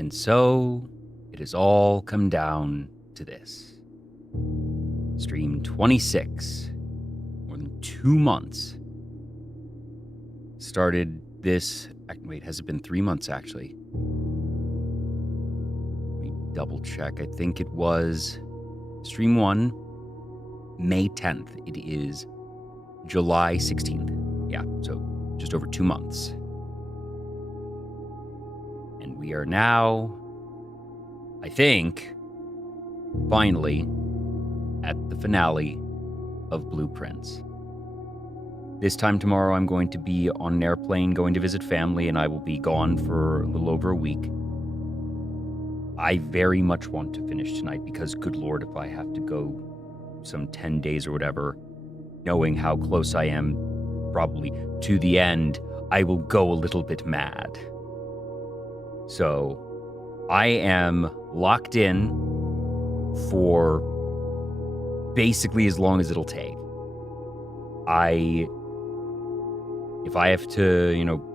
And so it has all come down to this. Stream 26, more than 2 months. Started this, wait, has it been 3 months actually? Let me double check. I think it was stream 1, May 10th. It is July 16th. Yeah, so just over 2 months. And we are now, I think, finally at the finale of Blueprints. This time tomorrow, I'm going to be on an airplane going to visit family, and I will be gone for a little over a week. I very much want to finish tonight because, good Lord, if I have to go some 10 days or whatever, knowing how close I am probably to the end, I will go a little bit mad. So I am locked in for basically as long as it'll take. If I have to,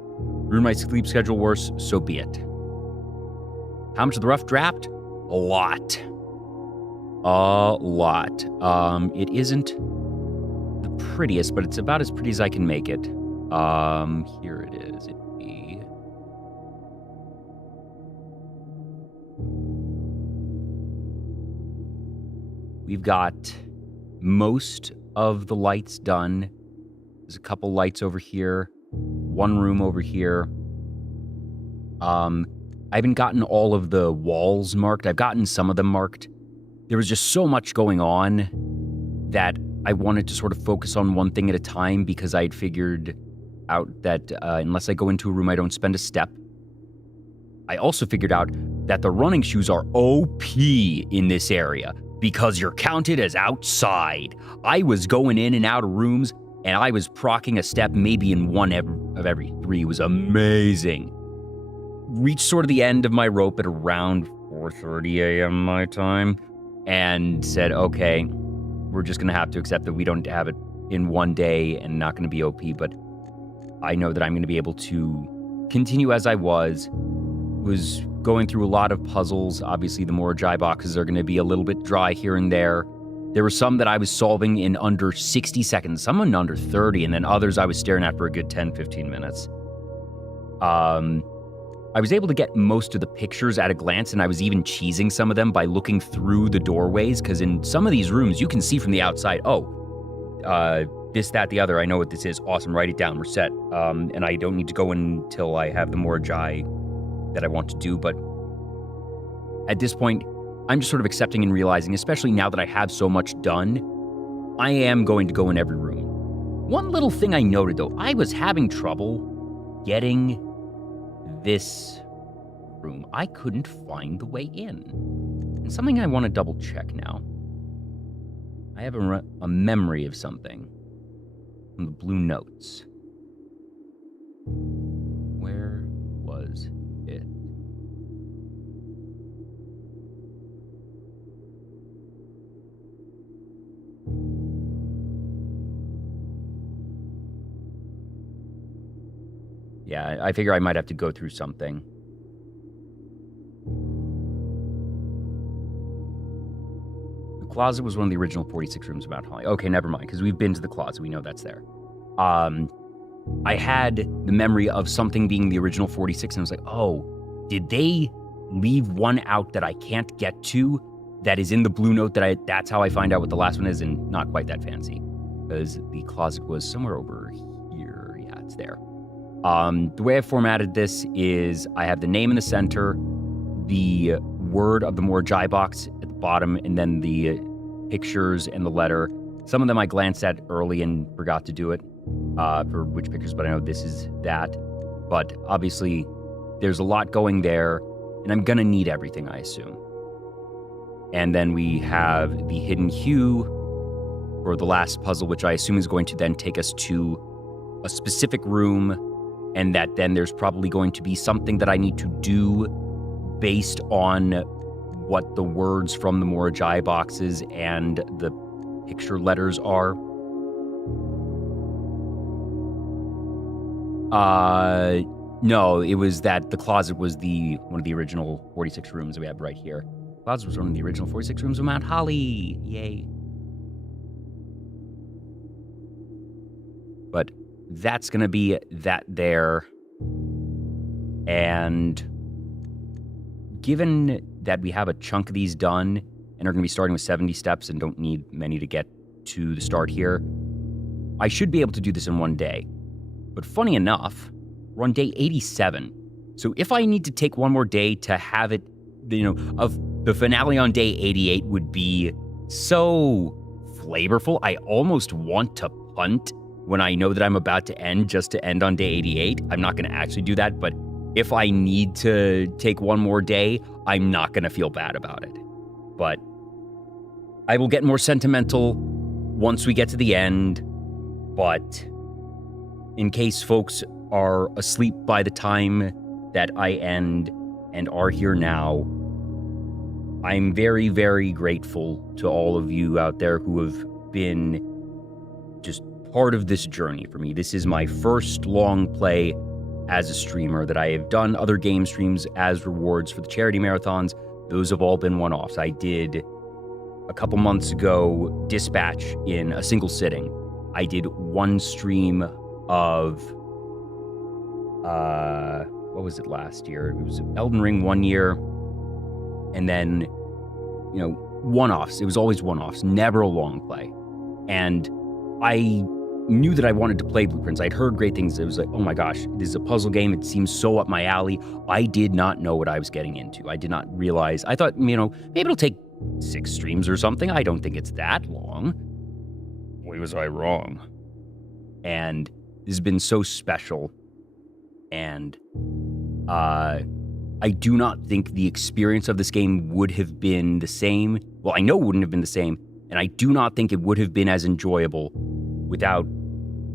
ruin my sleep schedule worse, so be it. How much of the rough draft? A lot. It isn't the prettiest, but it's about as pretty as I can make it. Here it is. We've got most of the lights done. There's a couple lights over here, one room over here. I haven't gotten all of the walls marked. I've gotten some of them marked. There was just so much going on that I wanted to sort of focus on one thing at a time because I had figured out that unless I go into a room, I don't spend a step. I also figured out that the running shoes are OP in this area because you're counted as outside. I was going in and out of rooms, and I was proccing a step maybe in one of every 3. It was amazing. Reached sort of the end of my rope at around 4:30 a.m. my time, and said, okay, we're just going to have to accept that we don't have it in one day and not going to be OP, but I know that I'm going to be able to continue as I was going through a lot of puzzles. Obviously, the Morajai boxes are going to be a little bit dry here and there. There were some that I was solving in under 60 seconds, some in under 30, and then others I was staring at for a good 10, 15 minutes. I was able to get most of the pictures at a glance, and I was even cheesing some of them by looking through the doorways, because in some of these rooms, you can see from the outside, this, that, the other, I know what this is. Awesome, write it down, we're set. And I don't need to go until I have the Morajai that I want to do, but at this point, I'm just sort of accepting and realizing, especially now that I have so much done, I am going to go in every room. One little thing I noted, though, I was having trouble getting this room. I couldn't find the way in. And something I want to double check now. I have a memory of something from the blue notes. Where was it? Yeah, I figure I might have to go through something. The closet was one of the original 46 rooms about Holly. Okay, never mind, because we've been to the closet. We know that's there. I had the memory of something being the original 46, and I was like, oh, did they leave one out that I can't get to that is in the blue note that's how I find out what the last one is, and not quite that fancy, because the closet was somewhere over here. Yeah, it's there. The way I formatted this is I have the name in the center, the word of the Morajai box at the bottom, and then the pictures and the letter. Some of them I glanced at early and forgot to do it for which pictures, but I know this is that. But obviously, there's a lot going there, and I'm going to need everything, I assume. And then we have the hidden hue for the last puzzle, which I assume is going to then take us to a specific room, and that then there's probably going to be something that I need to do based on what the words from the Morajai boxes and the picture letters are. No, it was that the closet was one of the original 46 rooms that we have right here. The closet was one of the original 46 rooms of Mount Holly. Yay. But that's going to be that there. And given that we have a chunk of these done and are going to be starting with 70 steps and don't need many to get to the start here, I should be able to do this in one day. But funny enough, we're on day 87. So if I need to take one more day to have it, of the finale on day 88 would be so flavorful. I almost want to punt when I know that I'm about to end just to end on day 88. I'm not going to actually do that, but if I need to take one more day, I'm not going to feel bad about it. But I will get more sentimental once we get to the end. But in case folks are asleep by the time that I end and are here now, I'm very, very grateful to all of you out there who have been just part of this journey for me. This is my first long play as a streamer that I have done other game streams as rewards for the charity marathons. Those have all been one-offs. I did a couple months ago Dispatch in a single sitting. I did one stream of what was it last year? It was Elden Ring one year, and then one-offs. It was always one-offs, never a long play. And I knew that I wanted to play Blueprints. I'd heard great things. It was like, oh my gosh, this is a puzzle game. It seems so up my alley. I did not know what I was getting into. I did not realize. I thought, maybe it'll take 6 streams or something. I don't think it's that long. Boy, was I wrong. And this has been so special. And I do not think the experience of this game would have been the same. Well, I know it wouldn't have been the same. And I do not think it would have been as enjoyable without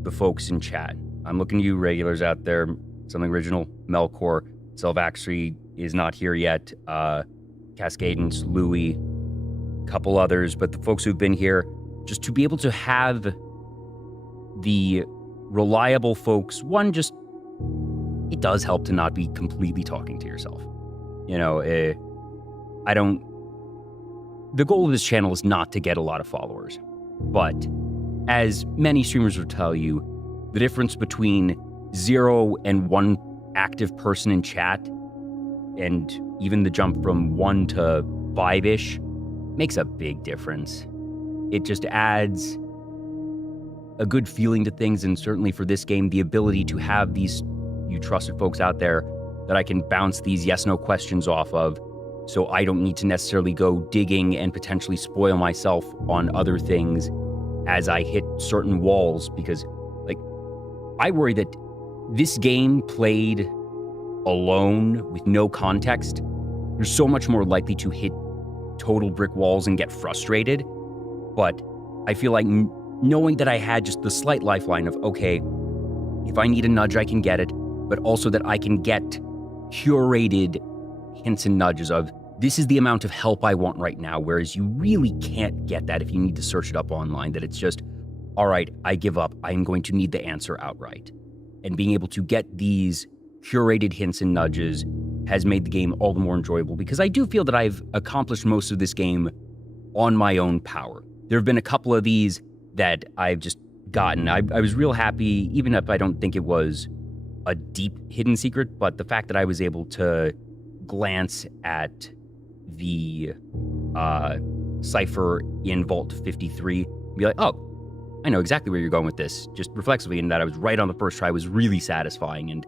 the folks in chat. I'm looking at you regulars out there. Something Original, Melkor, Selvaxry is not here yet. Cascadence, Louie, couple others. But the folks who've been here, just to be able to have the reliable folks, one, just, it does help to not be completely talking to yourself. The goal of this channel is not to get a lot of followers. But as many streamers will tell you, the difference between 0 and 1 active person in chat, and even the jump from 1 to 5-ish, makes a big difference. It just adds a good feeling to things, and certainly for this game, the ability to have these you trusted folks out there that I can bounce these yes/no questions off of, so I don't need to necessarily go digging and potentially spoil myself on other things as I hit certain walls, because I worry that this game played alone with no context, you're so much more likely to hit total brick walls and get frustrated. But I feel like knowing that I had just the slight lifeline of, okay, if I need a nudge, I can get it, but also that I can get curated hints and nudges of, this is the amount of help I want right now, whereas you really can't get that if you need to search it up online, that it's just, all right, I give up. I'm going to need the answer outright. And being able to get these curated hints and nudges has made the game all the more enjoyable, because I do feel that I've accomplished most of this game on my own power. There have been a couple of these that I've just gotten. I was real happy, even if I don't think it was a deep hidden secret, but the fact that I was able to glance at the cipher in Vault 53 and be like, oh, I know exactly where you're going with this, just reflexively, and that I was right on the first try was really satisfying. And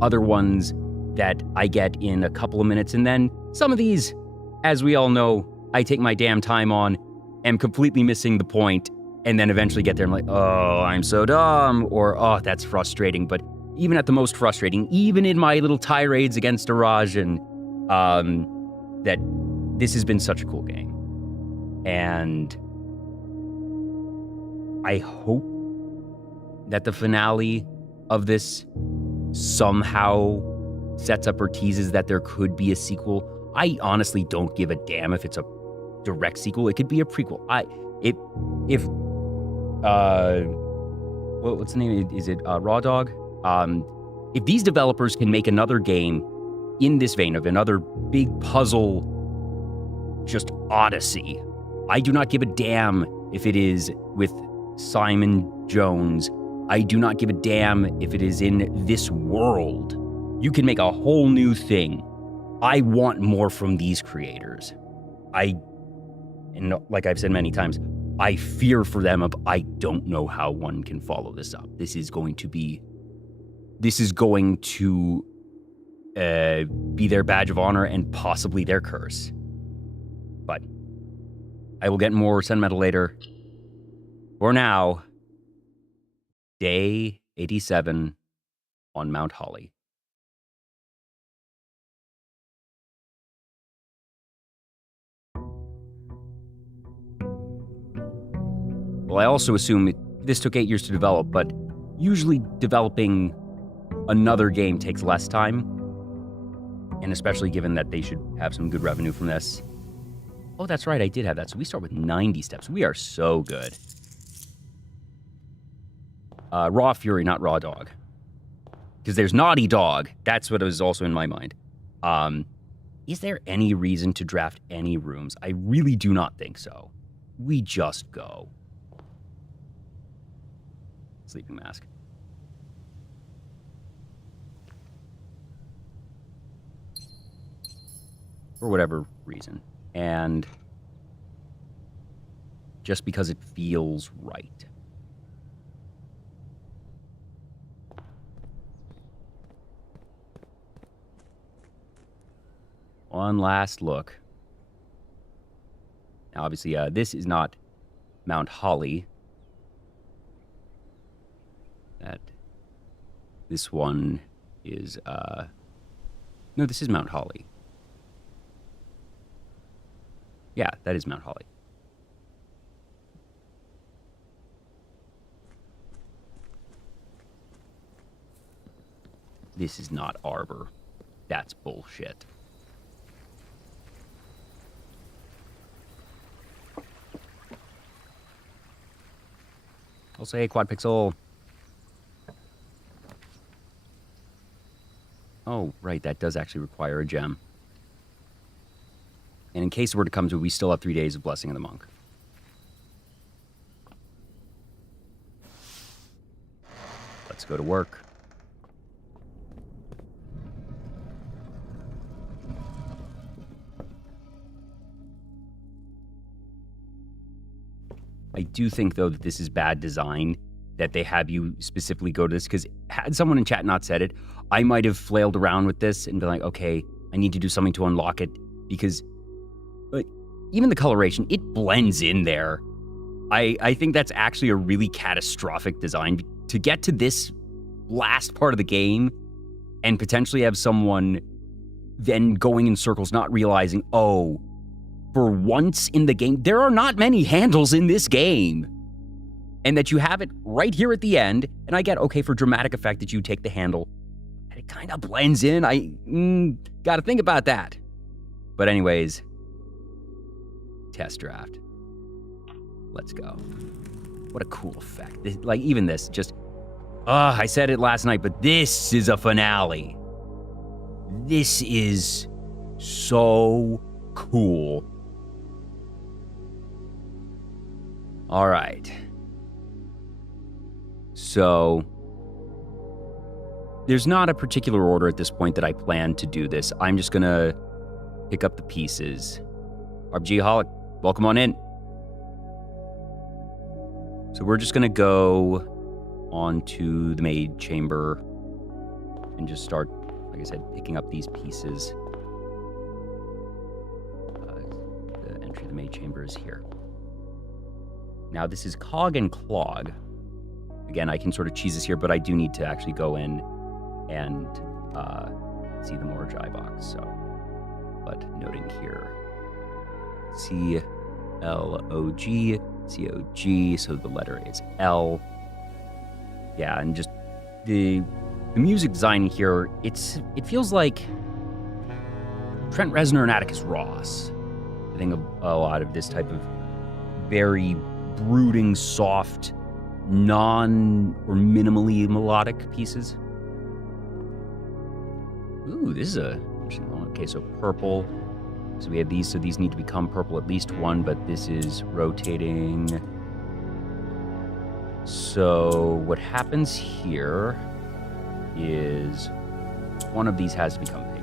other ones that I get in a couple of minutes, and then some of these, as we all know, I take my damn time on, am completely missing the point, and then eventually get there and I'm like, oh, I'm so dumb, or oh, that's frustrating. But even at the most frustrating, even in my little tirades against Arajan, that this has been such a cool game. And I hope that the finale of this somehow sets up or teases that there could be a sequel. I honestly don't give a damn if it's a direct sequel. It could be a prequel. What's the name? Is it Raw Dog? If these developers can make another game in this vein of another big puzzle, just odyssey, I do not give a damn if it is with Simon Jones. I do not give a damn if it is in this world. You can make a whole new thing. I want more from these creators. And like I've said many times, I fear for them of I don't know how one can follow this up. This is going to be be their badge of honor and possibly their curse. But I will get more sentimental later. For now, day 87 on Mount Holly. Well, I also assume this took 8 years to develop, but usually developing another game takes less time, and especially given that they should have some good revenue from this. Oh, that's right, I did have that. So we start with 90 steps. We are so good. Raw Fury, not Raw Dog. Because there's Naughty Dog. That's what was also in my mind. Is there any reason to draft any rooms? I really do not think so. We just go. Sleeping mask. For whatever reason. And just because it feels right. One last look. Now, obviously, this is not Mount Holly. This one is, no, this is Mount Holly. Yeah, that is Mount Holly. This is not Arbor. That's bullshit. I'll say quad pixel. Oh, right, that does actually require a gem. And in case it were to come to it, we still have 3 days of Blessing of the Monk. Let's go to work. I do think, though, that this is bad design, that they have you specifically go to this, because had someone in chat not said it, I might have flailed around with this and been like, okay, I need to do something to unlock it, because like, even the coloration, it blends in there. I think that's actually a really catastrophic design. To get to this last part of the game and potentially have someone then going in circles, not realizing, oh, for once in the game, there are not many handles in this game. And that you have it right here at the end, and I get, okay, for dramatic effect that you take the handle, and it kind of blends in. I gotta think about that. But anyways, test draft. Let's go. What a cool effect. This, like, even this, just, I said it last night, but this is a finale. This is so cool. All right. So, there's not a particular order at this point that I plan to do this. I'm just gonna pick up the pieces. RPG Holic, welcome on in. So we're just gonna go onto the maid chamber and just start, like I said, picking up these pieces. The entry to the maid chamber is here. Now this is Cog and Clog. Again, I can sort of cheese this here, but I do need to actually go in and see the Morgi box. So, but noting here, C-L-O-G, C-O-G, so the letter is L. Yeah, and just the music design here, it feels like Trent Reznor and Atticus Ross. I think a lot of this type of very brooding, soft, or minimally melodic pieces. Ooh, this is a interesting one. Okay, so purple. So we have these, so these need to become purple at least one, but this is rotating. So what happens here is one of these has to become pink.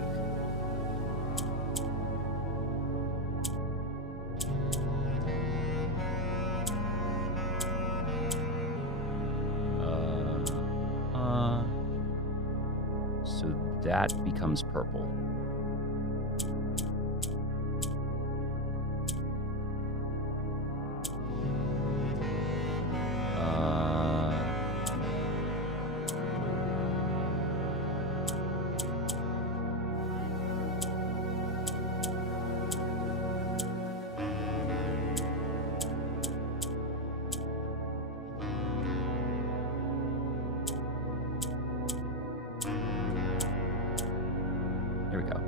So that becomes purple. There we go.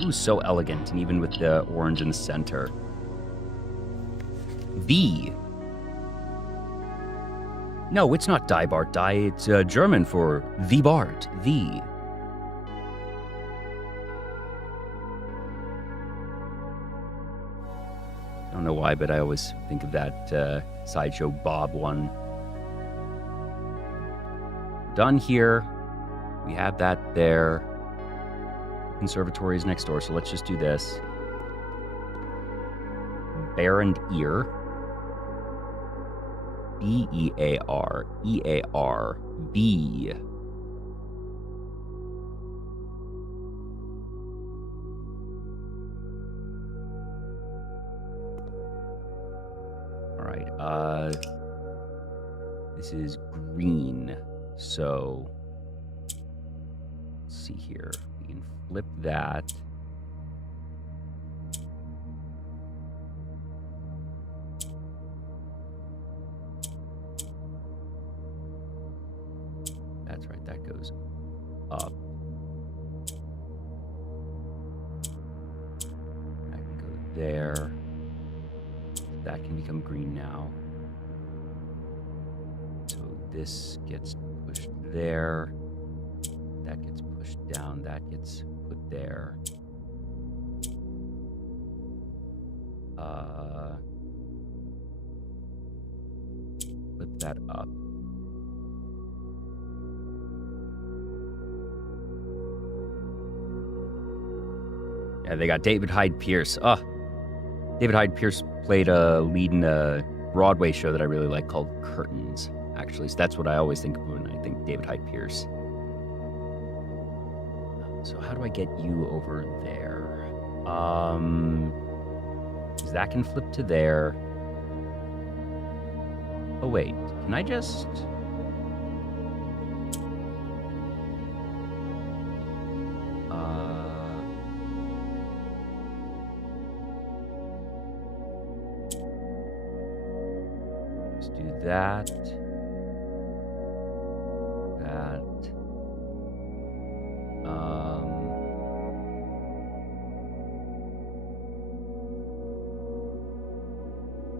Ooh, so elegant, and even with the orange in the center. V. No, it's not Die Bart Die. It's German for the Bart. V. I don't know why, but I always think of that Sideshow Bob one. Done here. We have that there. Conservatory is next door, so let's just do this. Bear and Ear. B-E-A-R. E-A-R. B. All right. This is green. So let's see here. We can flip that. That's right, that goes up. That can go there. That can become green now. So this gets pushed there. That gets pushed down. That gets put there. Flip that up. Yeah, they got David Hyde Pierce. David Hyde Pierce played a lead in a Broadway show that I really like called Curtains, actually. So that's what I always think of when I think David Hyde Pierce. So how do I get you over there? That can flip to there. Oh, wait. Can I just... let's do that. That.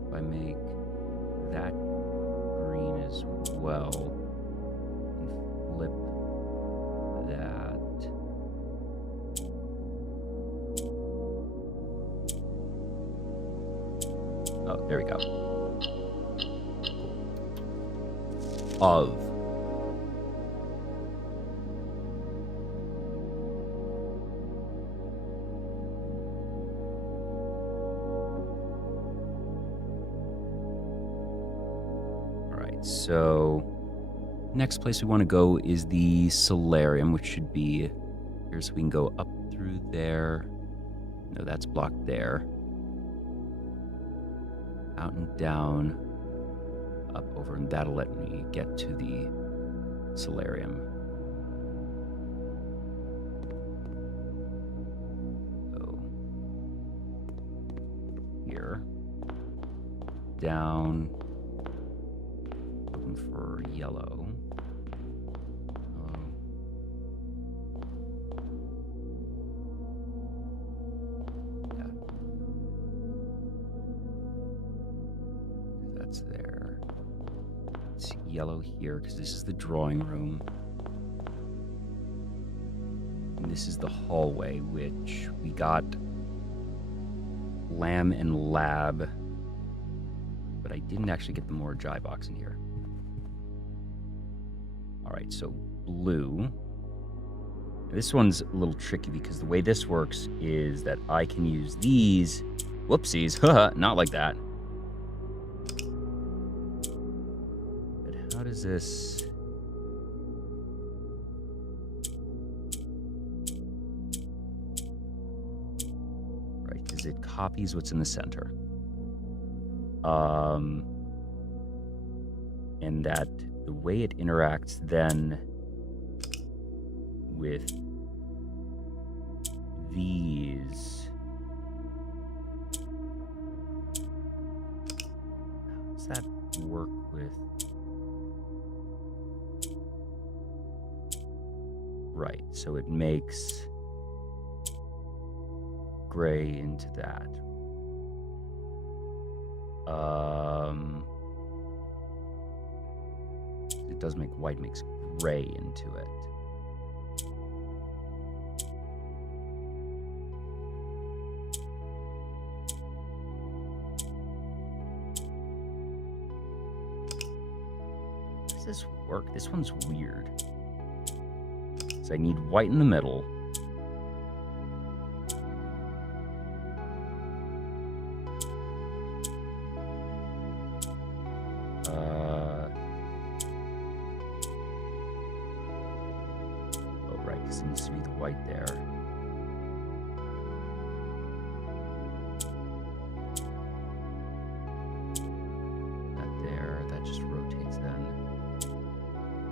If I make that green as well, and flip that. Oh, there we go. Of. So next place we want to go is the solarium, which should be here, so we can go up through there. No, that's blocked there. Out and down, up over, and that'll let me get to the solarium. So here, down. For yellow. Yeah. That's there. It's yellow here because this is the drawing room. this is the hallway, which we got lamb and lab, but I didn't actually get the Morajai box in here. All right, so blue. This one's a little tricky because the way this works is that I can use these. Whoopsies, not like that. But how does this... Right, because it copies what's in the center. And that the way it interacts then with these. How does that work with? Right, so it makes gray into that. It does make white, makes gray into it. How does this work? This one's weird. So I need white in the middle. It needs to be the white there. That there, that just rotates then.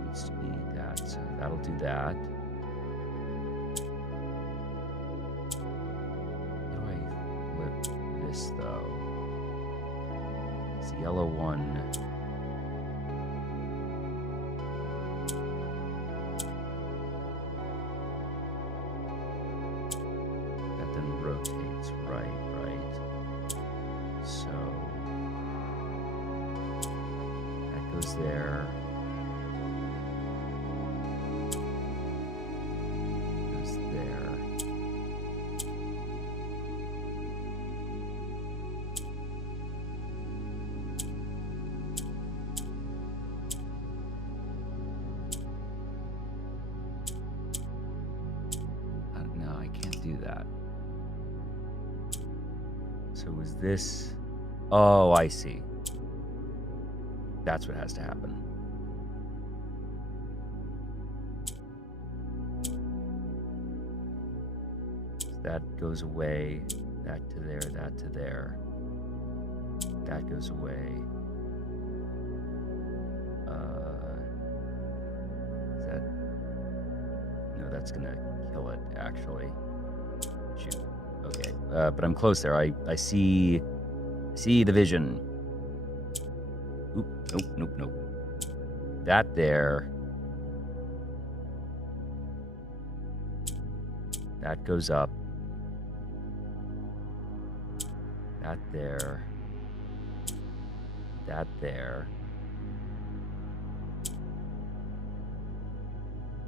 Needs to be that, so that'll do that. How do I flip this though? It's the yellow one. Rotates, right. So that goes there. Goes there. No, I can't do that. So was this... Oh, I see. That's what has to happen. So that goes away. That to there, that to there. That goes away. Is that... No, that's gonna kill it, actually. Shoot. Okay, but I'm close there. I see the vision. Oop, nope. That there. That goes up. That there. That there.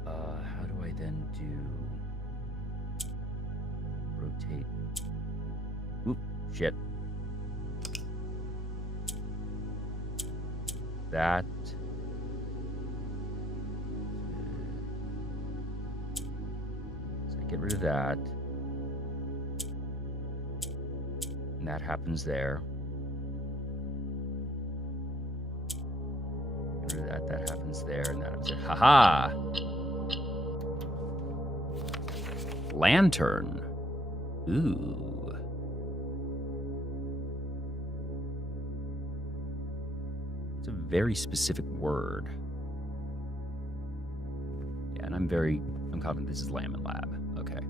How do I then do... Rotate. Oop, shit. That. So I get rid of that. And that happens there. Get rid of that, that happens there, and that happens there. Haha! Lantern. Ooh. It's a very specific word. Yeah, and I'm confident this is Lamb and Lab. Okay.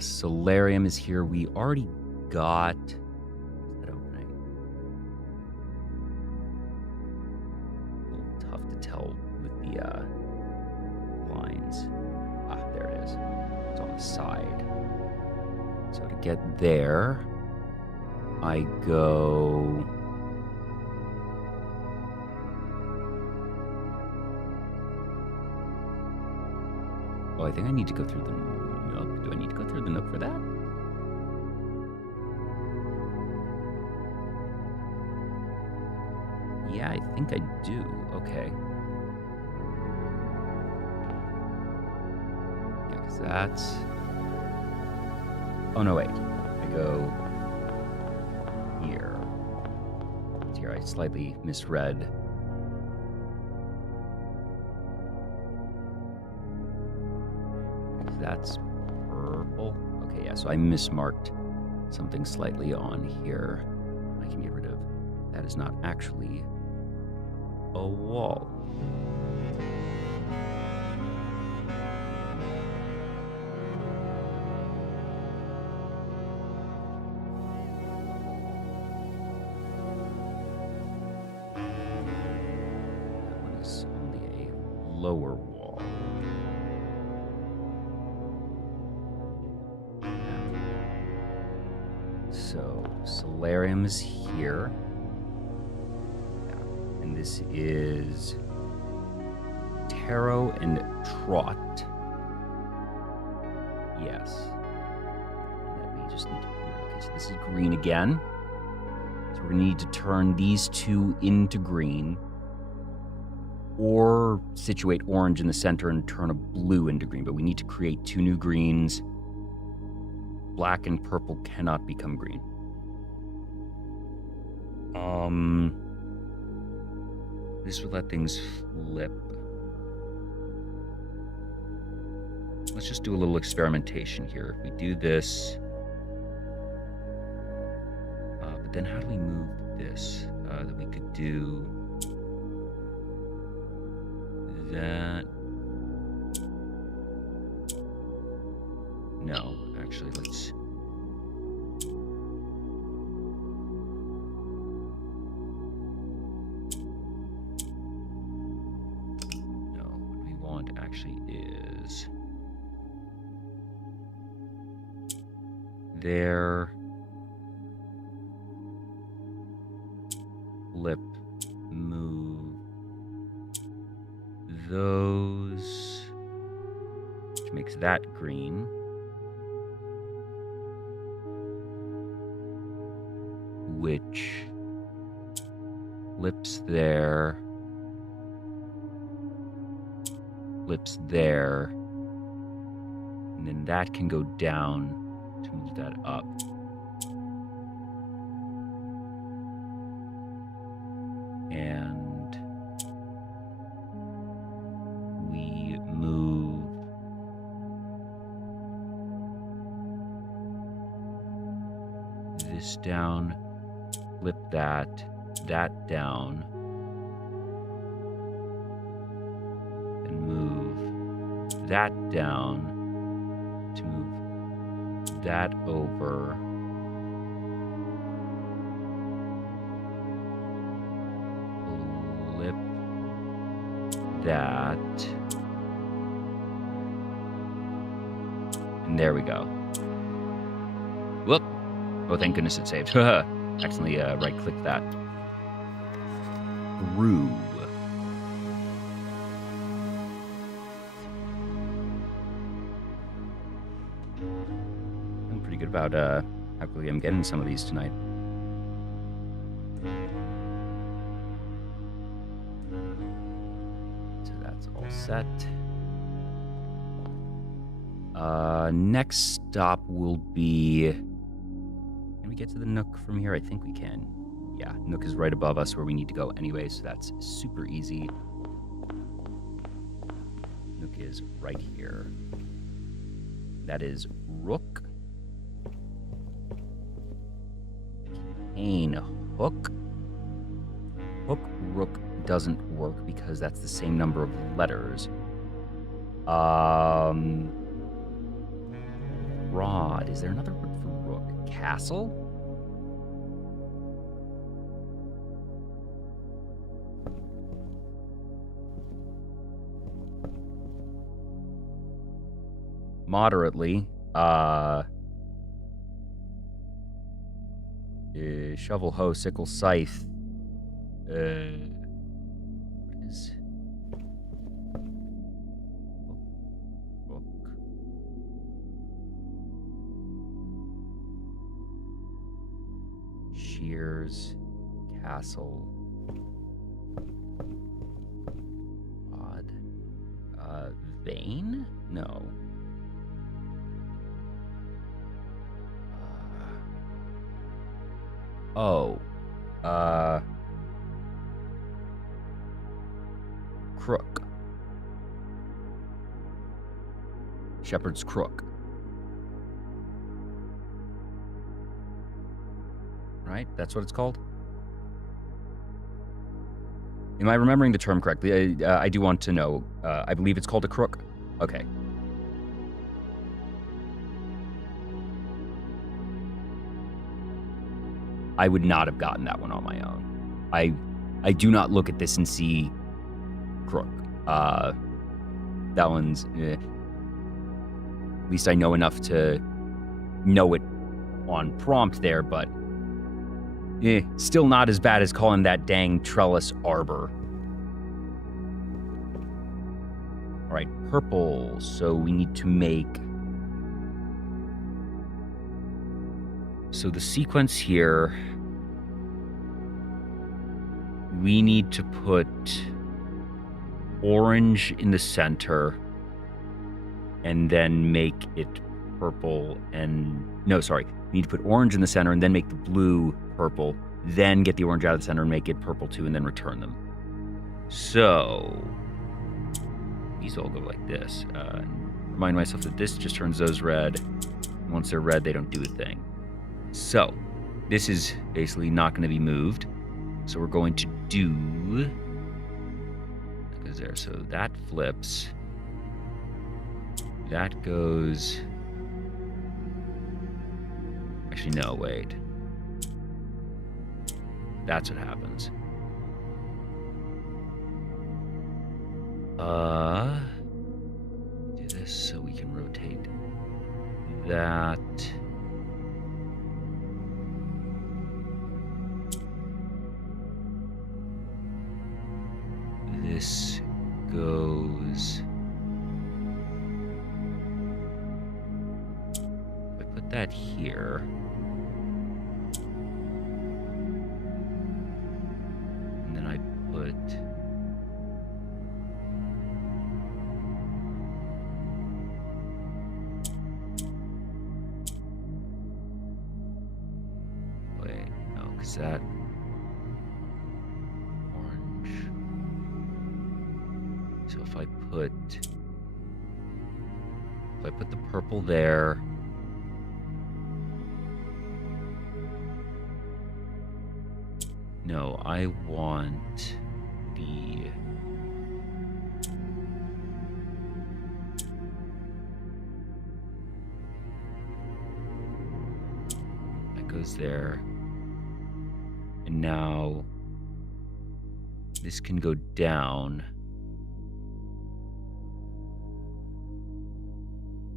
Solarium is here. We already got that opening. A little tough to tell with the lines. Ah, there it is. It's on the side. So to get there, I go... Oh, I think I need to go through the nook. Do I need to go through the nook for that? Yeah, I think I do. Okay. Yeah, because that's... Oh, no, wait. I go here. It's here. I slightly misread. That's purple. Okay, yeah, so I mismarked something slightly on here. I can get rid of. That is not actually a wall. That one is only a lower wall. So solarium is here. Yeah. And this is taro and trot. Yes. And then we just need to... Okay, so this is green again. So we're going to need to turn these two into green. Or situate orange in the center and turn a blue into green. But we need to create two new greens. Black and purple cannot become green. This would let things flip. Let's just do a little experimentation here. If we do this... but then how do we move this? That we could do... that... No, actually, let's... No, what we want actually is... there... flip, move... those... which makes that green. Which flips there, flips there, and then that can go down to move that up. And we move this down. Flip that down, and move that down to move that over. Flip that, and there we go. Whoop! Oh, thank goodness it saved. Accidentally right-click that. Through. I'm pretty good about how quickly I'm getting some of these tonight. So that's all set. Next stop will be... Can we get to the Nook from here? I think we can. Yeah, Nook is right above us where we need to go anyway, so that's super easy. Nook is right here. That is Rook. Cane Hook. Hook, Rook doesn't work because that's the same number of letters. Rod. Is there another word for Rook? Castle? Moderately. Shovel, hoe, sickle, scythe. What is... Cheers. Castle. Odd. Vein? No. Crook. Shepherd's Crook. Right? That's what it's called? Am I remembering the term correctly? I do want to know. I believe it's called a crook. Okay. I would not have gotten that one on my own. I do not look at this and see crook. That one's... At least I know enough to know it on prompt there, but... still not as bad as calling that dang trellis arbor. Alright, purple. So we need to make... So the sequence here... We need to put orange in the center and then make it purple and... No, sorry. We need to put orange in the center and then make the blue purple, then get the orange out of the center and make it purple too, and then return them. So... These all go like this. Remind myself that this just turns those red. Once they're red, they don't do a thing. So, this is basically not going to be moved. So we're going to do... That goes there. So that flips. That goes... Actually, no, wait. That's what happens. Do this so we can rotate that. This goes... If I put that here... And then I put... Wait, no, because that... So if I put the purple there, no, I want the that goes there, and now this can go down.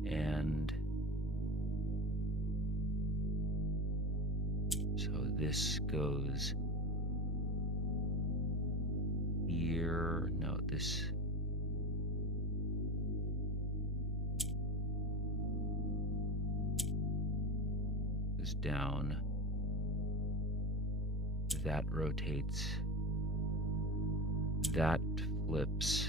And so this goes here. No, this goes down. That rotates. That flips.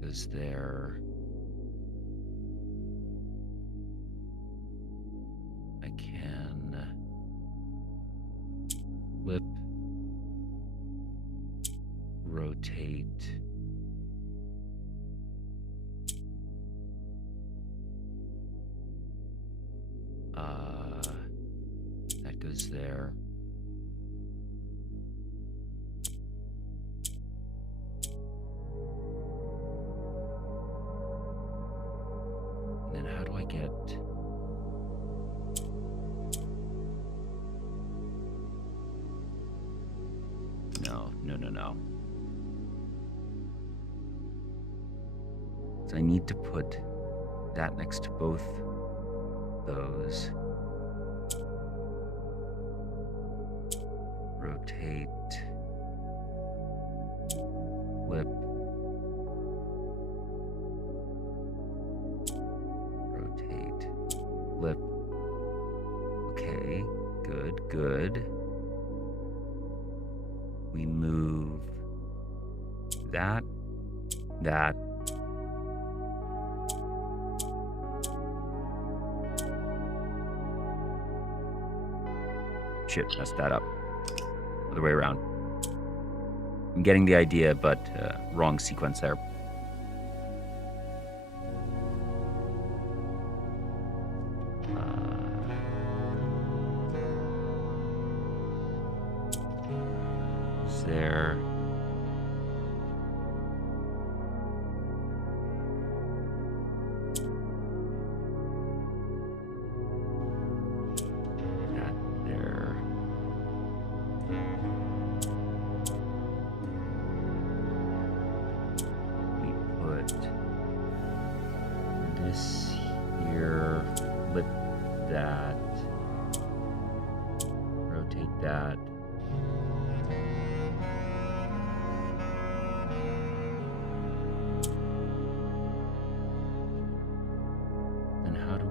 Goes there. I can flip, rotate. That goes there. Then how do I get... No. So I need to put that next to both those. Rotate. Flip. Rotate. Flip. good. We move that. Shit, messed that up. Other way around. I'm getting the idea, but wrong sequence there. There. That there. We put this here, flip that, rotate that.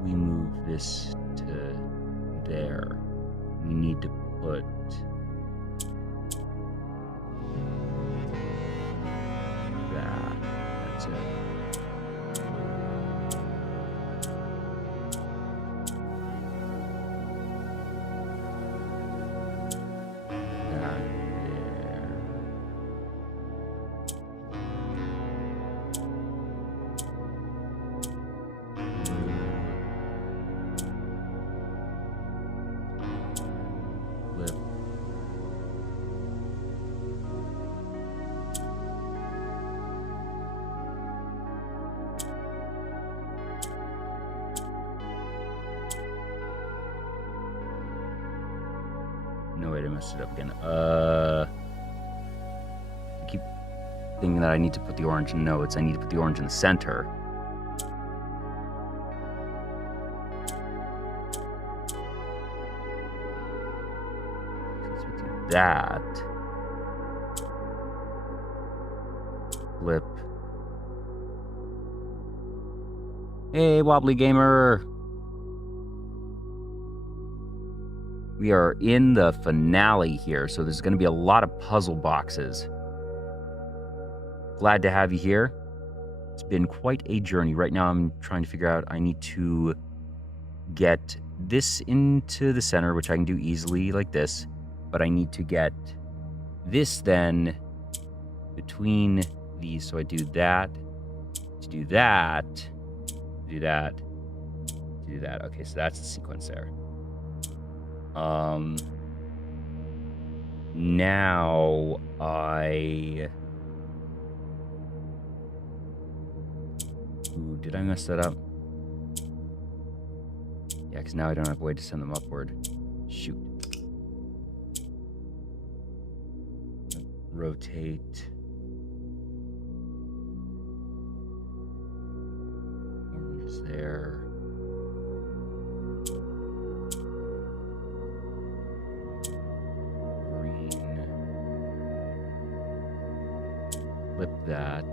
We move this to there. We need to put that. That's it. That there. No, wait, I messed it up again. I keep thinking that I need to put the orange in. No, I need to put the orange in the center. Since we do that, flip. Hey, Wobbly Gamer. We are in the finale here, so there's going to be a lot of puzzle boxes. Glad to have you here. It's been quite a journey. Right now I'm trying to figure out, I need to get this into the center, which I can do easily like this, but I need to get this then between these. So I do that, to do that, do that, do that. Okay, so that's the sequence there. Now Ooh, did I mess that up? Yeah, because now I don't have a way to send them upward. Shoot. Rotate. Orange is there. Flip that,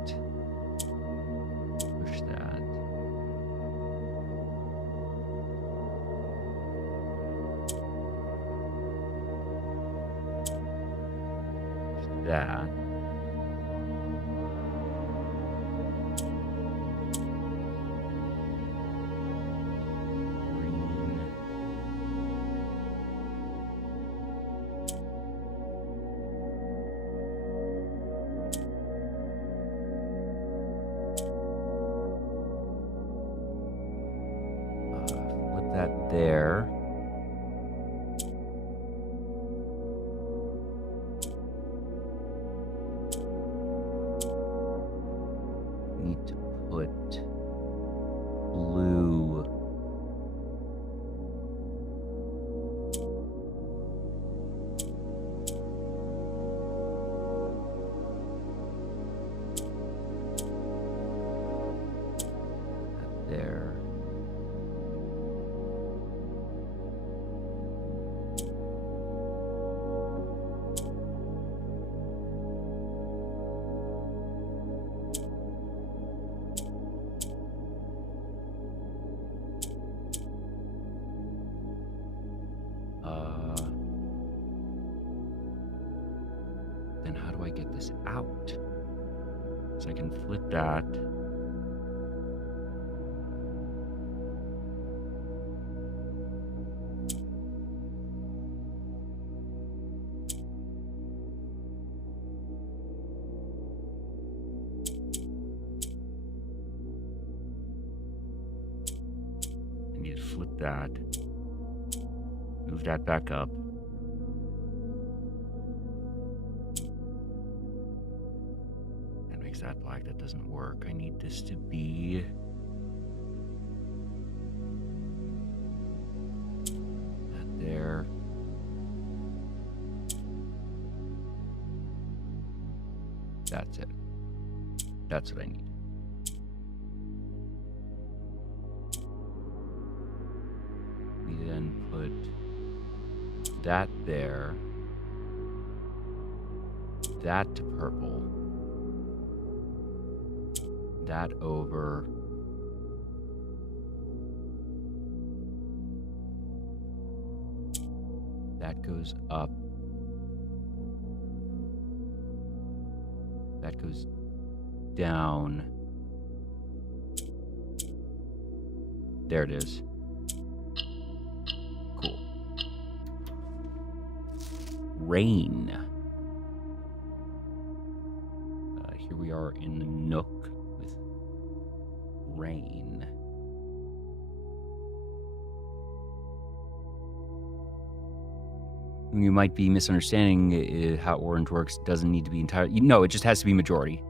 push that, push that, green, that there. Need to put blue. That there. then how do I get this out? So I can flip that. I need to flip that. Move that back up. That makes that black. That doesn't work. I need this to be... that there. That's it. That's what I need. We then put that there. That to purple. That over. That goes up. That goes down. There it is. Cool. Rain. Here we are in the nook with rain. You might be misunderstanding how orange works. It doesn't need to be entirely... No, it just has to be majority.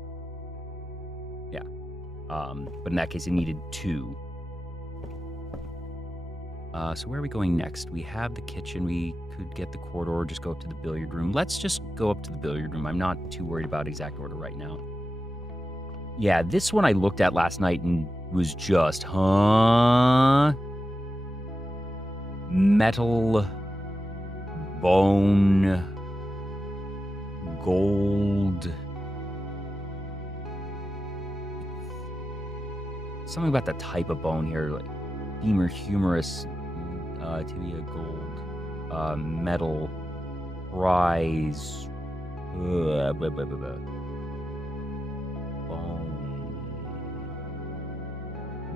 Yeah. But in that case, it needed 2. So where are we going next? We have the kitchen. We could get the corridor, just go up to the billiard room. Let's just go up to the billiard room. I'm not too worried about exact order right now. Yeah, this one I looked at last night and was just, metal, bone, gold. Something about the type of bone here, like femur humerus, tibia gold, metal, rise, bone,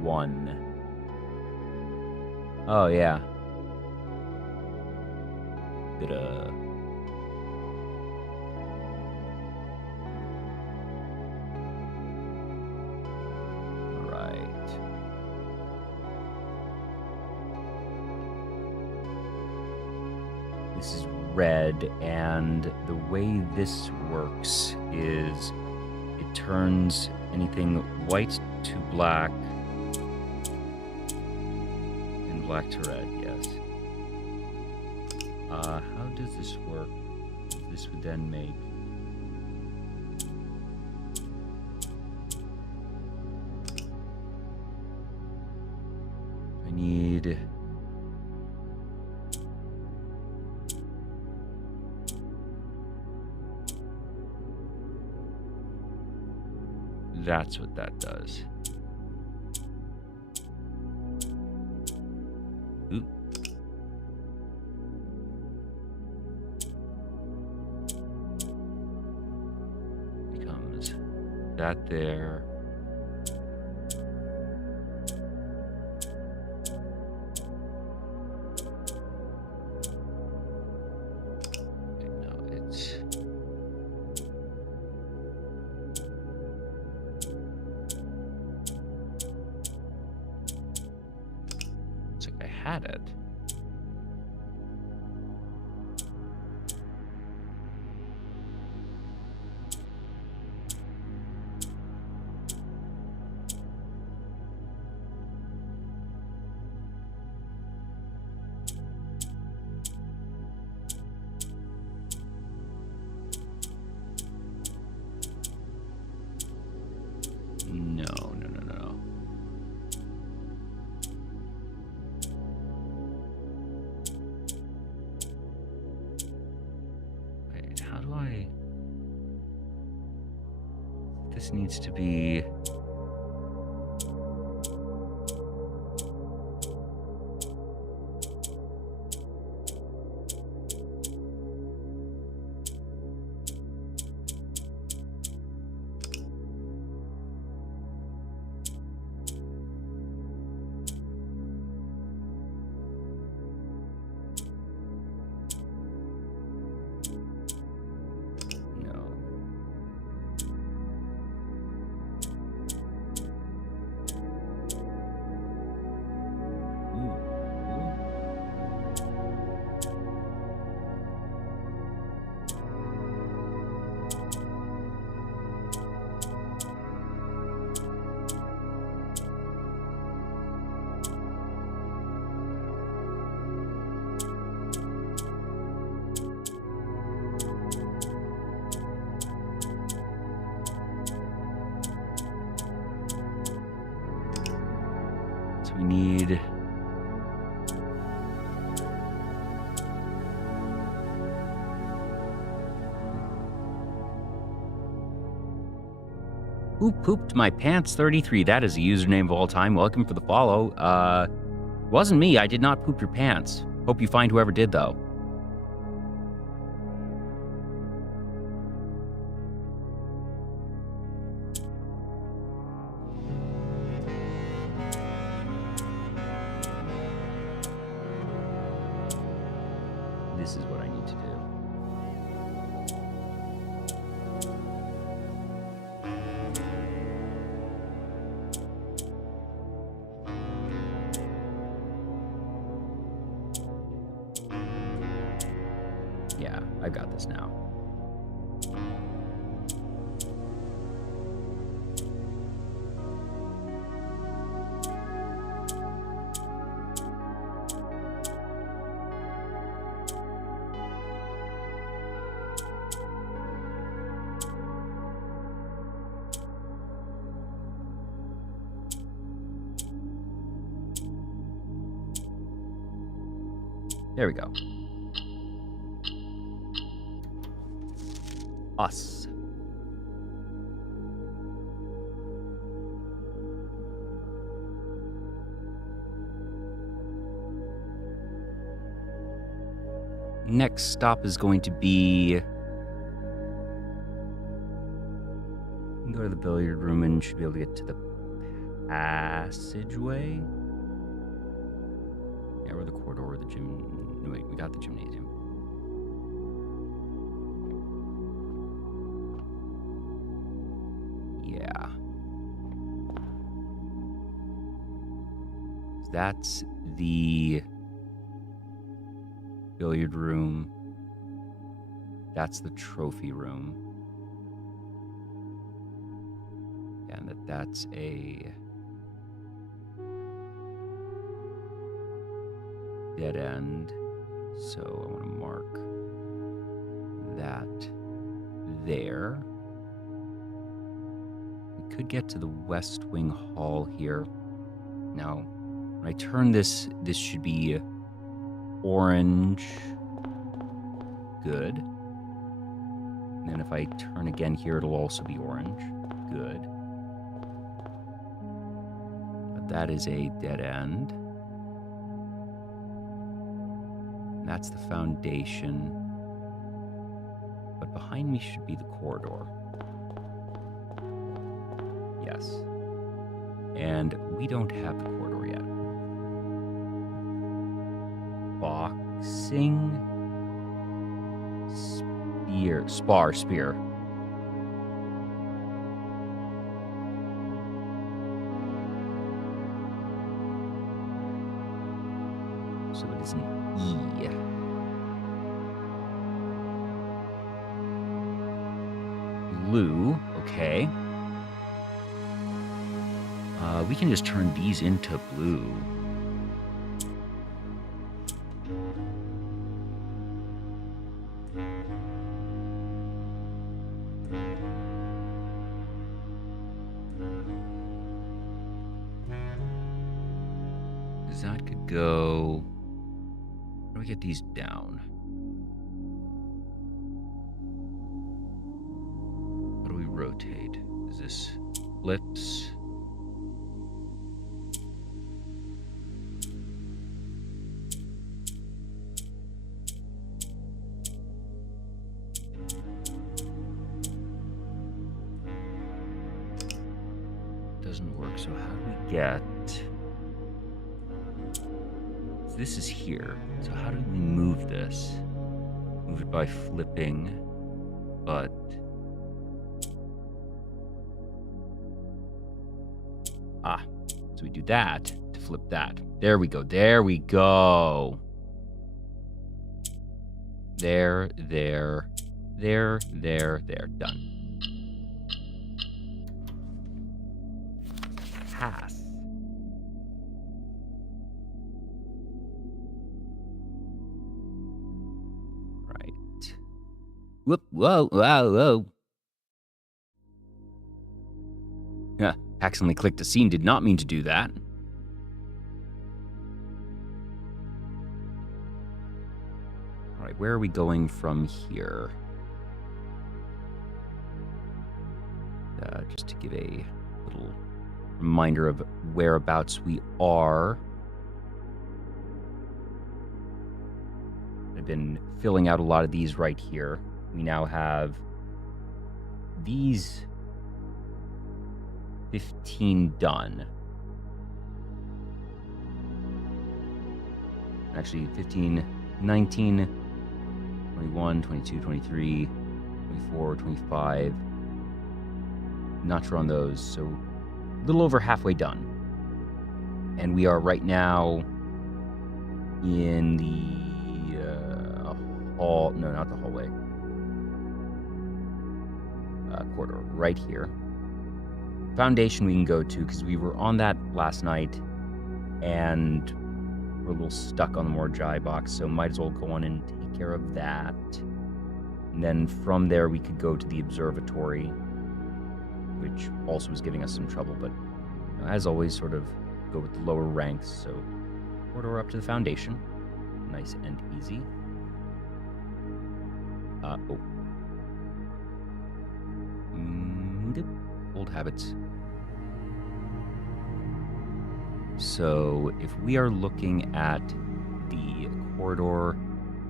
1. Oh yeah. Right. This is red, and the way this works is it turns anything white to black and black to red, yes. How does this work? This would then make... I need... That's what that does. Oop. Becomes that there. Okay, no, it's... had it. No. This needs to be... So we need... Who pooped my pants 33? That is a username of all time. Welcome for the follow. Wasn't me. I did not poop your pants. Hope you find whoever did, though. This is what I need to do. Yeah, I got this now. There we go. Us. Next stop is going to be... We can go to the billiard room and should be able to get to the passageway. Yeah, or the corridor or the gym. No, wait, we got the gymnasium. Yeah. That's the billiard room. That's the trophy room. And that's a dead end. So I want to mark that there. We could get to the West Wing Hall here. Now, when I turn this, this should be orange. Good. And then if I turn again here, it'll also be orange. Good. But that is a dead end. And that's the foundation. But behind me should be the corridor. Yes. And we don't have the corridor yet. Boxing. Spear. So it is an E. Blue, okay. We can just turn these into blue. That could go... How do we get these down? How do we rotate? Is this flips? Doesn't work, so how do we get... This is here, so how do we move this? Move it by flipping, but... So we do that to flip that. There we go, there we go. There, done. Pass. Right. Whoop, whoa. Yeah, accidentally clicked a scene, did not mean to do that. right, where are we going from here? Just to give a little reminder of whereabouts we are. I've been filling out a lot of these right here. We now have these 15 done. Actually, 15, 19, 21, 22, 23, 24, 25. Not sure on those, so a little over halfway done. And we are right now in the hall, no, not the hallway, corridor, right here. Foundation we can go to, because we were on that last night, and we're a little stuck on the Morjai box, so might as well go on and take care of that. And then from there, we could go to the observatory, which also was giving us some trouble, but as always, sort of go with the lower ranks. So corridor up to the Foundation, nice and easy. Old habits. So if we are looking at the corridor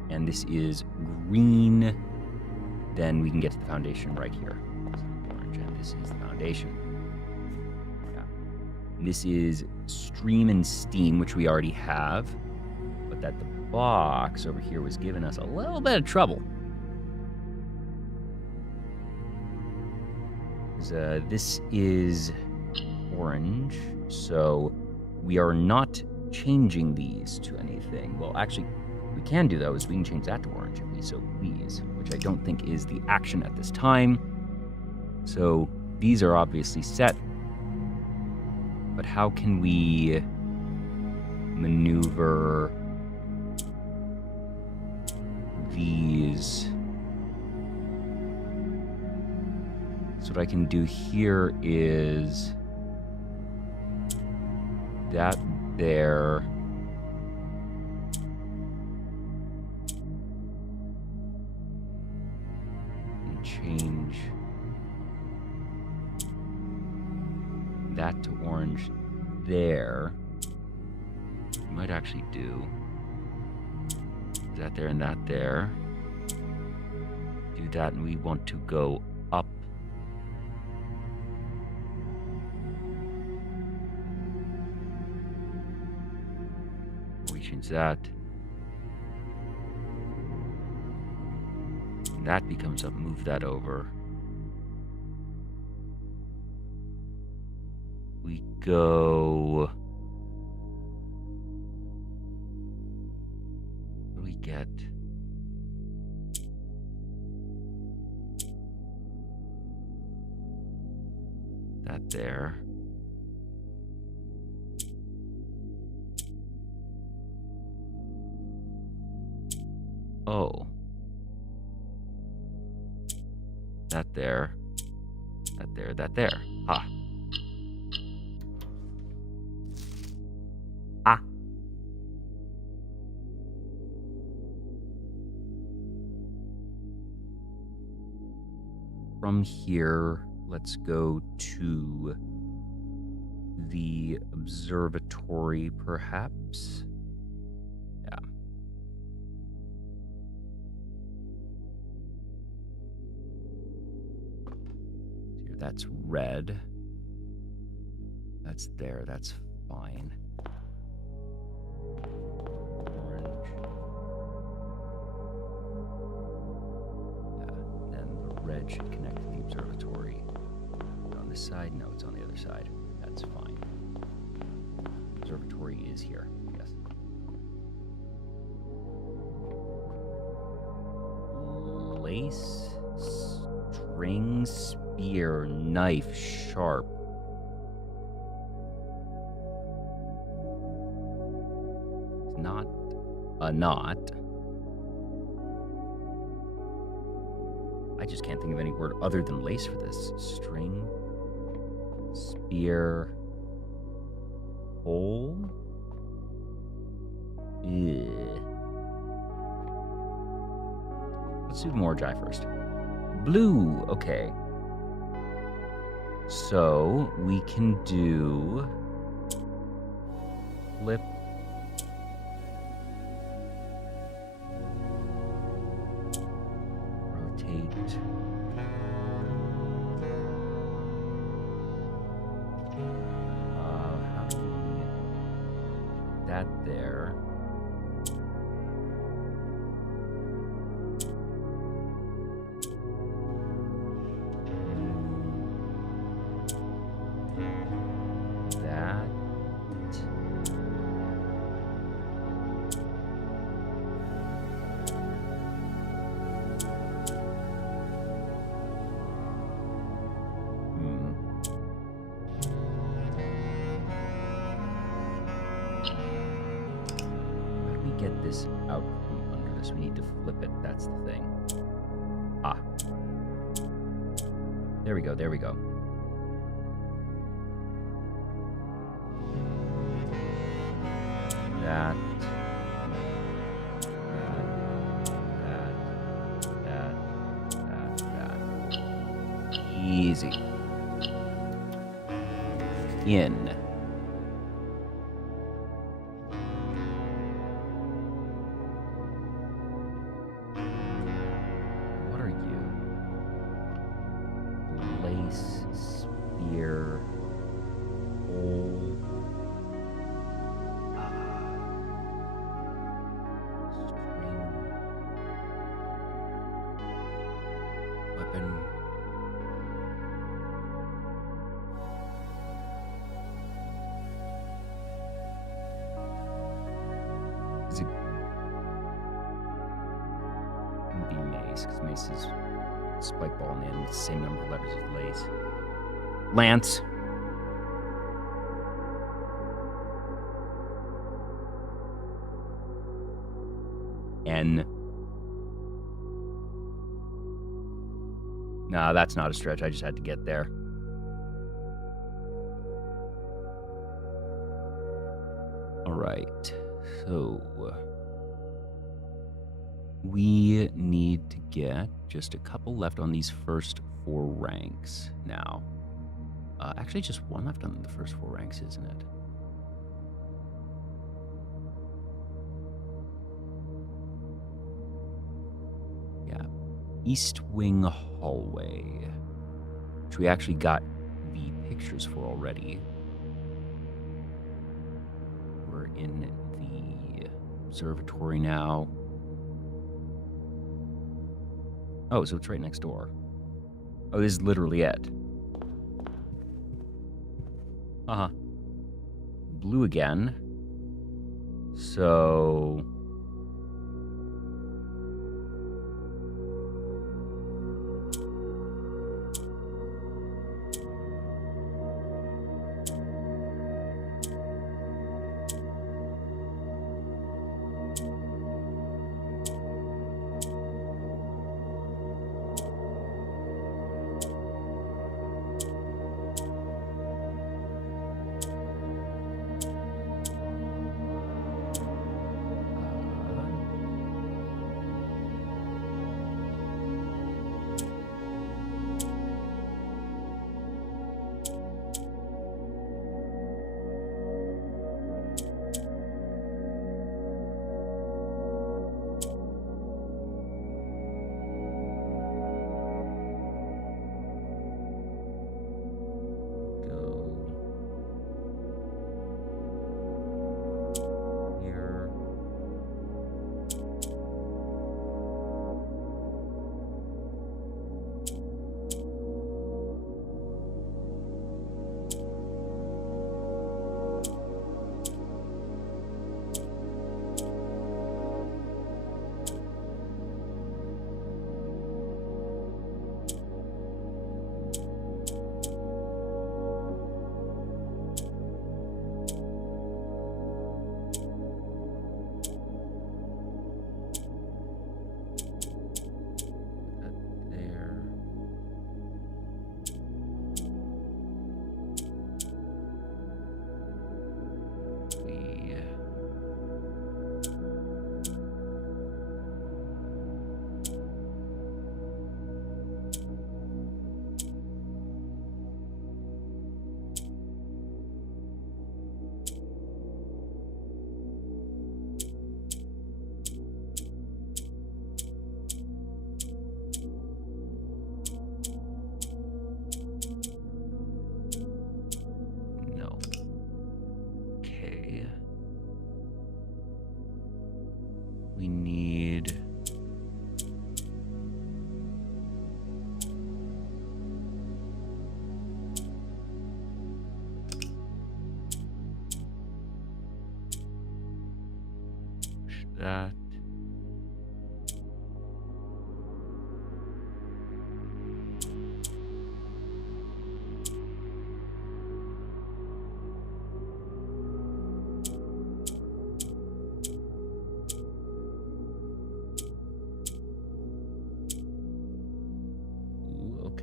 and this is green, then we can get to the Foundation right here. Orange, and this is the Foundation. Yeah. And this is Stream and Steam, which we already have, but that the box over here was giving us a little bit of trouble. This is orange, so we are not changing these to anything. Well, actually, we can do, though, is we can change that to orange if we so please, which I don't think is the action at this time. So these are obviously set, but how can we maneuver these? So what I can do here is that there. And change that to orange there. Might actually do that there and that there. Do that, and we want to go up. Change that. And that becomes up. Move that over. We go. What do we get? That there. Oh. That there. That there, that there. Ha. Ah. From here, let's go to the observatory, perhaps. Yeah. Here, that's red. That's there, that's fine. Orange. Yeah, then the red should connect to the observatory. On this side? No, it's on the other side. That's fine. Observatory is here. Yes. Lace, string, spear, knife, sharp. It's not a knot. I just can't think of any word other than lace for this. String, spear, hole. Ugh. Let's do Morgai first. Blue. Okay. So we can do flip. Rotate. How do we get that there? That. How do we get this out from under this? We need to flip it. That's the thing. Ah. There we go. There we go. That. Easy. In. What are you? Lace, spear, hole. String. Weapon. Is it would be mace, because mace is spike ball in the end with the same number of letters as lace. Lance. N. Nah, that's not a stretch. I just had to get there. All right. So we need to get just a couple left on these first 4 ranks now. Actually, just 1 left on the first 4 ranks, isn't it? Yeah. East Wing Hallway, which we actually got the pictures for already. We're in the observatory now. Oh, so it's right next door. Oh, this is literally it. Uh-huh. Blue again. So...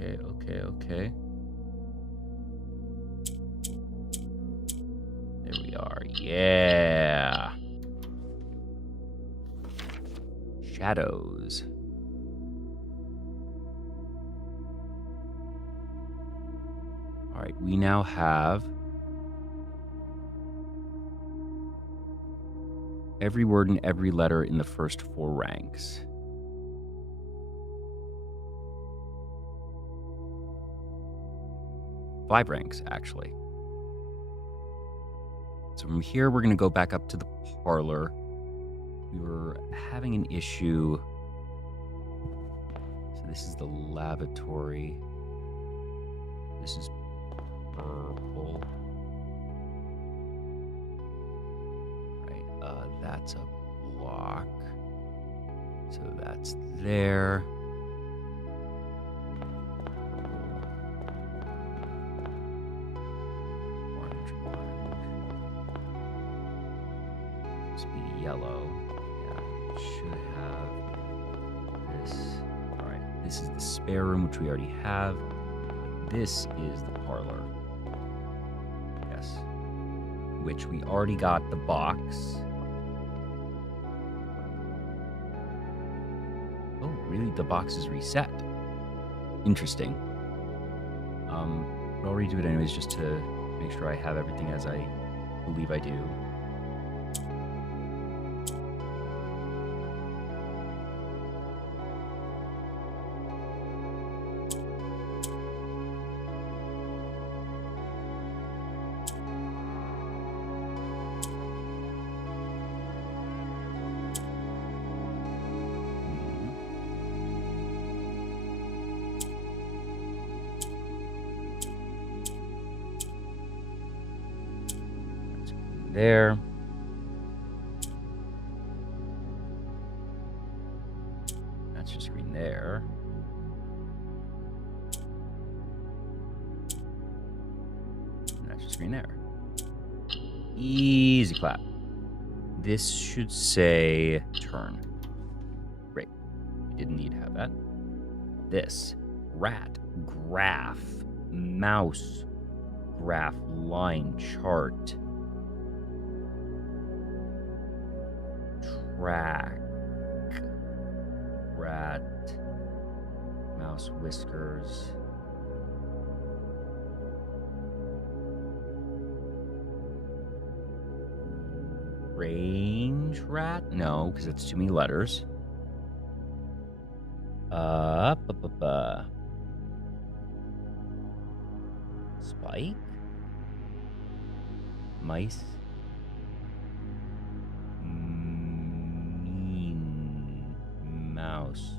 Okay. There we are. Yeah. Shadows. All right, we now have every word and every letter in the first 4 ranks. Five ranks, actually. So from here, we're going to go back up to the parlor. We were having an issue. So this is the lavatory. This is purple. Right, that's a block. So that's there. Yellow. Yeah, should have this. All right, this is the spare room, which we already have. This is the parlor. Yes. Which we already got the box. Oh, really? The box is reset. Interesting. But I'll redo it anyways just to make sure I have everything as I believe I do. There. That's your screen there. And that's your screen there. Easy clap. This should say turn. Great. We didn't need to have that. This. Rat. Graph. Mouse. Graph. Line. Chart. Track, rat, mouse whiskers, range rat? No, because it's too many letters. Spike, mice. Mouse.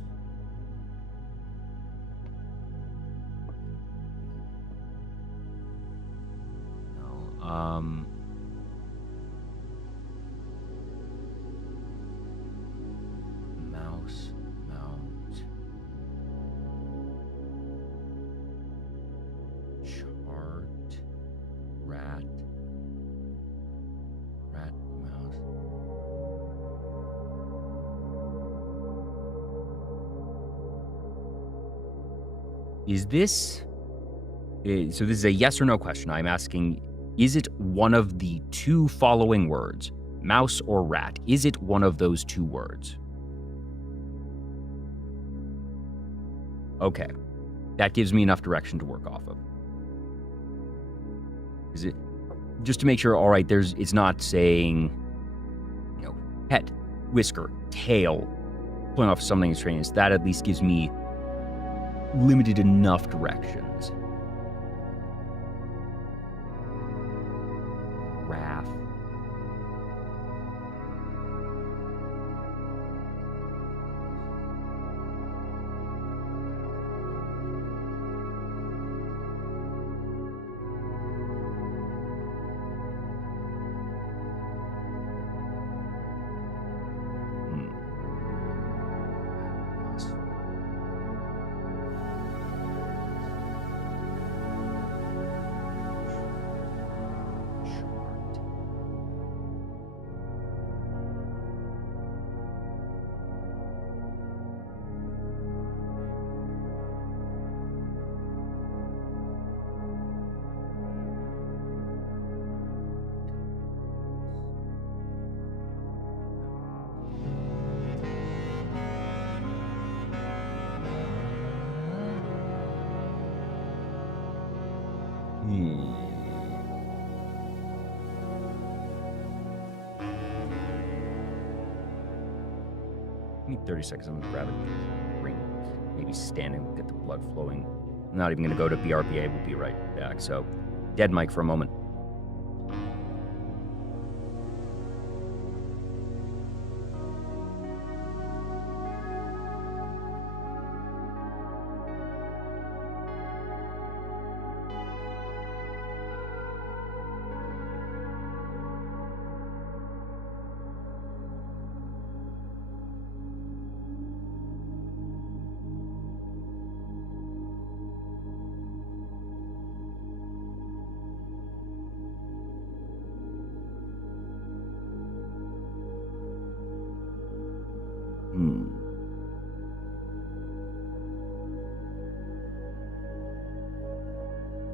No. Mouse. Mount. Chart. Rat. Rat. Mouse. Is this... So this is a yes or no question. I'm asking, is it one of the 2 following words? Mouse or rat? Is it one of those 2 words? Okay. That gives me enough direction to work off of. Is it... Just to make sure, all right, it's not saying, head, whisker, tail, pulling off something extraneous. That at least gives me limited enough directions. Graph. Give me 30 seconds. I'm gonna grab a drink. Maybe standing, get the blood flowing. I'm not even gonna go to BRBA. We'll be right back. So, dead mic for a moment.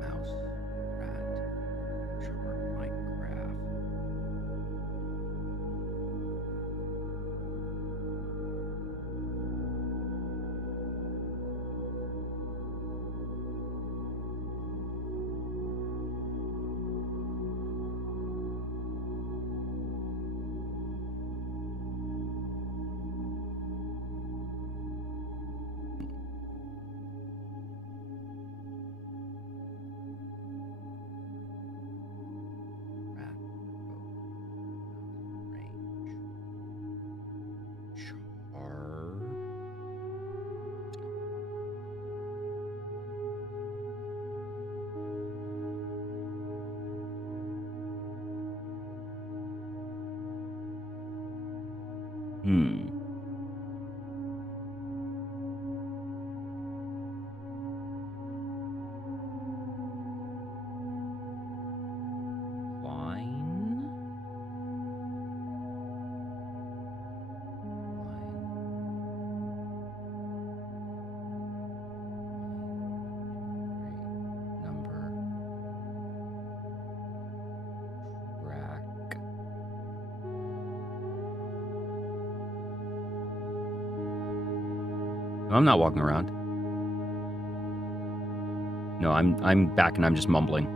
Mouse, rat, chart, Minecraft. Rat, range, chart. Line. Number. Track. I'm not walking around. No, I'm back and I'm just mumbling.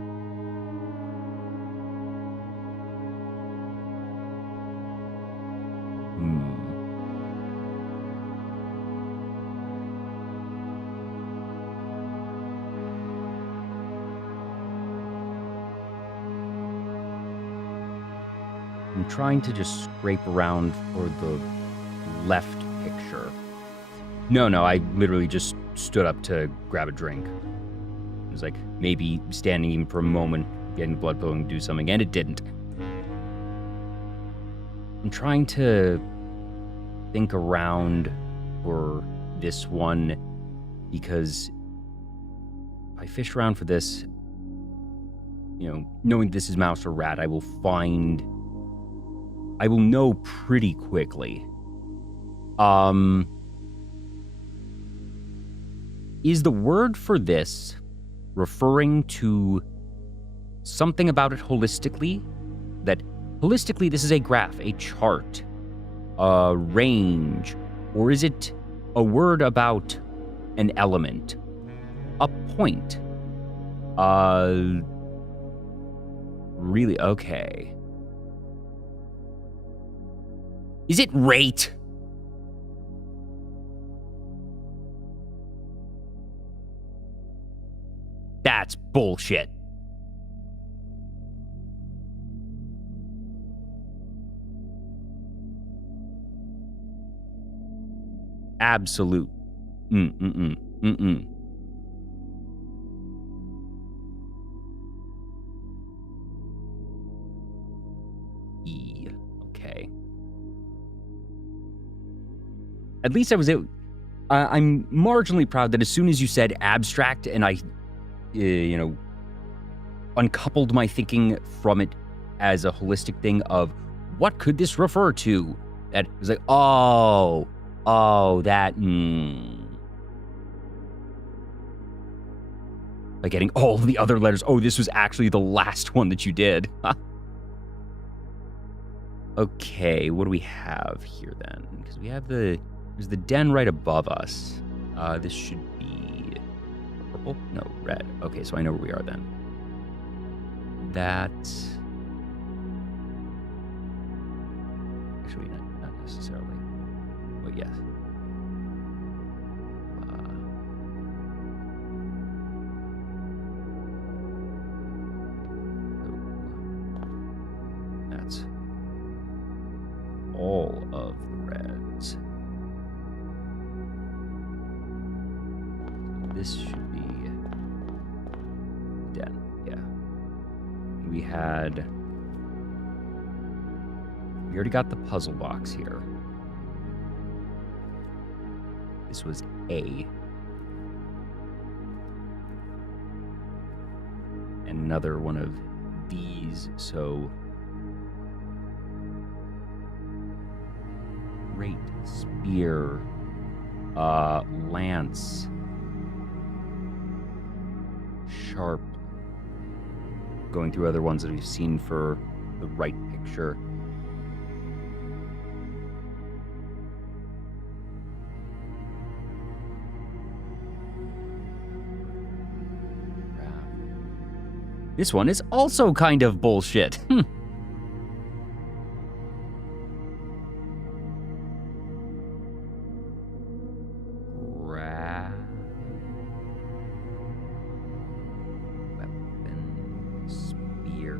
I'm trying to just scrape around for the left picture. No, I literally just stood up to grab a drink. It was like maybe standing even for a moment, getting blood flowing, do something, and it didn't. I'm trying to think around for this one because if I fish around for this, knowing this is mouse or rat, I will know pretty quickly. Is the word for this referring to something about it holistically? That holistically this is a graph, a chart, a range, or is it a word about an element, a point? Really? Okay. Is it rate? That's bullshit. Absolute. E. Okay. At least I was able. I'm marginally proud that as soon as you said abstract and I, uncoupled my thinking from it as a holistic thing of what could this refer to, that was like, that. Like getting all the other letters. Oh, this was actually the last one that you did. Okay, what do we have here then? Because we have there's the den right above us. This should be purple? No, red. Okay, so I know where we are then. that. Actually, not necessarily. But yes. That's all of the reds. This should be den, yeah. We already got the puzzle box here. This was A. And another one of these, so great spear, lance, sharp. Going through other ones that we've seen for the right picture. This one is also kind of bullshit. Weapon, spear.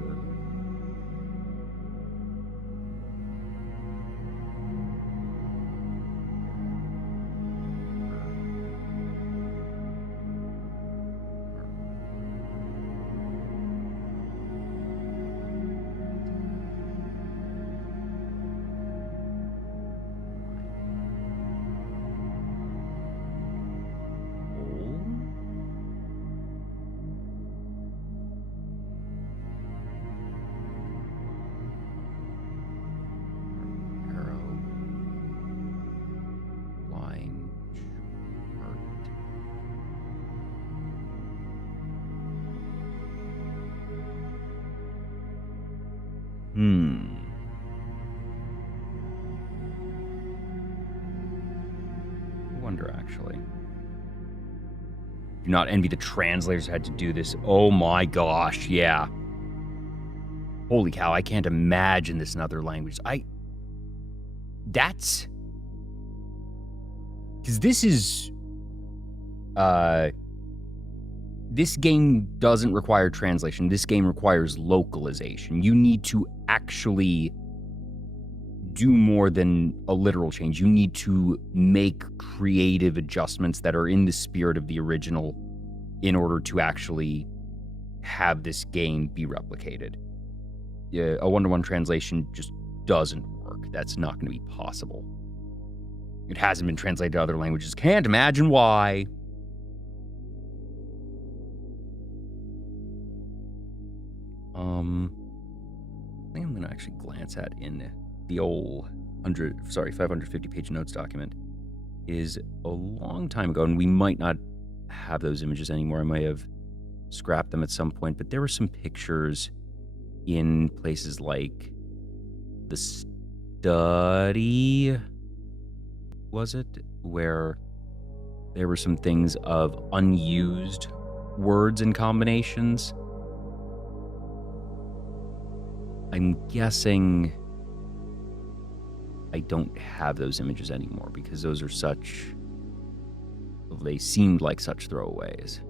I wonder, actually. Do not envy the translators who had to do this. Oh my gosh, yeah. Holy cow, I can't imagine this in other languages. That's... Because this is... This game doesn't require translation. This game requires localization. You need to actually do more than a literal change. You need to make creative adjustments that are in the spirit of the original in order to actually have this game be replicated. A one-to-one translation just doesn't work. That's not going to be possible. It hasn't been translated to other languages. Can't imagine why. I think I'm going to actually glance at in the old 550-page notes document is a long time ago, and we might not have those images anymore. I might have scrapped them at some point, but there were some pictures in places like the study, was it? Where there were some things of unused words and combinations. I'm guessing I don't have those images anymore because those are they seemed like such throwaways.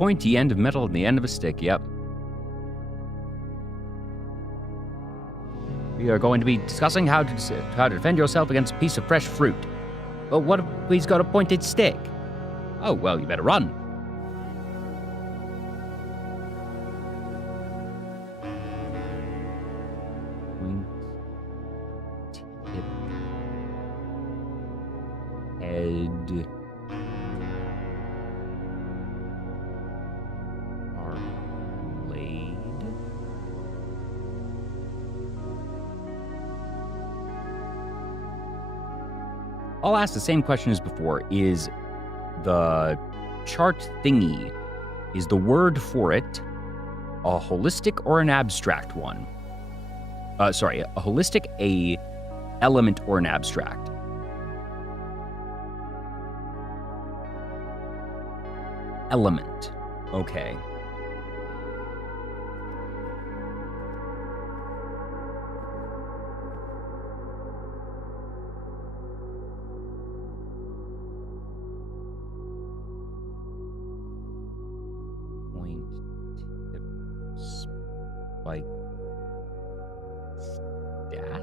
Pointy end of metal at the end of a stick, yep. We are going to be discussing how to defend yourself against a piece of fresh fruit. But what if he's got a pointed stick? Oh, well, you better run. Tip. Head. Blade. I'll ask the same question as before. Is the chart thingy, is the word for it a holistic or an abstract one? Sorry, a holistic, a element, or an abstract? Element. Okay. Point, tip, spike, stat?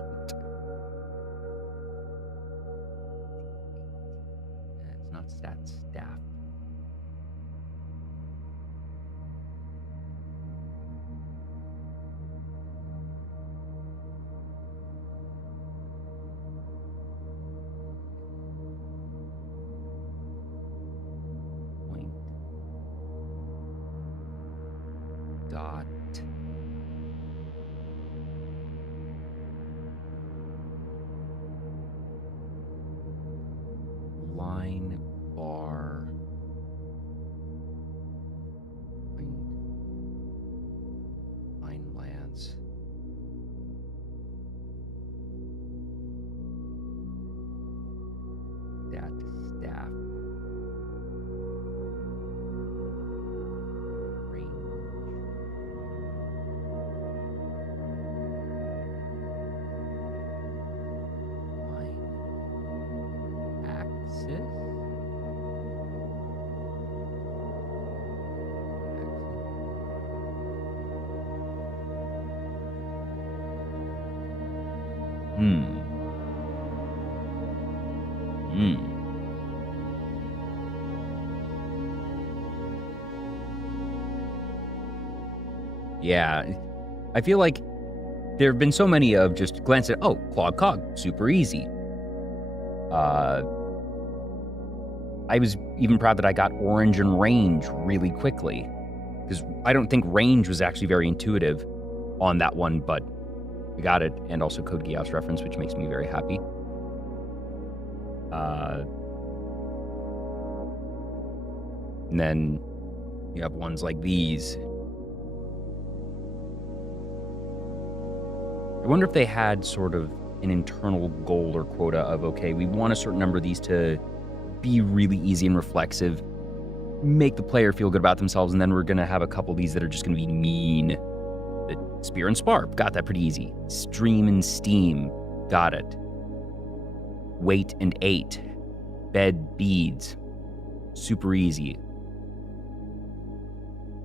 It's not stat, staff. Point. Dot. Line, bar. Line, lance. Stat, staff. Yeah, I feel like there have been so many of just glance at, oh, Clog Cog, super easy. I was even proud that I got orange and range really quickly, because I don't think range was actually very intuitive on that one, but I got it, and also Code Geass reference, which makes me very happy. And then you have ones like these. I wonder if they had sort of an internal goal or quota of, okay, we want a certain number of these to be really easy and reflexive, make the player feel good about themselves, and then we're going to have a couple of these that are just going to be mean. The Spear and Sparp, got that pretty easy. Stream and Steam, got it. Wait and 8. Bed Beads, super easy.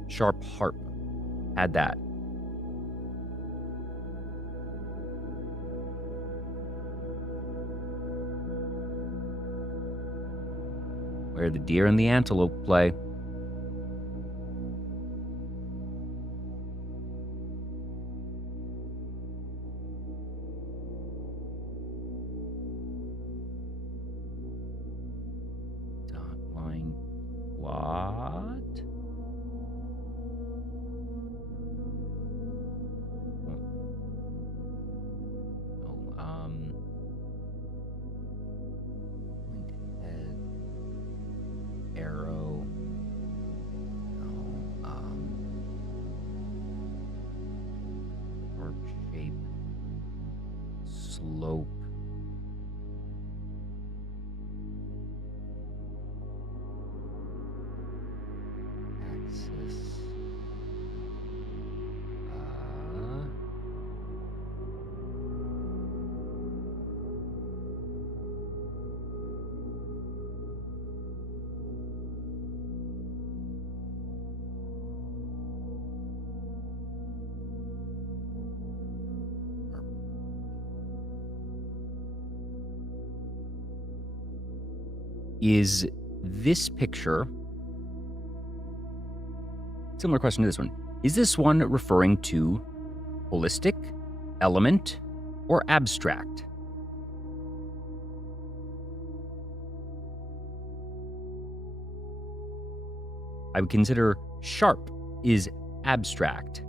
Sharp Harp, had that. Where the deer and the antelope play. Dot line plot. Arrow. Arc shape. Slope. Axis. is this picture... Similar question to this one. Is this one referring to holistic, element, or abstract? I would consider sharp is abstract.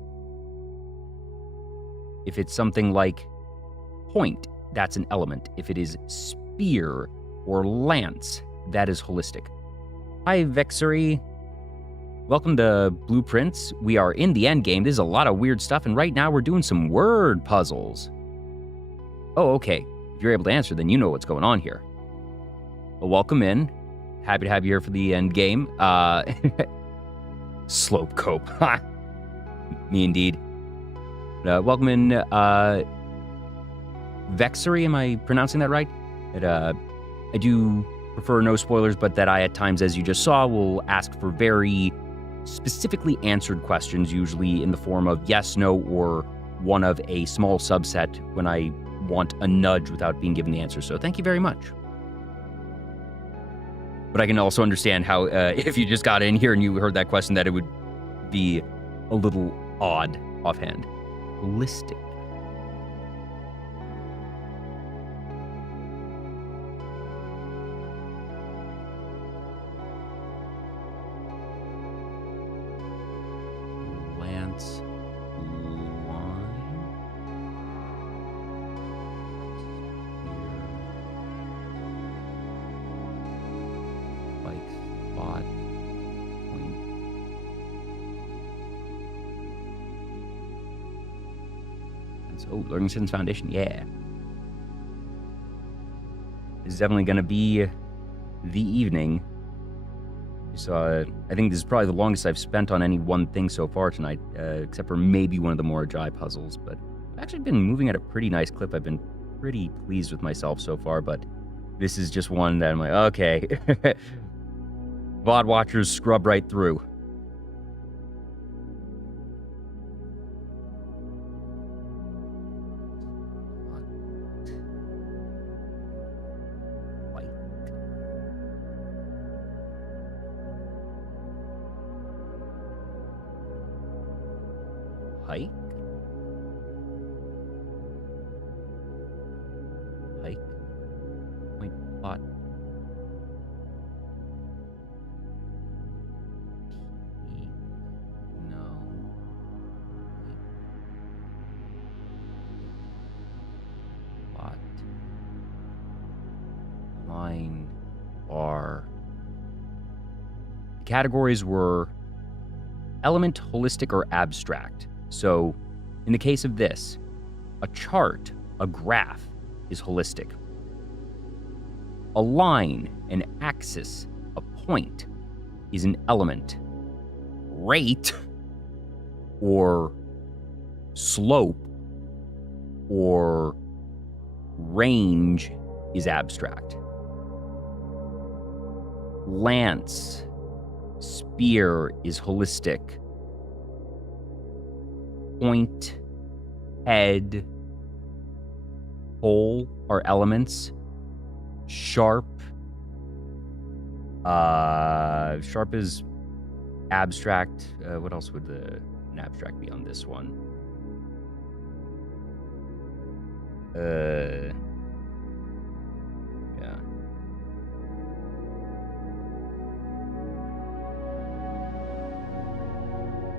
If it's something like point, that's an element. If it is spear or lance, that is holistic. Hi, Vexery. Welcome to Blueprints. We are in the end game. This is a lot of weird stuff, and right now we're doing some word puzzles. Oh, okay. If you're able to answer, then you know what's going on here. Well, welcome in. Happy to have you here for the end game. Slope cope. Me indeed. Welcome in, Vexery. Am I pronouncing that right? I do prefer no spoilers, but that I, at times, as you just saw, will ask for very specifically answered questions, usually in the form of yes, no, or one of a small subset when I want a nudge without being given the answer. So thank you very much. But I can also understand how, if you just got in here and you heard that question, that it would be a little odd offhand. Holistic. Lance line. Like spot point. And so, Learning Systems Foundation, yeah. This is definitely going to be the evening. So I think this is probably the longest I've spent on any one thing so far tonight, except for maybe one of the more Ajay puzzles. But I've actually been moving at a pretty nice clip. I've been pretty pleased with myself so far, but this is just one that I'm like, okay. VOD watchers scrub right through. Hike? Hike? Point plot. No. Plot. Line. Bar. The categories were element, holistic, or abstract. So, in the case of this, a chart, a graph, is holistic. A line, an axis, a point, is an element. Rate, or slope, or range, is abstract. Lance, spear, is holistic. Point, head, hole are elements. Sharp. Sharp is abstract. What else would an abstract be on this one? Yeah.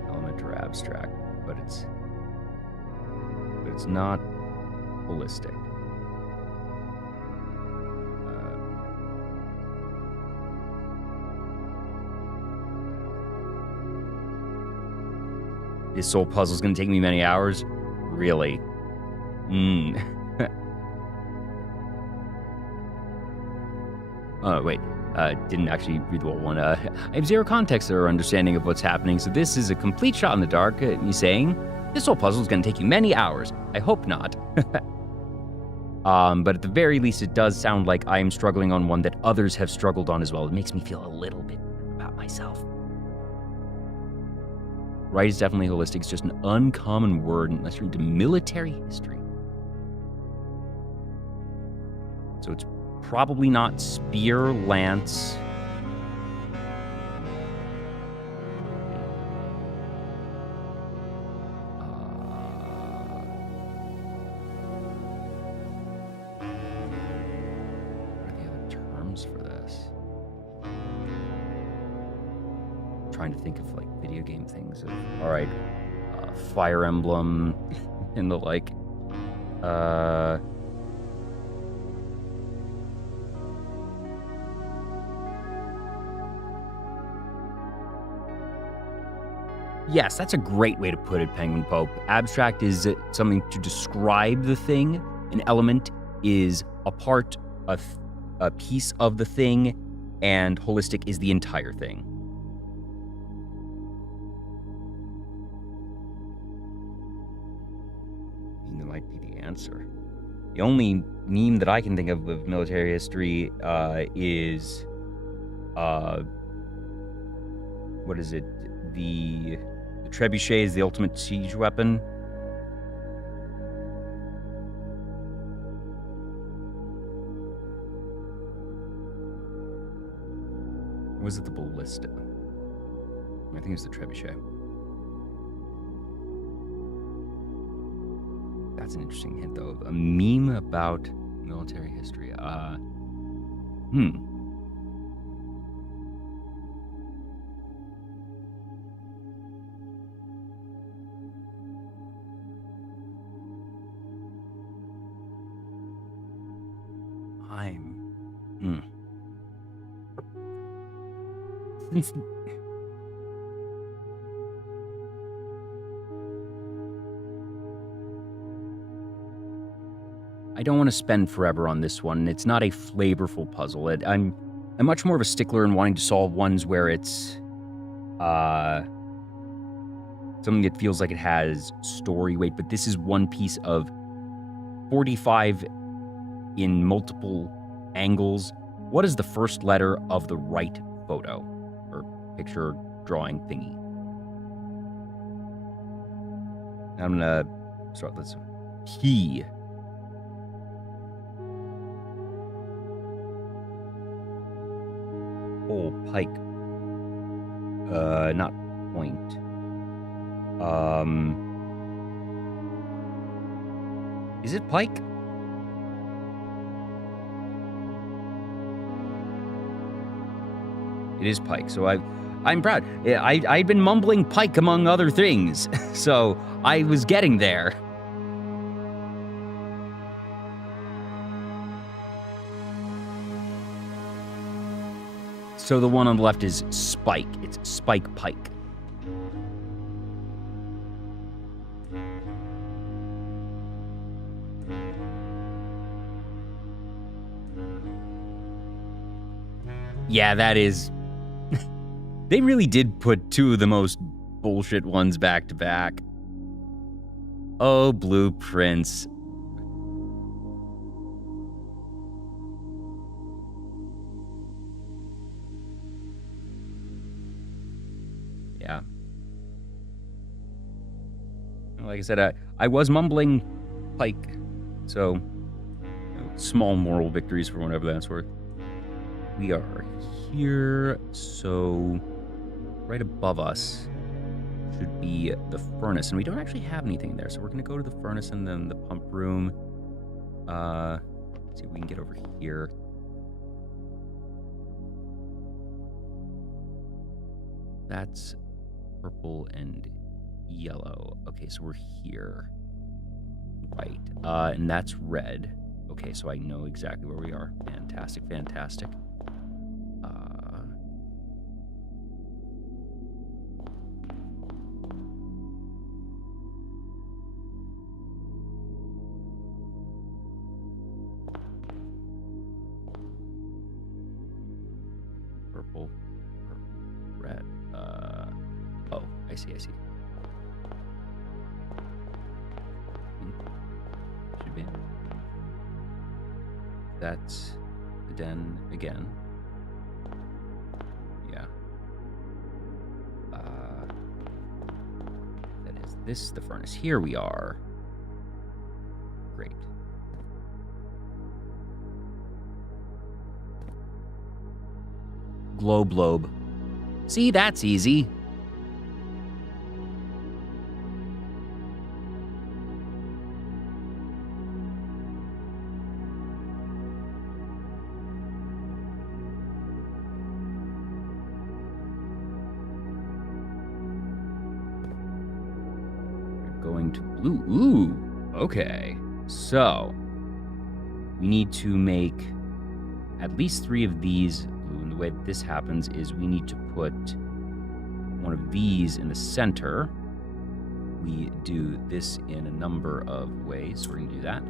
Element or abstract, but it's not holistic. This soul puzzle is going to take me many hours? Really? Oh, wait. Didn't actually read the whole one. I have zero context or understanding of what's happening, so this is a complete shot in the dark. Me saying, this whole puzzle is going to take you many hours. I hope not. But at the very least, it does sound like I am struggling on one that others have struggled on as well. It makes me feel a little bit about myself. Right is definitely holistic. It's just an uncommon word unless you're into military history. So it's Probably not spear, lance. What are the other terms for this? I'm trying to think of like video game things. All right, Fire Emblem and the like. Yes, that's a great way to put it, Penguin Pope. Abstract is something to describe the thing. An element is a part, a piece of the thing, and holistic is the entire thing. I mean, that might be the answer. The only meme that I can think of military history is, what is it? The trebuchet is the ultimate siege weapon. Or was it the ballista? I think it was the trebuchet. That's an interesting hint, though. A meme about military history. I don't want to spend forever on this one. It's not a flavorful puzzle. I'm much more of a stickler in wanting to solve ones where it's something that feels like it has story weight, but this is one piece of 45 in multiple angles. What is the first letter of the right photo or picture drawing thingy? I'm gonna start this. P. Oh, pike. Not point. Is it pike? It is pike, so I'm proud. I'd been mumbling pike among other things, so I was getting there. So the one on the left is spike. It's spike pike. Yeah, that is... They really did put two of the most bullshit ones back to back. Oh, blueprints. Yeah. Like I said, I was mumbling pike, so small moral victories for whatever that's worth. We are here, so right above us should be the furnace, and we don't actually have anything there, so we're going to go to the furnace and then the pump room. Let's see if we can get over here. That's purple and yellow. Okay, so we're here. Right. And that's red. Okay, so I know exactly where we are. Fantastic, fantastic. Purple, red. Oh, I see. Should be. That's the den again. Yeah. That is this the furnace. Here we are. Great. globe. See, that's easy. Going to blue. Ooh, okay. So we need to make at least 3 of these blue. And the way that this happens is we need to put one of these in the center. We do this in a number of ways. So we're going to do that.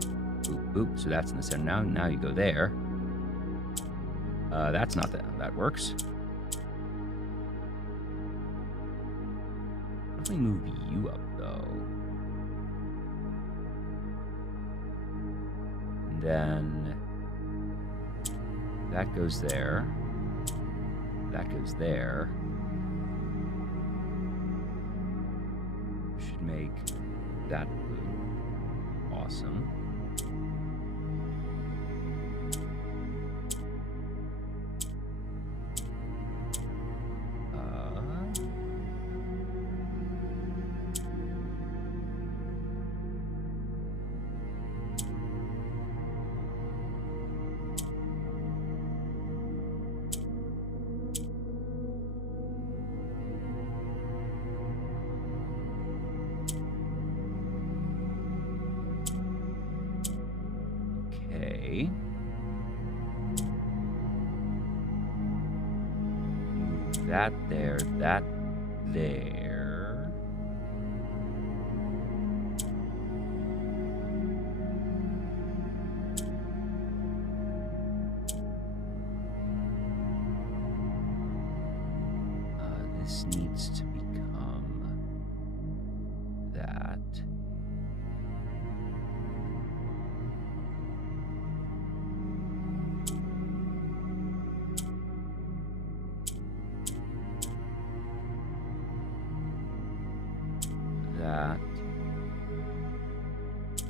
Boop, boop. So that's in the center. Now you go there. That's not that. That works. How do we move you up, though? And then that goes there. That goes there. Should make that blue. Awesome. Okay. Move that there, that there. This needs to become that.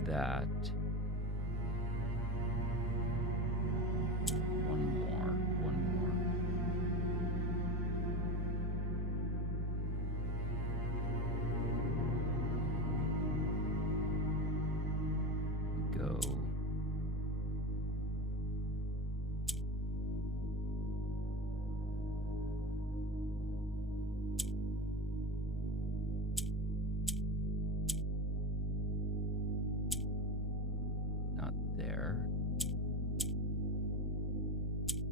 That. One more. Go. There.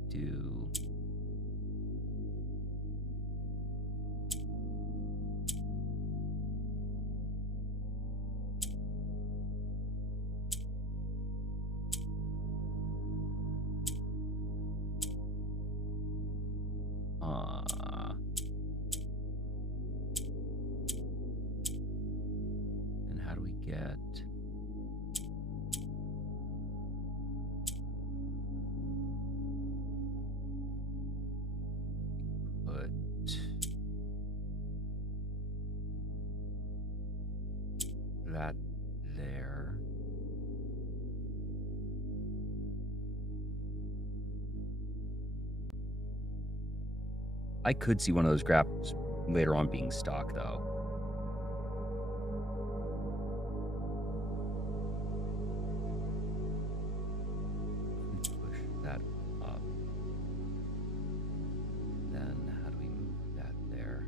Do. And how do we get... that there. I could see one of those graphs later on being stock, though. Push that up. Then how do we move that there?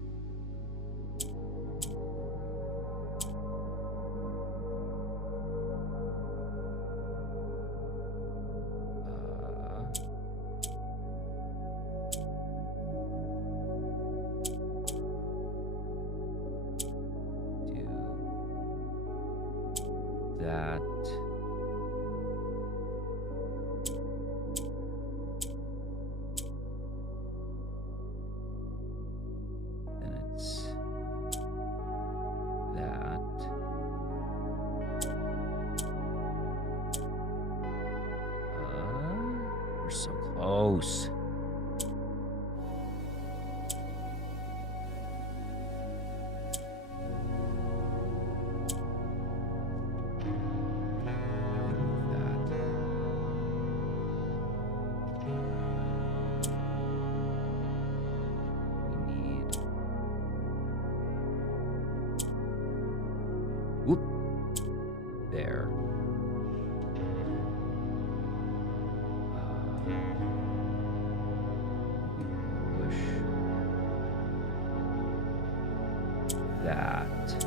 That. Then it's that. We're so close. there. Push that.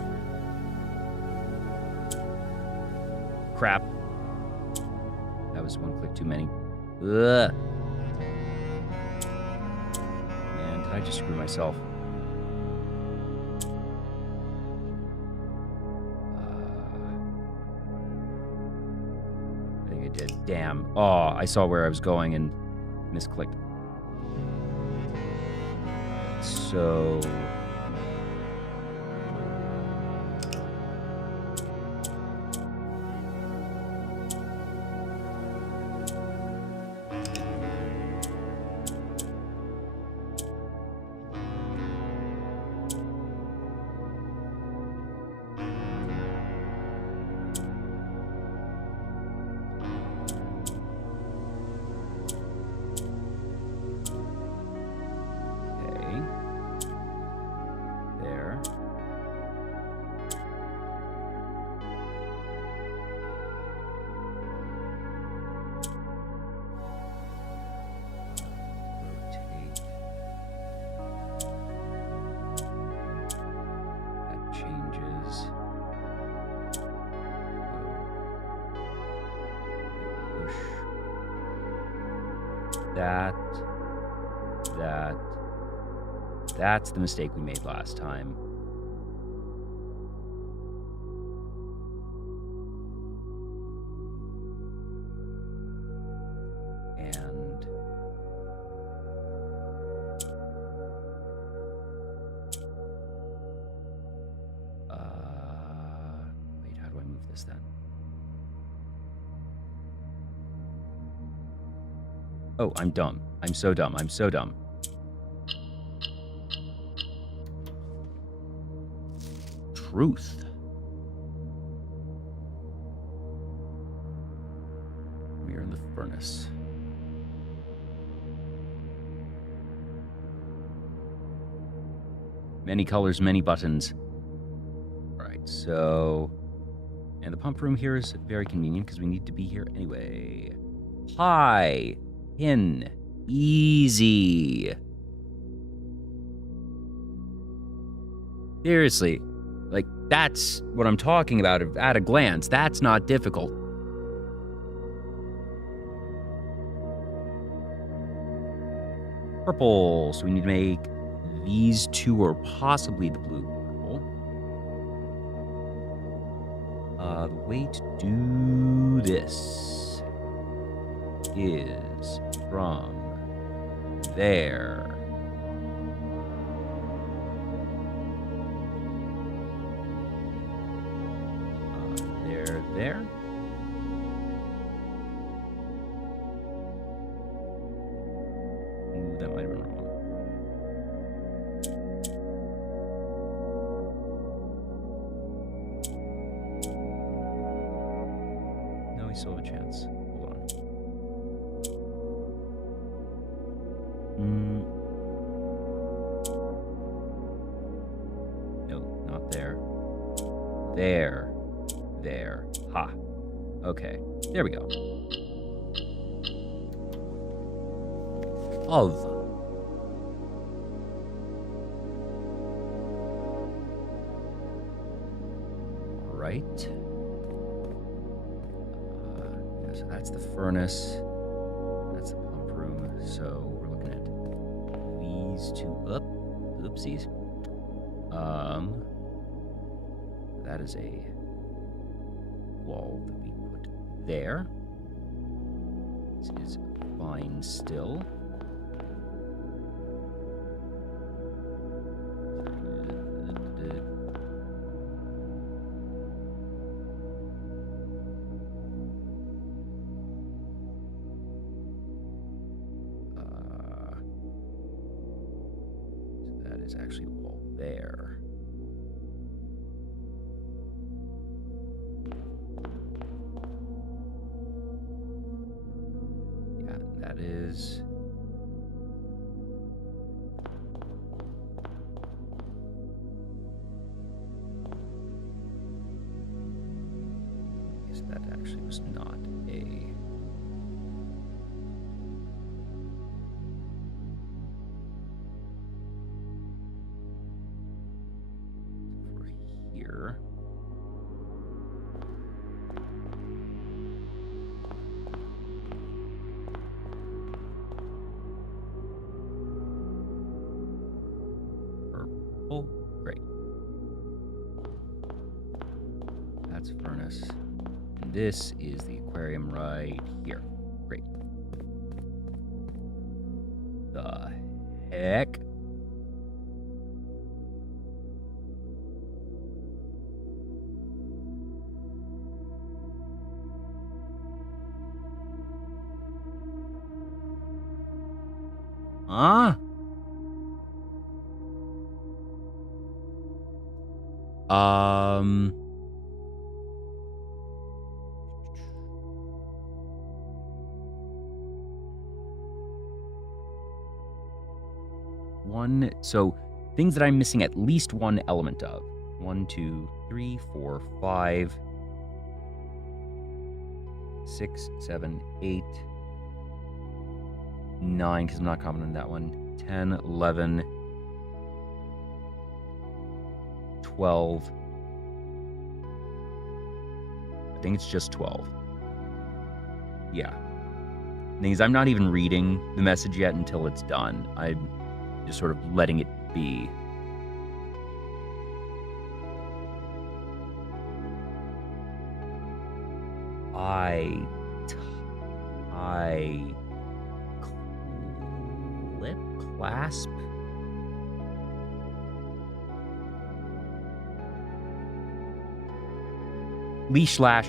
Crap. That was one click too many. Ugh. Man, did I just screw myself? I think I did. Damn. Oh, I saw where I was going and misclicked. So... That's the mistake we made last time. And... wait, how do I move this then? Oh, I'm dumb. I'm so dumb. I'm so dumb. Truth. We are in the furnace. Many colors, many buttons. All right, so... And the pump room here is very convenient because we need to be here anyway. Hi. In. Easy. Seriously. Like, that's what I'm talking about at a glance. That's not difficult. Purple. So we need to make these two or possibly the blue purple. The way to do this is from there. There. Ooh, that might have been wrong. No, we still have a chance. Hold on. No, not there. There. Ha. Okay. There we go. Of. Right. So that's the furnace. That's the pump room. So we're looking at these two. Oopsies. That is a wall that we put there. This is fine still. So that is actually a wall there. That is was not a... For here. Purple. Great. That's furnace. And this is the aquarium right here. Great. The heck? Huh? So things that I'm missing at least one element of. 1, 2, 3, 4, 5, 6, 7, 8, 9, because I'm not confident in that one. 10, 11, 12. I think it's just 12. Yeah. The thing is, I'm not even reading the message yet until it's done. I'm just sort of letting it be. Clasp. Leash lash.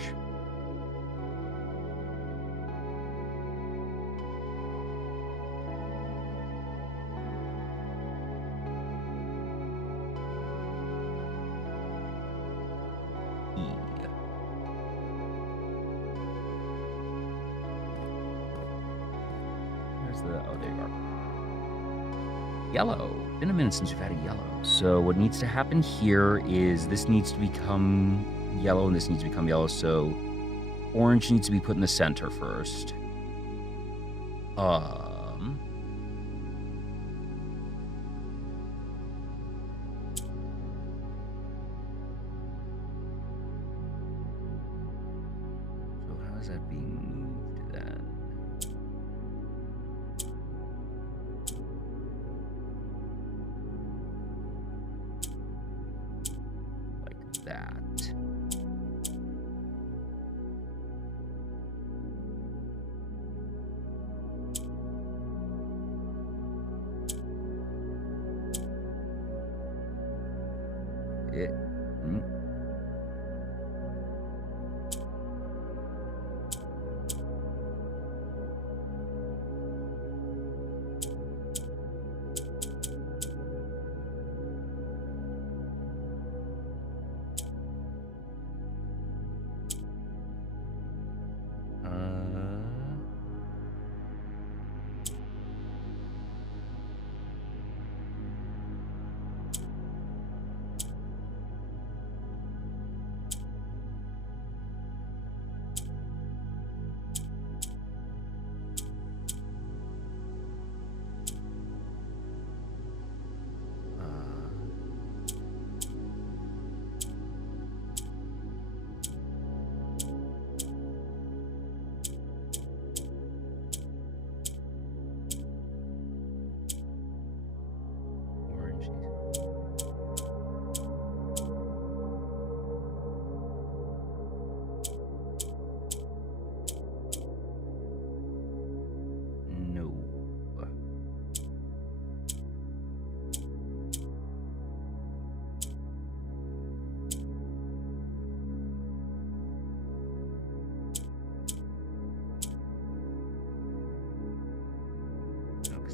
Oh, there you are. Yellow. Been a minute since we've had a yellow. So what needs to happen here is this needs to become yellow and this needs to become yellow. So orange needs to be put in the center first. So how is that being moved then? That.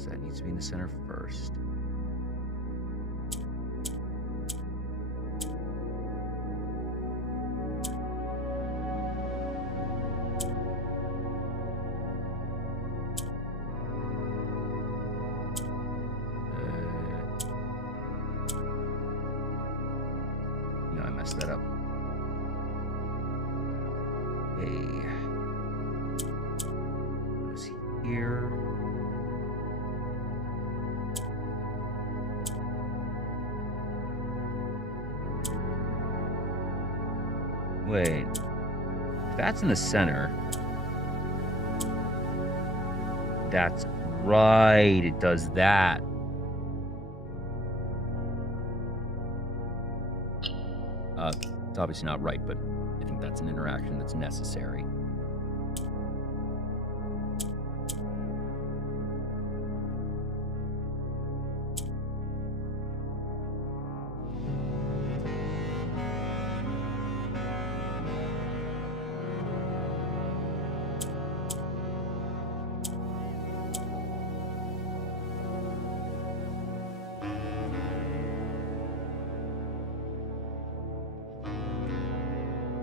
That needs to be in the center first. No, I messed that up. Hey. Wait. If that's in the center. That's right. It does that. It's obviously not right, but I think that's an interaction that's necessary.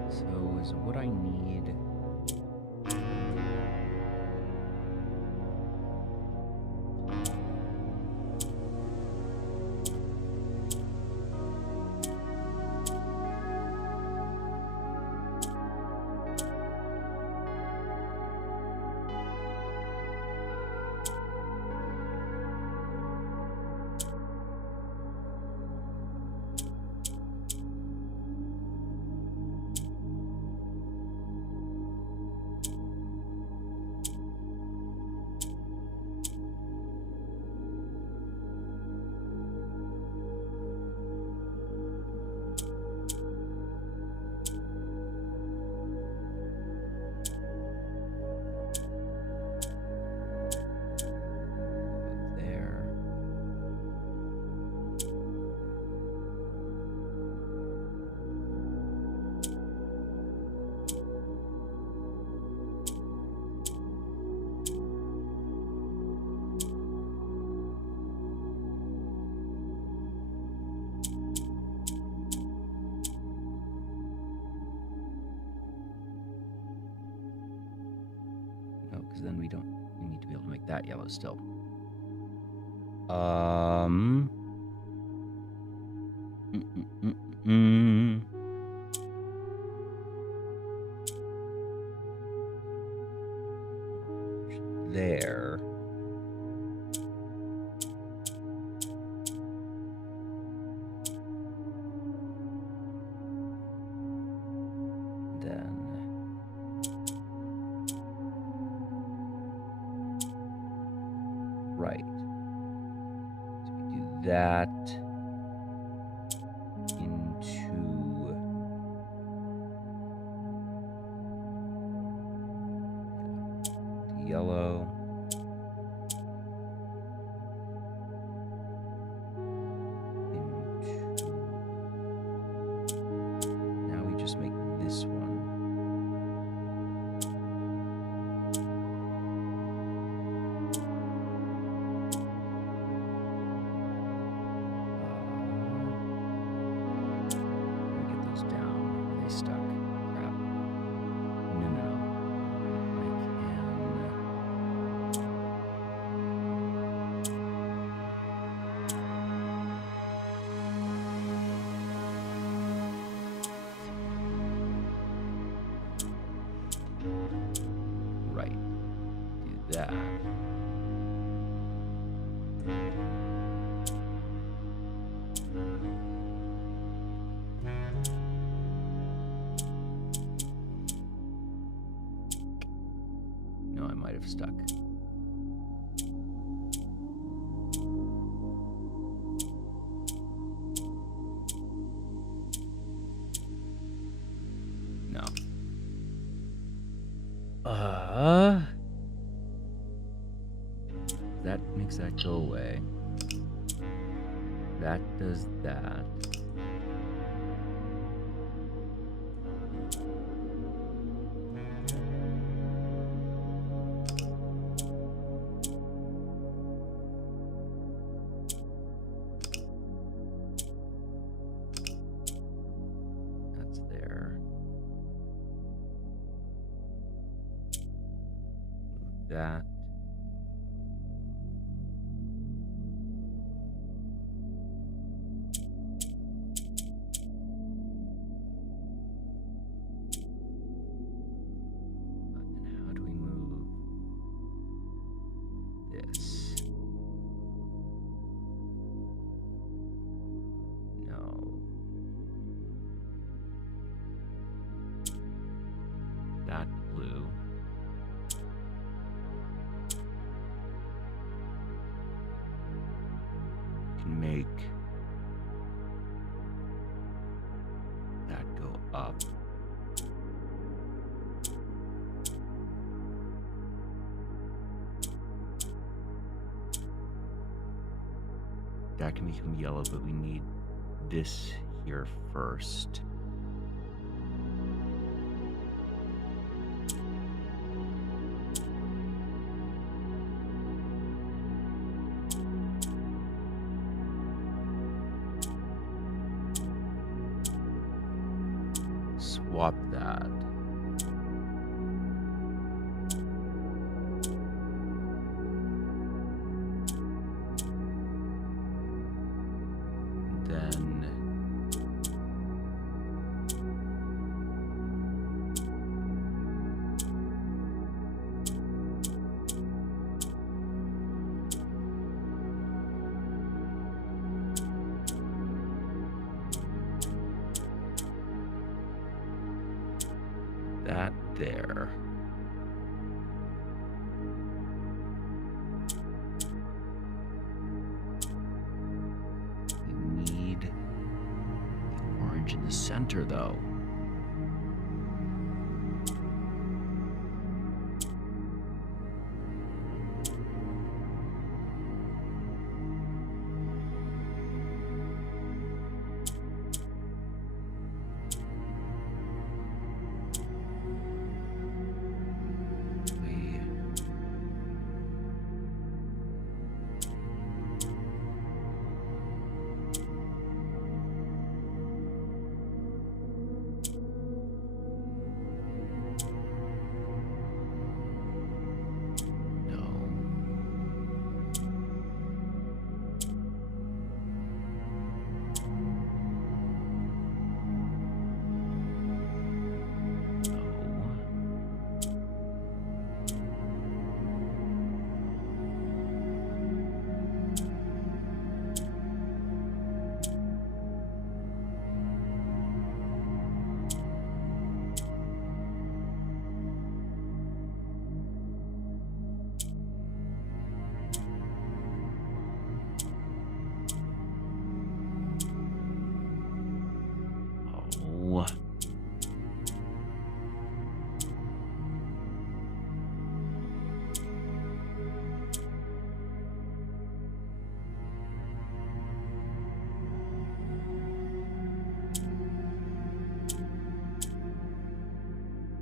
So is what I need. Because then we need to be able to make that yellow still. There. Right. So we do that into the yellow. Now we just make this one. Right. Do that. No, I might have stuck. No. That makes that go away. That does that. That's there. That. can make that go up. That can become yellow, but we need this here first. Swap that. Then that there. We need the orange in the center, though.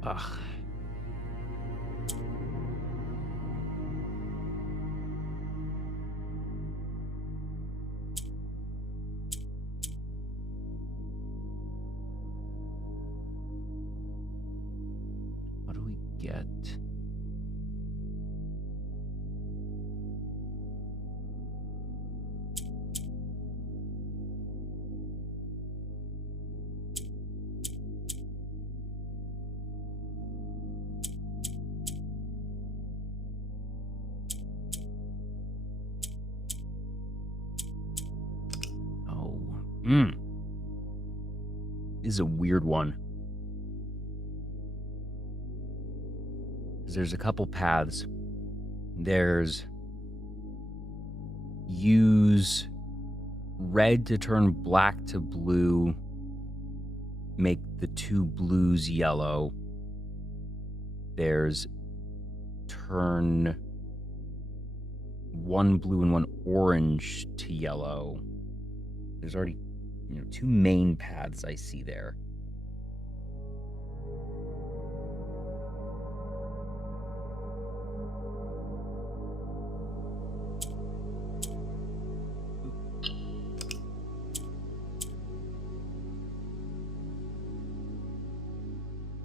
Ugh. What do we get? This is a weird one. There's a couple paths. There's use red to turn black to blue, make the two blues yellow. There's turn one blue and one orange to yellow. There's already, two main paths I see there.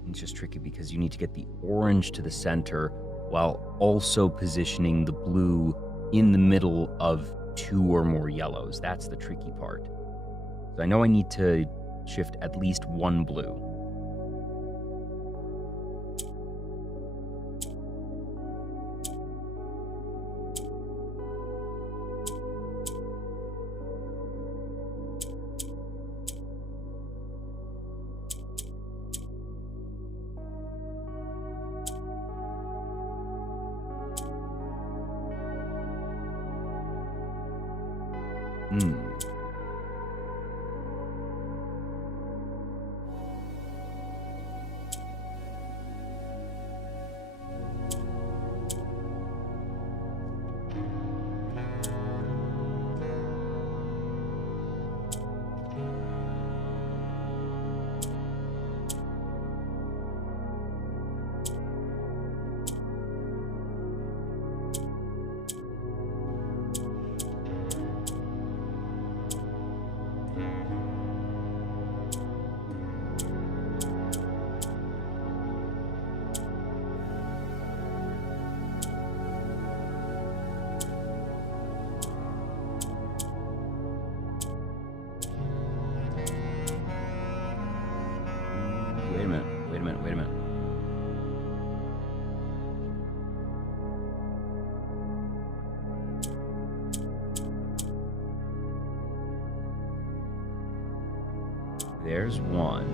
It's just tricky because you need to get the orange to the center while also positioning the blue in the middle of two or more yellows. That's the tricky part. So I know I need to shift at least one blue. Hmm. Wait a minute. There's one.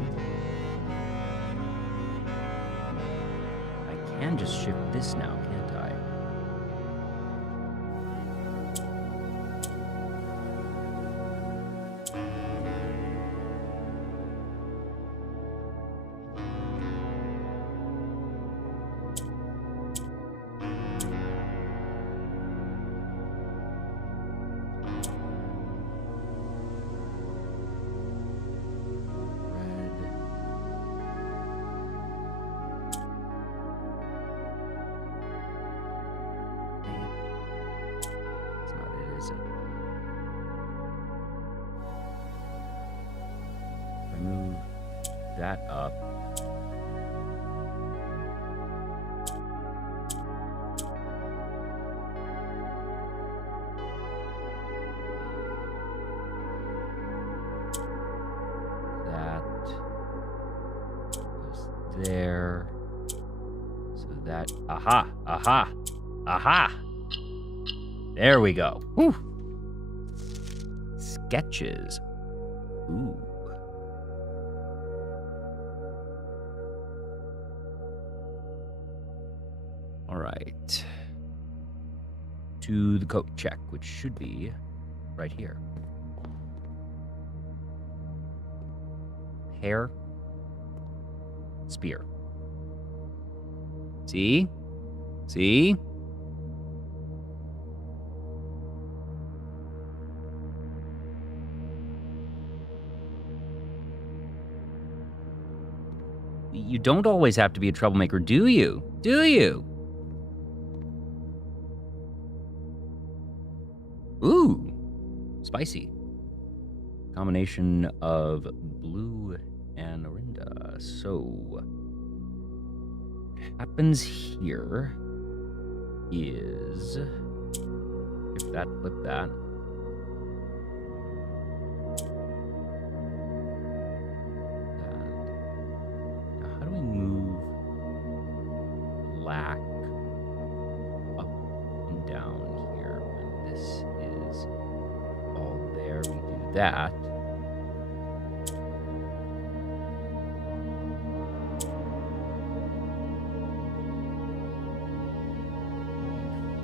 I can just shift this now, can't I? Move that up. That goes there. So that, aha. There we go. Whew. Sketches. Ooh. All right. To the coat check, which should be right here. Hair. Spear. See? See? You don't always have to be a troublemaker, do you? Do you? Ooh, spicy. Combination of blue and Orinda. So, what happens here is, if that, flip that. Now, how do we move black up and down here when this is all there? We do that.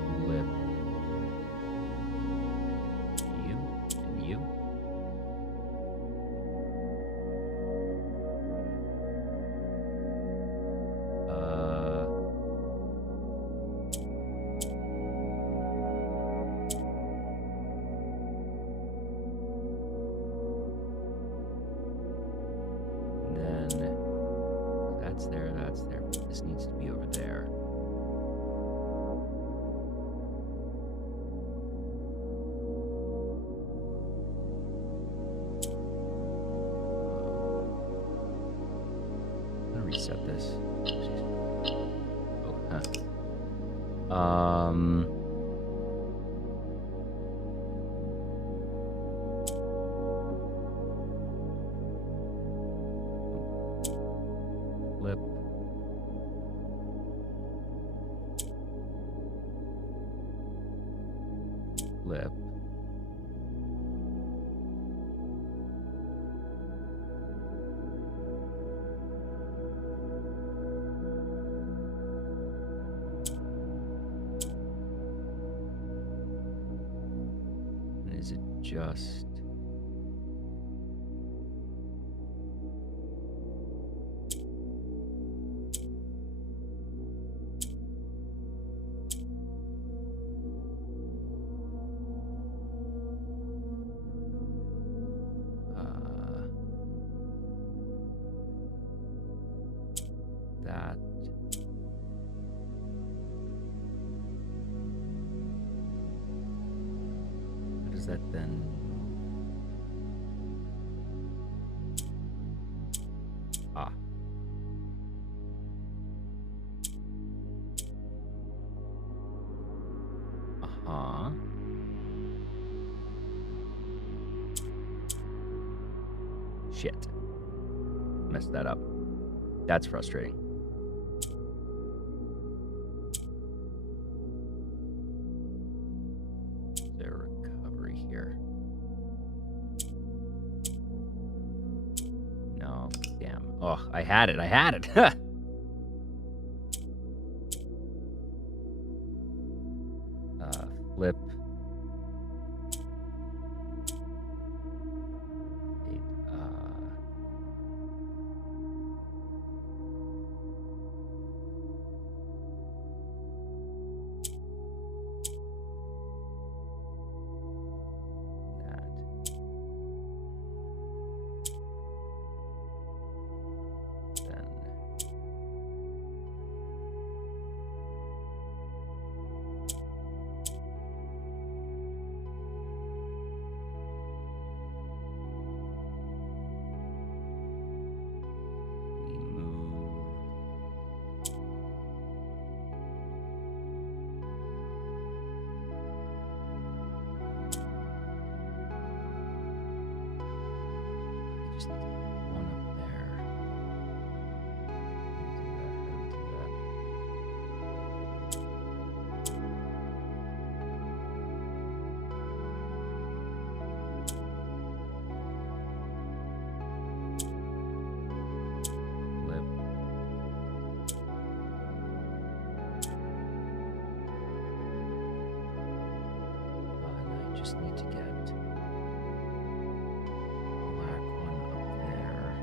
We flip you and you. That's there. This needs to be over there. I'm gonna reset this. Oh, huh. Flip. just... that. How does that then... Ah. Uh-huh. Shit. Messed that up. That's frustrating. Is there a recovery here? No. Damn. Oh, I had it. I had it. Flip. Just need to get the black one up there.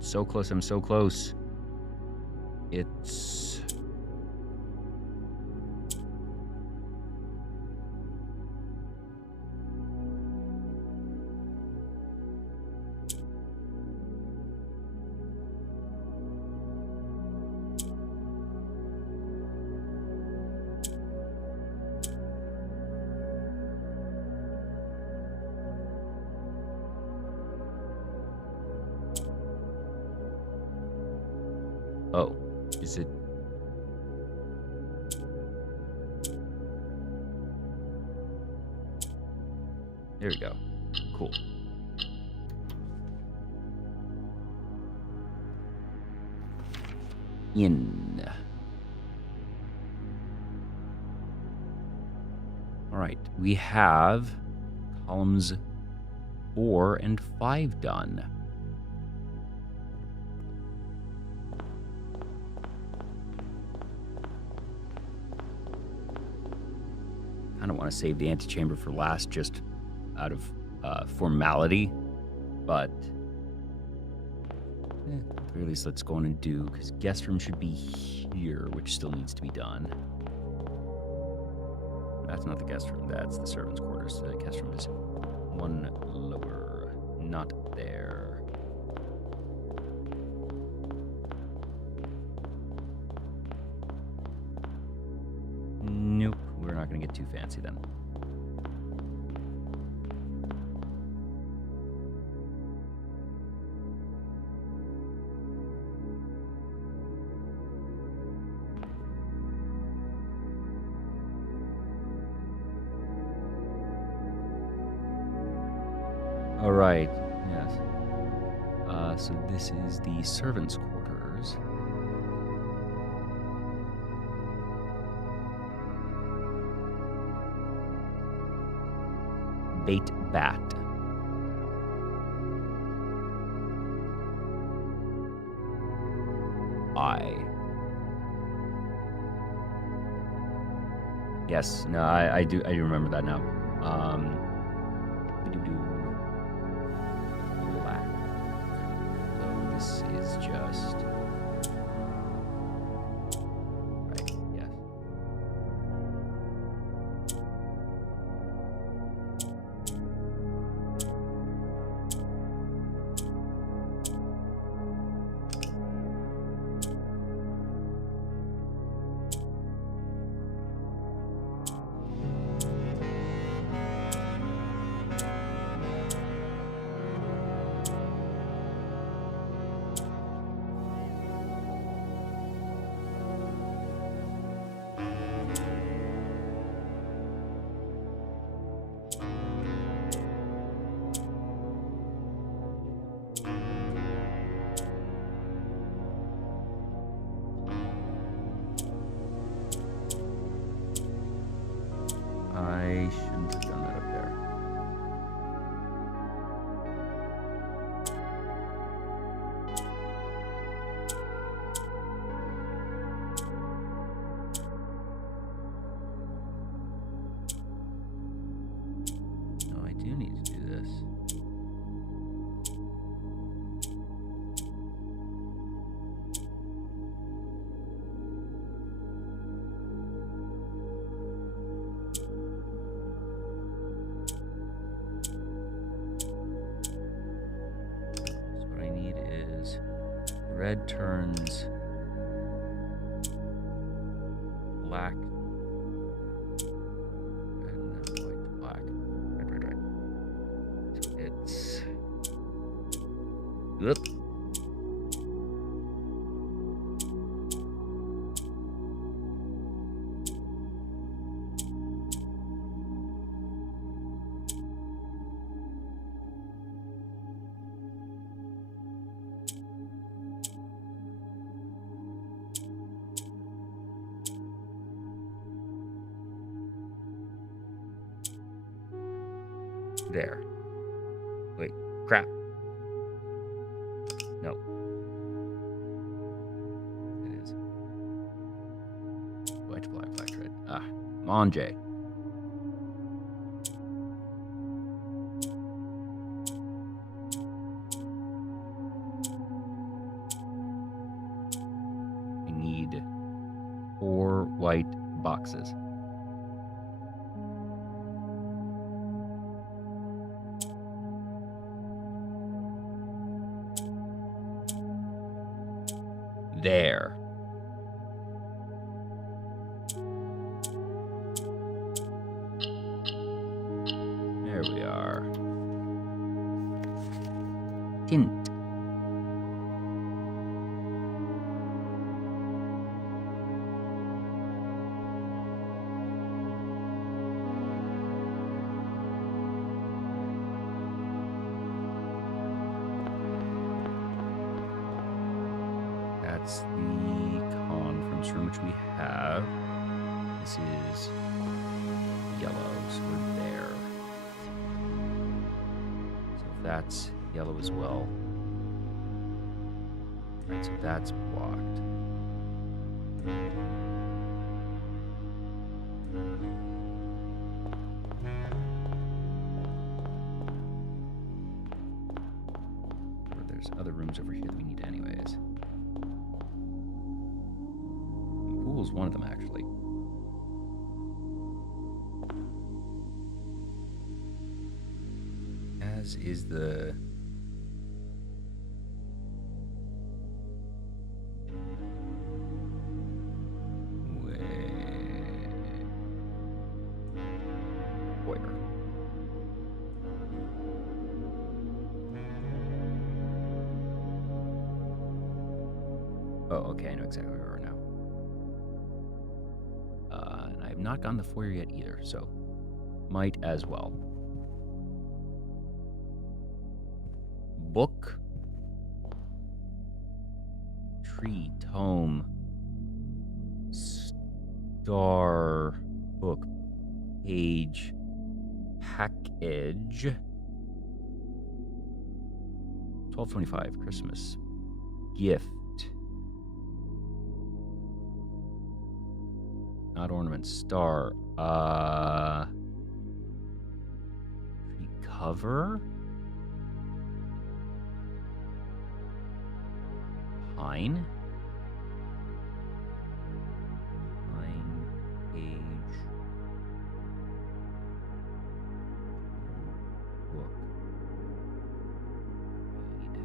So close. I'm so close. It's... Oh, is it? There we go. Cool. In. All right, we have columns 4 and 5 done. I don't want to save the antechamber for last, just out of formality, but at the very least, let's go on and do, because guest room should be here, which still needs to be done. That's not the guest room, that's the servants' quarters. The guest room is one lower, not there. Nope, we're not going to get too fancy then. Right. Yes. So this is the servants' quarters. Bait bat. Yes, no, I do remember that now. Black. So this is just right. Yes. I shouldn't have done that up there. No, I do need to do this. So what I need is red turns black and then white to black. Right. So it's Oop. There. Wait, crap. No. It is. White to black, black to red. Ah, come on, Jay. I need 4 white boxes. There. There we are. Tint. That's the conference room, which we have. This is yellow, so we're there. So that's yellow as well. Right, so that's blocked. Or there's other rooms over here that we need anyways. Pool's one of them, actually. As is the... Where? Oh, okay, I know exactly where we are now. And I have not gotten the foyer yet either, so might as well. book. Tree, tome, star, book, page, package. 1225, Christmas. Gift. Not ornament, star. Tree cover. Pine. Pine page. Book. Read.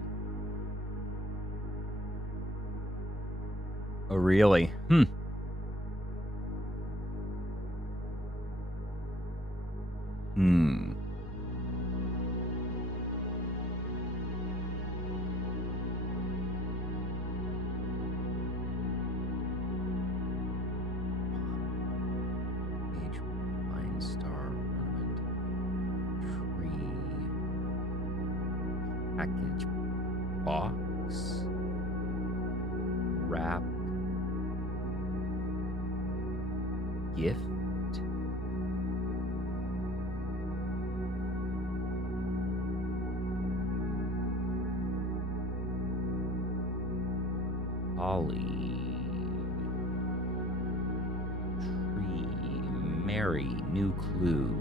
Oh, really? Page, pine, star, ornament, tree, package, box, wrap, gift. Holly. Tree. Mary. New clue.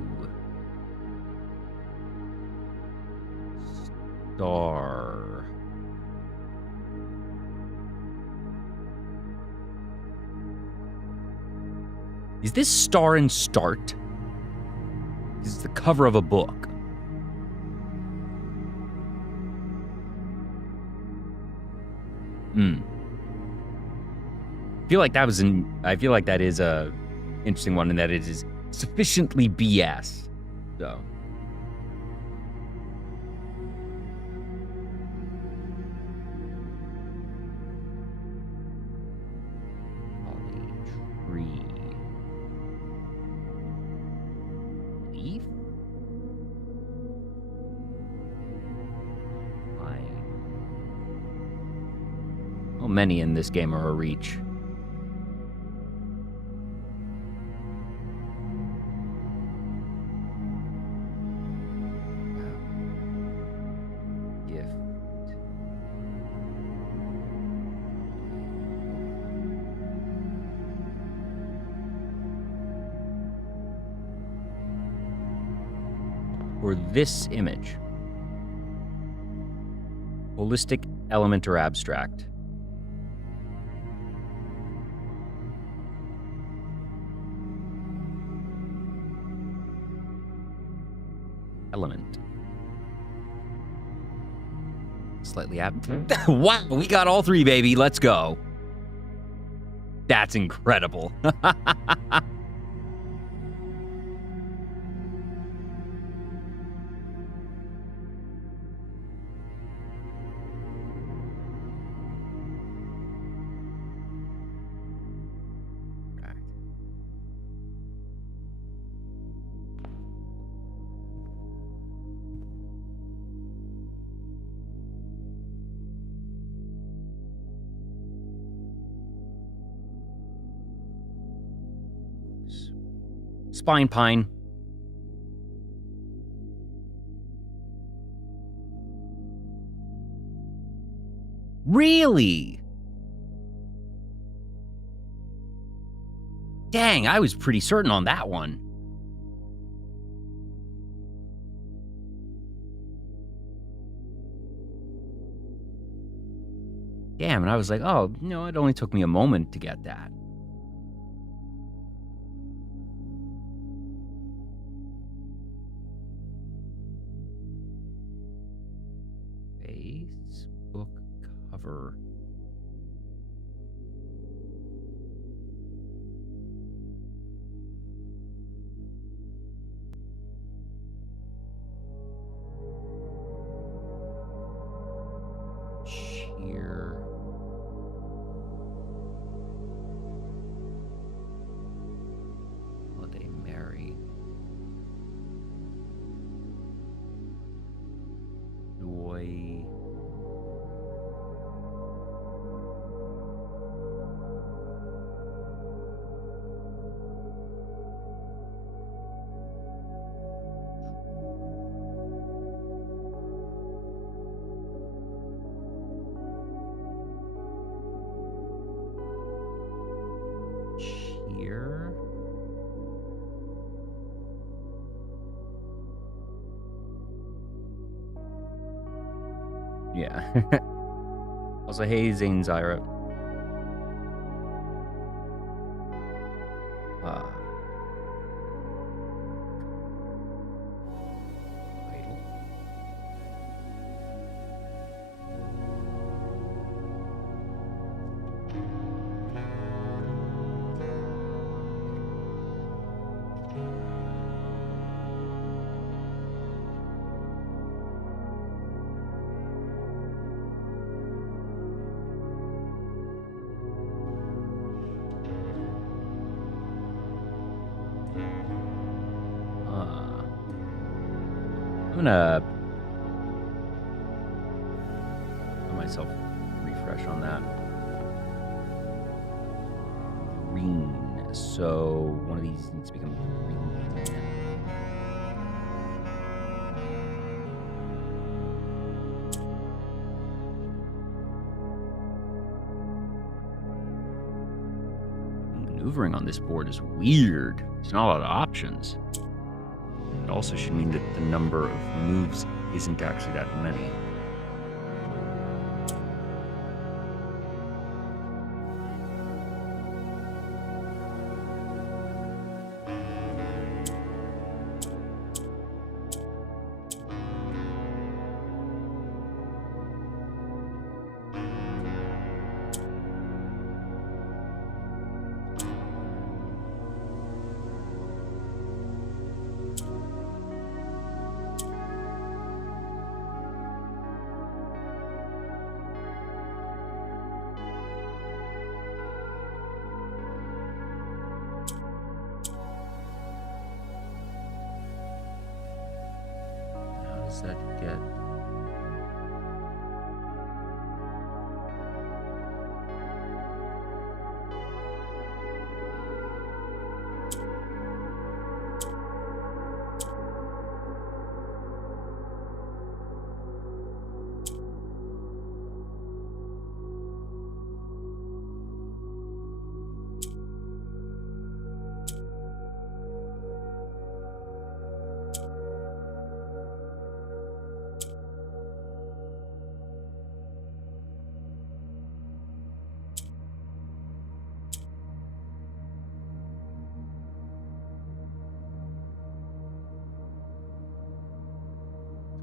Star. Is this Star and Start? This is the cover of a book. I feel like that is a interesting one, and that it is sufficiently BS. So. Holly, tree. Leaf? Pine. Well, many in this game are a reach. Or this image. Holistic, element, or abstract. Element. Slightly Wow, we got all three, baby. Let's go. That's incredible. Spine pine. Really? Dang, I was pretty certain on that one. Damn, and I was like, oh, no, it only took me a moment to get that. Facebook cover. Cheer. Holiday Mary. Joy. Also, hey, Zane Zyra. Idle. I'm gonna let myself refresh on that. Green. So one of these needs to become green. Maneuvering on this board is weird. There's not a lot of options. It also should mean that the number of moves isn't actually that many. That get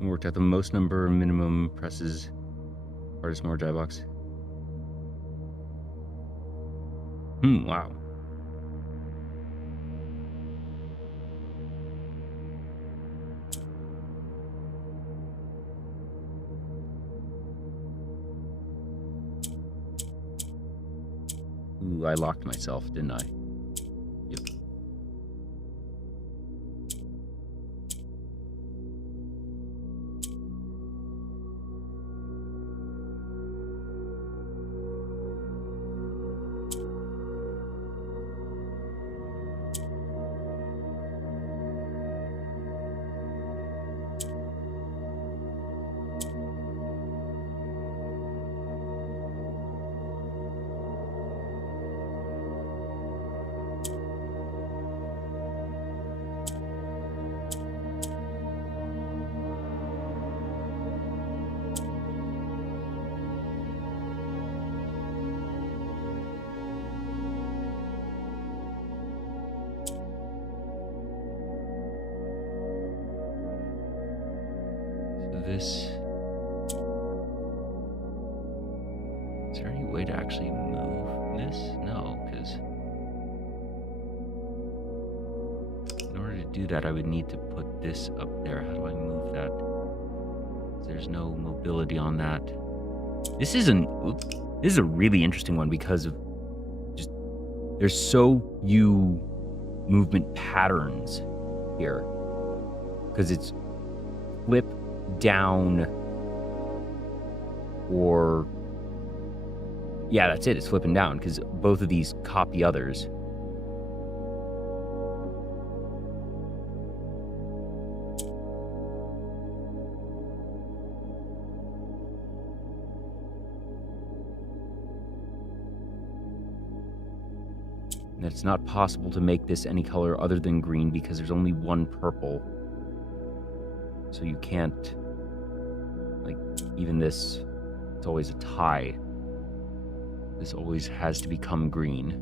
worked out the most number minimum presses hardest more die box. Wow. Ooh, I locked myself, didn't I? Yep. This. Is there any way to actually move this? No, because in order to do that, I would need to put this up there. How do I move that? There's no mobility on that. This is a really interesting one because of just there's so few movement patterns here because it's flip down or yeah, that's it. It's flipping down because both of these copy others. And it's not possible to make this any color other than green because there's only one purple. So you can't, like, even this It's always a tie. This always has to become green.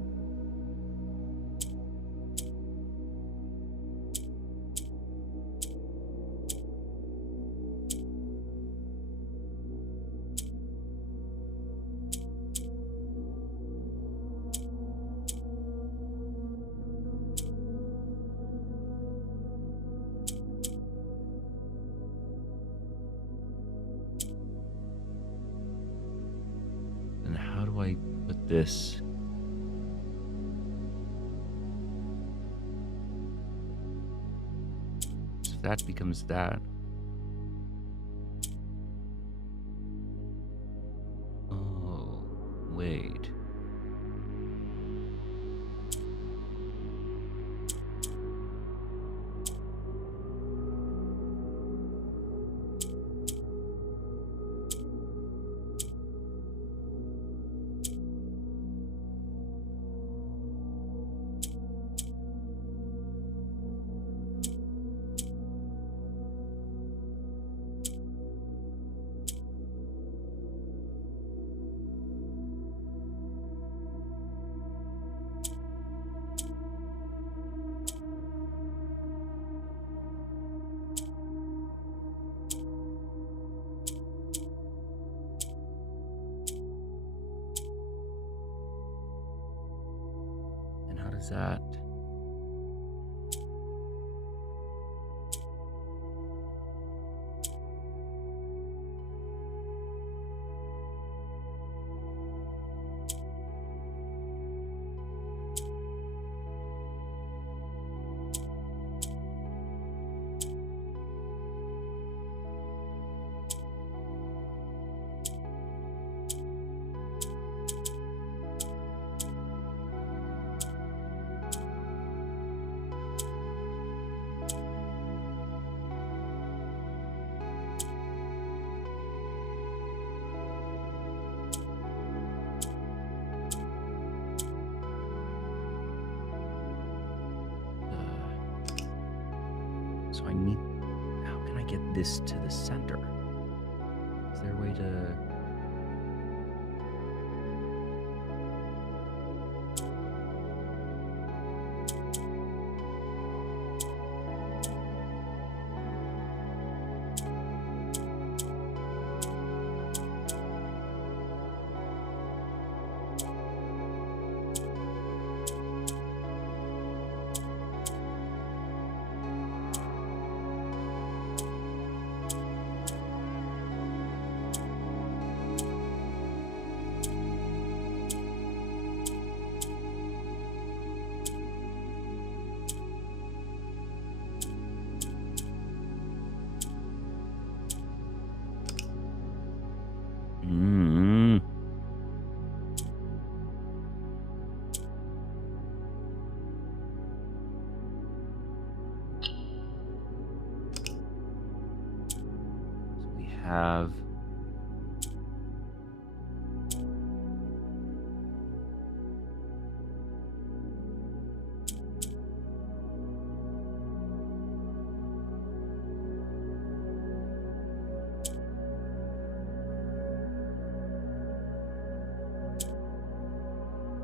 And how do I put this? So that becomes that. Oh, wait. And how does that? So I need. How can I get this to the center? Is there a way to? Mm. So we have.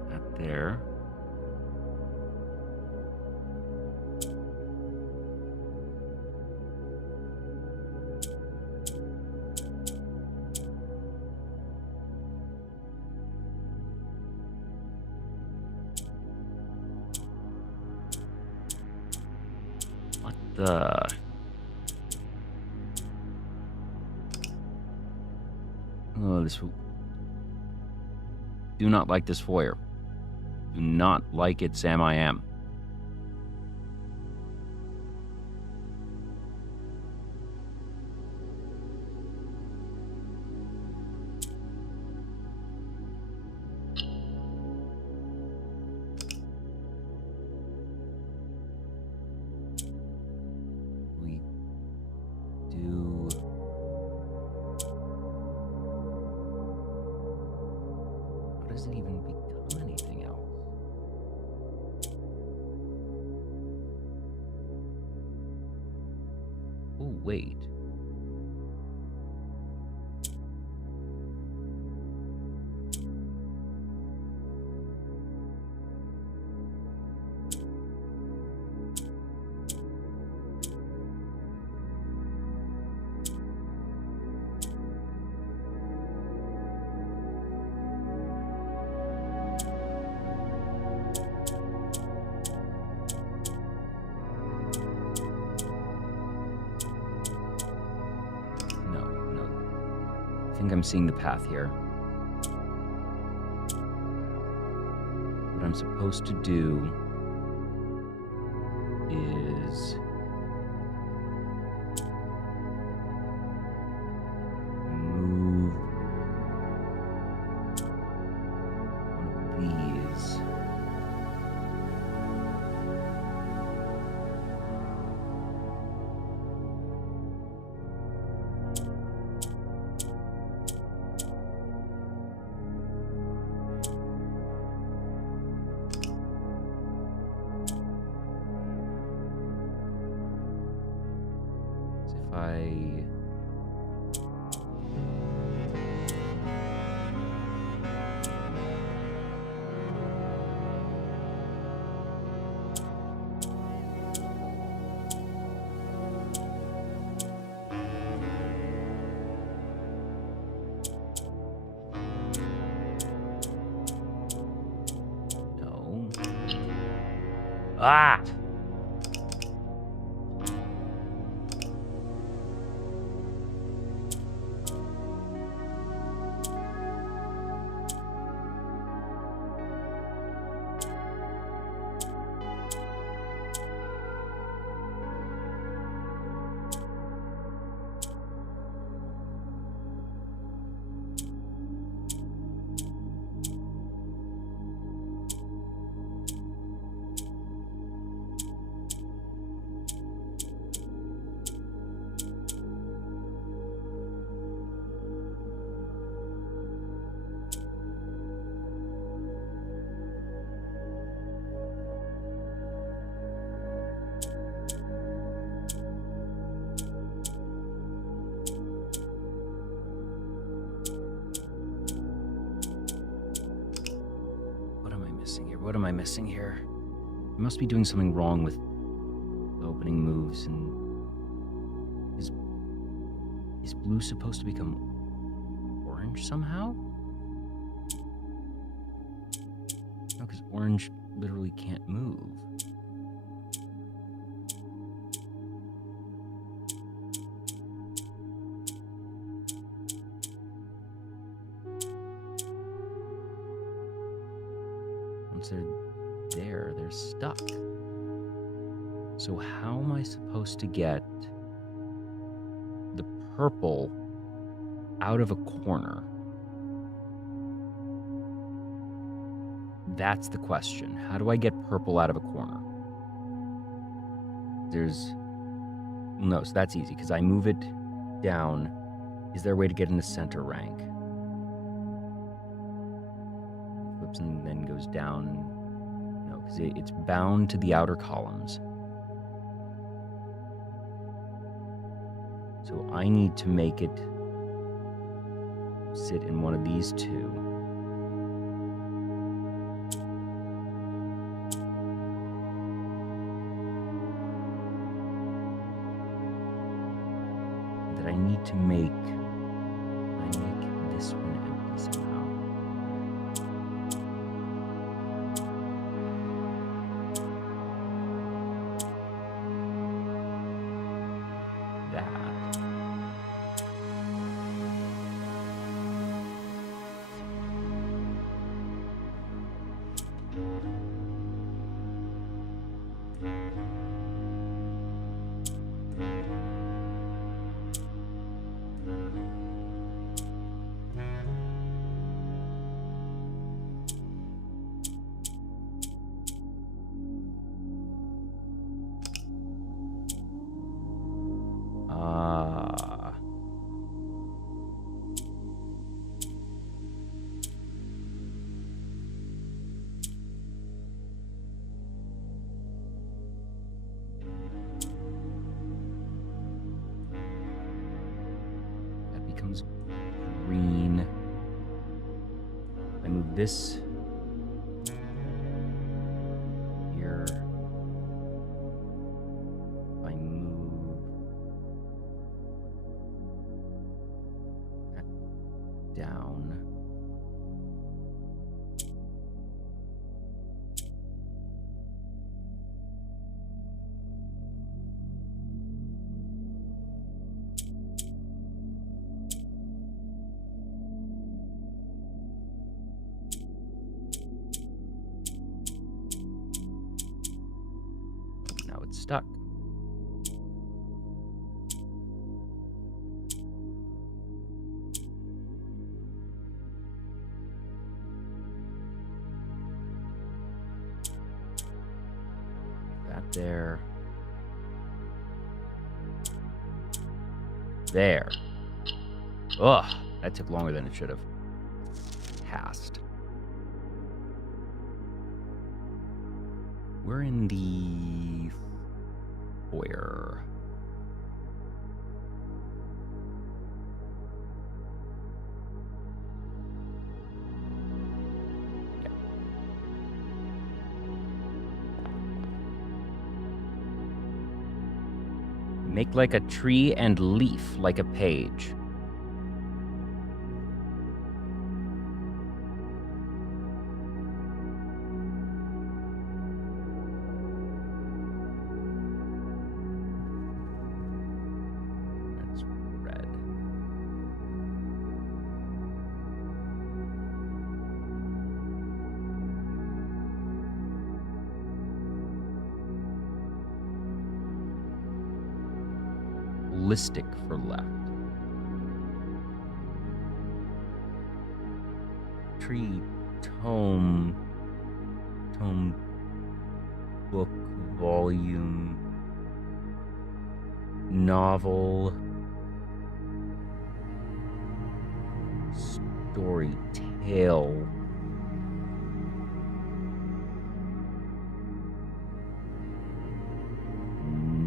That there. What the? Oh, this. Do not like this foyer. Do not like it, Sam. I am. We do. How does it even become anything else? Oh, wait. think I'm seeing the path here. What I'm supposed to do is move one of these. If I no. Ah! What am I missing here? I must be doing something wrong with the opening moves. And is blue supposed to become orange somehow? No, because orange literally can't move. Once they're stuck. So how am I supposed to get the purple out of a corner? That's the question. How do I get purple out of a corner? No, so that's easy because I move it down. Is there a way to get in the center rank? Flips and then goes down. No, because it's bound to the outer columns. So I need to make it sit in one of these two. That I need to make this one empty somehow. That becomes green. I move this here. I move that down. stuck. That there. There. Ugh, that took longer than it should have. Passed. We're in the foyer. Yeah. Make like a tree and leaf like a page. Holistic for left. Tree, tome, book, volume, novel, story, tale.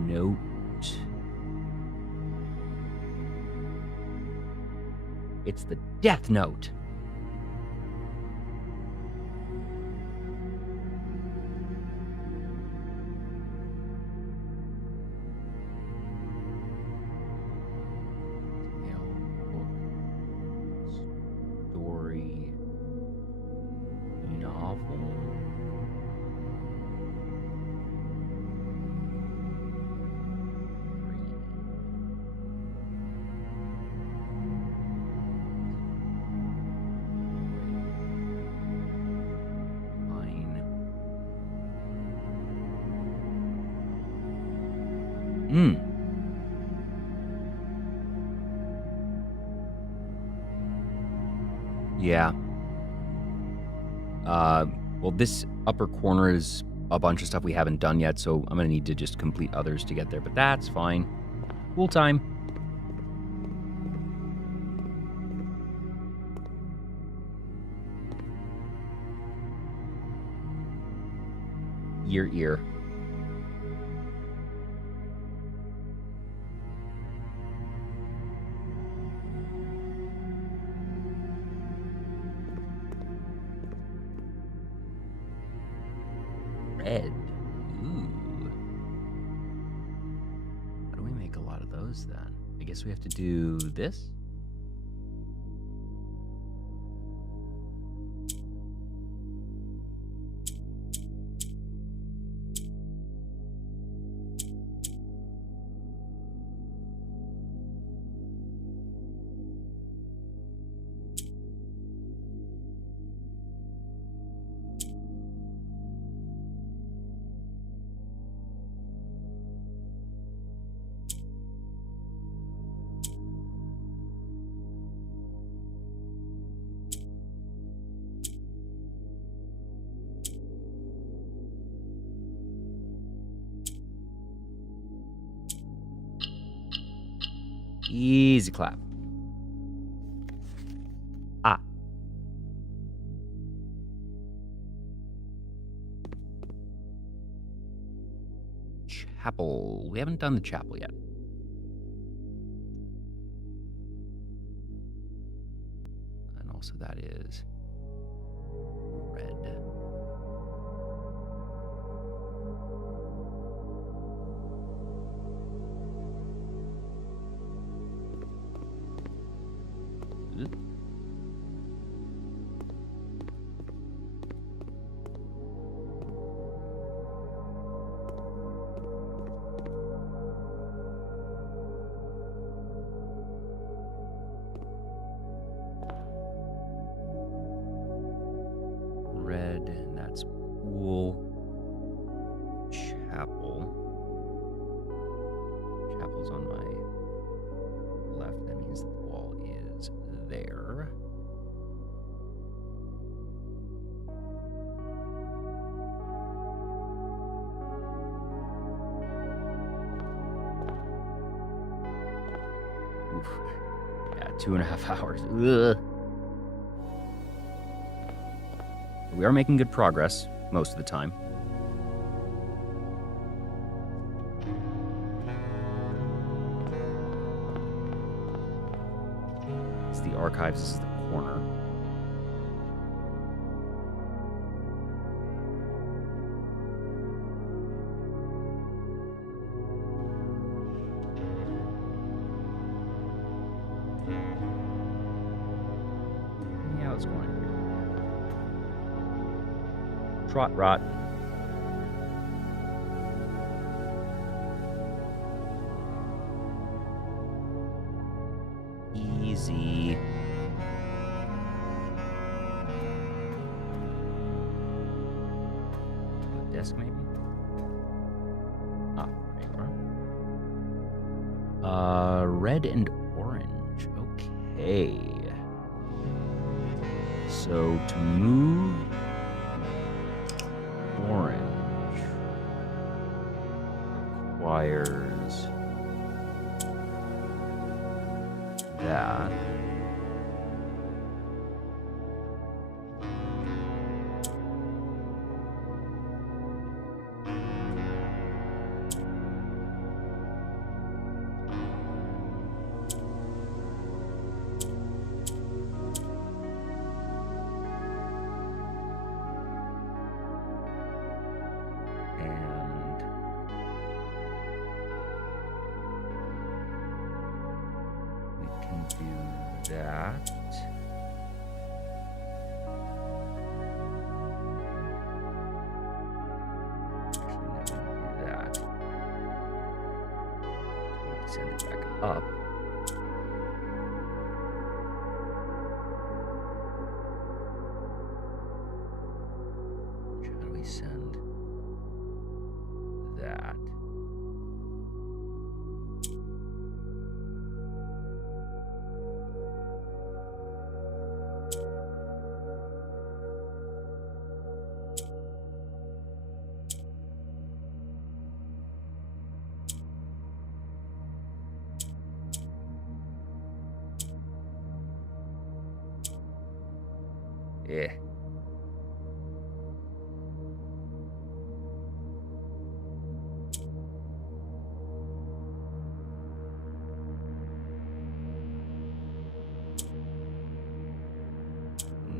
Note. It's the Death Note. Story, novel. Yeah. Well, this upper corner is a bunch of stuff we haven't done yet, so I'm going to need to just complete others to get there, but that's fine. Cool time. Ear. Red. Ooh. How do we make a lot of those then? I guess we have to do this. Easy clap. Ah. Chapel. We haven't done the chapel yet. And also that is red. Red, and that's pool. Chapel. Oof. Yeah, 2.5 hours. Ugh. We are making good progress most of the time. It's the archives. This is the corner. Yeah, what's going on? Trot rot. Easy. Desk maybe? Ah, there you are. Red and orange. Okay. So to move orange requires that. That. Send it back up. How do we send that? Yeah.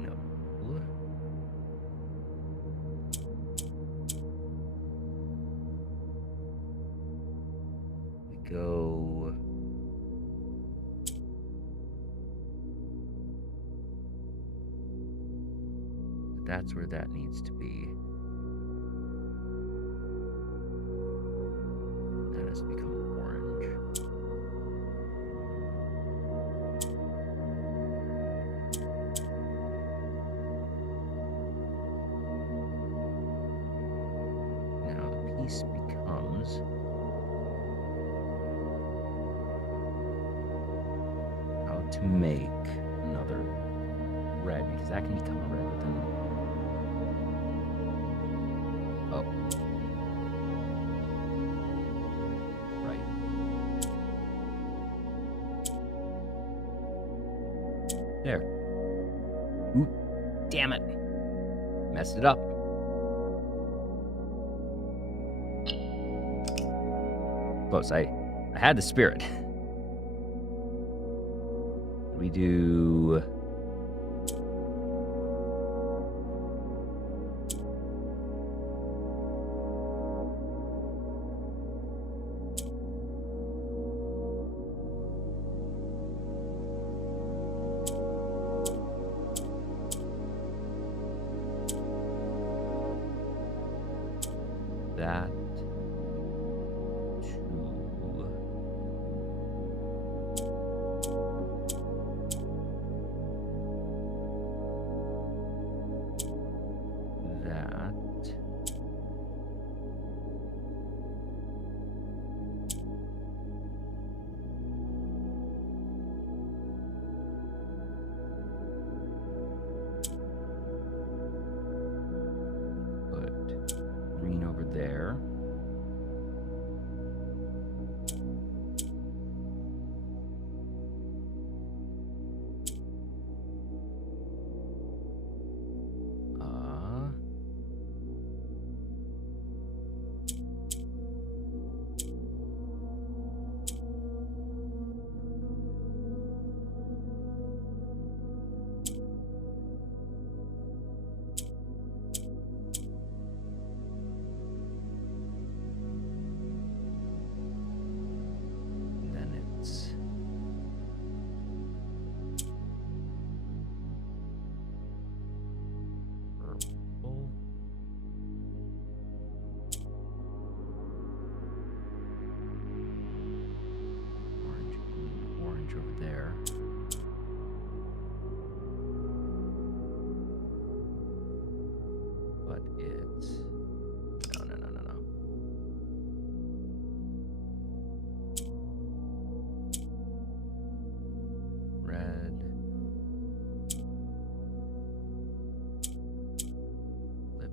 No. We go. That's where that needs to be. That has to become orange. Now the piece becomes how to make another red, because that can become a red within. Oh. Right. There. Ooh, damn it. Messed it up. Close. I had the spirit. We do. That to that. Put green over there. but it's... No. Red. Flip.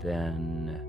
Then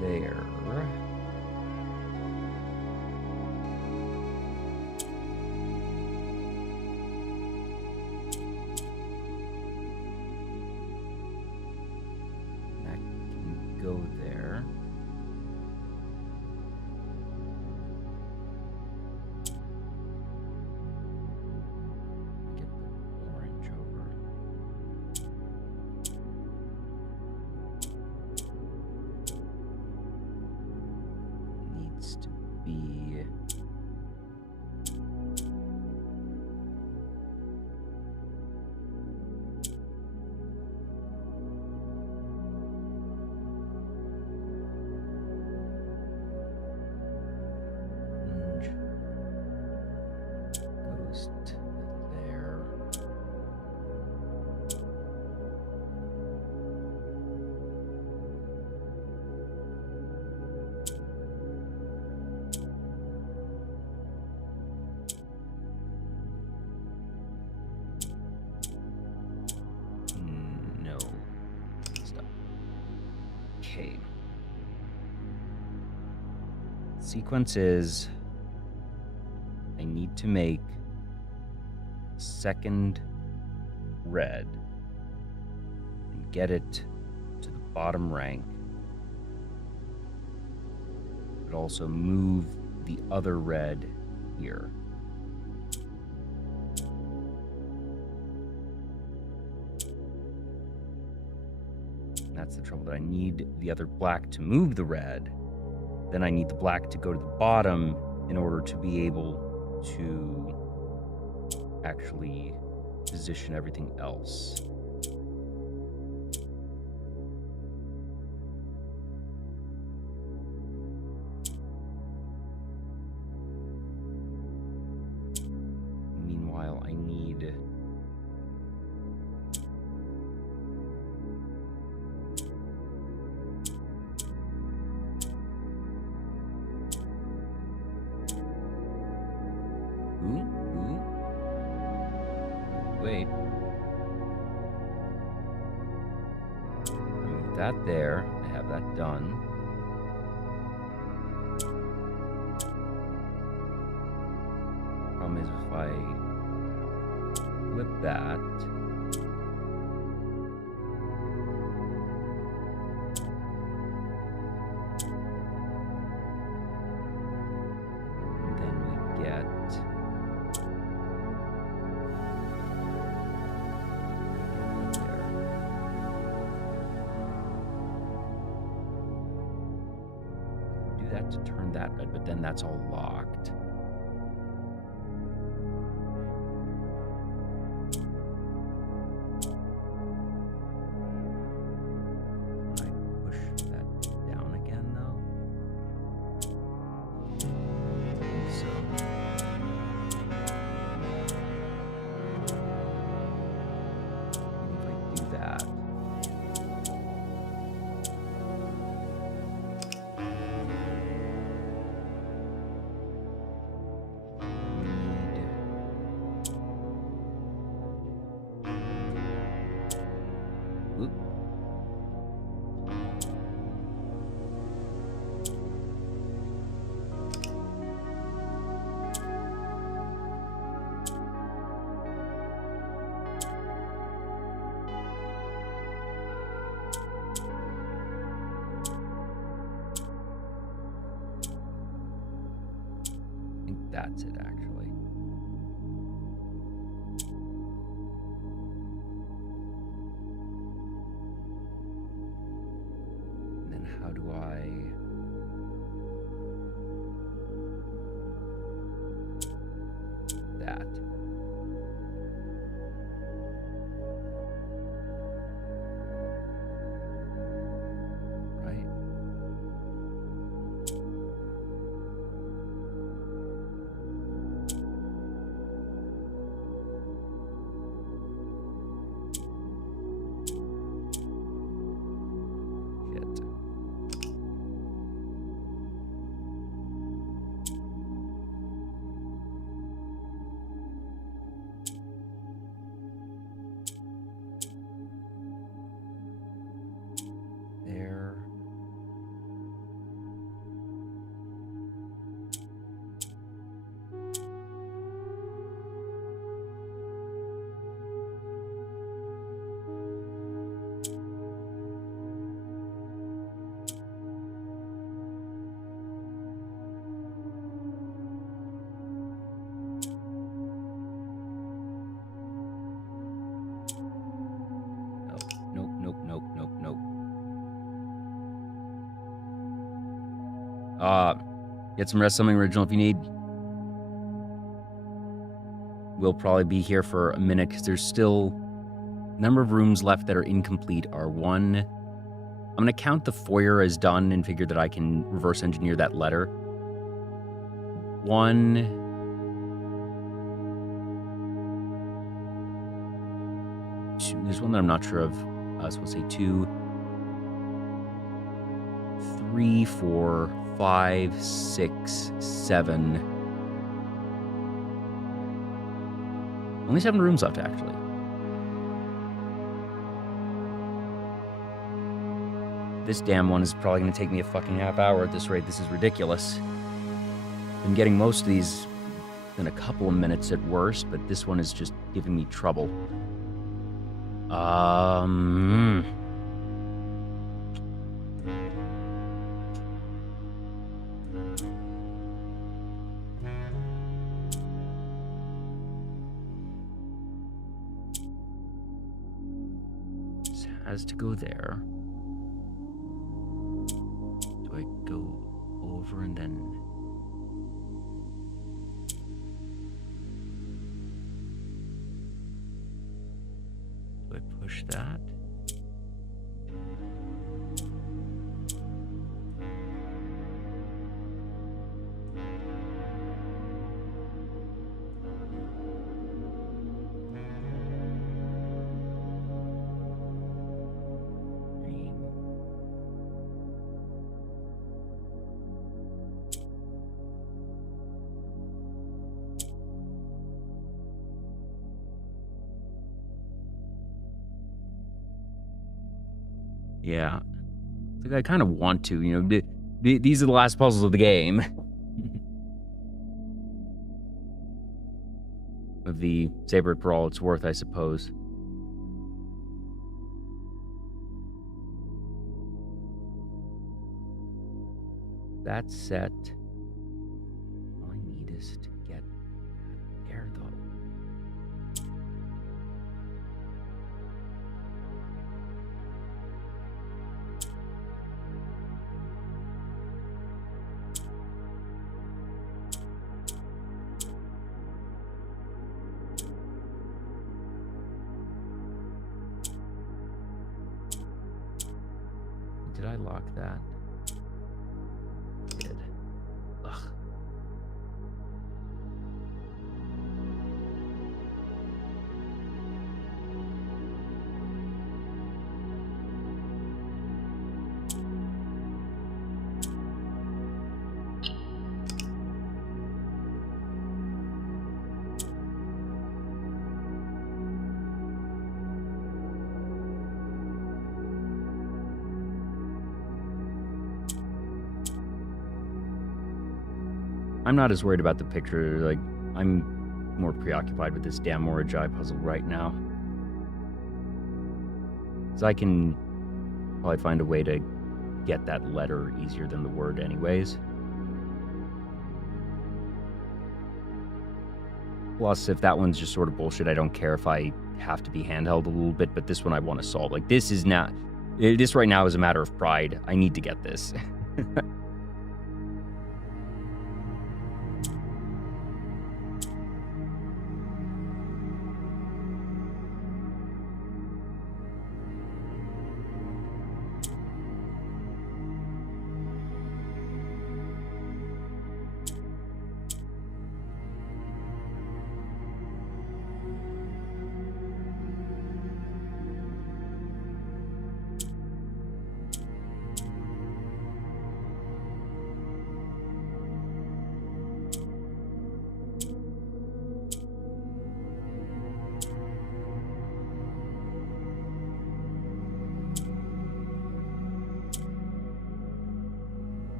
there. That can go there. Get the orange over. Needs to be orange goes to there. No. Stop. Okay. Sequence is I need to make second red and get it to the bottom rank, but also move the other red here. That's the trouble, that I need the other black to move the red. Then I need the black to go to the bottom in order to be able to actually position everything else. Meanwhile, I need wait. I move that there. I have that done. Problem is if I flip that, then we get do do that to turn that, but then that's all locked. Can I push that down again, though? I think so. Maybe if I do that. Oop. I think that's it, actually. And then how do I... that? Right? Shit. There. Nope, nope, nope, nope, nope, nope. Get some rest, something original if you need. We'll probably be here for a minute because there's still a number of rooms left that are incomplete. Are one, I'm going to count the foyer as done and figure that I can reverse engineer that letter. One, two, there's one that I'm not sure of. So we'll say 2, 3, 4, 5, 6, 7. Only 7 rooms left, actually. This damn one is probably going to take me a fucking half hour at this rate. This is ridiculous. Been getting most of these in a couple of minutes at worst, but this one is just giving me trouble. This has to go there. Do I go over and then... do I push that? Yeah. Like I kind of want to, you know, these are the last puzzles of the game. Of the Saber it for all it's worth, I suppose. That's set. All I need is to get there, though. lock that? Did. Ugh. I'm not as worried about the picture. Like, I'm more preoccupied with this damn Morajai puzzle right now. So I can probably find a way to get that letter easier than the word anyways. Plus, if that one's just sort of bullshit, I don't care if I have to be handheld a little bit, but this one I want to solve. Like, this is not... This right now is a matter of pride. I need to get this.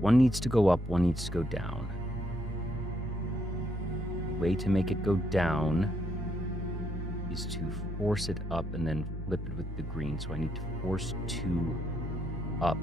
One needs to go up, one needs to go down. The way to make it go down is to force it up and then flip it with the green. So I need to force 2 up.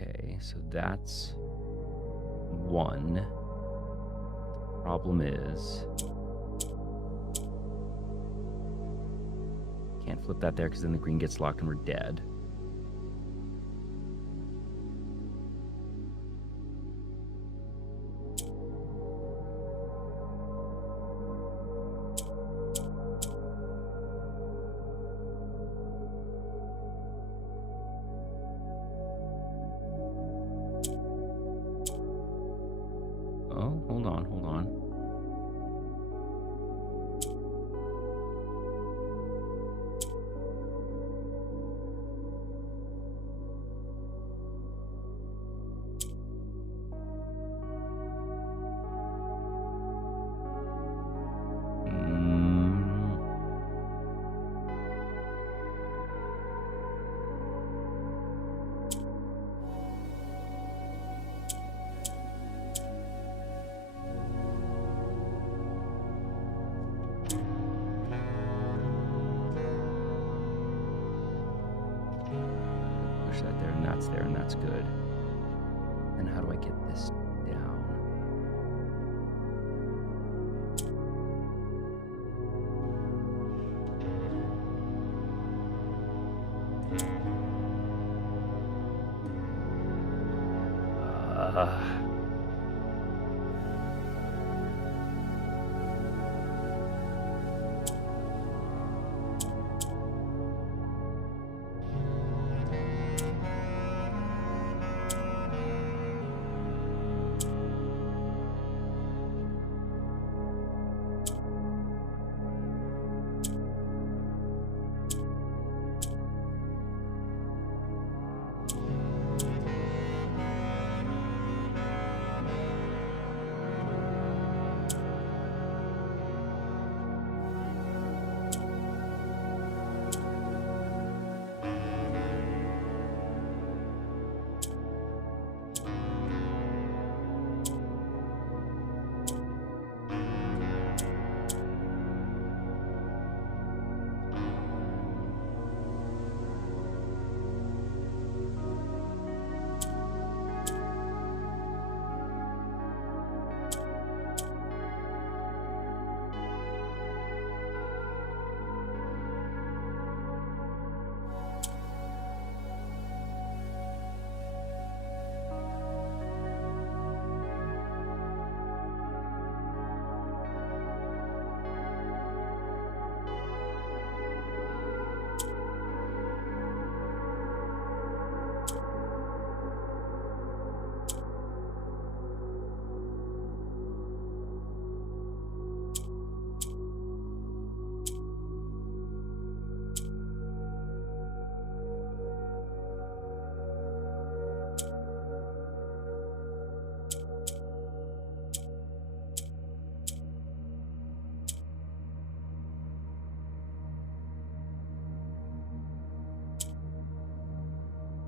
Okay, so that's 1. The problem is... Can't flip that there because then the green gets locked and we're dead. Oh, hold on, hold on. set there, and that's good. And how do I get this down?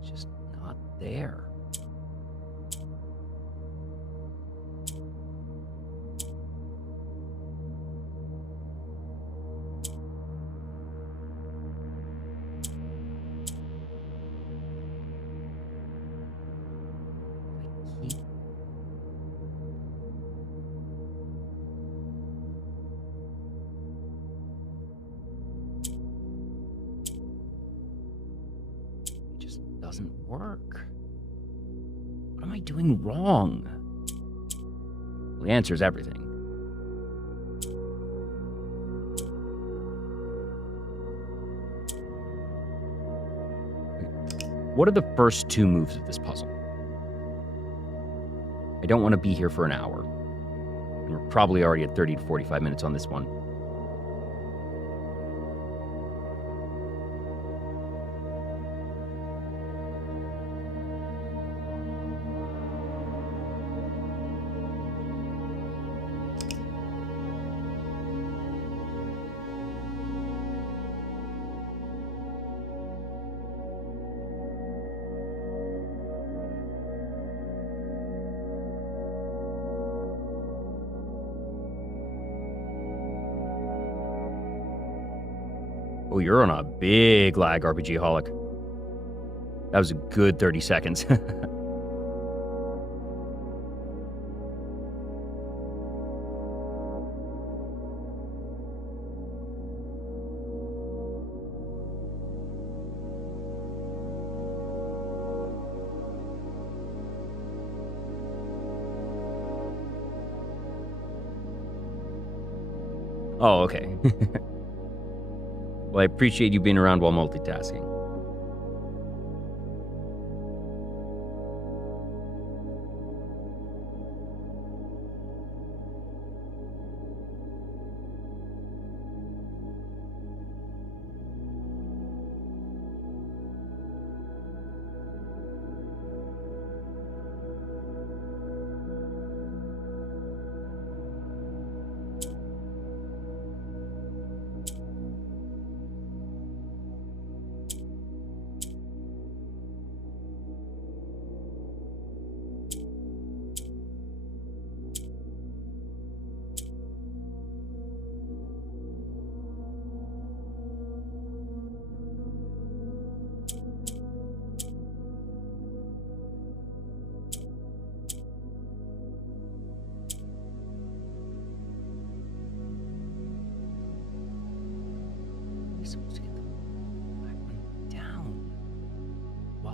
Just not there. It just doesn't work. What am I doing wrong? Well, the answer is everything. What are the first two moves of this puzzle? I don't want to be here for an hour. And we're probably already at 30 to 45 minutes on this one. Oh, you're on a big lag, RPG Holic. That was a good 30 seconds. Oh, okay. Well, I appreciate you being around while multitasking.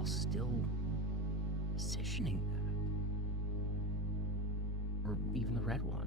while still positioning that. Or even the red one.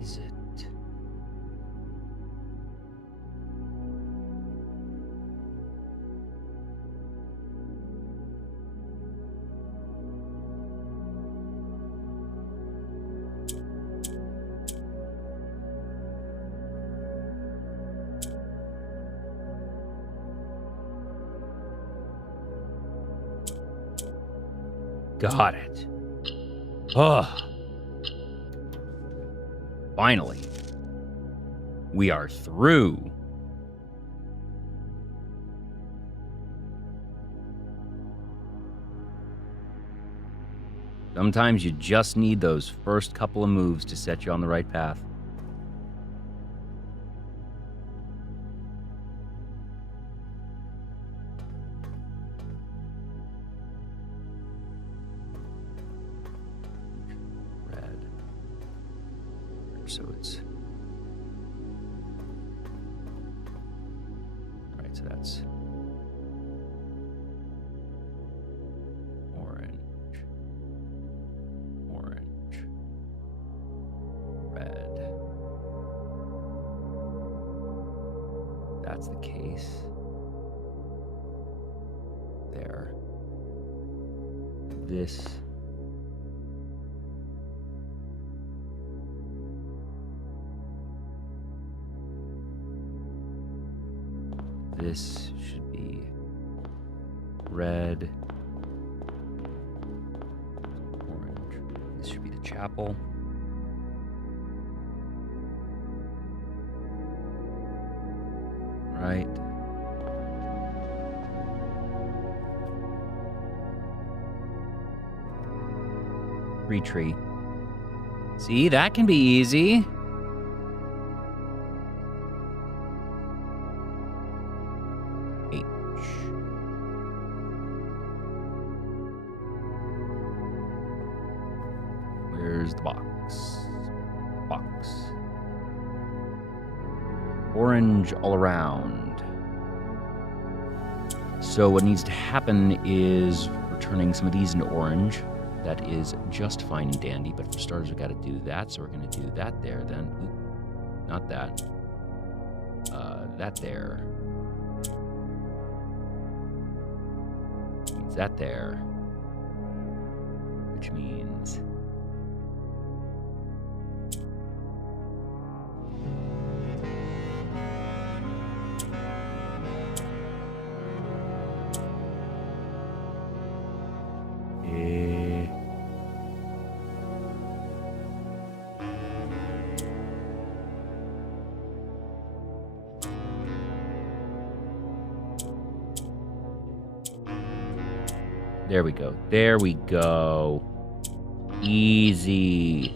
Is it? Got it. Oh. Finally. We are through. Sometimes you just need those first couple of moves to set you on the right path. Red. So it's... All right, so that's... That's the case. There. This. This should be red. Orange. This should be the chapel. Right. Retreat. See, that can be easy. H. Where's the box? Box. Orange all around. So what needs to happen is we're turning some of these into orange. That is just fine and dandy, but for starters, we got to do that. So we're going to do that there then. Oop, not that. That there. Means that there. Which means... There we go. There we go. Easy.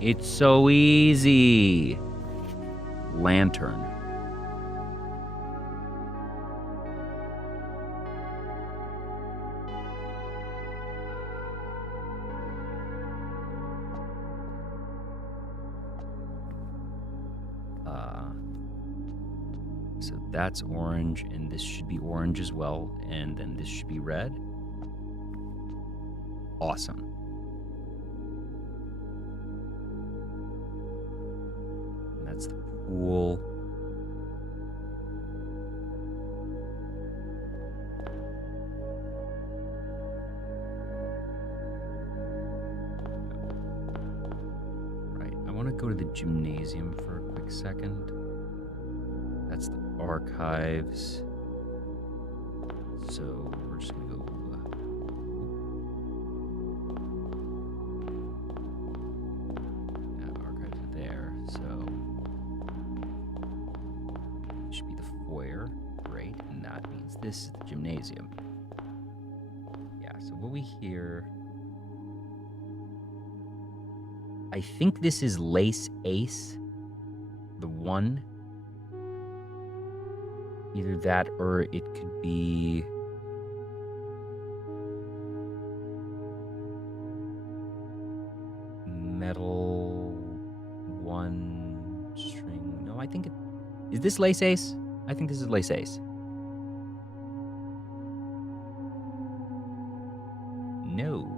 It's so easy. Lantern. So that's orange, and this should be orange as well, and then this should be red. Awesome. And that's the pool. Right, I want to go to the gymnasium for a quick second. That's the archives. So we're just going to go... archives are there, so... It should be the foyer. Great, and that means this is the gymnasium. Yeah, so what we hear... I think this is Lace Ace. The one... Either that or it could be... Metal... One string... No, I think it... Is this Lace Ace? I think this is Lace Ace. No.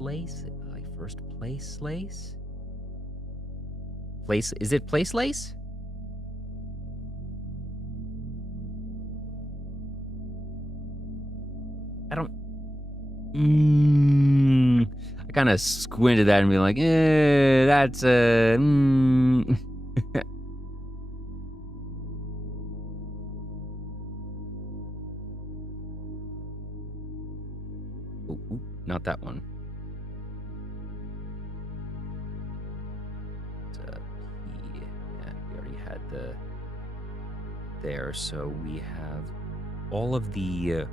Lace? Like first place lace? Place, is it place lace? I don't... I kind of squinted at it and be like, that's ooh, not that one. It's a P. Yeah, we already had the there. So we have all of the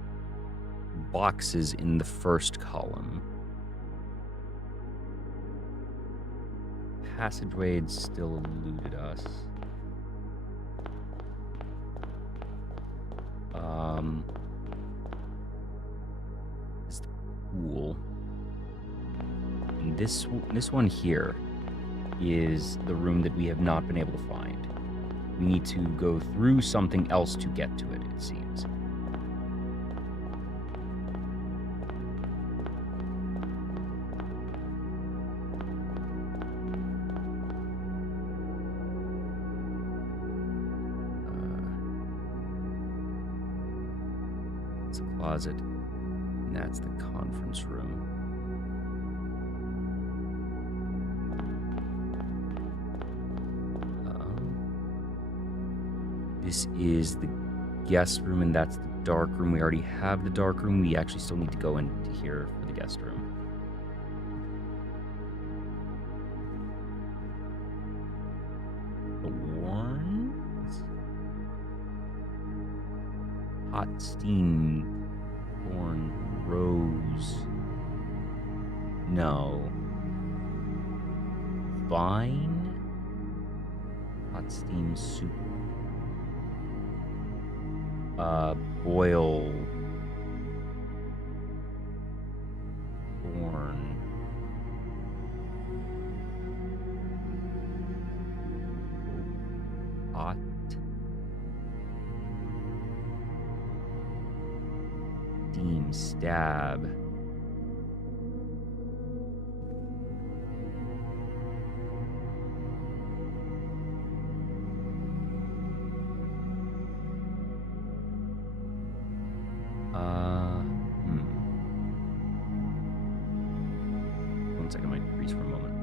boxes in the first column. Passageway had still eluded us. Is the pool. And this one here is the room that we have not been able to find. We need to go through something else to get to it, it seems. It's a closet, and that's the conference room. This is the guest room, and that's the dark room. We already have the dark room. We actually still need to go into here for the guest room. Thorns? Hot steam. Thorn. Rose. No. Vine? Hot steam soup. Boil. Thorn. Hot. Steam. Stab. One second, I might freeze for a moment.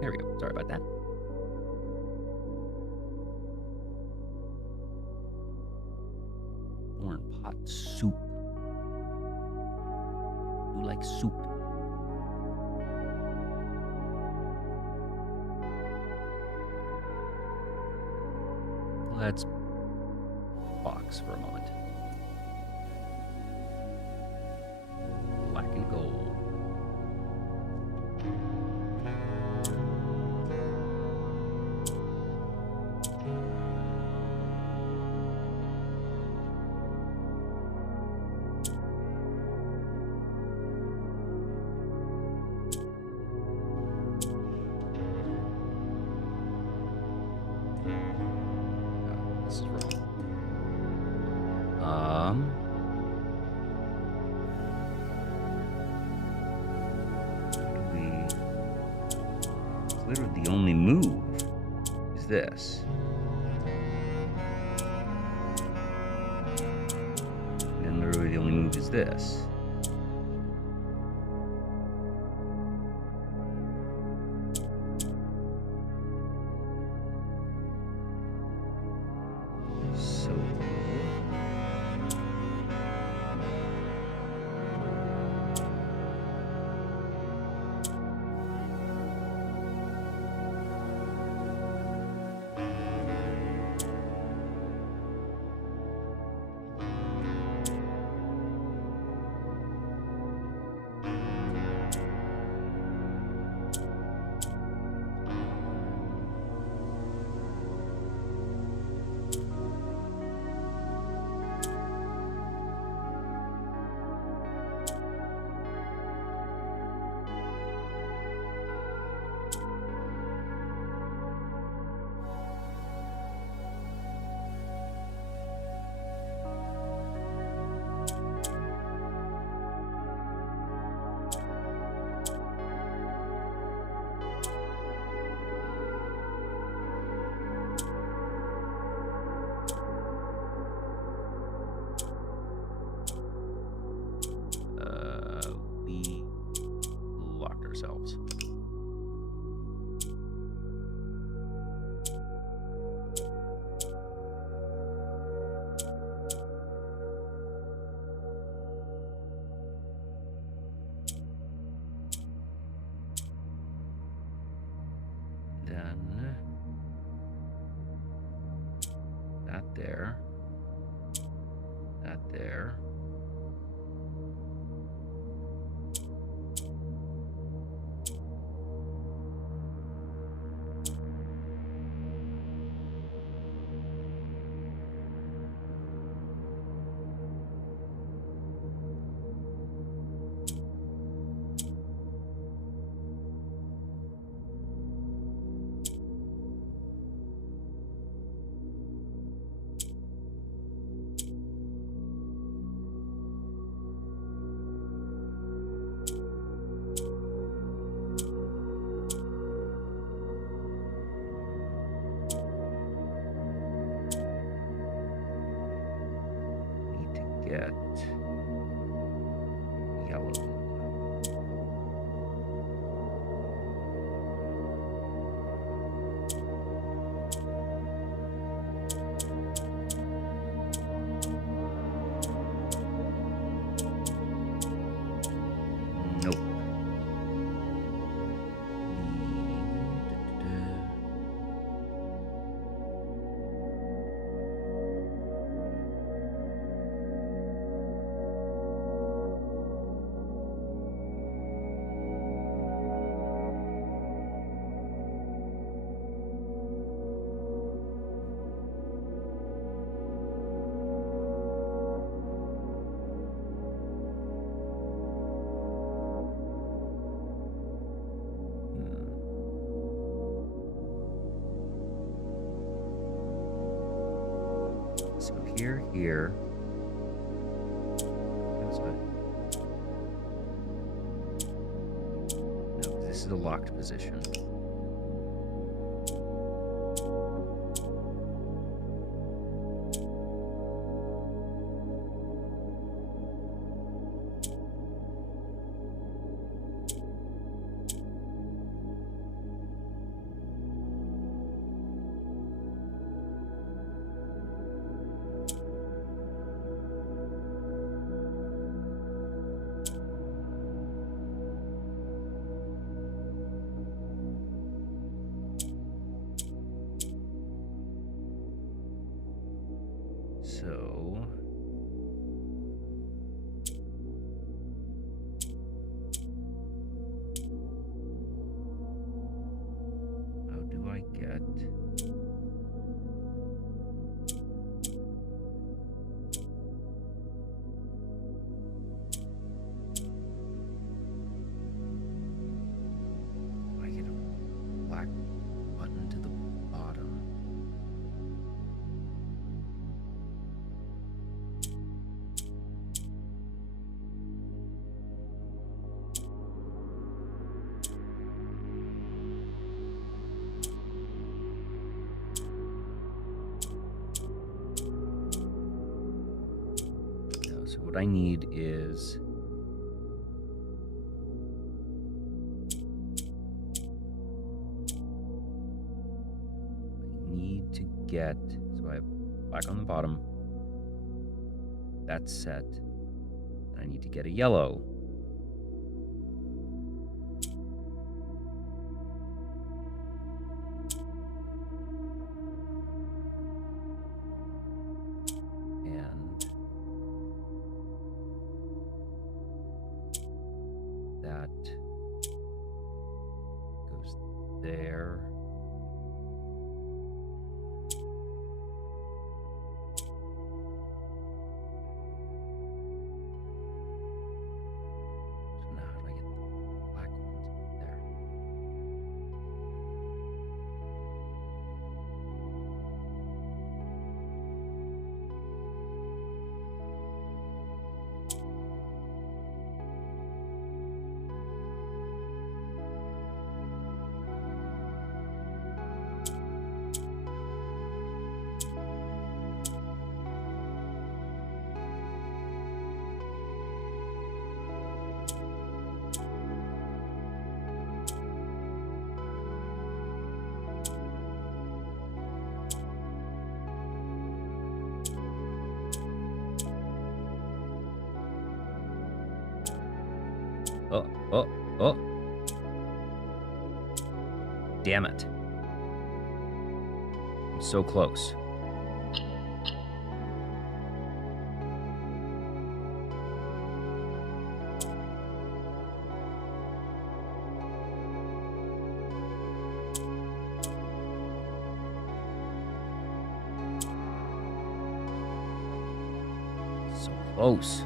There we go. Sorry about that. corn pot soup. You like soup? Let's box for a moment. Black and gold. This is wrong. Literally the only move is this. And then literally the only move is this. So we locked ourselves. Then that there, that there. Get yellow. Nope. So here. That's good. No, this is a locked position. So... how do I get... I get a black button to the bottom? No, so what I need is... to get, so I have black on the bottom, that's set, and I need to get a yellow. And that goes there. Oh. Damn it. I'm so close. So close.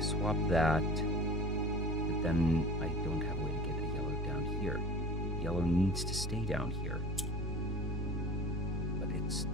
Swap that, but then I don't have a way to get a yellow down here. Yellow needs to stay down here. But it's...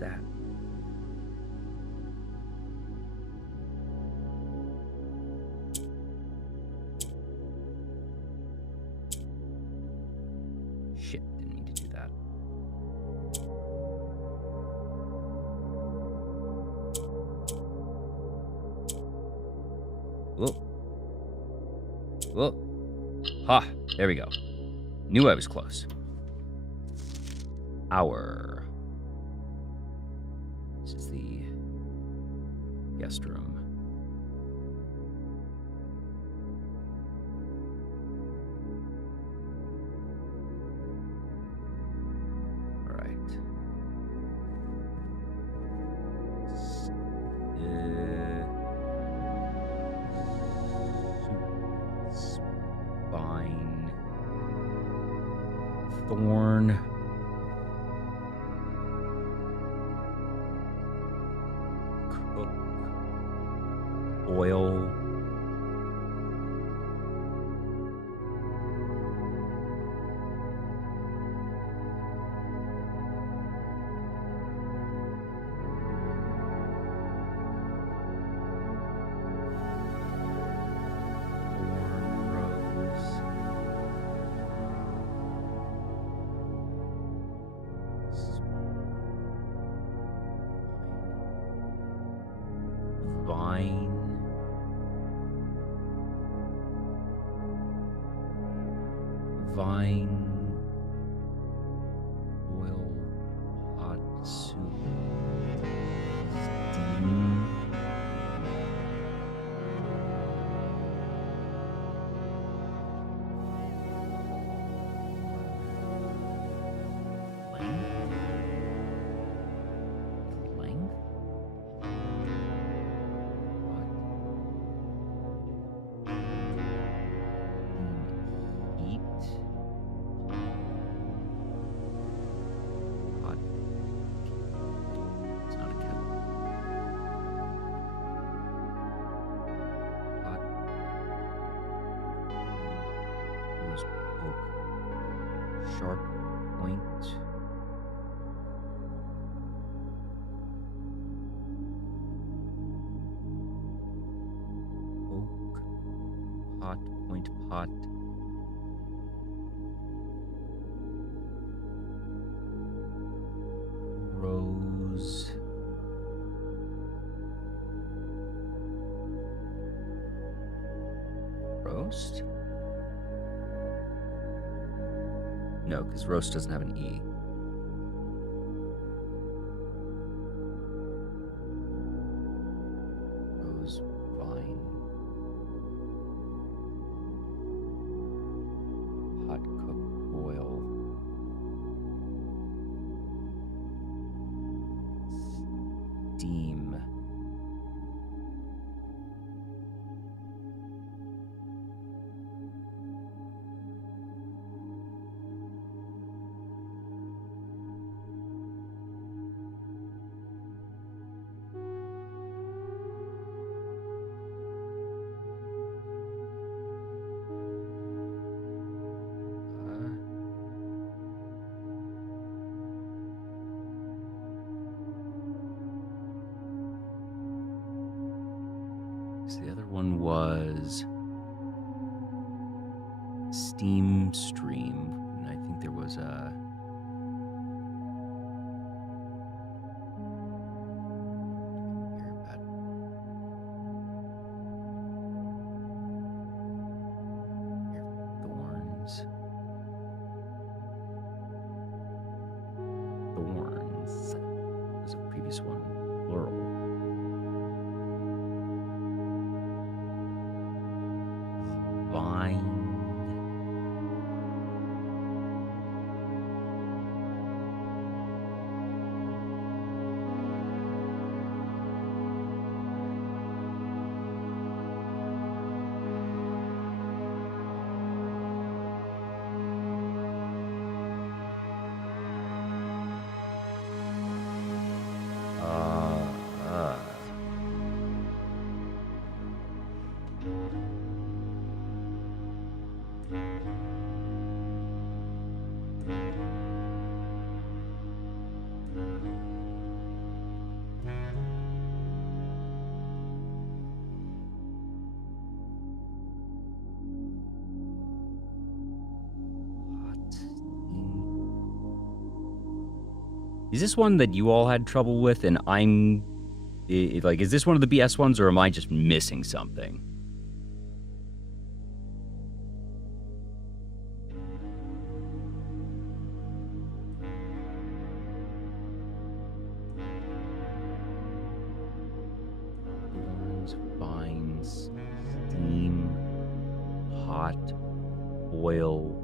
that? Shit, didn't mean to do that. Whoa. Ha, there we go. Knew I was close. This is the guest room. thorn. Cook. Boil. Vine. Vine. Boil. Hot soup. Steam. Length. Heat. Hot. It's not a kettle. Hot. Rose oak. Sharp point. Oak. Hot point pot. Rose. Roast? No, because roast doesn't have an E. Rose vine. Hot cook boil. Steam. So the other one was Steam Stream, and I think there was a thorns. Thorns. There's a previous one, plural. Vine. Is this one that you all had trouble with, and is this one of the BS ones, or am I just missing something? Thorns, vines, steam, hot, boil,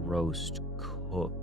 roast, cook.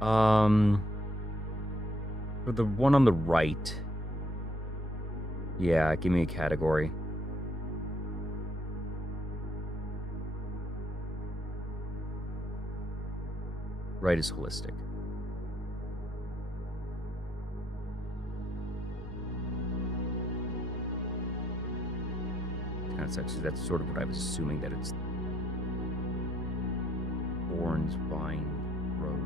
For the one on the right, yeah, give me a category. Right is holistic. That's sort of what I was assuming, that it's thorns, vine, rose.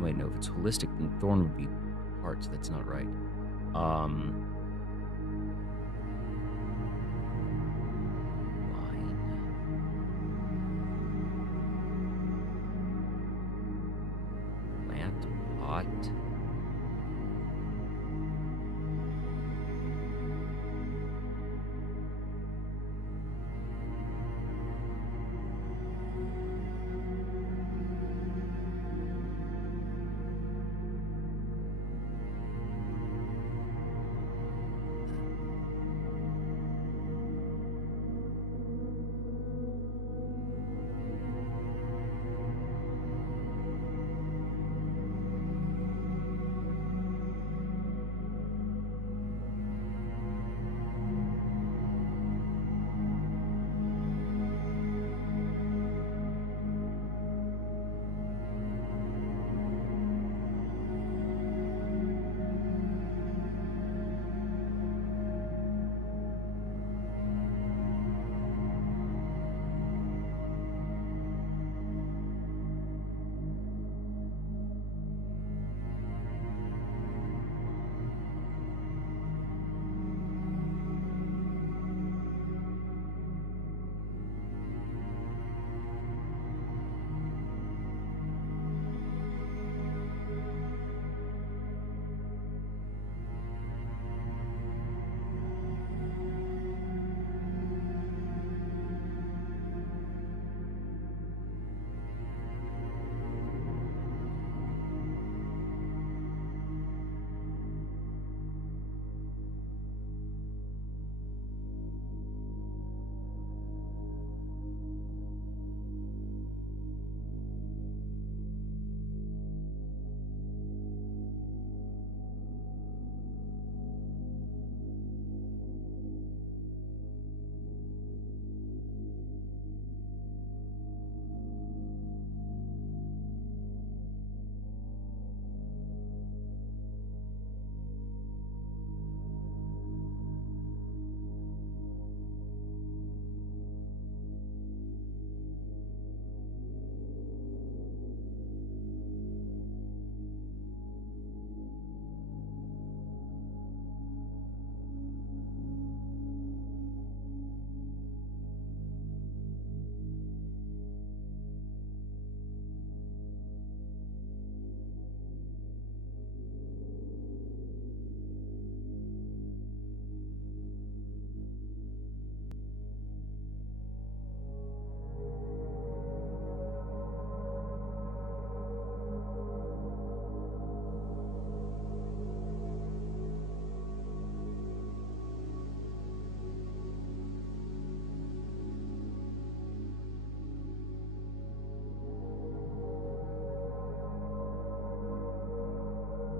Wait, no, if it's holistic, then thorn would be part, so that's not right. Line. Plant, pot.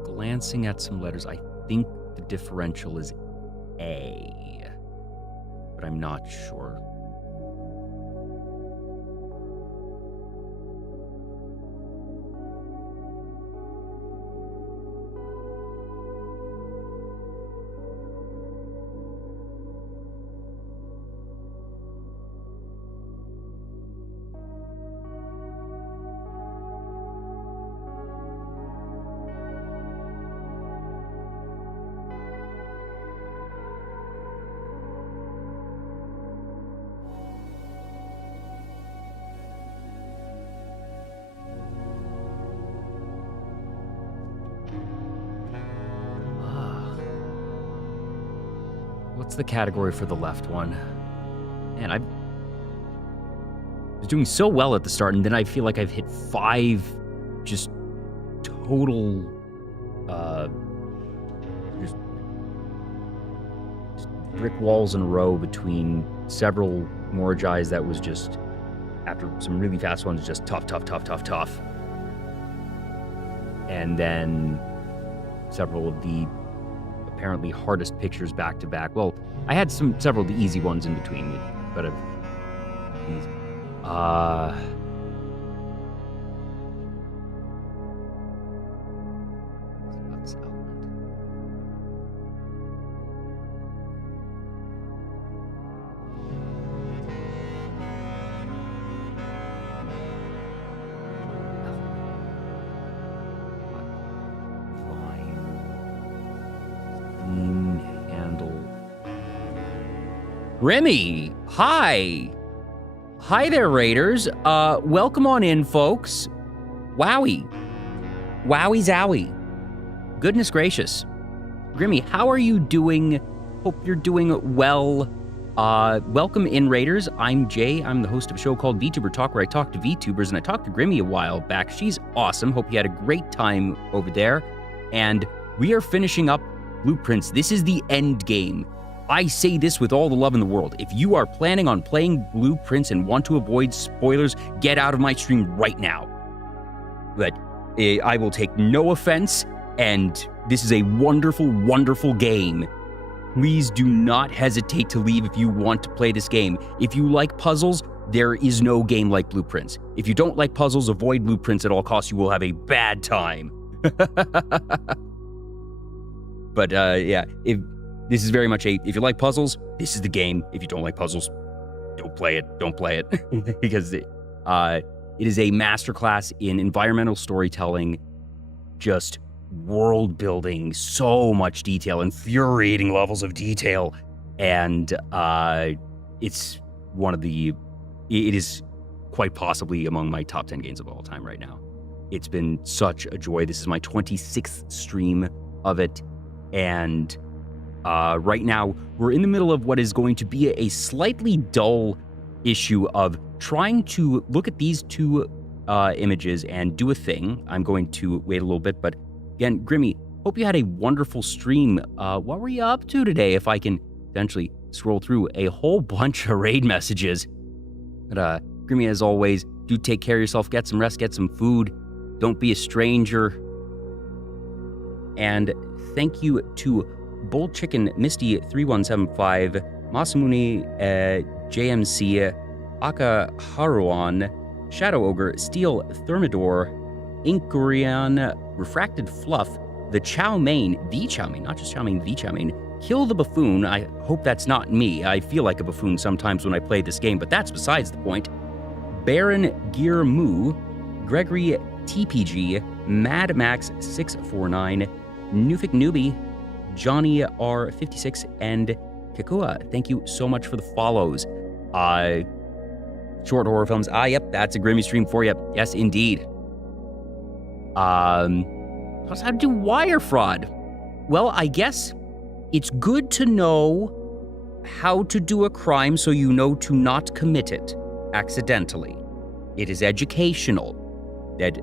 Glancing at some letters, I think the differential is A, but I'm not sure. What's the category for the left one? Man, I was doing so well at the start, and then I feel like I've hit 5 just total, just brick walls in a row between several Morgi's that was just, after some really fast ones, just tough. And then several of the apparently hardest pictures back to back. Well, I had several of the easy ones in between, but Remy, hi. Hi there, Raiders. Welcome on in, folks. Wowie. Wowie zowie. Goodness gracious. Grimmy, how are you doing? Hope you're doing well. Welcome in, Raiders. I'm Jay. I'm the host of a show called Vtuber Talk, where I talk to VTubers, and I talked to Grimmy a while back. She's awesome. Hope you had a great time over there. And we are finishing up Blueprints. This is the end game. I say this with all the love in the world. If you are planning on playing Blueprints and want to avoid spoilers, get out of my stream right now. But I will take no offense, and this is a wonderful, wonderful game. Please do not hesitate to leave if you want to play this game. If you like puzzles, there is no game like Blueprints. If you don't like puzzles, avoid Blueprints at all costs. You will have a bad time. But yeah, this is very much if you like puzzles, this is the game. If you don't like puzzles, don't play it. Because it is a masterclass in environmental storytelling, just world building, so much detail, infuriating levels of detail. And it's it is quite possibly among my top 10 games of all time right now. It's been such a joy. This is my 26th stream of it. And right now, we're in the middle of what is going to be a slightly dull issue of trying to look at these two images and do a thing. I'm going to wait a little bit, but again, Grimmy, hope you had a wonderful stream. What were you up to today? If I can eventually scroll through a whole bunch of raid messages. But Grimmy, as always, do take care of yourself, get some rest, get some food. Don't be a stranger. And thank you to Bold Chicken, Misty 3175, Masamune, JMC, Aka Haruan, Shadow Ogre, Steel Thermidor, Inkurian, Refracted Fluff, the Chow Mein, not just Chow Mein, the Chow Mein, Kill the Buffoon. I hope that's not me. I feel like a buffoon sometimes when I play this game, but that's besides the point. Baron Gear Moo, Gregory TPG, Mad Max 649, Nufik Newbie, Johnny R56, and Kikua. Thank you so much for the follows. Short horror films. Yep, that's a Grimmy stream for you. Yes, indeed. How to do wire fraud? Well, I guess it's good to know how to do a crime so you know to not commit it accidentally. It is educational that,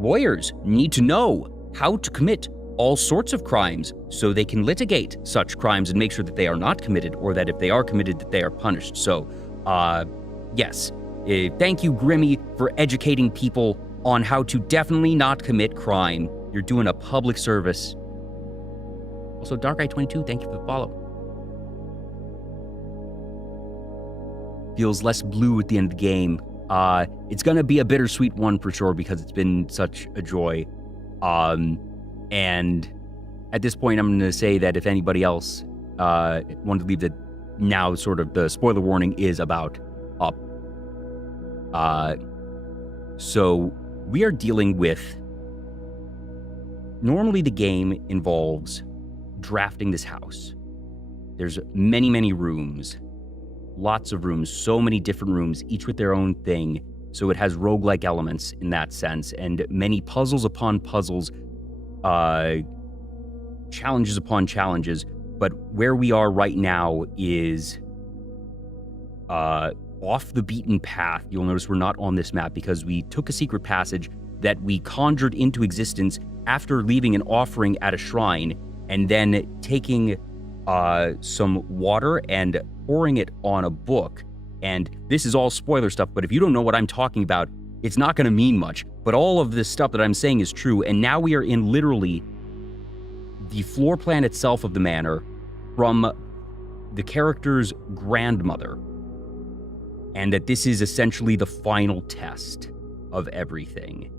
lawyers need to know how to commit all sorts of crimes so they can litigate such crimes and make sure that they are not committed, or that if they are committed, that they are punished. So, yes, thank you, Grimmy, for educating people on how to definitely not commit crime. You're doing a public service. Also, Dark Eye 22, thank you for the follow. Feels less blue at the end of the game. It's gonna be a bittersweet one for sure because it's been such a joy. And at this point, I'm gonna say that if anybody else wanted to leave, that now sort of the spoiler warning is about up. So we are dealing with, normally the game involves drafting this house. There's many, many rooms, lots of rooms, so many different rooms, each with their own thing. So it has roguelike elements in that sense, and many puzzles upon puzzles, challenges upon challenges But where we are right now is off the beaten path. You'll notice we're not on this map because we took a secret passage that we conjured into existence after leaving an offering at a shrine and then taking some water and pouring it on a book. And this is all spoiler stuff, but if you don't know what I'm talking about, it's not going to mean much. But all of this stuff that I'm saying is true, and now we are in literally the floor plan itself of the manor from the character's grandmother. And that this is essentially the final test of everything.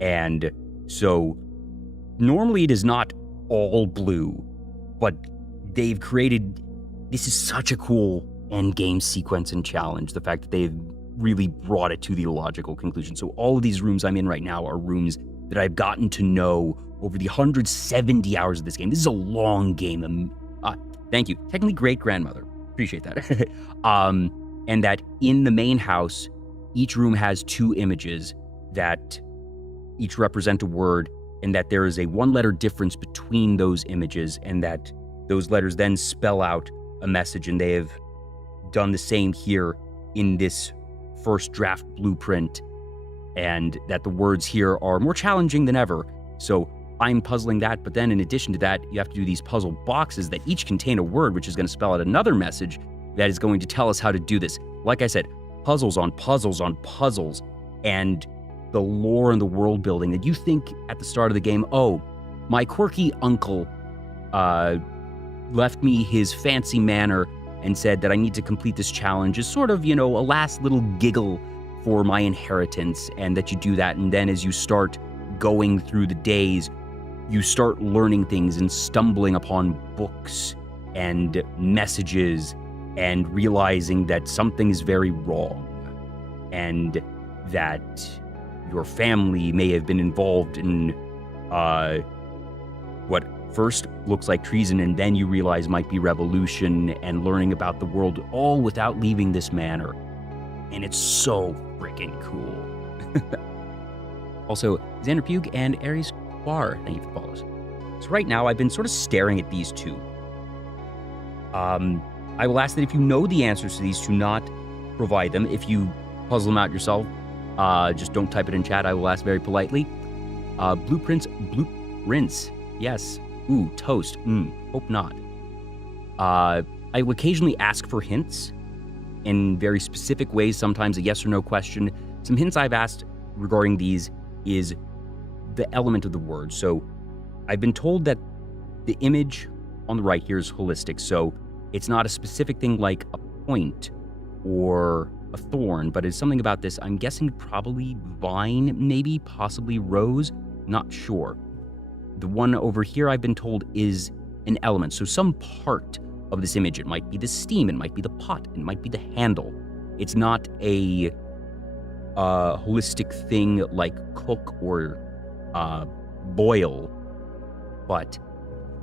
And so, normally it is not all blue, but they've created, this is such a cool end game sequence and challenge, the fact that they've really brought it to the logical conclusion. So all of these rooms I'm in right now are rooms that I've gotten to know over the 170 hours of this game. This is a long game. Thank you. Technically great-grandmother. Appreciate that. And that in the main house, each room has 2 images that each represent a word, and that there is a 1-letter difference between those images, and that those letters then spell out a message, and they have done the same here in this first draft blueprint, and that the words here are more challenging than ever. So I'm puzzling that, but then in addition to that, you have to do these puzzle boxes that each contain a word, which is going to spell out another message that is going to tell us how to do this. Like I said, puzzles on puzzles on puzzles, and the lore and the world building that you think at the start of the game, oh, my quirky uncle left me his fancy manor and said that I need to complete this challenge is sort of, a last little giggle for my inheritance, and that you do that. And then as you start going through the days, you start learning things and stumbling upon books and messages and realizing that something is very wrong and that your family may have been involved in what first looks like treason and then you realize might be revolution, and learning about the world all without leaving this manor. And it's so freaking cool. Also, Xander Pugh and Aries Quar, thank you for the follows. So right now, I've been sort of staring at these 2. I will ask that if you know the answers to these, to not provide them. If you puzzle them out yourself, just don't type it in chat. I will ask very politely. Blueprints, yes. Ooh, toast, hope not. I will occasionally ask for hints in very specific ways, sometimes a yes or no question. Some hints I've asked regarding these is the element of the word. So I've been told that the image on the right here is holistic, so it's not a specific thing like a point or a thorn, but it's something about this. I'm guessing probably vine, maybe, possibly rose, not sure. The one over here I've been told is an element, so some part of this image. It might be the steam, it might be the pot, it might be the handle. It's not a holistic thing like cook or boil, but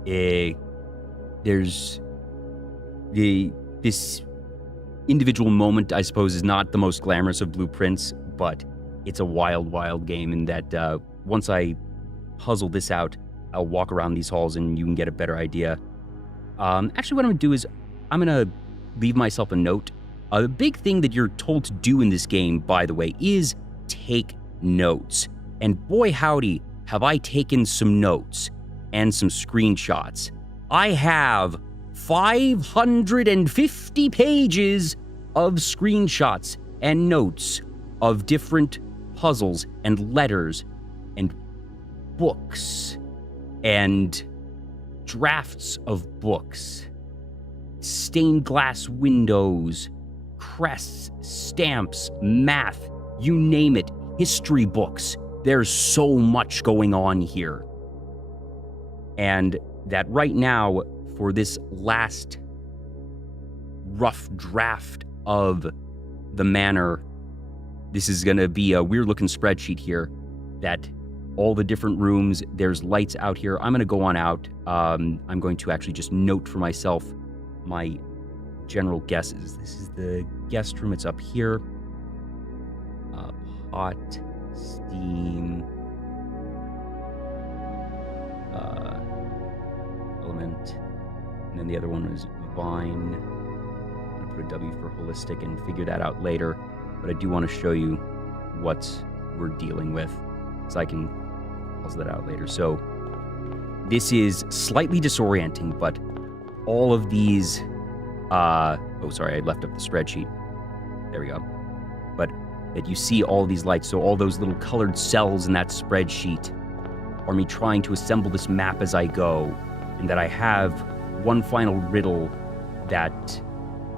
there's this individual moment, I suppose, is not the most glamorous of blueprints, but it's a wild, wild game, and that once I puzzle this out, I'll walk around these halls and you can get a better idea. Actually, what I'm going to do is I'm going to leave myself a note. The big thing that you're told to do in this game, by the way, is take notes. And boy howdy, have I taken some notes and some screenshots. I have 550 pages of screenshots and notes of different puzzles and letters and books and drafts of books, stained glass windows, crests, stamps, math, you name it, history books. There's so much going on here. And that right now, for this last rough draft of the manor, this is going to be a weird looking spreadsheet here that all the different rooms, there's lights out here. I'm going to go on out. I'm going to actually just note for myself my general guesses. This is the guest room. It's up here. Pot, steam, element, And then the other one was Vine. I'm going to put a W for holistic and figure that out later. But I do want to show you what we're dealing with, so I can puzzle that out later. So this is slightly disorienting, but all of these... oh, sorry, I left up the spreadsheet. There we go. But that you see all these lights, so all those little colored cells in that spreadsheet are me trying to assemble this map as I go, and that I have one final riddle that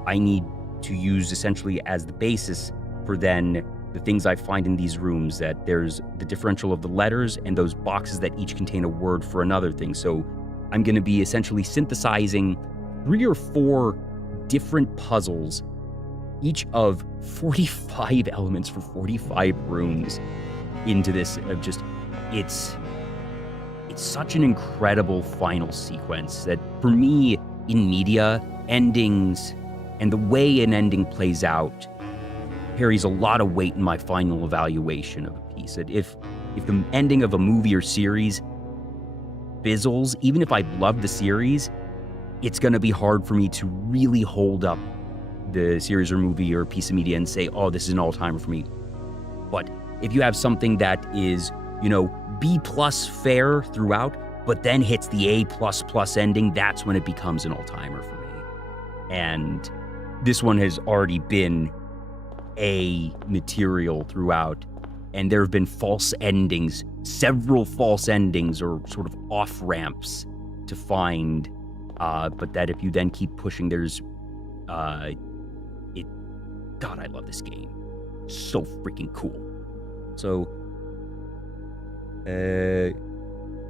I need to use essentially as the basis for then the things I find in these rooms, that there's the differential of the letters and those boxes that each contain a word for another thing. So I'm going to be essentially synthesizing 3 or 4 different puzzles, each of 45 elements for 45 rooms into this of just, it's such an incredible final sequence that for me in media, endings and the way an ending plays out carries a lot of weight in my final evaluation of a piece. That if the ending of a movie or series fizzles, even if I love the series, it's going to be hard for me to really hold up the series or movie or piece of media and say, oh, this is an all-timer for me. But if you have something that is, B+ fair throughout, but then hits the A++ ending, that's when it becomes an all-timer for me. And this one has already been A material throughout, and there have been false endings, several false endings or sort of off-ramps to find, but that if you then keep pushing, there's, God, I love this game. So freaking cool. So,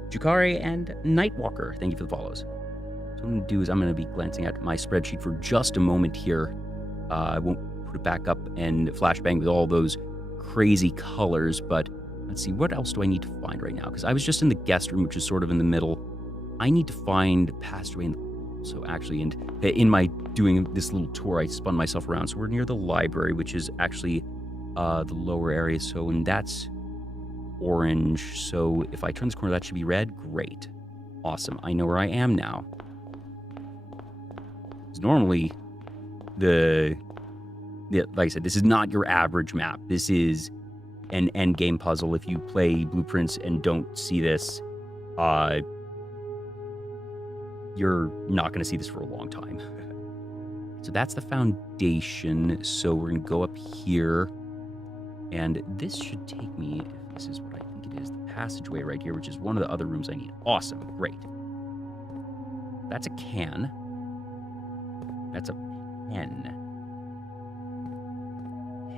Jukari and Nightwalker, thank you for the follows. So what I'm going to do is I'm going to be glancing at my spreadsheet for just a moment here. I won't put it back up and flashbang with all those crazy colors, but let's see, what else do I need to find right now? Because I was just in the guest room, which is sort of in the middle. I need to find Passed Away in the... So actually, and in my doing this little tour, I spun myself around. So we're near the library, which is actually the lower area. So, and that's orange. So if I turn this corner, that should be red. Great. Awesome. I know where I am now. Because normally, like I said, this is not your average map. This is an end game puzzle. If you play Blueprints and don't see this, you're not going to see this for a long time. So that's the foundation. So we're going to go up here, and this should take me, if this is what I think it is, the passageway right here, which is one of the other rooms I need. Awesome. Great. That's a can. That's a pen.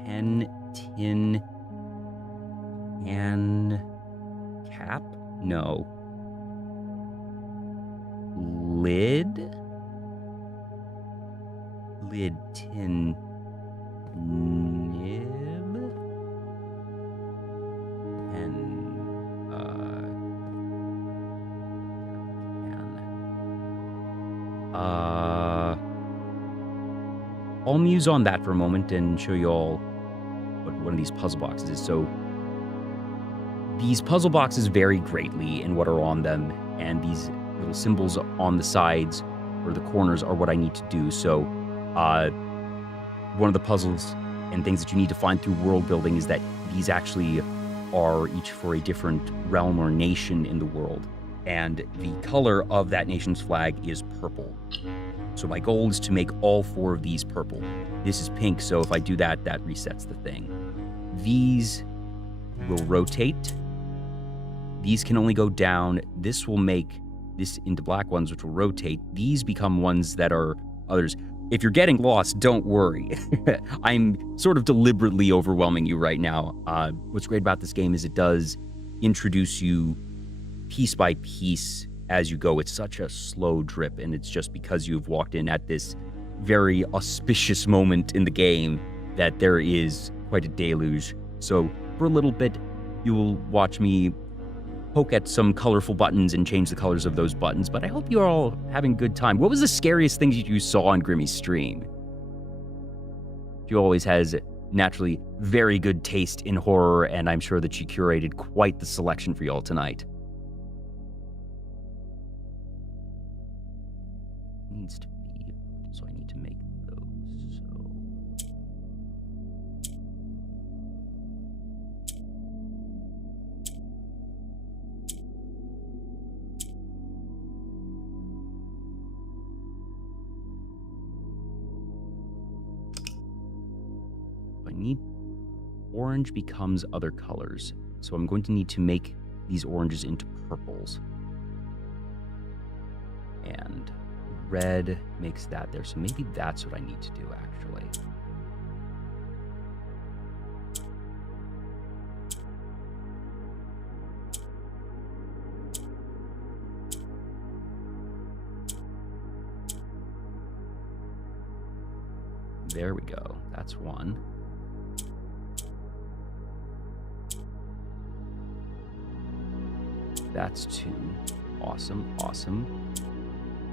Pen, tin, can, cap? No. Lid, tin, nib, and I'll muse on that for a moment and show you all what one of these puzzle boxes is. So these puzzle boxes vary greatly in what are on them, and these little symbols on the sides or the corners are what I need to do. So one of the puzzles and things that you need to find through world building is that these actually are each for a different realm or nation in the world. And the color of that nation's flag is purple. So my goal is to make all 4 of these purple. This is pink, so if I do that, that resets the thing. These will rotate. These can only go down. This will make this into black ones, which will rotate. These become ones that are others. If you're getting lost, don't worry. I'm sort of deliberately overwhelming you right now. What's great about this game is it does introduce you piece by piece as you go. It's such a slow drip, and it's just because you've walked in at this very auspicious moment in the game that there is quite a deluge. So for a little bit, you will watch me poke at some colorful buttons and change the colors of those buttons, but I hope you're all having a good time. What was the scariest thing you saw on Grimmy's stream? She always has naturally very good taste in horror, and I'm sure that she curated quite the selection for y'all tonight. orange becomes other colors. So I'm going to need to make these oranges into purples. And red makes that there. So maybe that's what I need to do, actually. There we go. That's one. That's two. Awesome, awesome.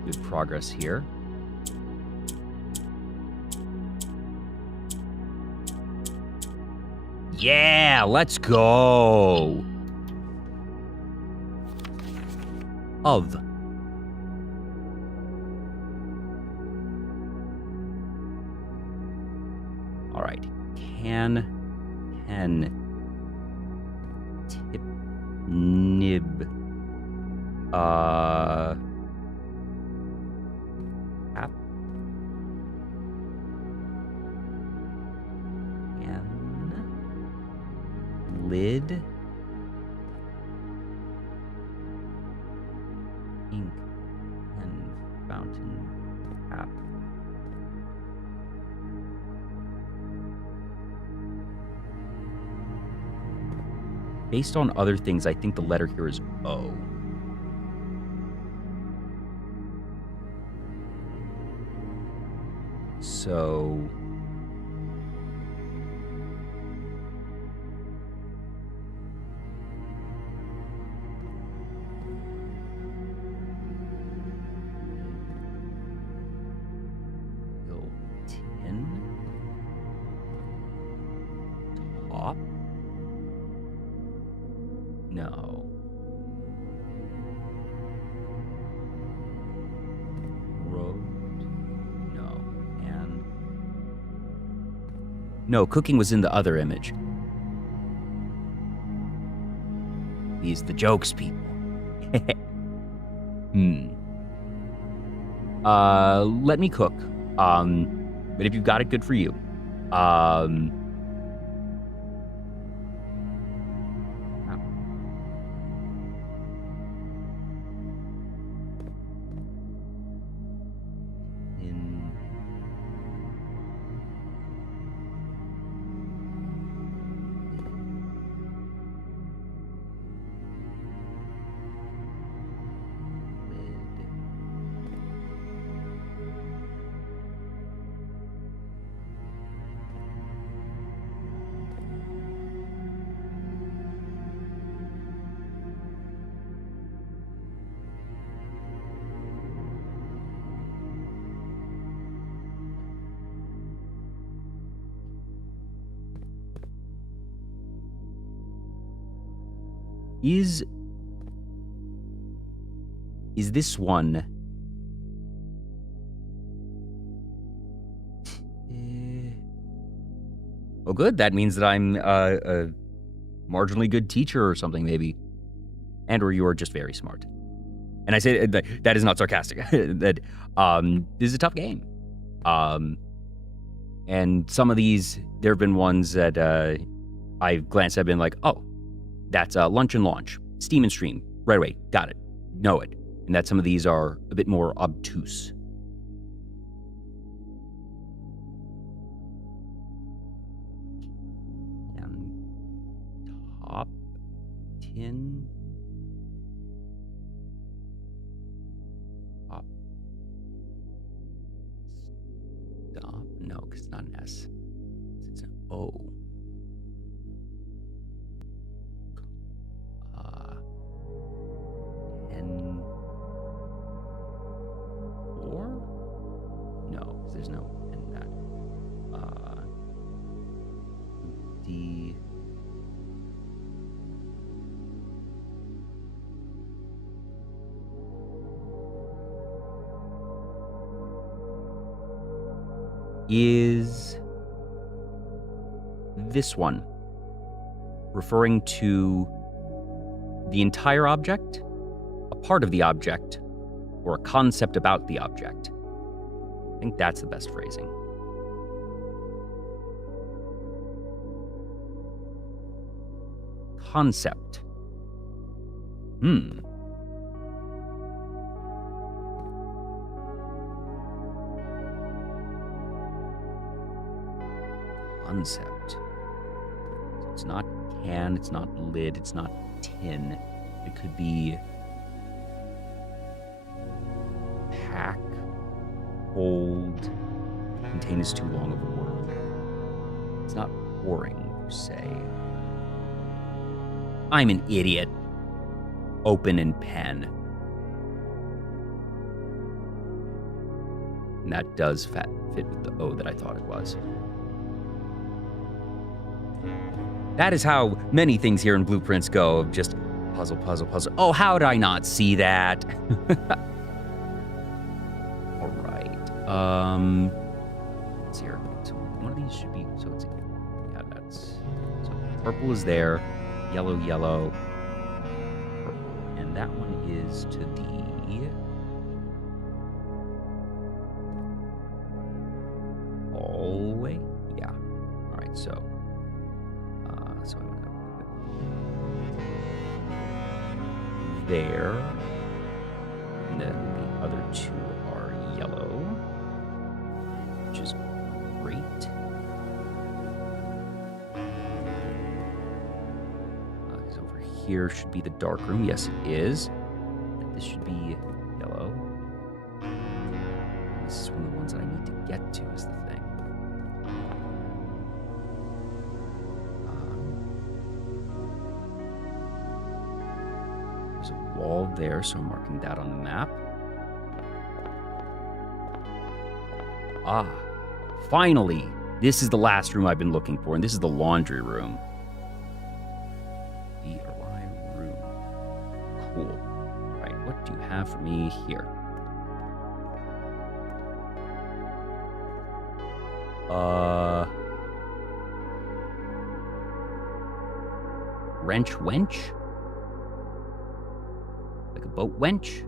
Good progress here. Yeah, let's go. Of. All right. Can, tip, nib. App. Lid. Ink and fountain app. Based on other things, I think the letter here is O. So tin, top, no. No, cooking was in the other image. These the jokes, people. Let me cook. But if you've got it, good for you. Is this one? Oh, good. That means that I'm a marginally good teacher or something, maybe. And or you are just very smart. And I say that is not sarcastic. That this is a tough game. And some of these, there have been ones that I've glanced at, been like, oh, that's lunch and launch, steam and stream, right away, got it, know it. And that some of these are a bit more obtuse. Top, tin, top, stop, no, because it's not an S, it's an O. No, there's no in that. D. Is this one referring to the entire object, a part of the object, or a concept about the object? I think that's the best phrasing. concept. Concept. So it's not can, it's not lid, it's not tin. It could be pack, hold, contain is too long of a word. It's not pouring, per se. I'm an idiot. Open and pen. And that does fit with the O that I thought it was. That is how many things here in Blueprints go. Just puzzle, puzzle, puzzle. Oh, how did I not see that? All right. Let's see here. So one of these should be, so it's, yeah, that's, so purple is there, yellow, yellow, purple. And that one is to the hallway? Yeah. All right, so I'm gonna put there, and then the other two are yellow, which is great. Because over here should be the dark room. Yes, it is. This should be yellow. And this is one of the ones that I need to get to is the thing. There's a wall there, so I'm marking that on the map. Ah, finally! This is the last room I've been looking for, and this is the laundry room. room. Cool. All right, what do you have for me here? Wrench wench? Like a boat wench?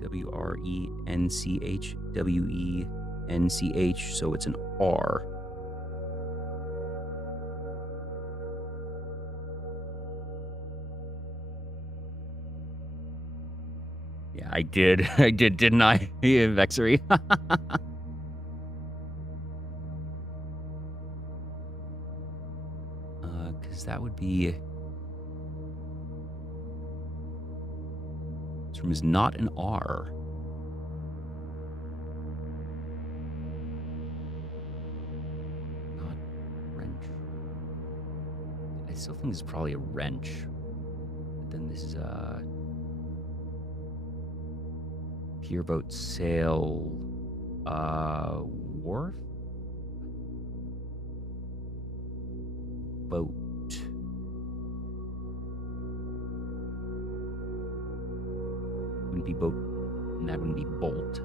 W-R-E-N-C-H, W-E-N-C-H, so it's an R. Yeah, I did. I did, didn't I? Vexery. Because that would be... This room is not an R. Not wrench. I still think this is probably a wrench. But then this is a... Pier boat sail... wharf? Boat. Wouldn't be boat, and that wouldn't be bolt.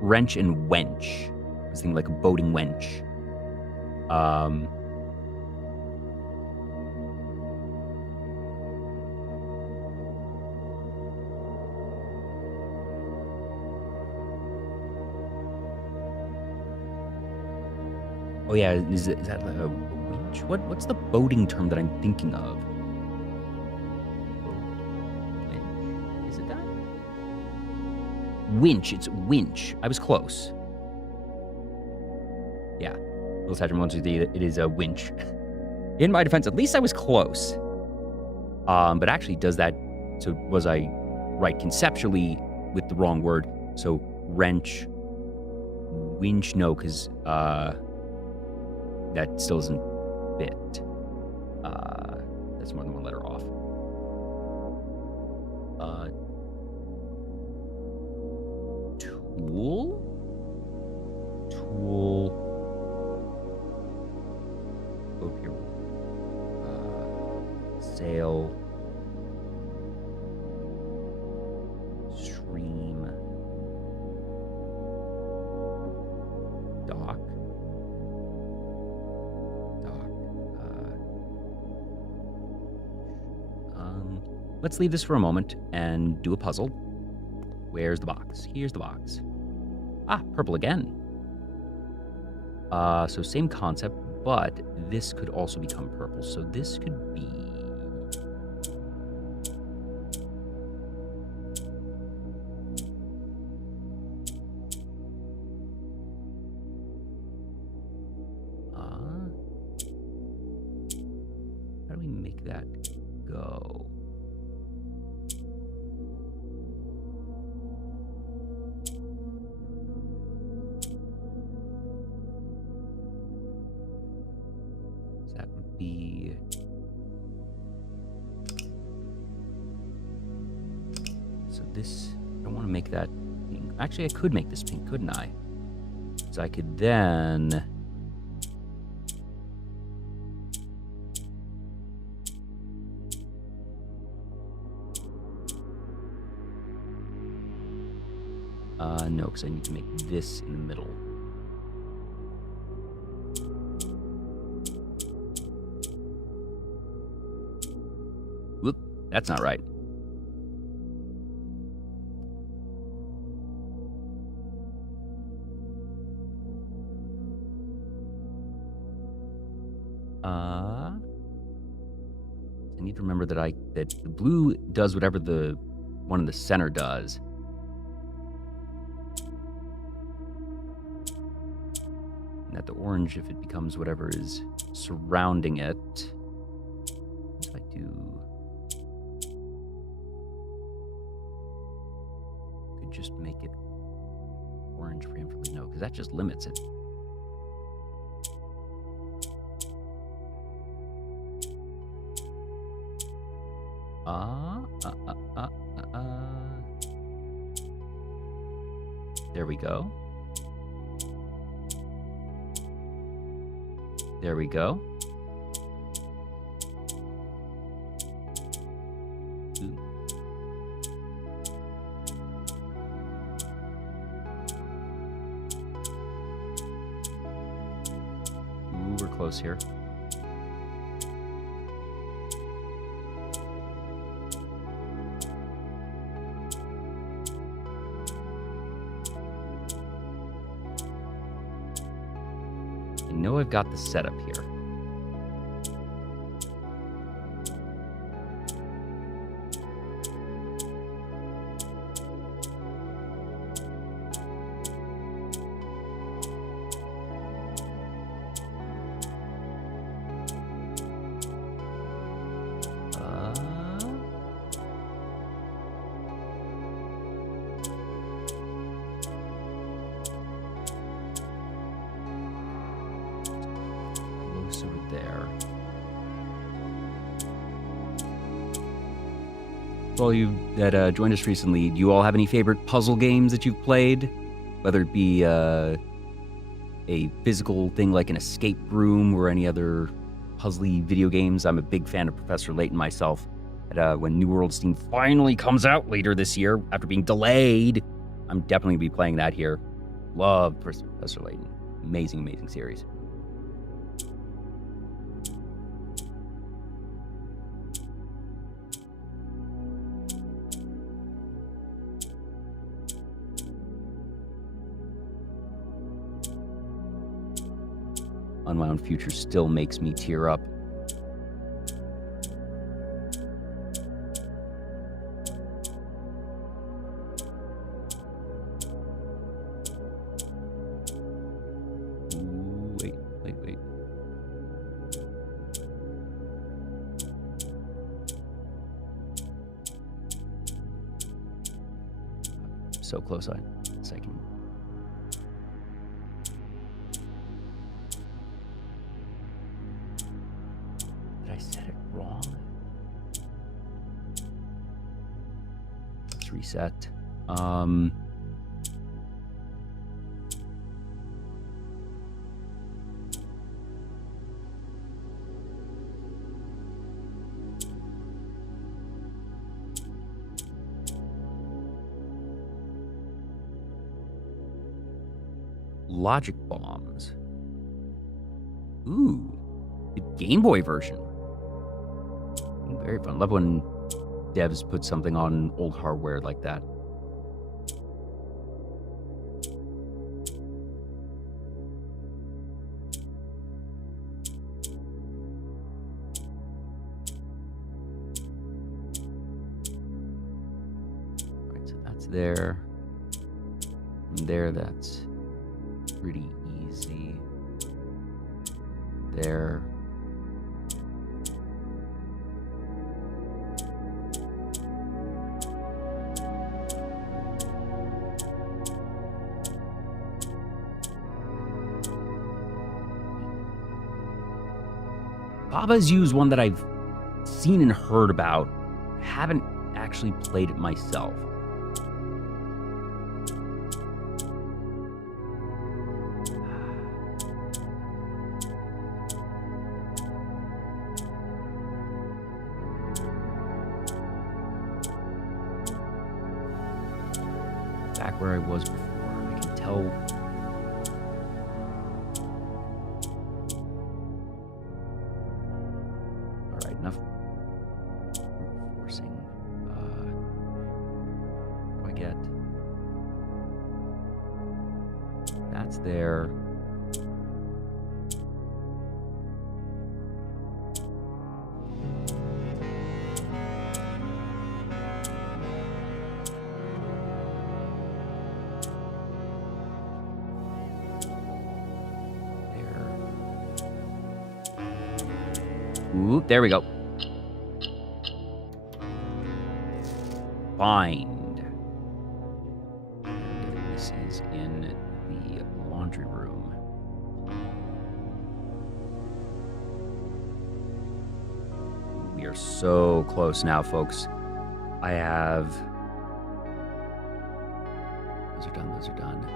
Wrench and wench. I was thinking like a boating wench. Oh yeah, is that like a winch? What's the boating term that I'm thinking of? Is it that? Winch. It's winch. I was close. Yeah. Little Saturn 1, 2, 3, it is a winch. In my defense, at least I was close. But actually does that, so was I right conceptually with the wrong word? So wrench, winch, no, because that still isn't fit. That's more than one letter off. Tool? Tool. Boat here. Sail. Stream. Dock. Let's leave this for a moment and do a puzzle. Where's the box? Here's the box. Ah, purple again. So same concept, but this could also become purple. So this could be... how do we make that go? That would be... So this, I don't want to make that pink. Actually, I could make this pink, couldn't I? So I could then... no, because I need to make this in the middle. Whoop, that's not right. I need to remember that that the blue does whatever the one in the center does. And that the orange, if it becomes whatever is surrounding it. If I do... could just make it orange preemptively. No, because that just limits it. There we go. There we go. Ooh. Ooh, we're close here. I know I've got the setup here. Over there. For all you that joined us recently, do you all have any favorite puzzle games that you've played? Whether it be a physical thing like an escape room or any other puzzly video games. I'm a big fan of Professor Layton myself. When New World Steam finally comes out later this year, after being delayed, I'm definitely going to be playing that here. Love Professor Layton. Amazing, amazing series. Unwound Future still makes me tear up. Ooh, wait. So close on a second. I said it wrong. Let's reset. Logic bombs. Ooh, the Game Boy version. Very fun. Love when devs put something on old hardware like that. That's there. From there, that's pretty easy. There. Baba's used one that I've seen and heard about. Haven't actually played it myself. Back where I was before, I can tell. All right, enough forcing. What do I get? That's there. Ooh, there we go. Find. This is in the laundry room. We are so close now, folks. I have... Those are done, those are done.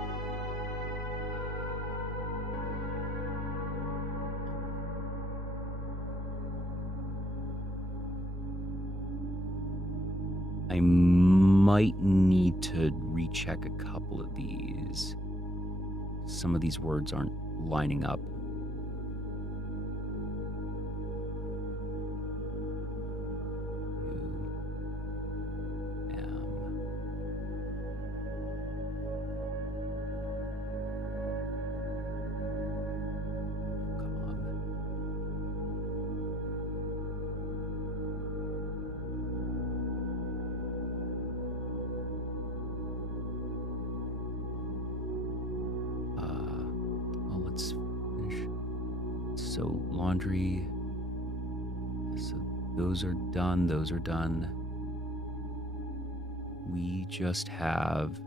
I might need to recheck a couple of these. Some of these words aren't lining up. So laundry, so those are done, those are done. We just have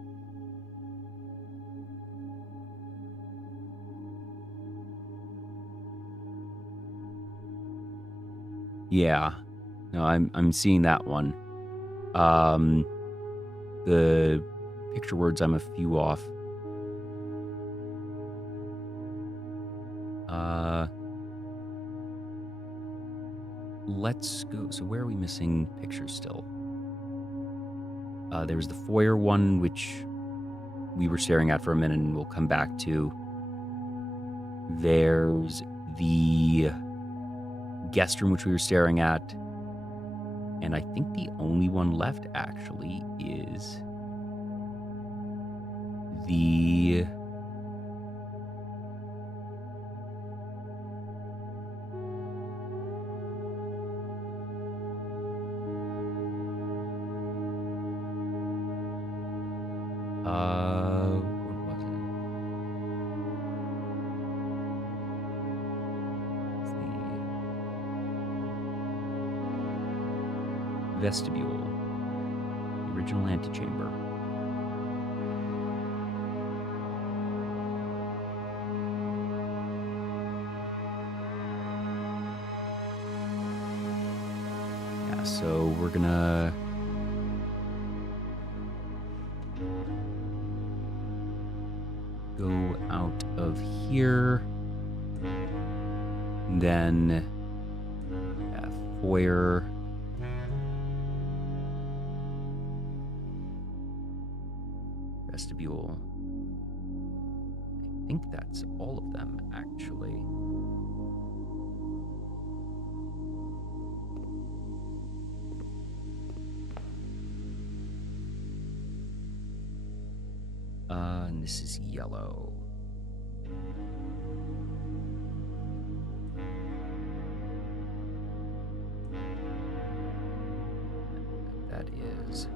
yeah. No, I'm seeing that one. The picture words I'm a few off. Let's go. So where are we missing pictures still? There was the foyer one, which we were staring at for a minute and we'll come back to. There's the guest room, which we were staring at. And I think the only one left, actually, is the... what was it? It's the vestibule, the original antechamber. Yeah, so we're gonna go out of here, and then foyer, vestibule. I think that's all of them, actually. And this is yellow. That is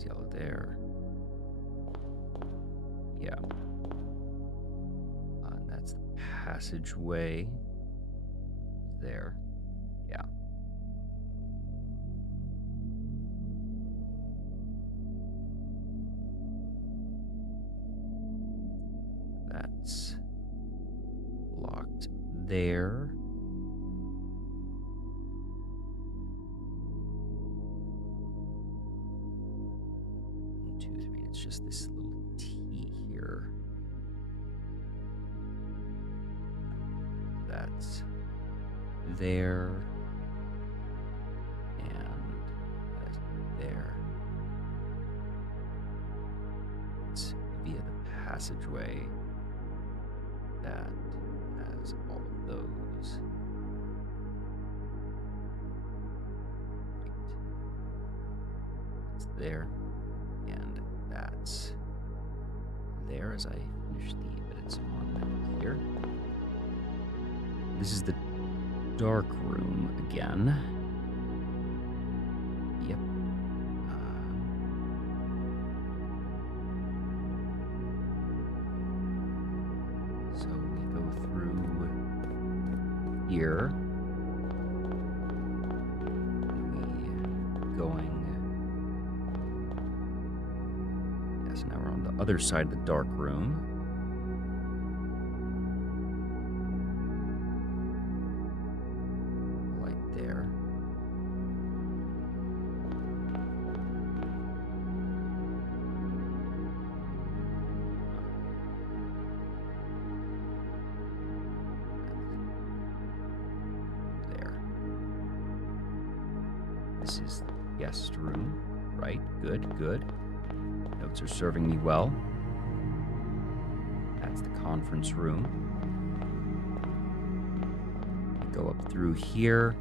It's yellow there. Yeah. And that's the passageway there. Yeah. That's locked there. It's just this little T here. That's there. And that's there. It's via the passageway that has all of those. Right. It's there. And that's there as I finish the edits on here. This is the dark room again. Yep. So we go through here. So now we're on the other side of the dark room. Light there. There. This is the guest room. Right, good, good. Notes are serving me well. That's the conference room. We go up through here.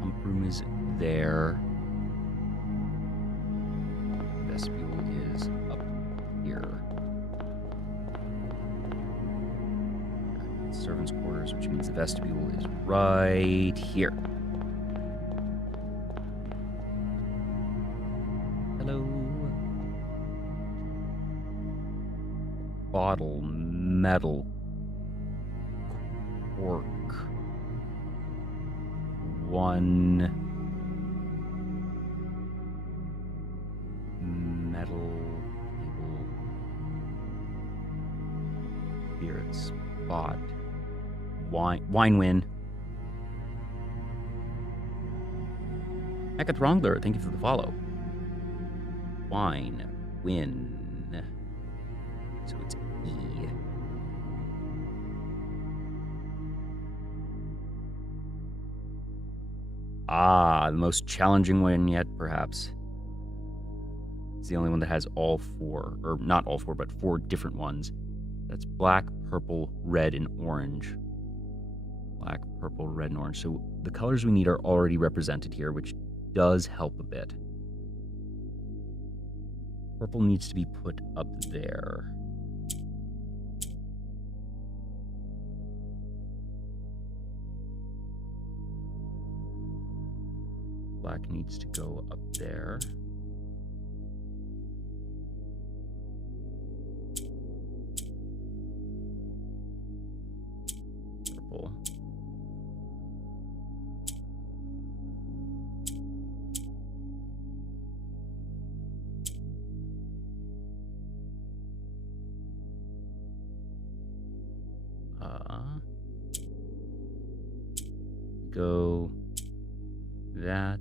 Pump room is there. Vestibule is up here. Servants' quarters, which means the vestibule is right here. Hello. Bottle, metal, cork. One metal label, spirit spot, wine win. Mechatrongler, thank you for the follow. Wine win. So it's E. Ah, the most challenging one yet, perhaps. It's the only one that has all four, or not all four, but four different ones. That's black, purple, red, and orange. Black, purple, red, and orange. So the colors we need are already represented here, which does help a bit. Purple needs to be put up there. Black needs to go up there. Purple. Go that.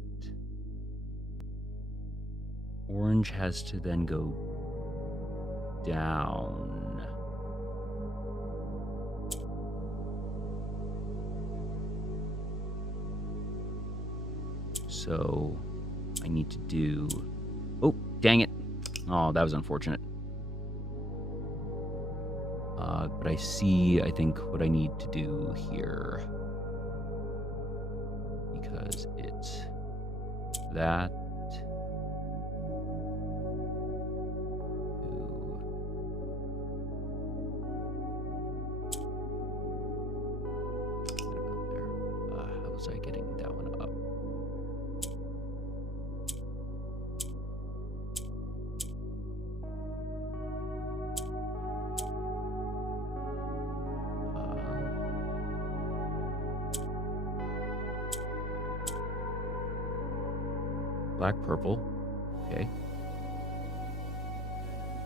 Orange has to then go down. So I need to do... Oh, dang it. Oh, that was unfortunate. But I see, I think, what I need to do here. Because it's that. How was I getting that one up? Black, purple, okay.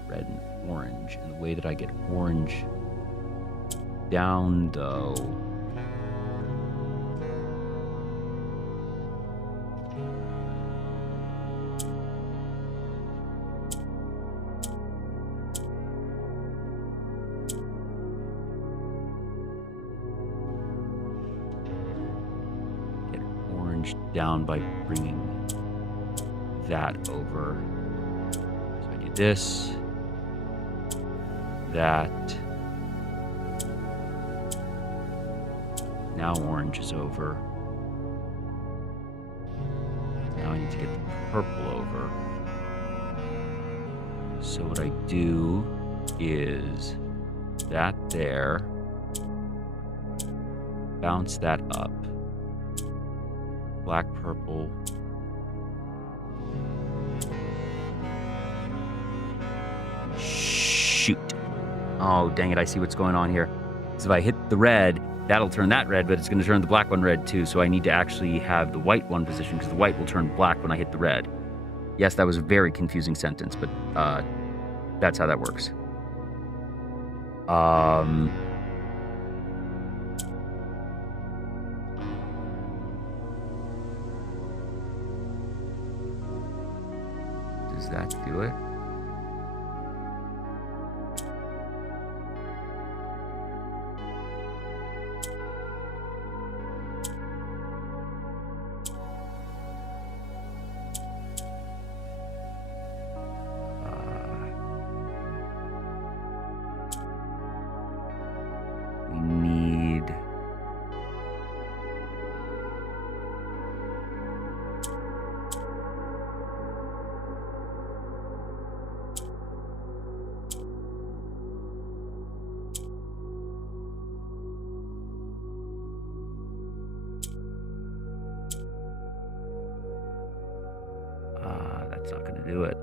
Red and orange. And the way that I get orange down, though, get orange down by bringing that over. So I do this, that. Now orange is over. Now I need to get the purple over. So what I do is that there, bounce that up, black, purple, shoot. Oh, dang it, I see what's going on here. So if I hit the red, that'll turn that red, but it's going to turn the black one red too. So I need to actually have the white one positioned because the white will turn black when I hit the red. Yes, that was a very confusing sentence, but that's how that works. Does that do it? That's not going to do it.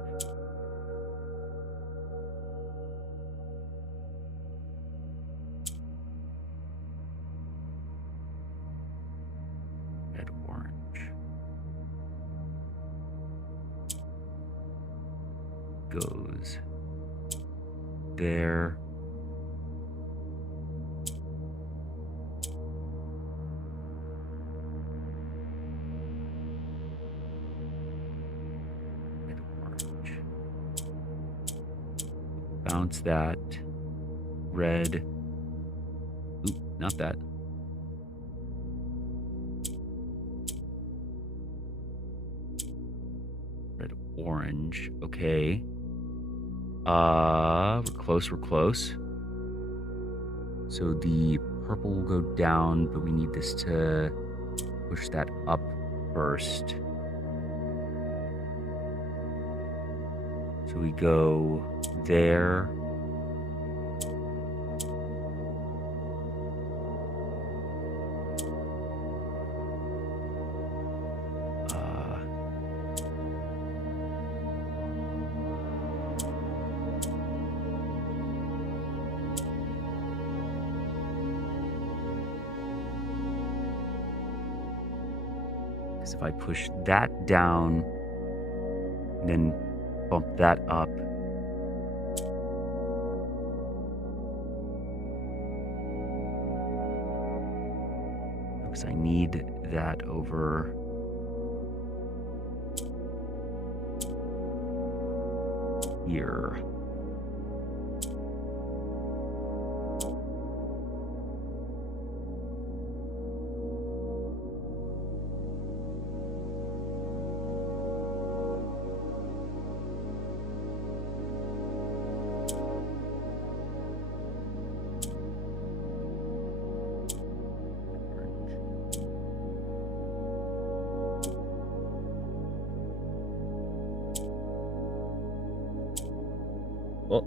Red, orange. Goes there. Bounce that. Red. Oop, not that. Red, orange. Okay. We're close. So the purple will go down, but we need this to push that up first. So we go there. Because if I push that down, then bump that up, because I need that over here. Oh.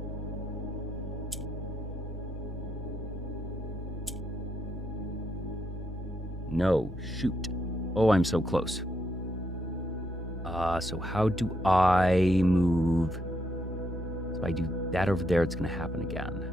No, shoot. Oh, I'm so close. So how do I move? So if I do that over there, it's going to happen again.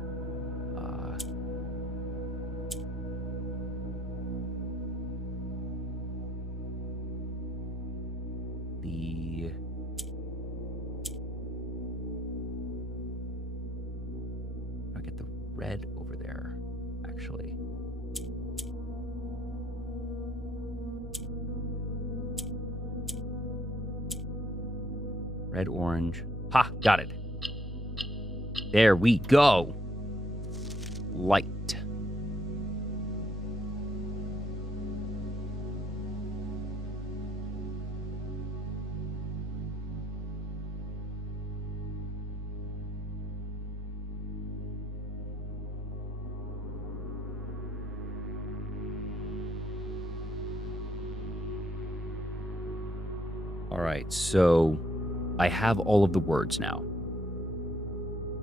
I'll get the red over there, actually. Red, orange. Ha, got it. There we go. Light. All right, so I have all of the words now.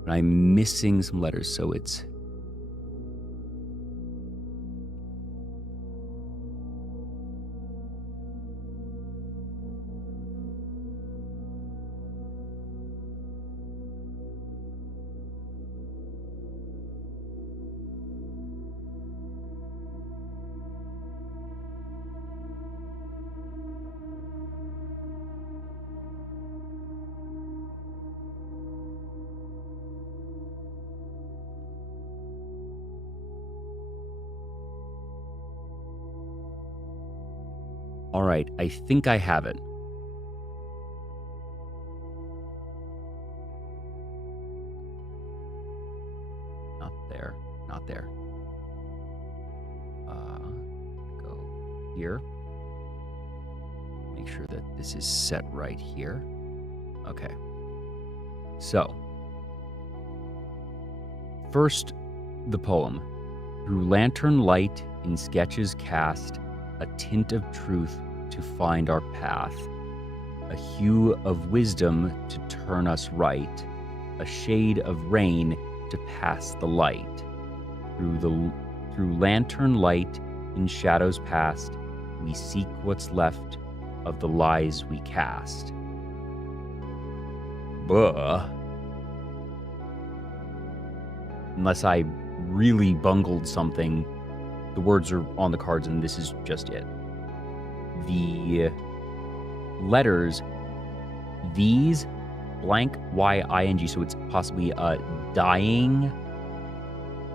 But I'm missing some letters, so it's... All right, I think I have it. Not there, not there. Go here. Make sure that this is set right here. Okay. So, first, the poem. Through lantern light in sketches cast, a tint of truth to find our path, a hue of wisdom to turn us right, a shade of rain to pass the light. Through lantern light in shadows past, we seek what's left of the lies we cast. Buh. Unless I really bungled something, the words are on the cards and this is just it. The letters, these, blank, Y-I-N-G, so it's possibly dying,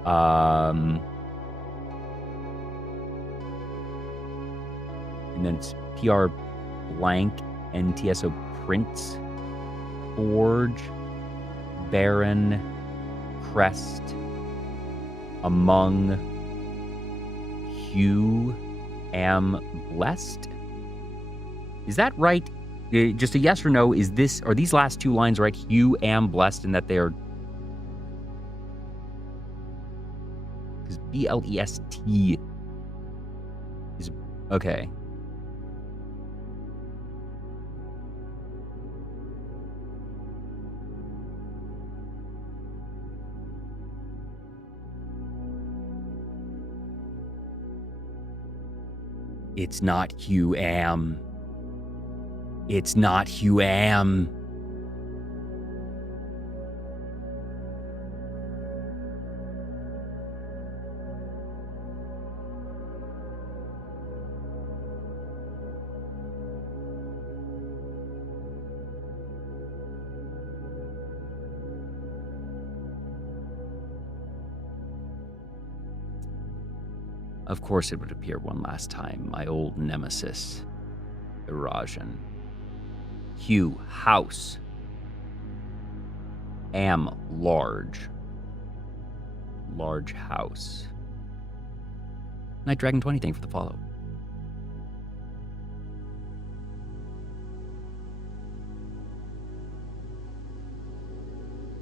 and then it's PR blank, NTSO prince, forge, barren, crest, among, hue, am blessed. Is that right? Just a yes or no. Are these last two lines right? Hue, am blessed, and that they are... Because B-L-E-S-T is... Okay. It's not Hugh Am. It's not Hugh Am. Of course it would appear one last time, my old nemesis, Erajan. Hugh, house. Am, large. Large house. Night Dragon 20, thank you for the follow.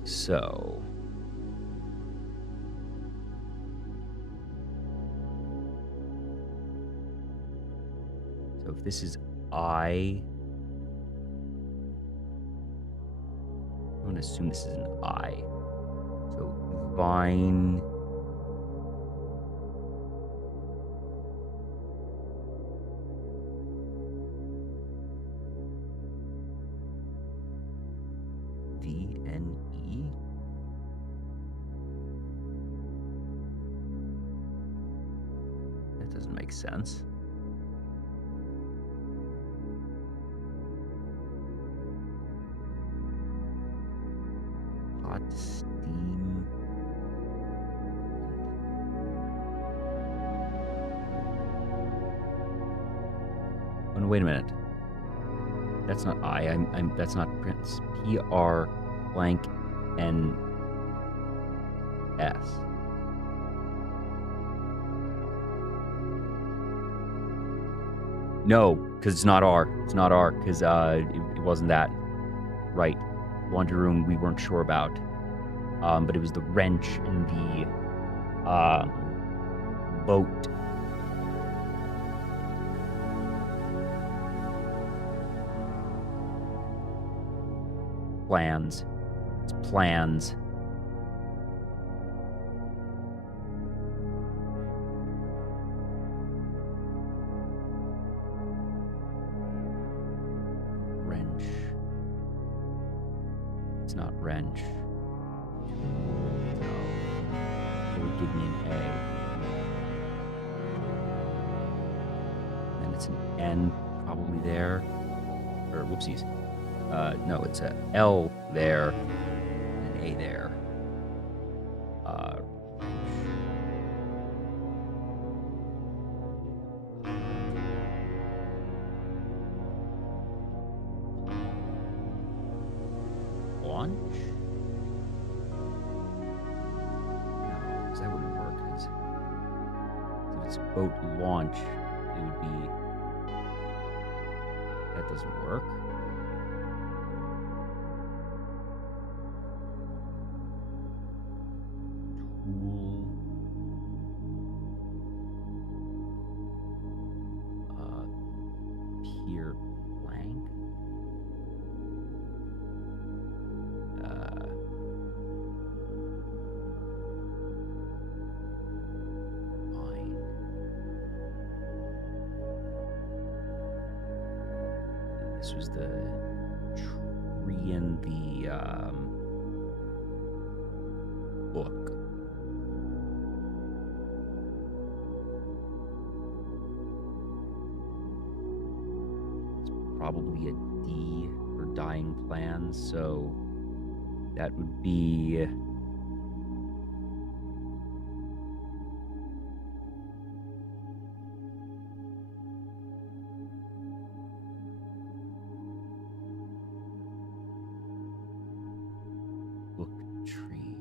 So... So if this is I... I'm going to assume this is an I. Vine. VNE? That doesn't make sense. Hot steam. Oh, no, wait a minute. That's not I. That's not Prince. PR blank N S. No, because it's not R. It's not R, because it wasn't that. Right. Laundry room we weren't sure about. But it was the wrench in the boat. Plans. It's plans. Wrench. It's not wrench. No. It would give me an A. And it's an N probably there. Or whoopsies. No, it's a L there and an A there. Launch? No, because that wouldn't work. Because if it's boat launch, it would be. That doesn't work. Pier blank. Fine. This was the tree in the book. Probably a D for dying plans, so that would be book tree.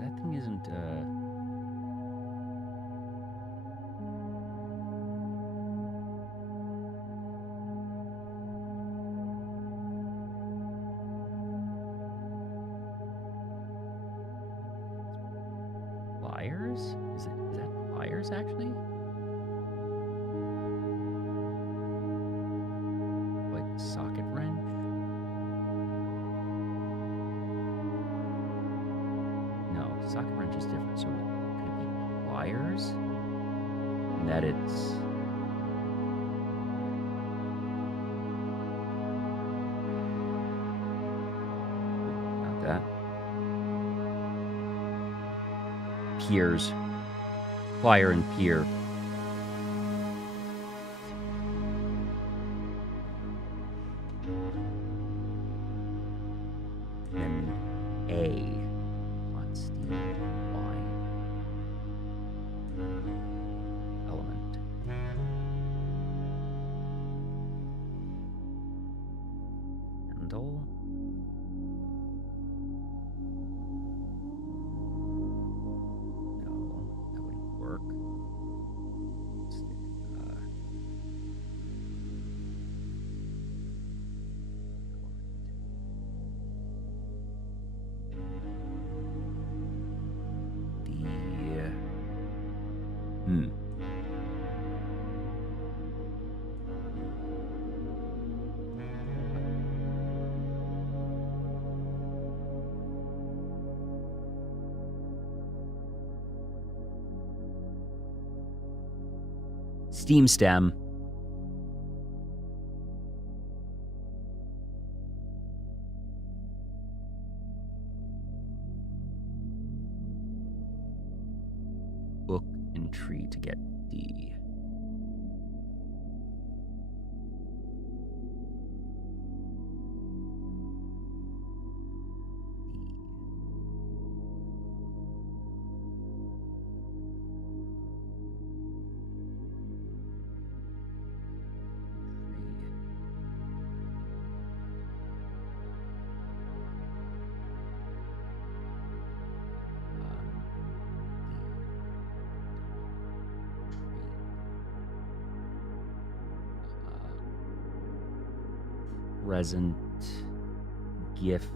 That thing isn't, pliers? Is that pliers, actually? Like socket wrench? No, socket wrench is different. So could it be pliers? And that it's not that. Piers. Plier and pier. And A. Hot steam wine. Element. Handle. No, that wouldn't work. Stick. Steam stem. Book and tree to get D. Present, gift,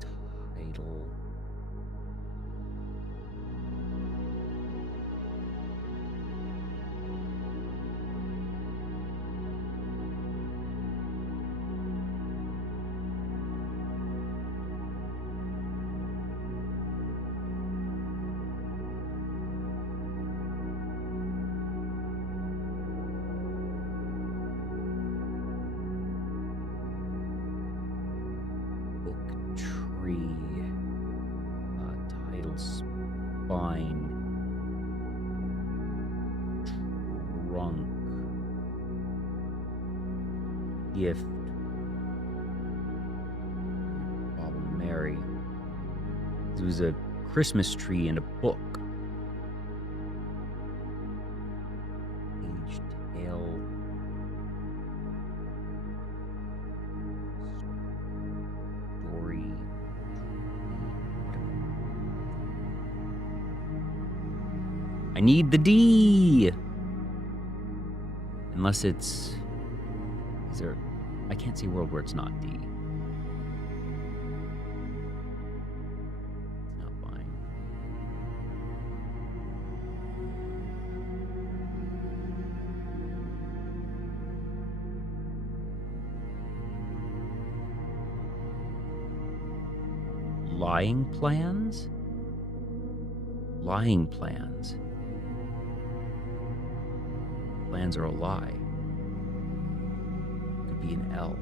title, tree, title, spine, trunk, gift, Bob and Mary. It was a Christmas tree and a book. Page, tail, story. I need the D. Unless it's... Is there... I can't see a world where it's not D. It's not buying. Lying plans? Lying plans. Plans are a lie. Could be an L.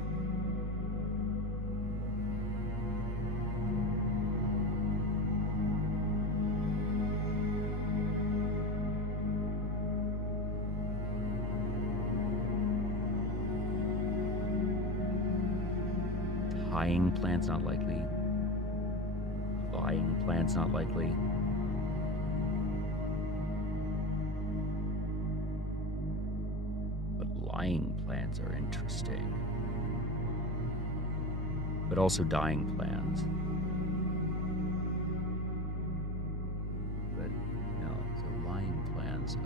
Tying plans not likely. Lying plans not likely. Lying plans are interesting, but also dying plans. But no, so lying plans.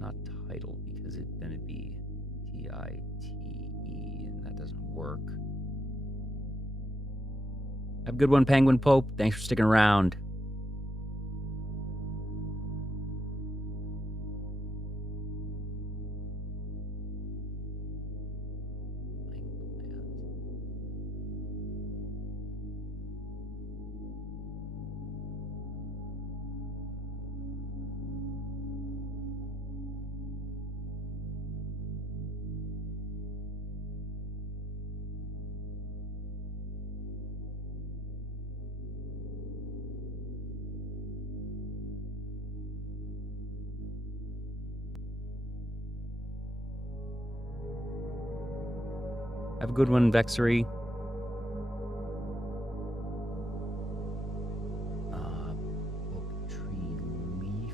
Not title, because then it'd be T-I-T-E, and that doesn't work. Have a good one, Penguin Pope. Thanks for sticking around. Have a good one, Vexery. Book, tree, leaf.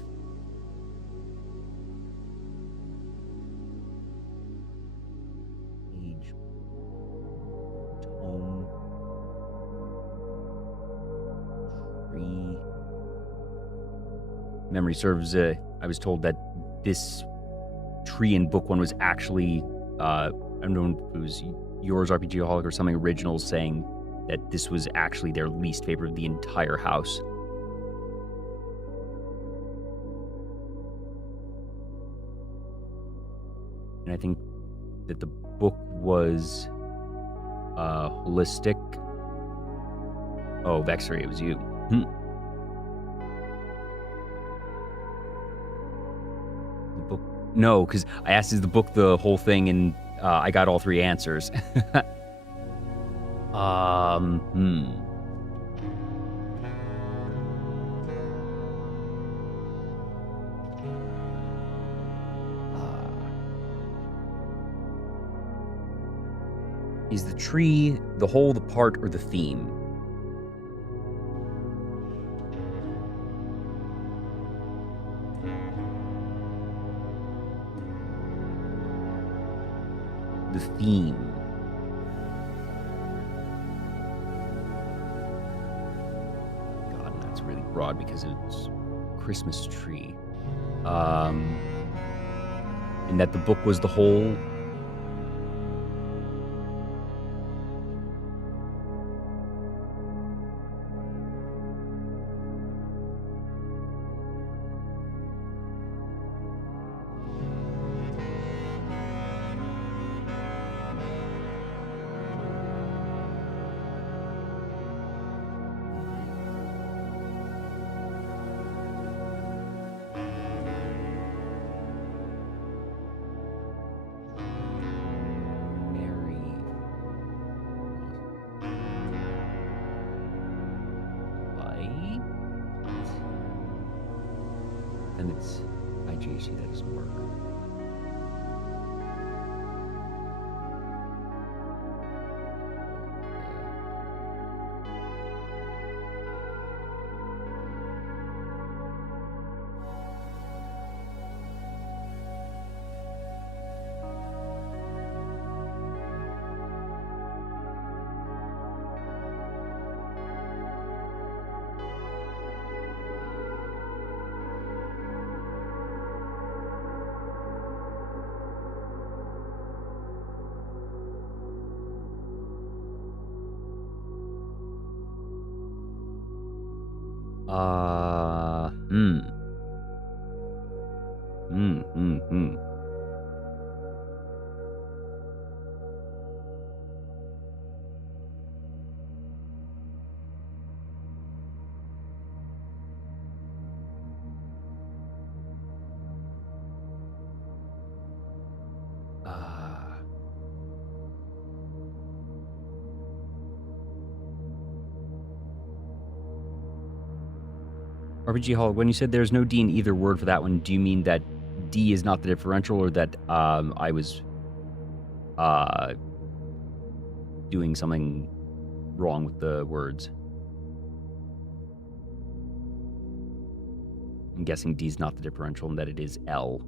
memory serves, I was told that this tree in book 1 was actually, I don't know if it was yours, RPGaholic, or something original saying that this was actually their least favorite of the entire house. And I think that the book was holistic. Oh, Vexery, it was you. The book? No, because I asked, is the book the whole thing, and I got all 3 answers. Is the tree the whole, the part, or the theme? The theme. God, and that's really broad because it's Christmas tree. And that the book was the whole. Then it's IGHC, that doesn't work. RPG Hall, when you said there's no D in either word for that one, do you mean that D is not the differential, or that I was doing something wrong with the words? I'm guessing D is not the differential and that it is L.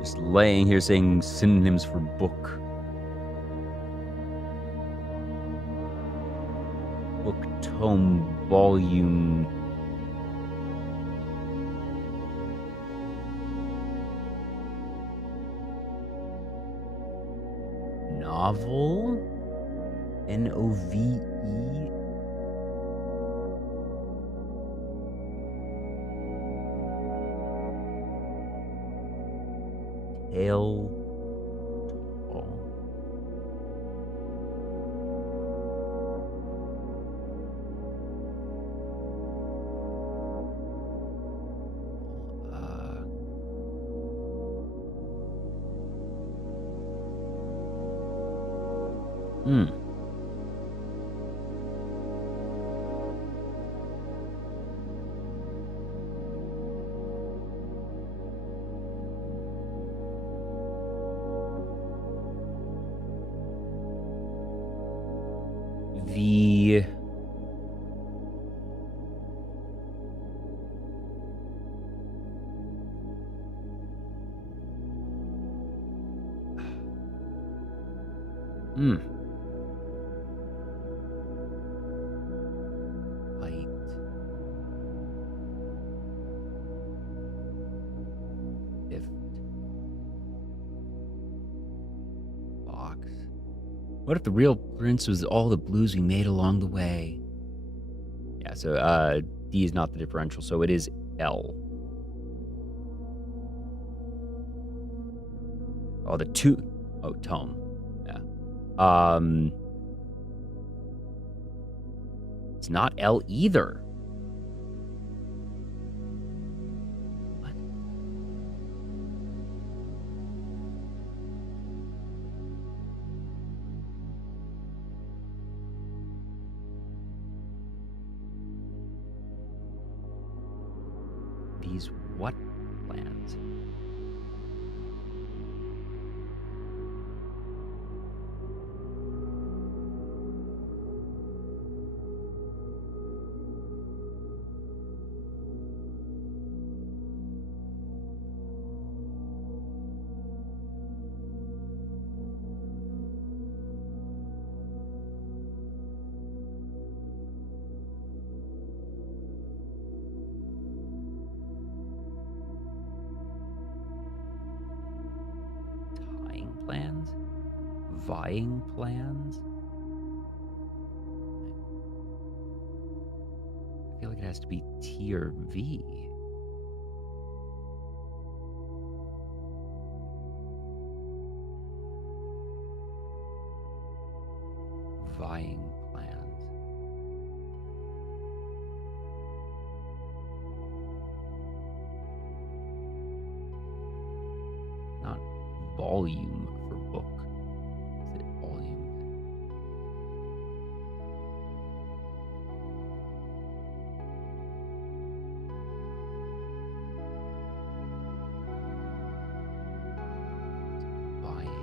Just laying here saying synonyms for book. Book, tome, volume. Novel? Nove? Tale. Hmm. Light. If. Box. What if the real prince was all the blues we made along the way? Yeah, so D is not the differential, so it is L. Oh, the two. Oh, tone. Yeah. It's not L either. What? These what plans? Tying plans? Vying plans? I feel like it has to be T or V. Vying plans. Not volume for book. Is it volume? Vying.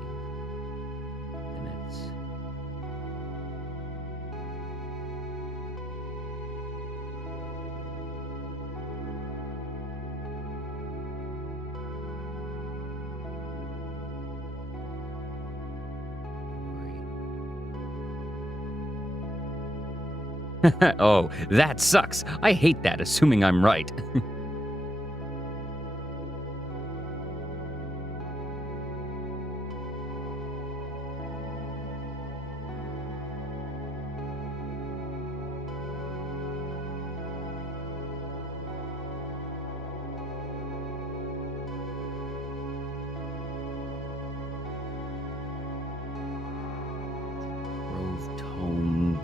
Limits. Oh, that sucks. I hate that, assuming I'm right. Grove tone,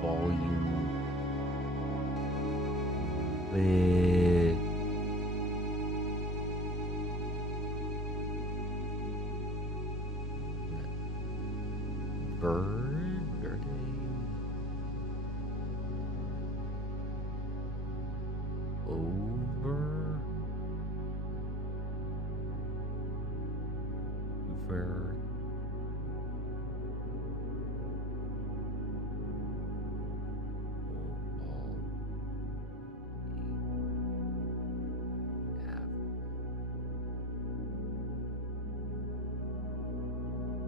volume. Bird? Over? Ver?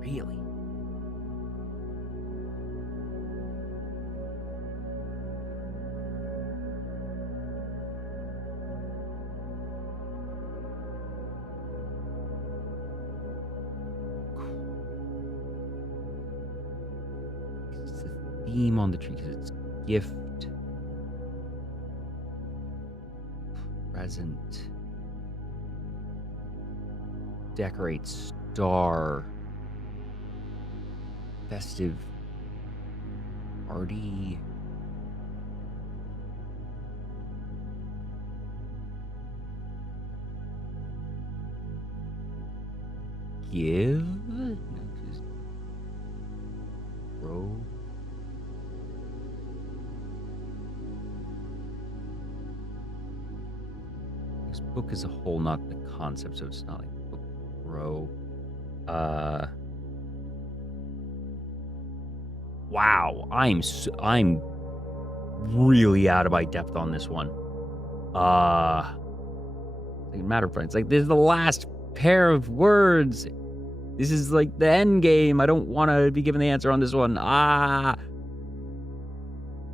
Really? It's the theme on the tree because it's gift, present, decorate, star, festive, party. Give? No, just grow. This book as a whole, not the concept, so it's not like book grow. Wow, I'm really out of my depth on this one. Like a matter of fact, it's like this is the last pair of words. This is like the end game. I don't want to be given the answer on this one.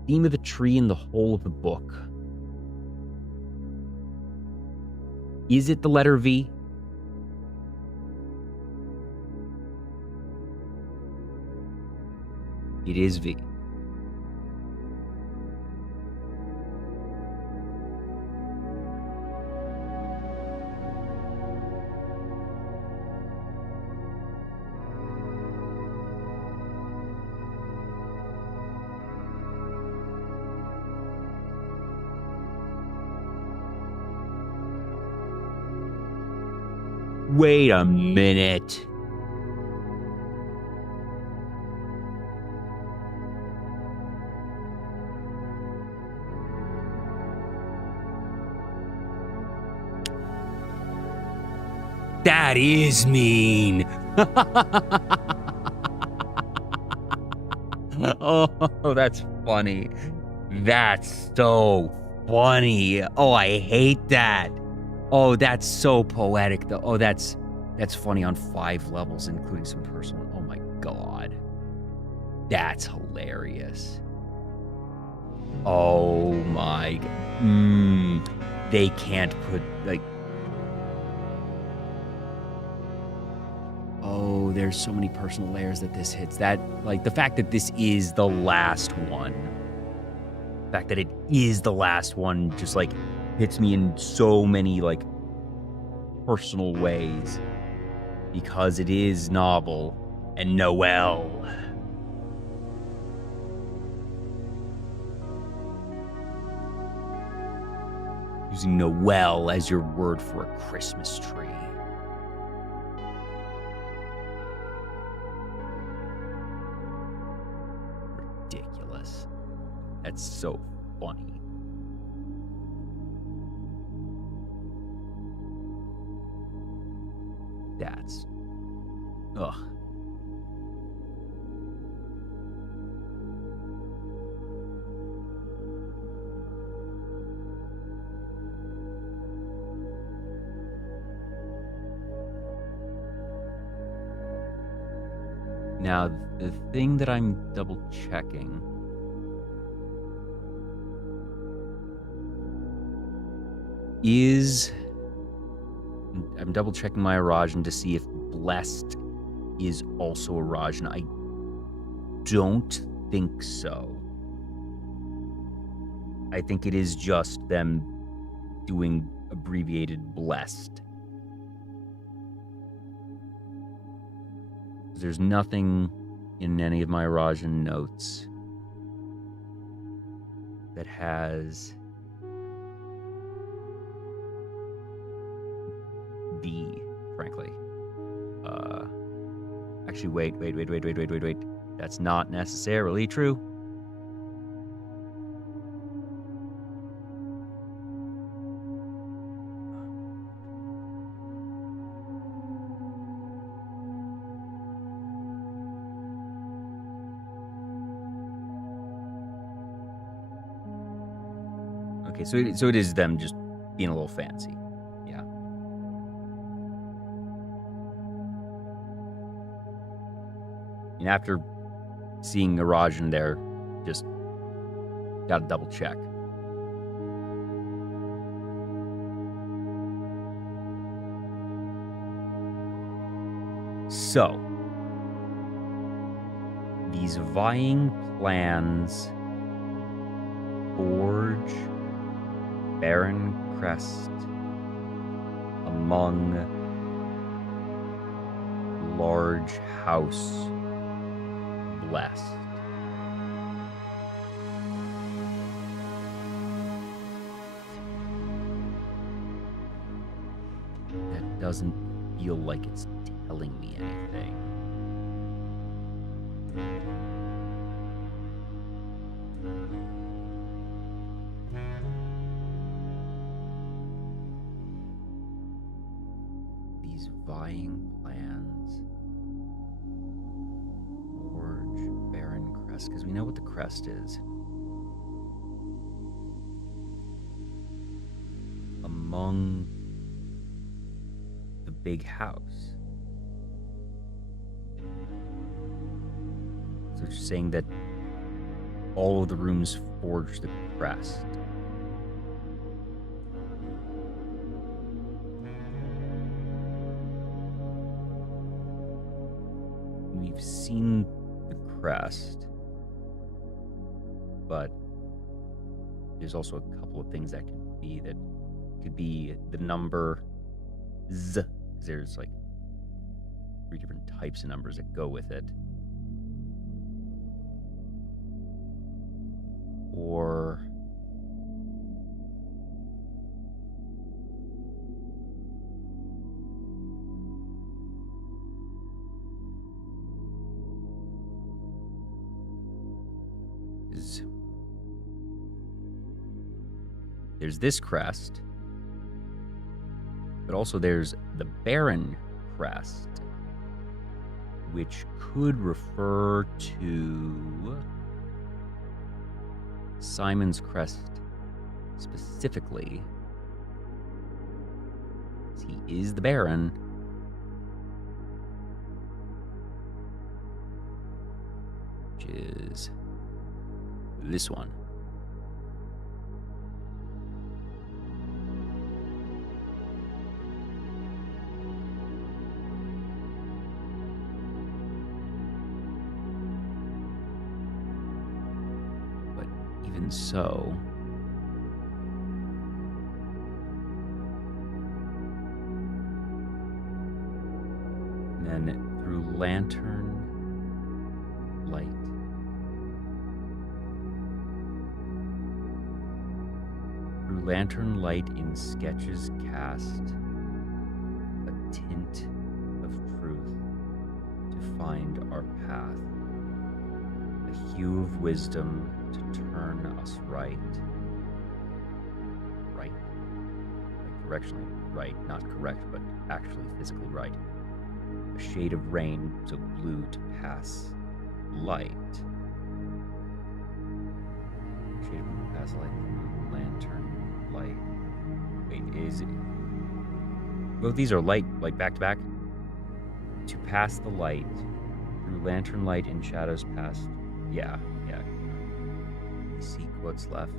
Theme of the tree in the whole of the book. Is it the letter V? It is V. Wait a minute. That is mean. Oh, that's funny. That's so funny. Oh, I hate that. Oh, that's so poetic, though. Oh, that's funny on 5 levels, including some personal. Oh my god. That's hilarious. Oh my. They can't put, like... Oh, there's so many personal layers that this hits. That, like, the fact that this is the last one. The fact that it is the last one just, like, hits me in so many, like, personal ways. Because it is novel and Noel. Using Noel as your word for a Christmas tree. Ridiculous. That's so funny. That's... Ugh. Now, the thing that I'm double checking is... I'm double checking my Arajan to see if Blessed is also Arajan. I don't think so. I think it is just them doing abbreviated Blessed. There's nothing in any of my Arajan notes that has B, frankly. Actually, wait. That's not necessarily true. Okay, so it is them just being a little fancy. Yeah. And after seeing Arajan there, just gotta double check. So, these vying plans forge barren crest among large house blessed. That doesn't feel like it's telling me anything. These vying plans forge barren crest, because we know what the crest is. Among the big house. So it's saying that all of the rooms forge the crest. We've seen the crest, but there's also a couple of things that could be the number Z, because there's like 3 different types of numbers that go with it. Or there's this crest, but also there's the Baron crest, which could refer to Simon's crest specifically. He is the Baron. Which is this one. But even so, and then through lantern light, through lantern light in sketches cast a tint of truth to find our path, a hue of wisdom to turn us right, like directionally right, not correct, but actually physically right, a shade of rain so blue to pass light. Shade of blue to pass light through lantern light. Wait, is it? Both these are light, like back to back. To pass the light through lantern light in shadows past. Yeah. We seek what's left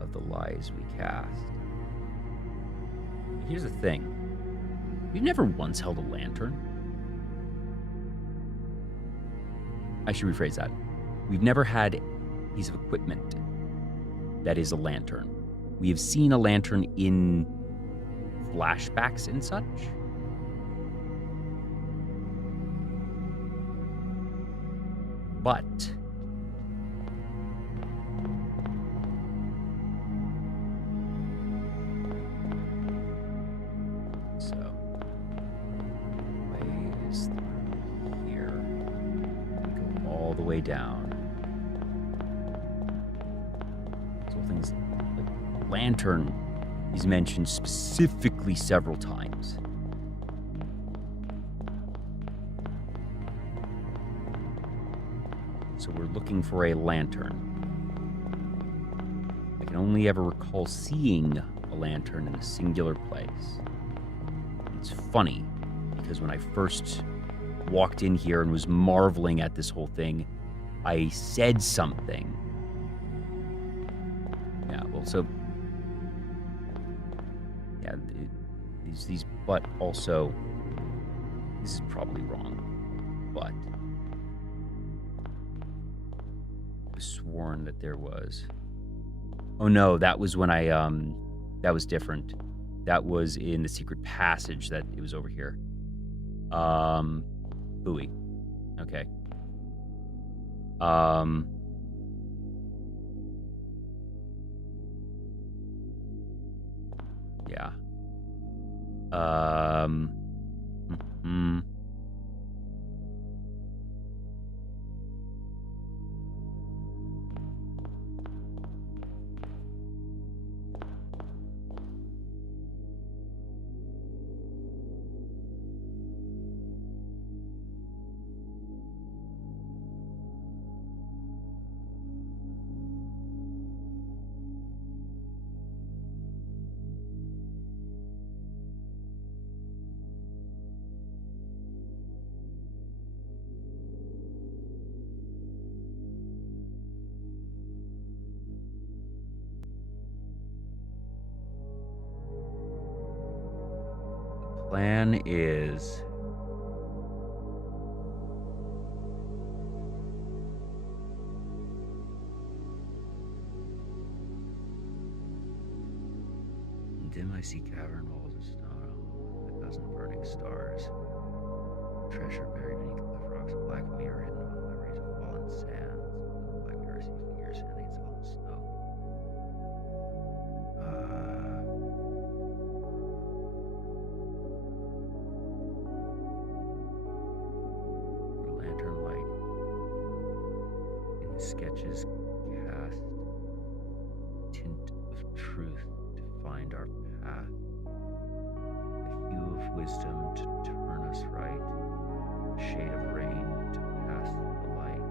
of the lies we cast. Here's the thing. We've never once held a lantern. I should rephrase that. We've never had a piece of equipment that is a lantern. We have seen a lantern in flashbacks and such. But so way is through here. We go all the way down. So things like lantern is mentioned specifically several times. So we're looking for a lantern. I can only ever recall seeing a lantern in a singular place. It's funny, because when I first walked in here and was marveling at this whole thing, I said something. Yeah, well, so... yeah, these, but also... this is probably wrong, but... I was sworn that there was... oh no, that was when I, that was different. That was in the secret passage that it was over here. Buoy. Okay. Yeah. plan is in dim I see cavern walls of snow, a dozen burning stars, treasure buried beneath cliff rocks, a black mirror hidden among memories of fallen sands. In the black mirror, I see figures standing in solemn snow. Through lantern light, in the sketches cast tint of truth to find our path, a hue of wisdom to turn us right, a shade of rain to pass the light.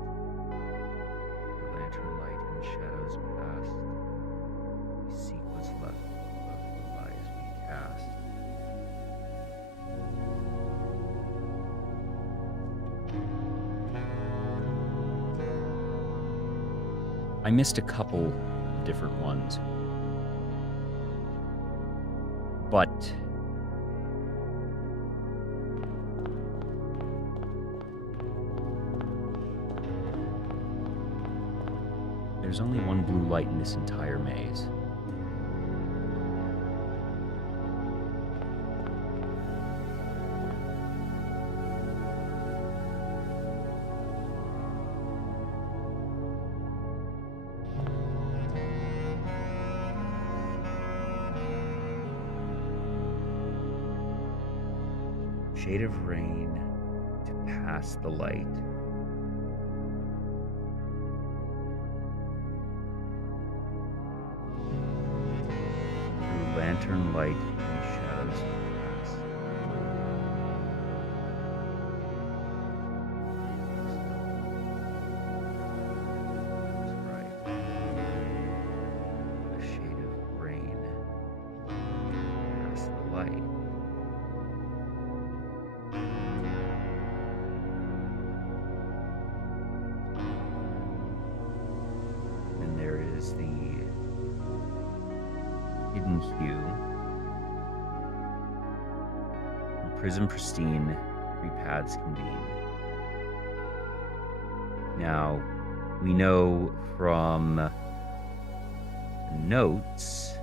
The lantern light in shadows past, we seek what's left of the lies we cast. I missed a couple different ones, but there's only one blue light in this entire maze. Shade of rain to pass the light. Through lantern light and shadows pass. That's right. A shade of rain pass the light. The hidden hue. In prism pristine, three paths convene. Now, we know from notes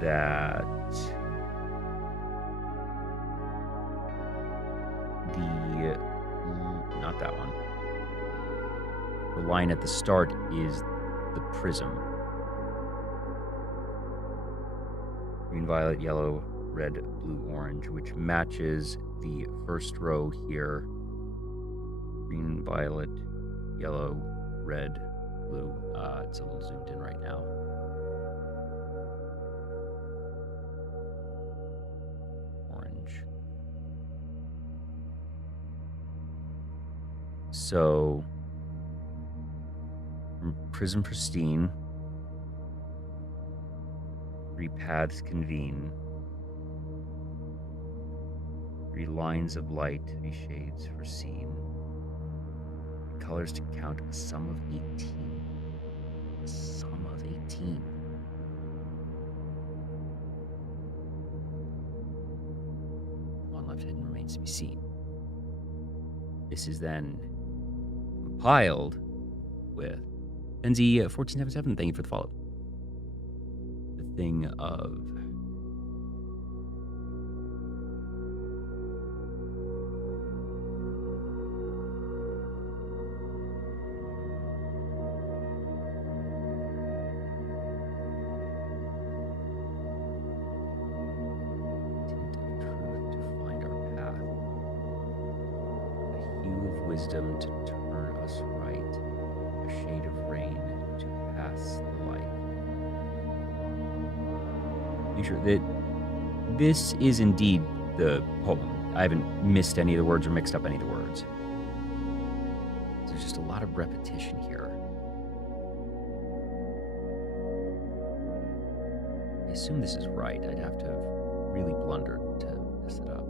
that not that one. The line at the start is the prism. Green, violet, yellow, red, blue, orange, which matches the first row here. Green, violet, yellow, red, blue. It's a little zoomed in right now. Orange. So prism pristine, three paths convene, three lines of light, three shades foreseen, colors to count, a sum of 18. A sum of 18. One left hidden remains to be seen. This is then compiled with Benzie1477, thank you for the follow. The thing of wisdom to turn us right, a shade of rain to pass the light. Be sure that this is indeed the poem. I haven't missed any of the words or mixed up any of the words. There's just a lot of repetition here. I assume this is right. I'd have to have really blundered to mess it up.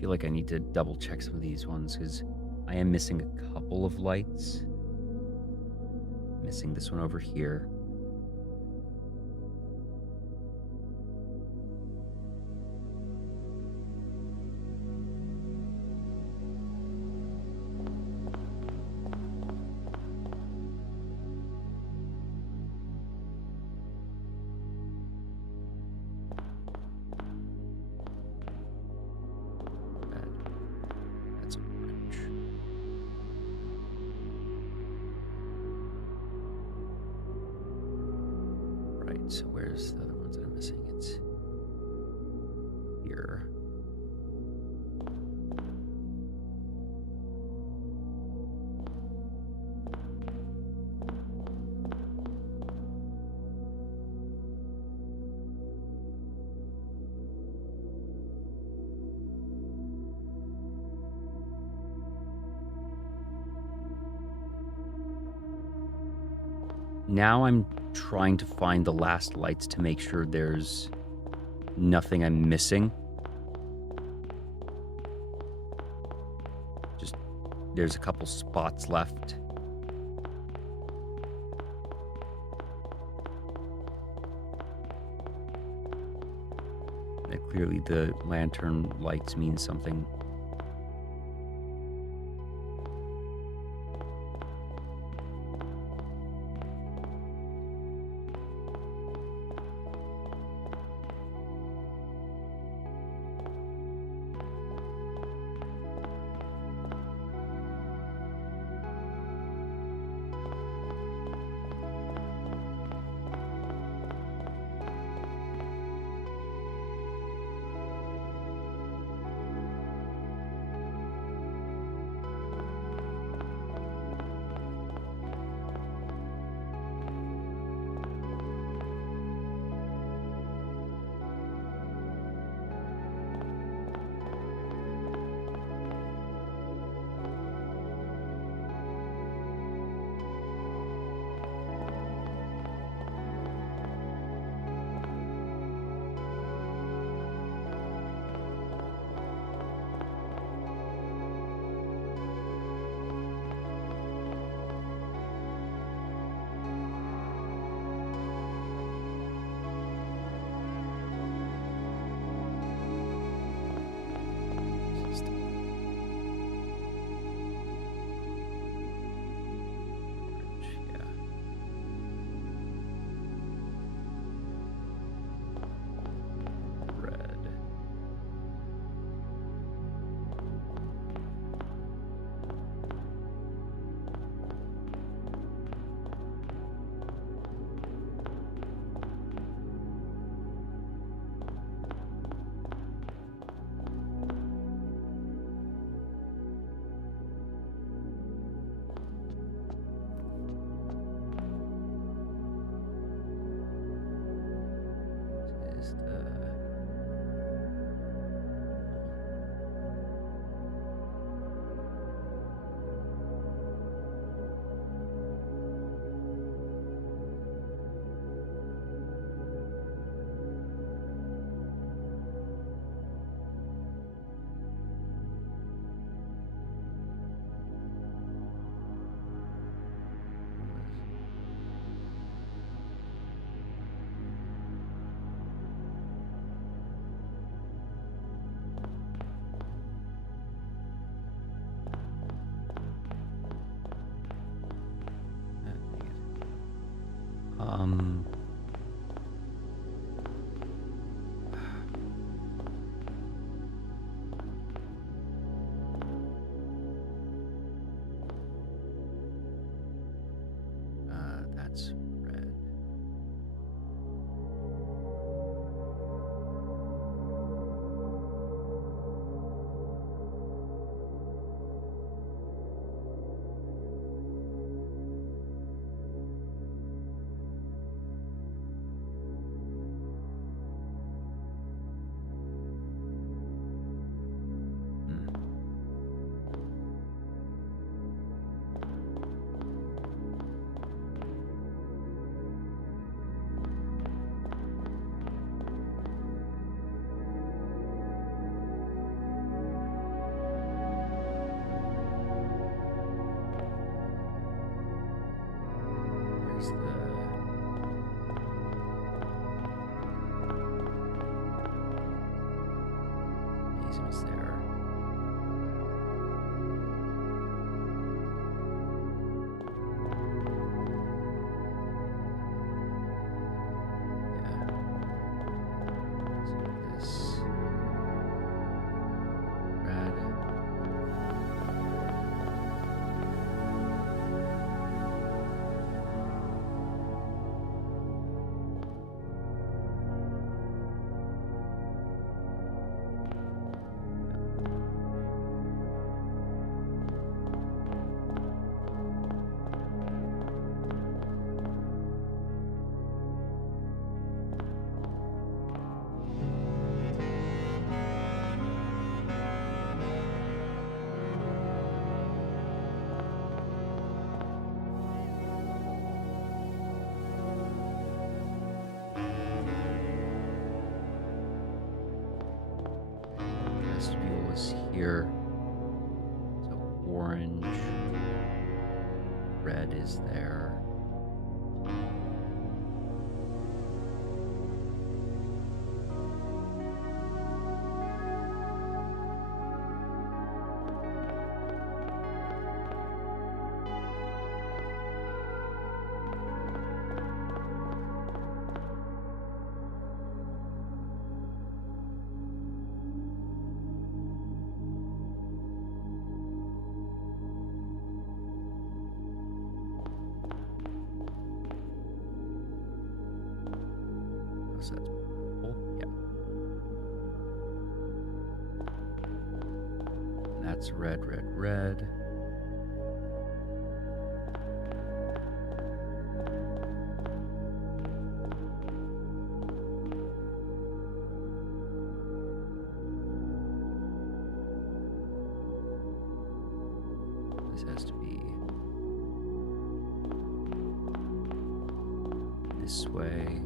feel like I need to double check some of these ones because I am missing a couple of lights. Missing this one over here. That's orange. Right, so where's the other ones that I'm missing? It's here. Now I'm trying to find the last lights to make sure there's nothing I'm missing. Just there's a couple spots left. And clearly the lantern lights mean something. is there. Yeah. So this red. Vestibule is here. So orange, red is there. So that's purple, yeah. And that's red, red, red. This has to be this way.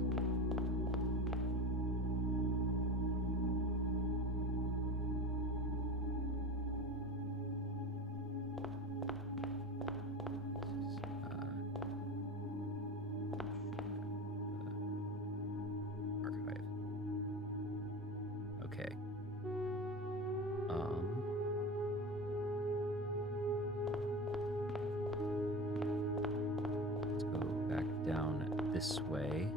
Archive. Okay. Let's go back down this way.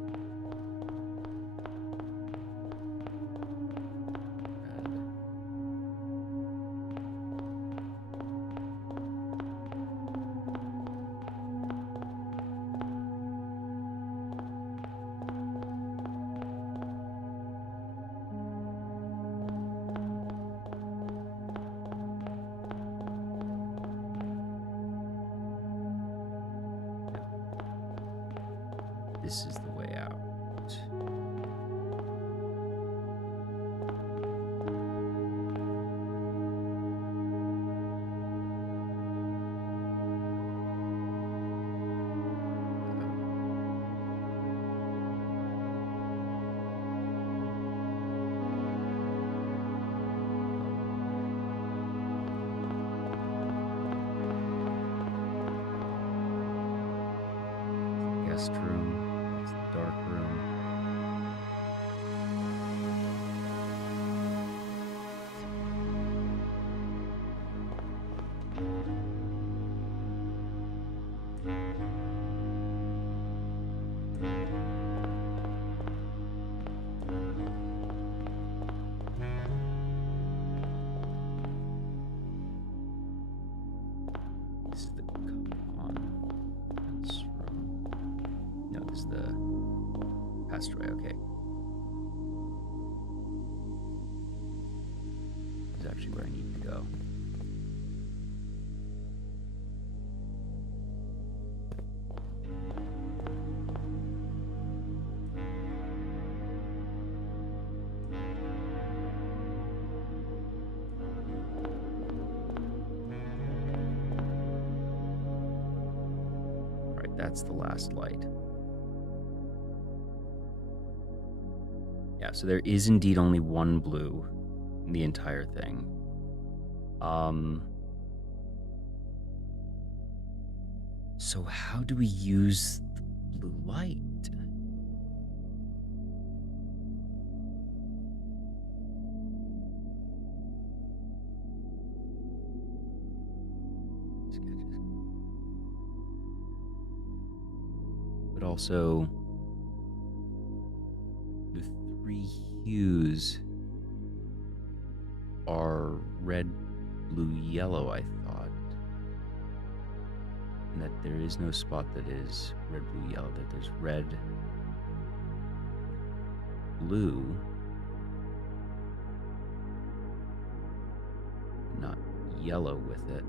This is the way out. Guest room. That's the dark room. This is the conference room. No, this is the passageway. Okay. This is actually where I need to go. All right, that's the last light. Yeah, so there is indeed only one blue in the entire thing. So how do we use the blue light? also the three hues are red, blue, yellow, I thought. And that there is no spot that is red, blue, yellow, that there's red, blue, not yellow with it.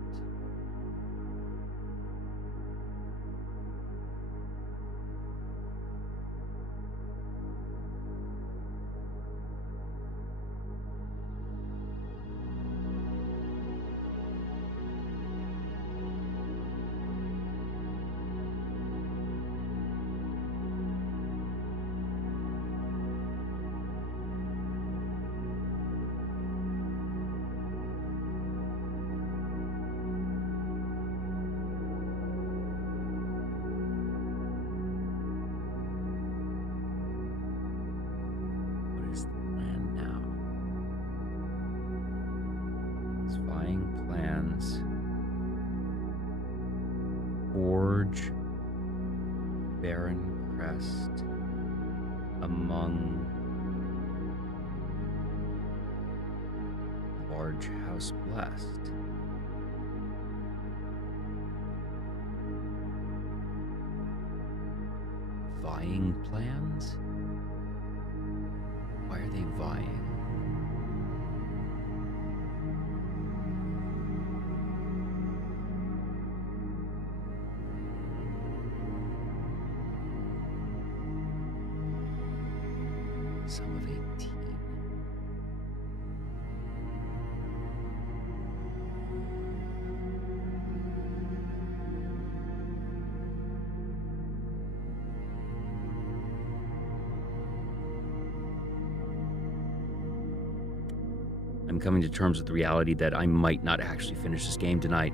What is the plan now? Spying plans. Forge Barren Crest among large house blessed. Vying plans? Why are they vying? Sum of 18. I'm coming to terms with the reality that I might not actually finish this game tonight.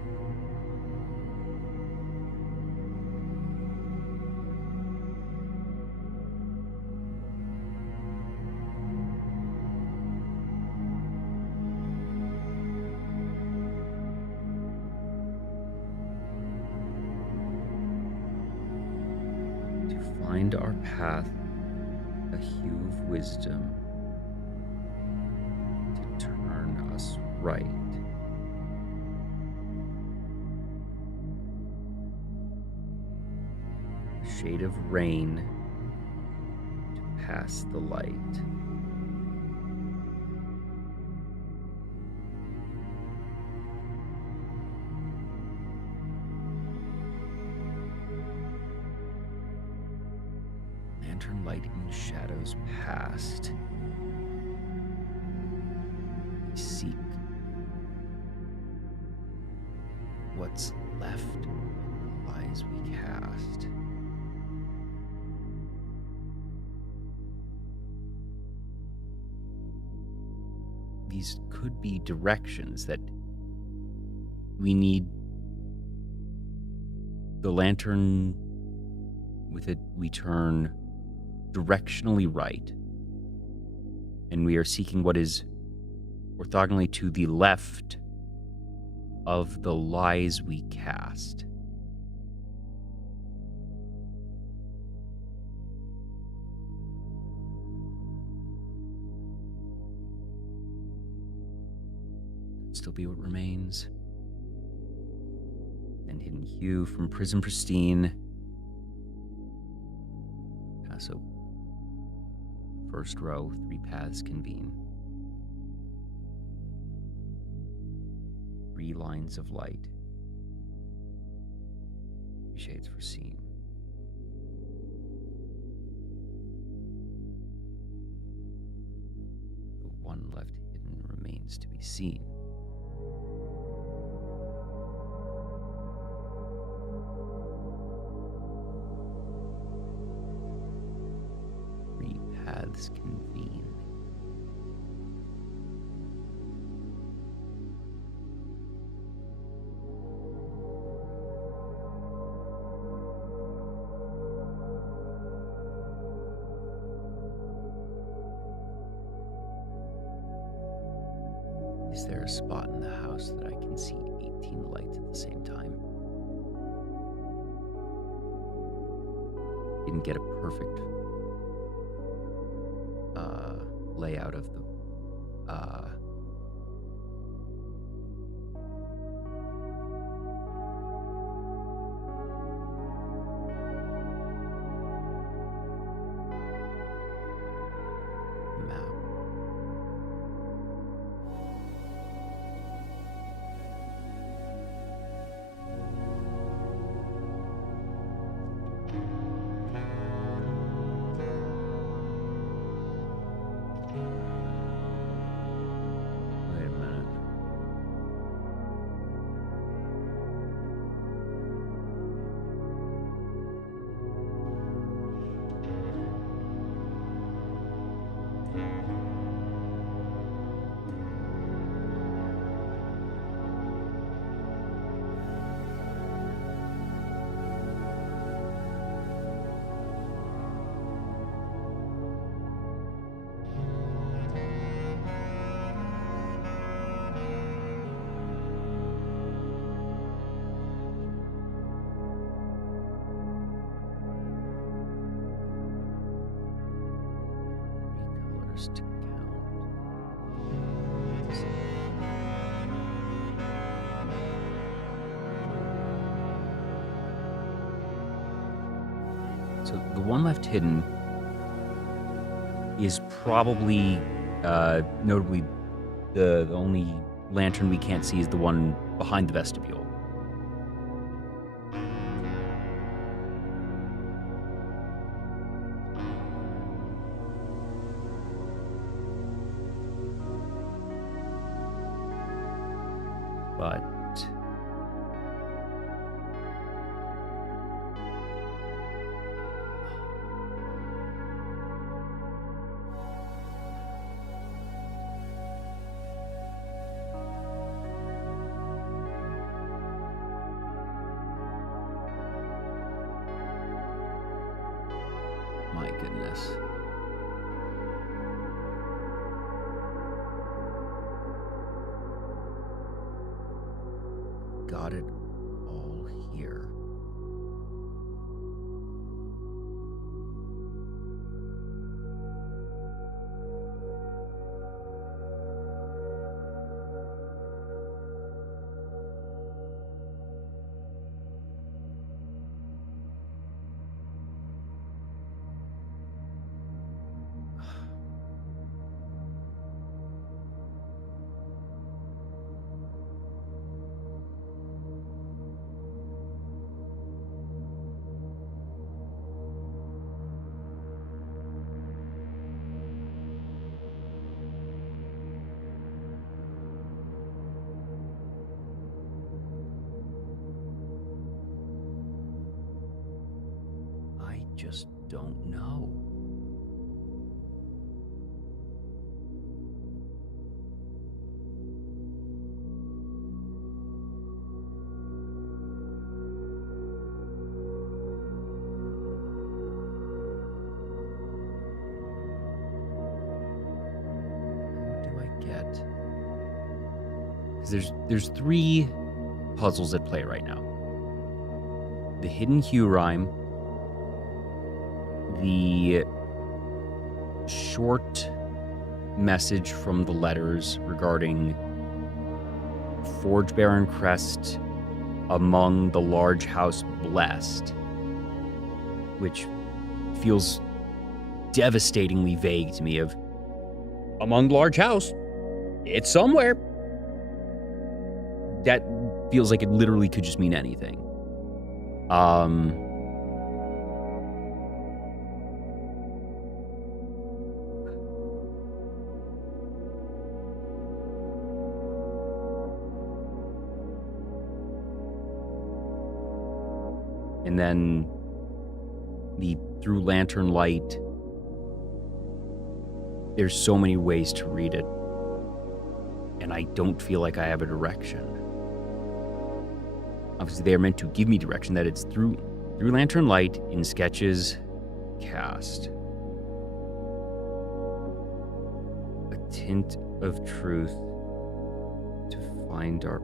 To find our path, a hue of wisdom, to turn us right. A shade of rain to pass the light. Lantern light in shadows past. We seek what's left of the lies we cast. These could be directions that we need. The lantern, with it, we turn directionally right, and we are seeking what is orthogonally to the left of the lies we cast. Could still be what remains. And hidden hue from Prism Pristine. So first row, 3 paths convene. 3 lines of light. 3 shades for seam. The one left hidden remains to be seen. Paths convene. Is there a spot in the house that I can see 18 lights at the same time? didn't get a perfect layout of the map. Wait a minute. Colors to count. So the one left hidden is probably, notably, the only lantern we can't see is the one behind the vestibule. But my goodness. Got it all here. I just don't know. What do I get? Because there's three puzzles at play right now. The hidden hue rhyme, the short message from the letters regarding Forge Baron Crest among the large house blessed, which feels devastatingly vague to me of among large house, it's somewhere. That feels like it literally could just mean anything. And then the through lantern light, there's so many ways to read it, and I don't feel like I have a direction. Obviously, they are meant to give me direction, that it's through lantern light in sketches cast. A tint of truth to find our...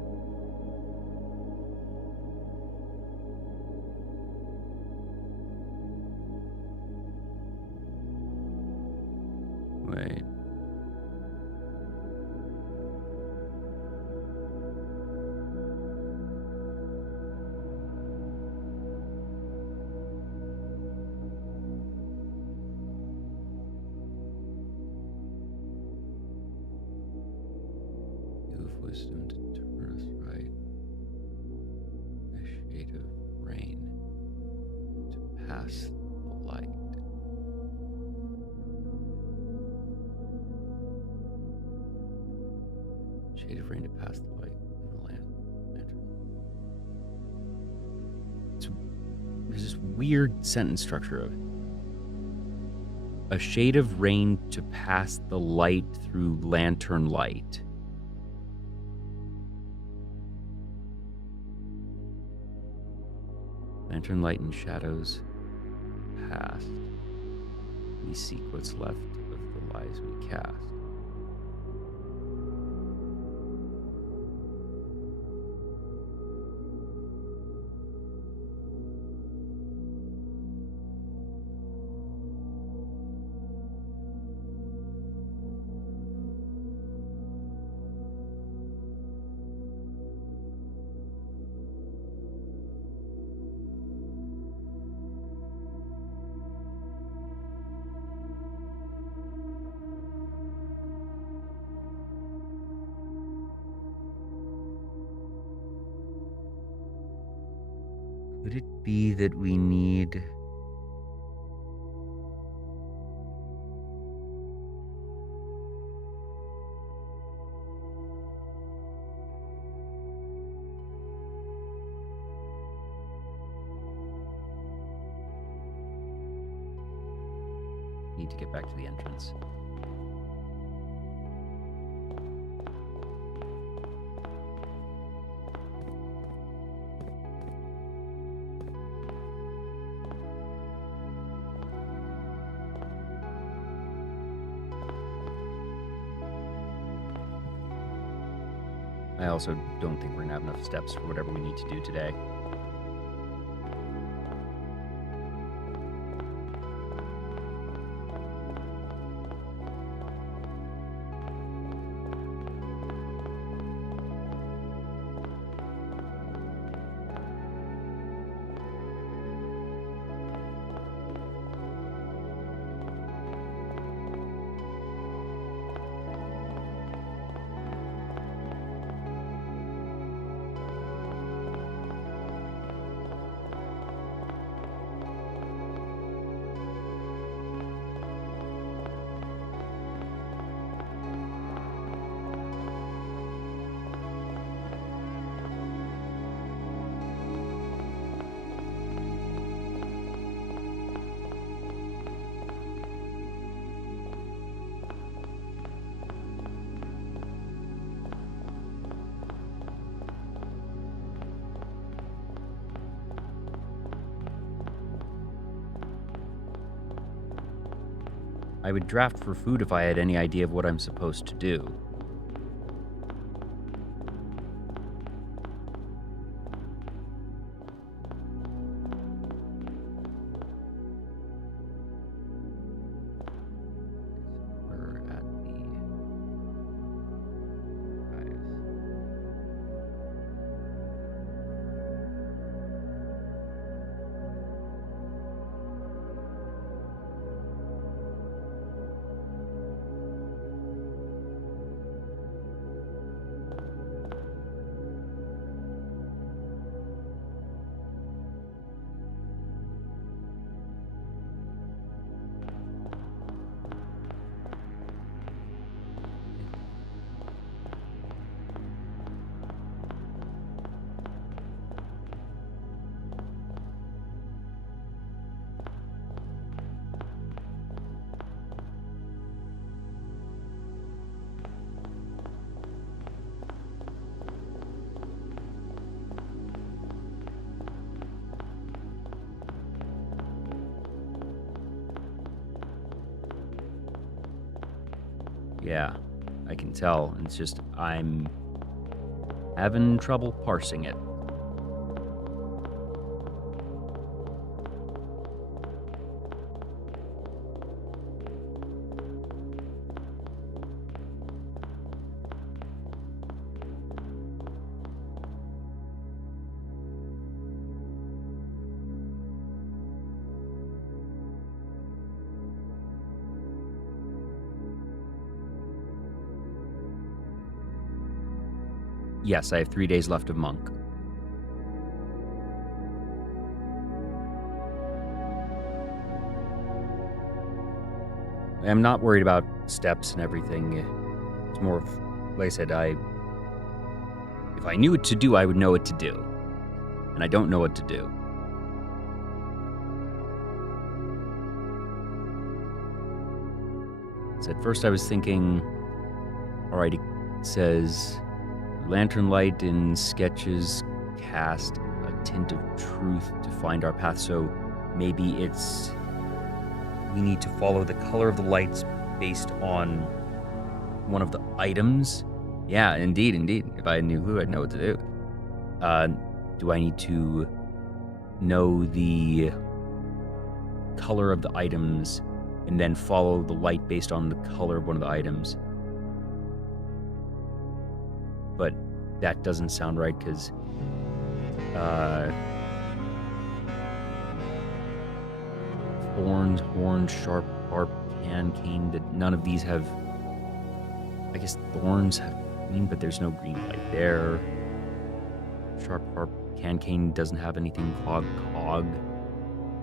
of wisdom to turn us right. A shade of rain to pass the light. Shade of rain to pass the light in the lantern. There's this weird sentence structure of a shade of rain to pass the light through lantern light. Lantern light and shadows past. We seek what's left of the lies we cast. Could it be that we need to get back to the entrance? I also don't think we're gonna have enough steps for whatever we need to do today. I would draft for food if I had any idea of what I'm supposed to do. We're at the Yeah, I can tell. It's just I'm having trouble parsing it. Yes, I have 3 days left of monk. I'm not worried about steps and everything. It's more of, like I said, if I knew what to do, I would know what to do. And I don't know what to do. So at first I was thinking, alright, it says, lantern light in sketches cast a tint of truth to find our path. So maybe we need to follow the color of the lights based on one of the items. Yeah, indeed. If I knew who, I'd know what to do. Do I need to know the color of the items and then follow the light based on the color of one of the items? But that doesn't sound right because thorns, horn, sharp, harp, cane, that none of these have. I guess thorns have green, but there's no green light there. Sharp, harp, cane doesn't have anything. Cog,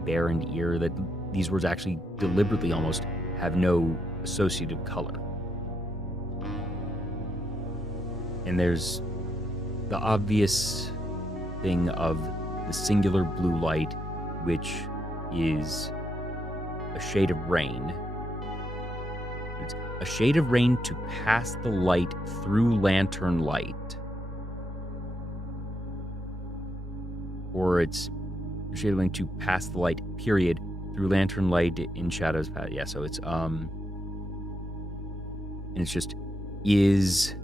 bear, and ear. That these words actually deliberately almost have no associative color. And there's the obvious thing of the singular blue light, which is a shade of rain. It's a shade of rain to pass the light through lantern light. Or it's a shade of rain to pass the light, period, through lantern light in shadows path. Yeah, so it's and it's just, is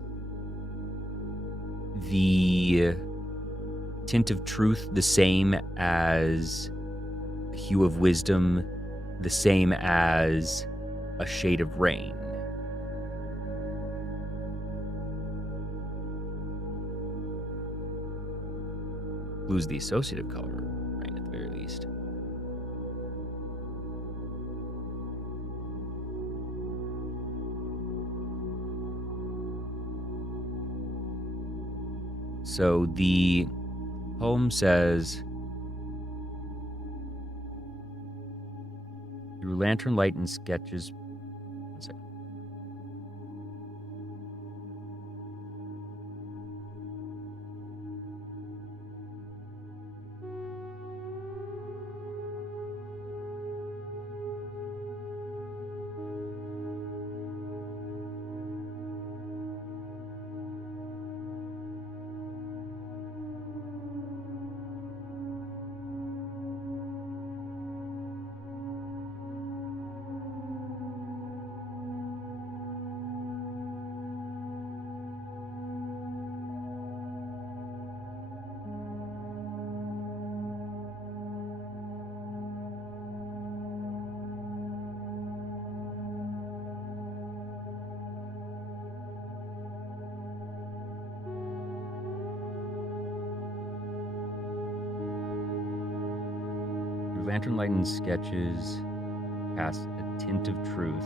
the tint of truth the same as a hue of wisdom, the same as a shade of rain? Blue's the associative color, rain at the very least. So the poem says, through lantern light and sketches. One second. Lantern light and sketches cast a tint of truth.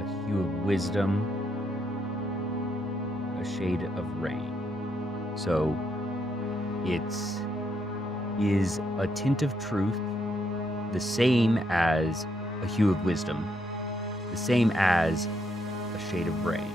A hue of wisdom. A shade of rain. So is a tint of truth the same as a hue of wisdom, the same as a shade of rain?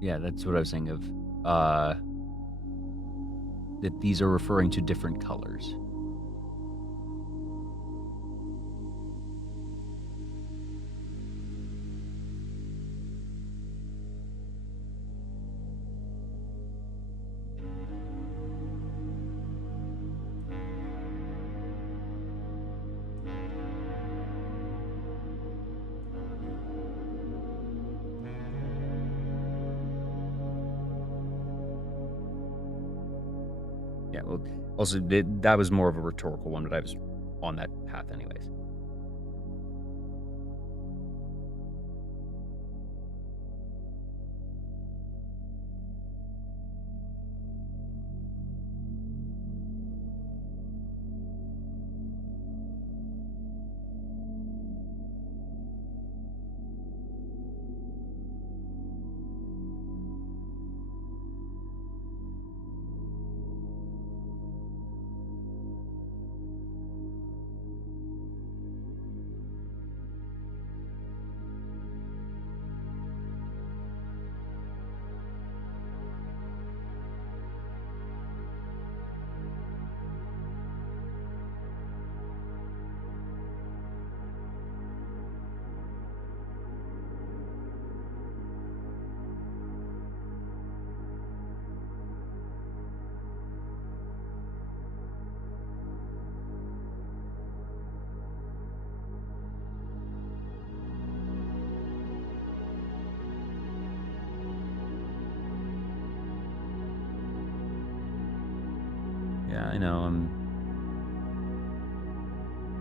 Yeah, that's what I was saying of, that these are referring to different colors. Yeah, well, also, that was more of a rhetorical one, but I was on that path anyways. Yeah, I know. I'm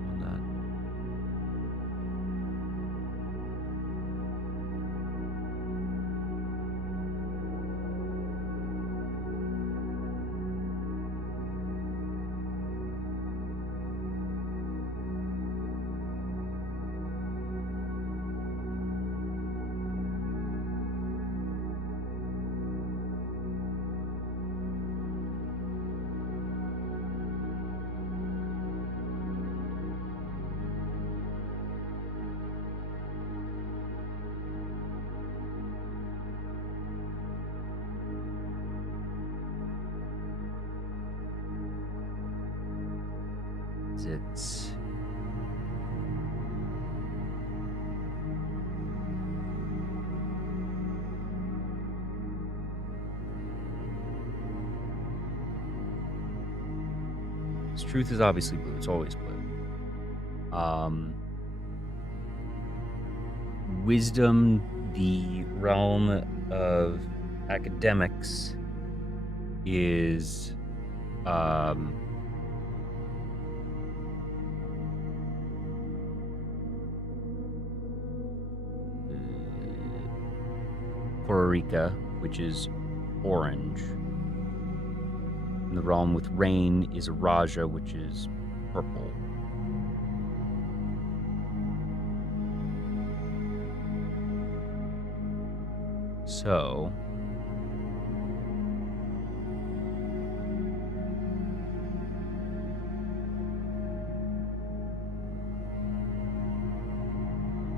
on that. It's this truth is obviously blue. It's always blue. Wisdom, the realm of academics, is Kororika, which is orange. And the realm with rain is Raja, which is purple. So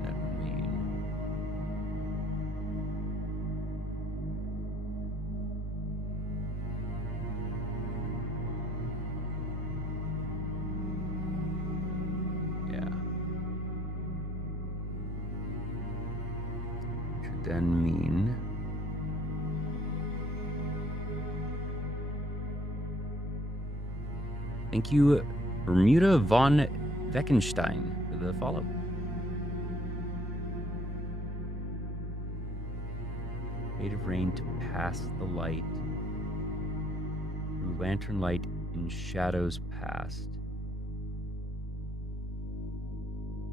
that would mean yeah. Should then mean thank you, Bermuda von Weckenstein, for the follow. Shade of rain to pass the light through lantern light in shadows past.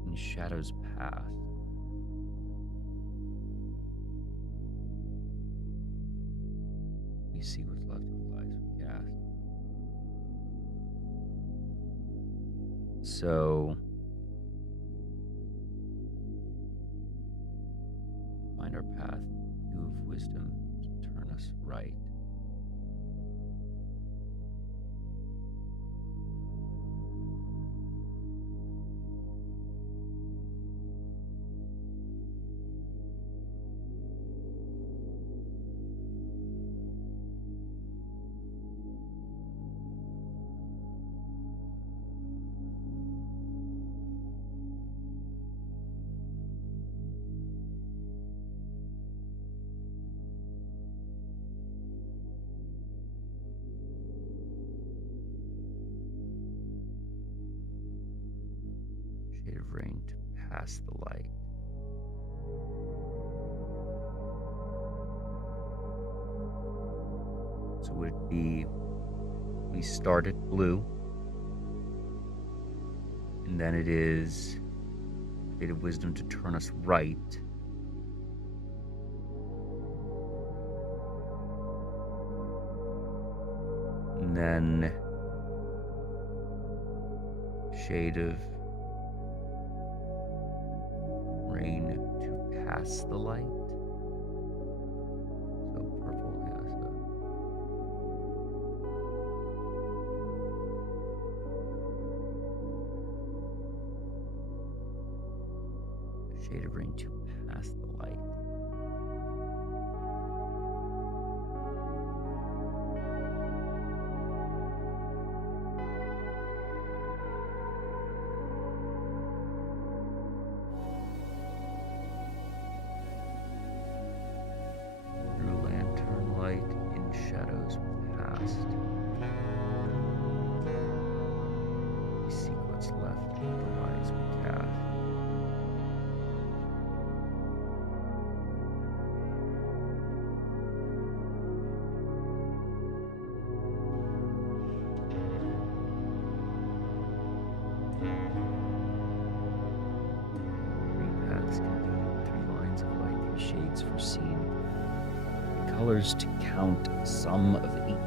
In shadows past. We see what's left of the lies we cast. So find our path, dew of wisdom to turn us right. Shade of rain to pass the light. So would it be We start at blue. And then it is Shade of Wisdom to turn us right. And then Shade of Rain to pass the light. So purple, yeah, so Shade of Rain to pass the light. Through lantern light in shadows past. We seek what's left of the lies we cast. Three paths convenient, 3 lines of light, 3 shades foreseen. Colors to count, sum of 18.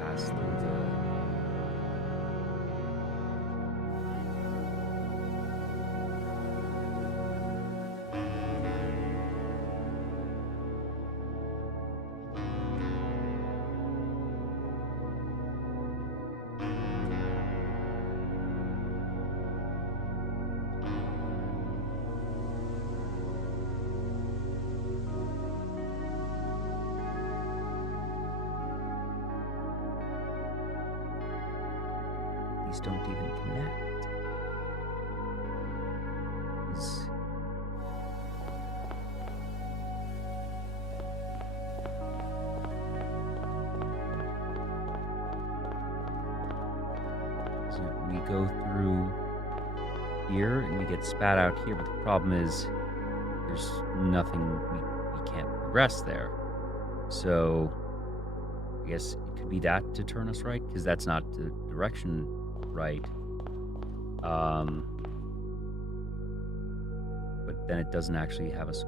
Pass through the these don't even connect. These... So we go through here and we get spat out here, but the problem is there's nothing, we can't progress there. So I guess it could be that to turn us right, because that's not the direction right. But then it doesn't actually have us,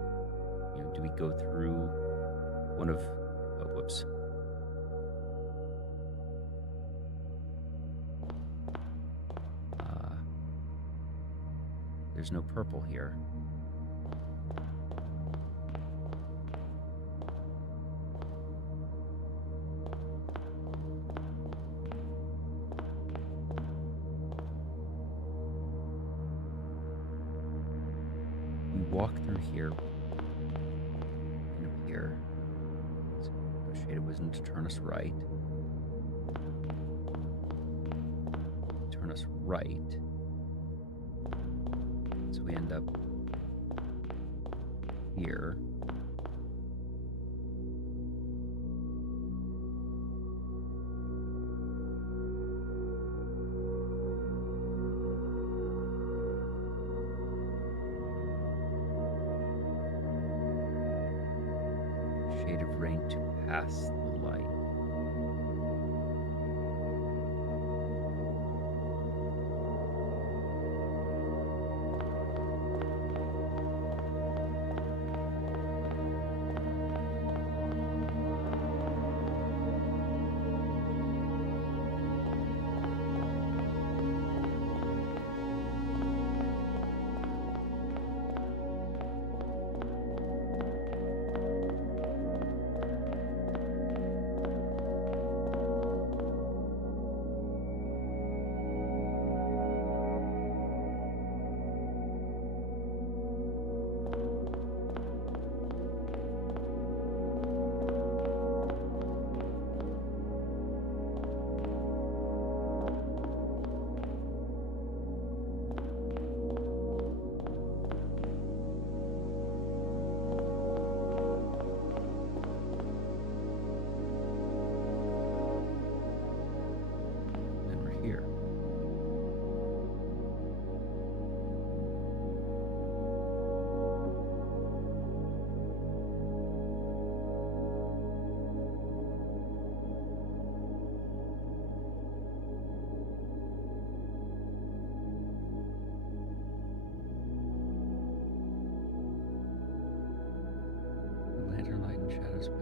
do we go through one of, oh, whoops. There's no purple here. We walk through here and up here. So Shade of Wisdom to turn us right. Turn us right. So we end up here. Shade of Rain to pass the light.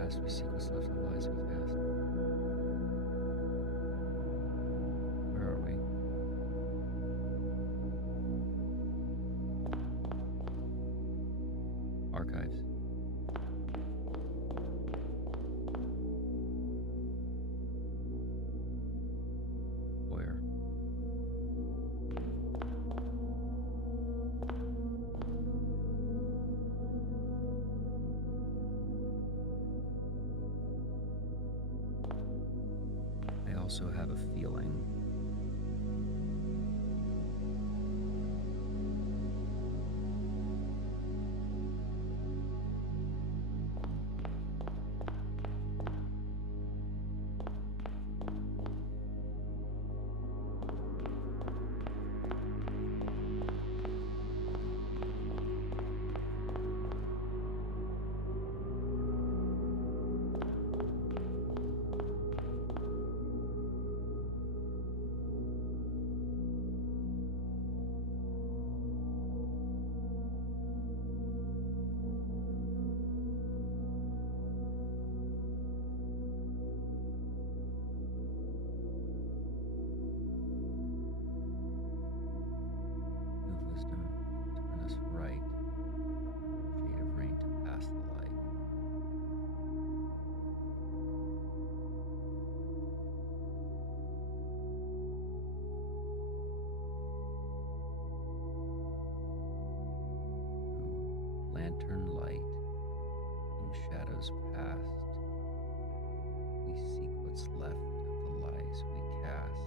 past, we seek what's left of the lies we cast. Where are we? Archives. Where? I also have a feeling move wisdom, turn us right, shade of rain to pass the light. Lantern light in shadows past, we seek what's left of the lies we cast.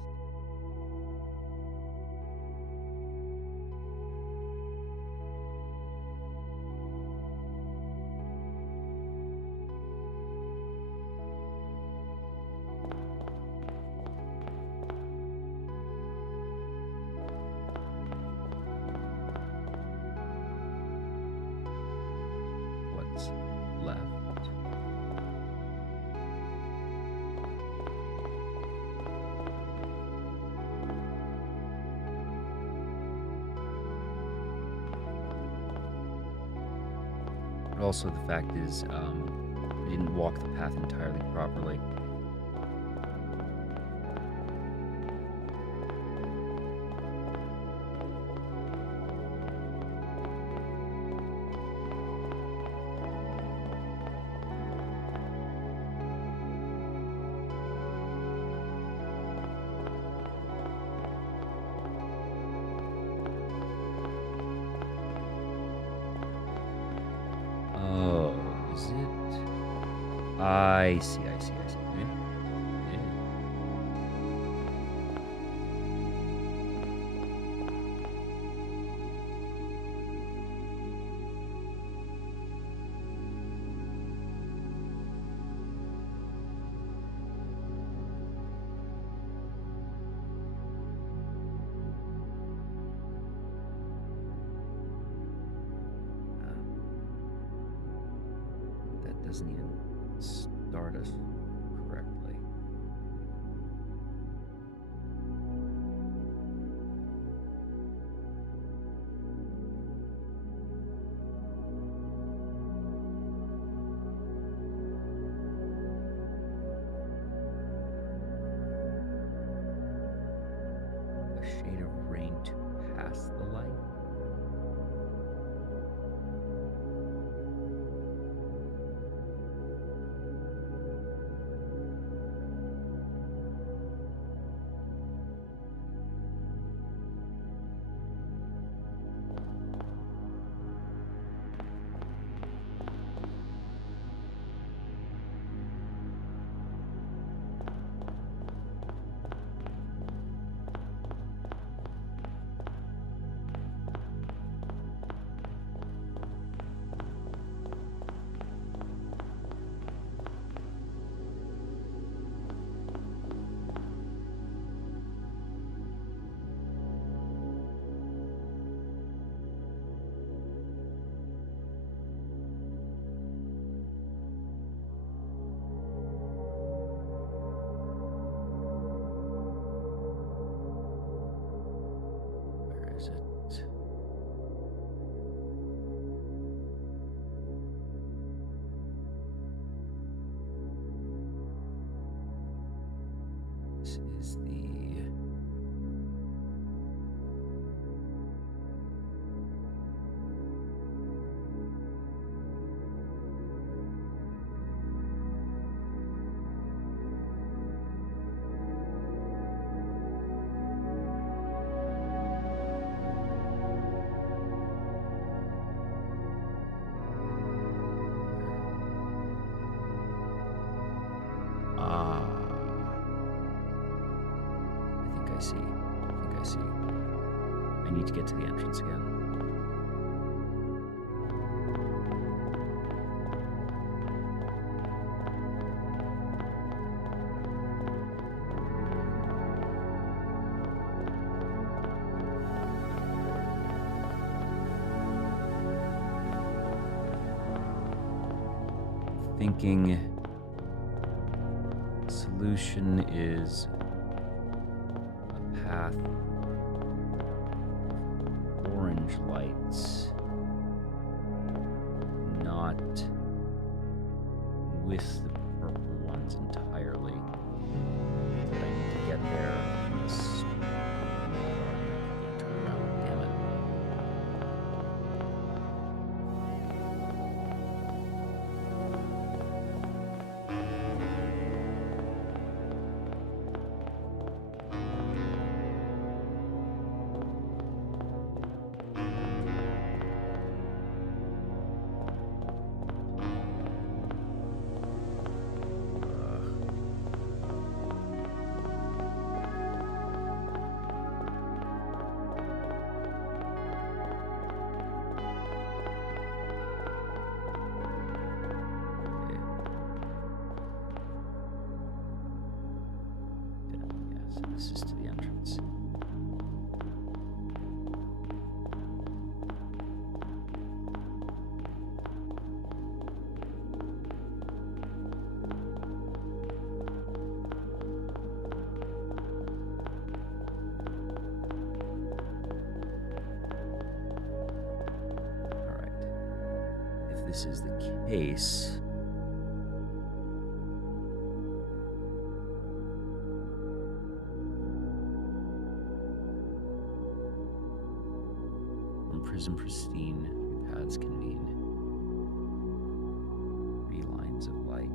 What's left? But also the fact is, I didn't walk the path entirely properly. Oh, is it? I see. Yeah. That doesn't even start us correctly. A shade of rain to pass the light. I need to get to the entrance again. Thinking solution is a path of orange lights, not with the purple ones entirely. But I need to get there. Yes. Turn around, damn it. This is to the entrance. All right. If this is the case, Prism pristine, three paths convene. Three lines of light,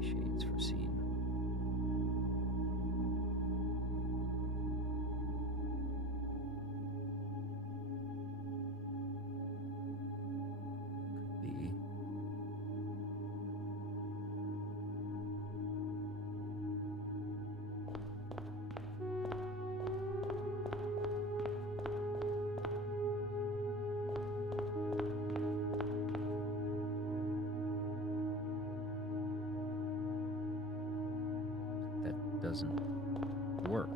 three shades foreseen. Could be. Doesn't work.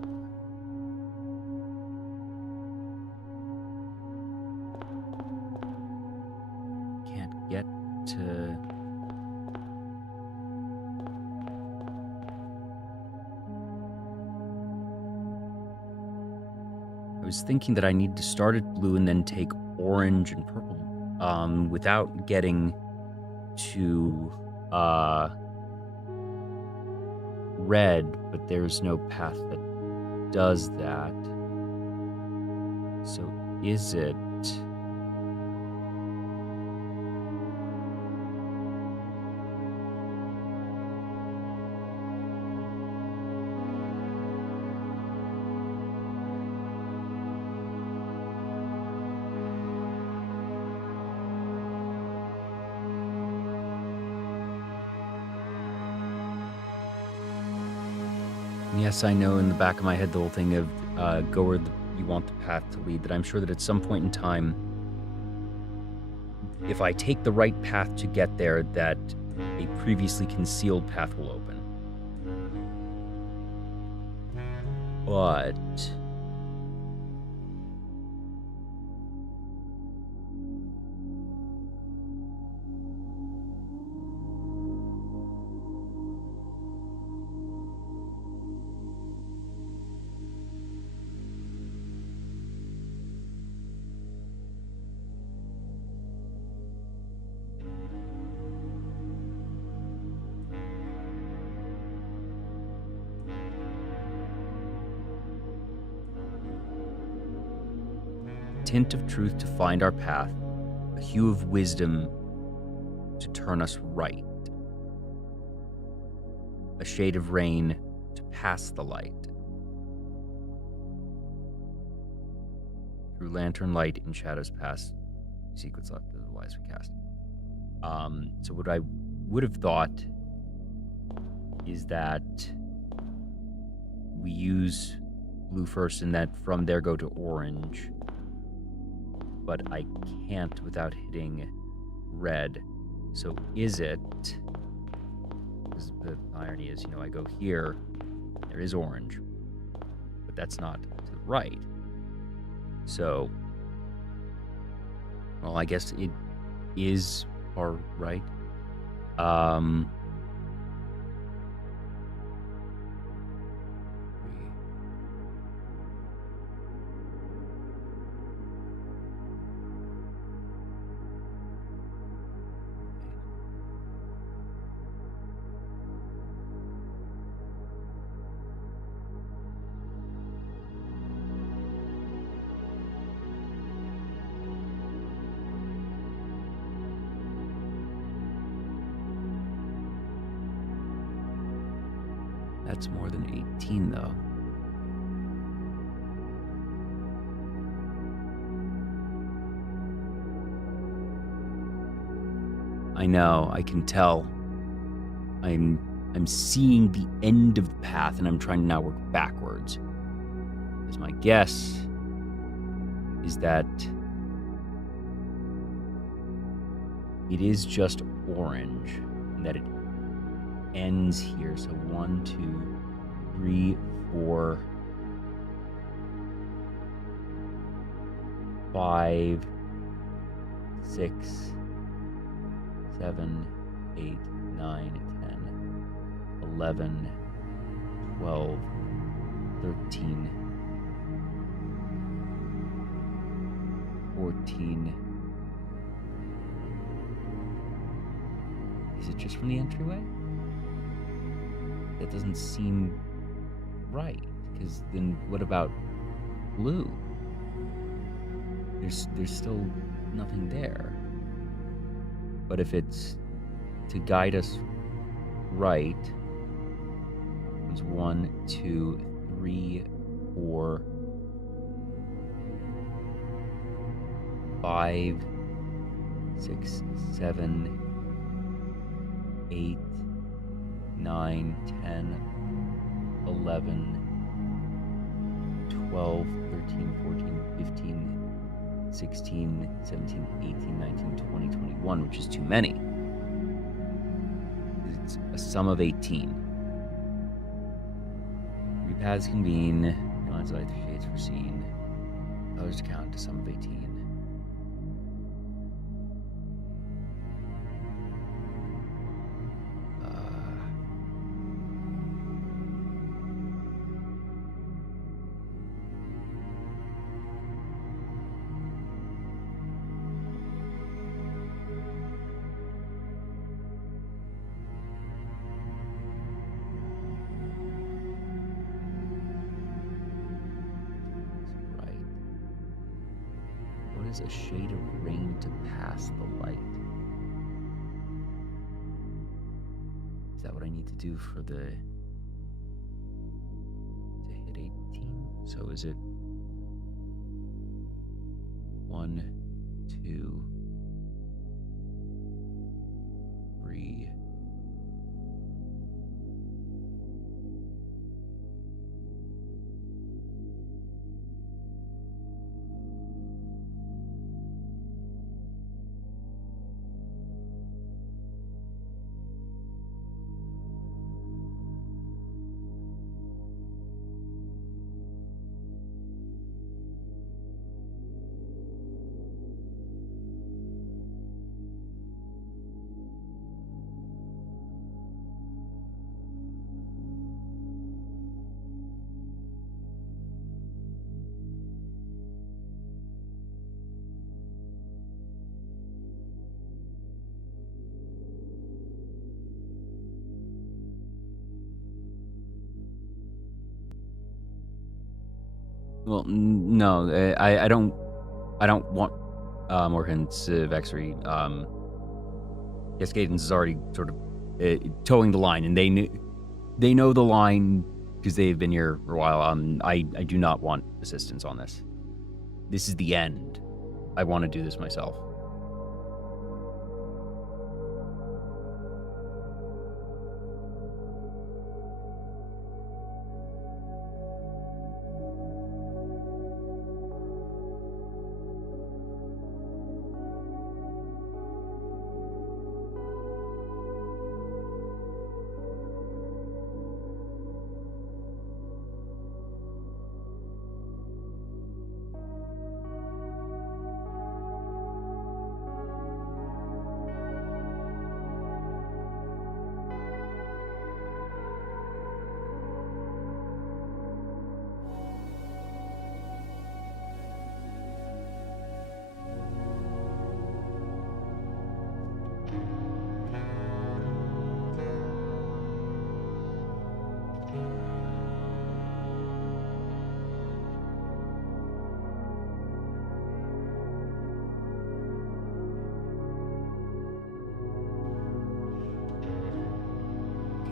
Can't get to... I was thinking that I need to start at blue and then take orange and purple without getting to red, but there's no path that does that. So is it... Yes, I know in the back of my head the whole thing of go where you want the path to lead, that I'm sure that at some point in time, if I take the right path to get there, that a previously concealed path will open. But... tint of truth to find our path, a hue of wisdom to turn us right, a shade of rain to pass the light. Through lantern light in shadows past, secrets left of the wise we cast. So what I would have thought is that we use blue first and that from there go to orange. but I can't without hitting red. So is it... Because the irony is, I go here, there is orange, but that's not to the right. So, well, I guess it is far right. That's more than 18, though. I know, I can tell. I'm seeing the end of the path, and I'm trying to now work backwards. Because my guess is that it is just orange, and that it ends here. So 1, 2, 3, 4, 5, 6, 7, 8, 9, 10, 11, 12, 13, 14. Is it just from the entryway? That doesn't seem right, because then what about blue? There's still nothing there. But if it's to guide us right, it's 1, 2, 3, 4, 5, 6, 7, 8, 9, 10, 11, 12, 13, 14, 15, 16, 17, 18, 19, 20, 21, which is too many. It's a sum of 18. 3 paths convene, lines of light, 3 shades foreseen. Colors to count to sum of 18. Is a shade of rain to pass the light. Is that what I need to do for to hit 18? So is it 1, 2, 3, Well, no, I don't want more hints of X-ray. Yes, Cadence is already sort of towing the line, and they know the line because they've been here for a while. I do not want assistance on this. This is the end. I want to do this myself.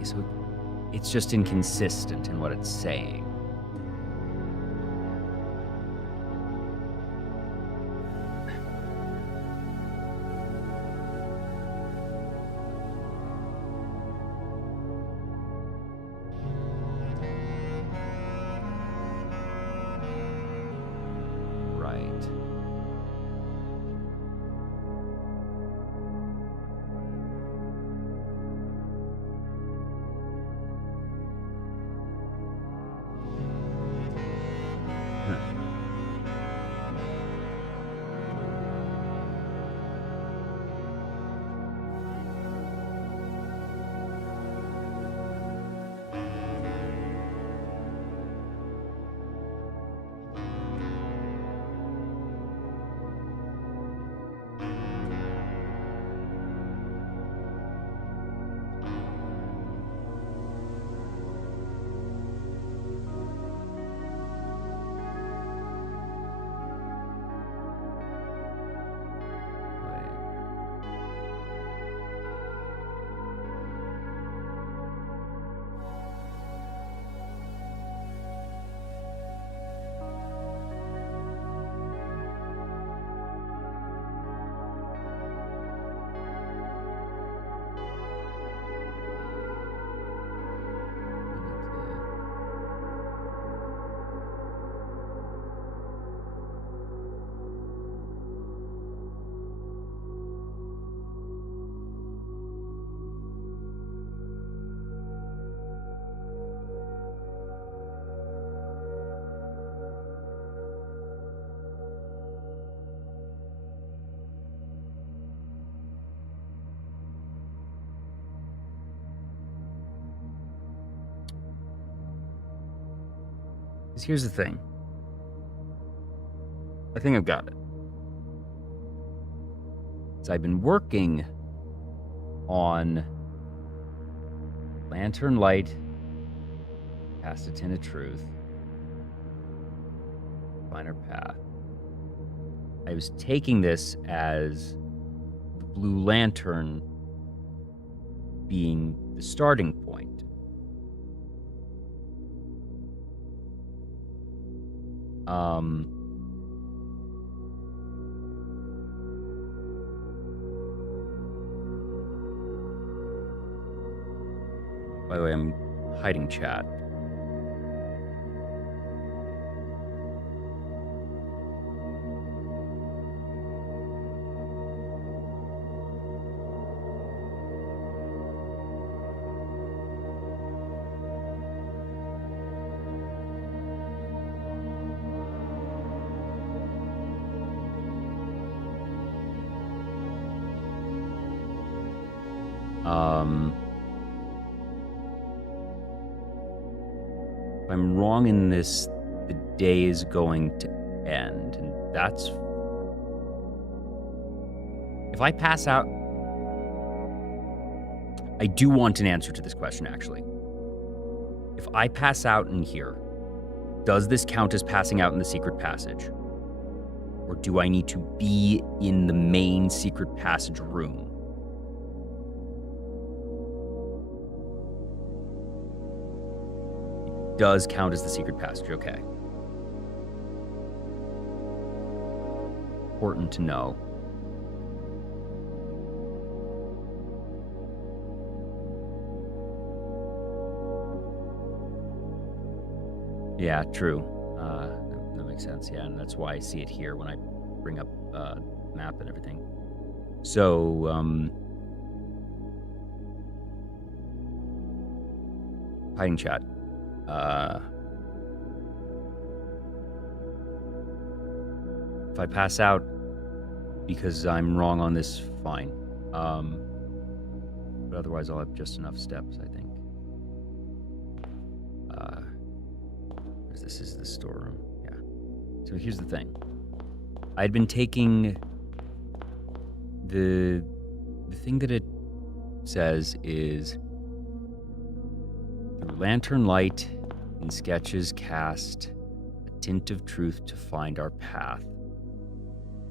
So it's just inconsistent in what it's saying. Right. Because here's the thing. I think I've got it. So I've been working on lantern light, cast a tint of truth, find our path. I was taking this as the blue lantern being the starting point. By the way, I'm hiding chat. If I'm wrong in this, the day is going to end, and that's... If I pass out... I do want an answer to this question, actually. If I pass out in here, does this count as passing out in the secret passage? Or do I need to be in the main secret passage room? Does count as the secret passage, okay. Important to know. Yeah, true. That makes sense, yeah, and that's why I see it here when I bring up map and everything. So, hiding chat. If I pass out because I'm wrong on this, fine. But otherwise I'll have just enough steps, I think. This is the storeroom, yeah. So here's the thing. I'd been taking the thing that it says is through lantern light in sketches cast a tint of truth to find our path.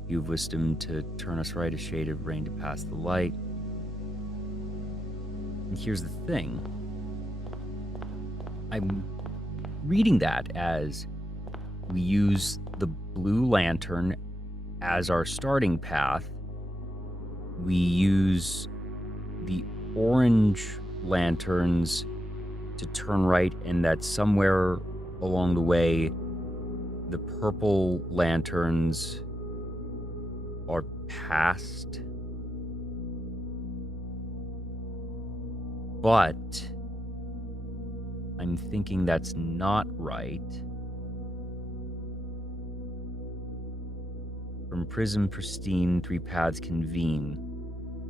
You've wisdom to turn us right, a shade of rain to pass the light. And here's the thing. I'm reading that as we use the blue lantern as our starting path. We use the orange lanterns to turn right, and that somewhere along the way, the purple lanterns are past. But I'm thinking that's not right. From prism pristine, 3 paths convene.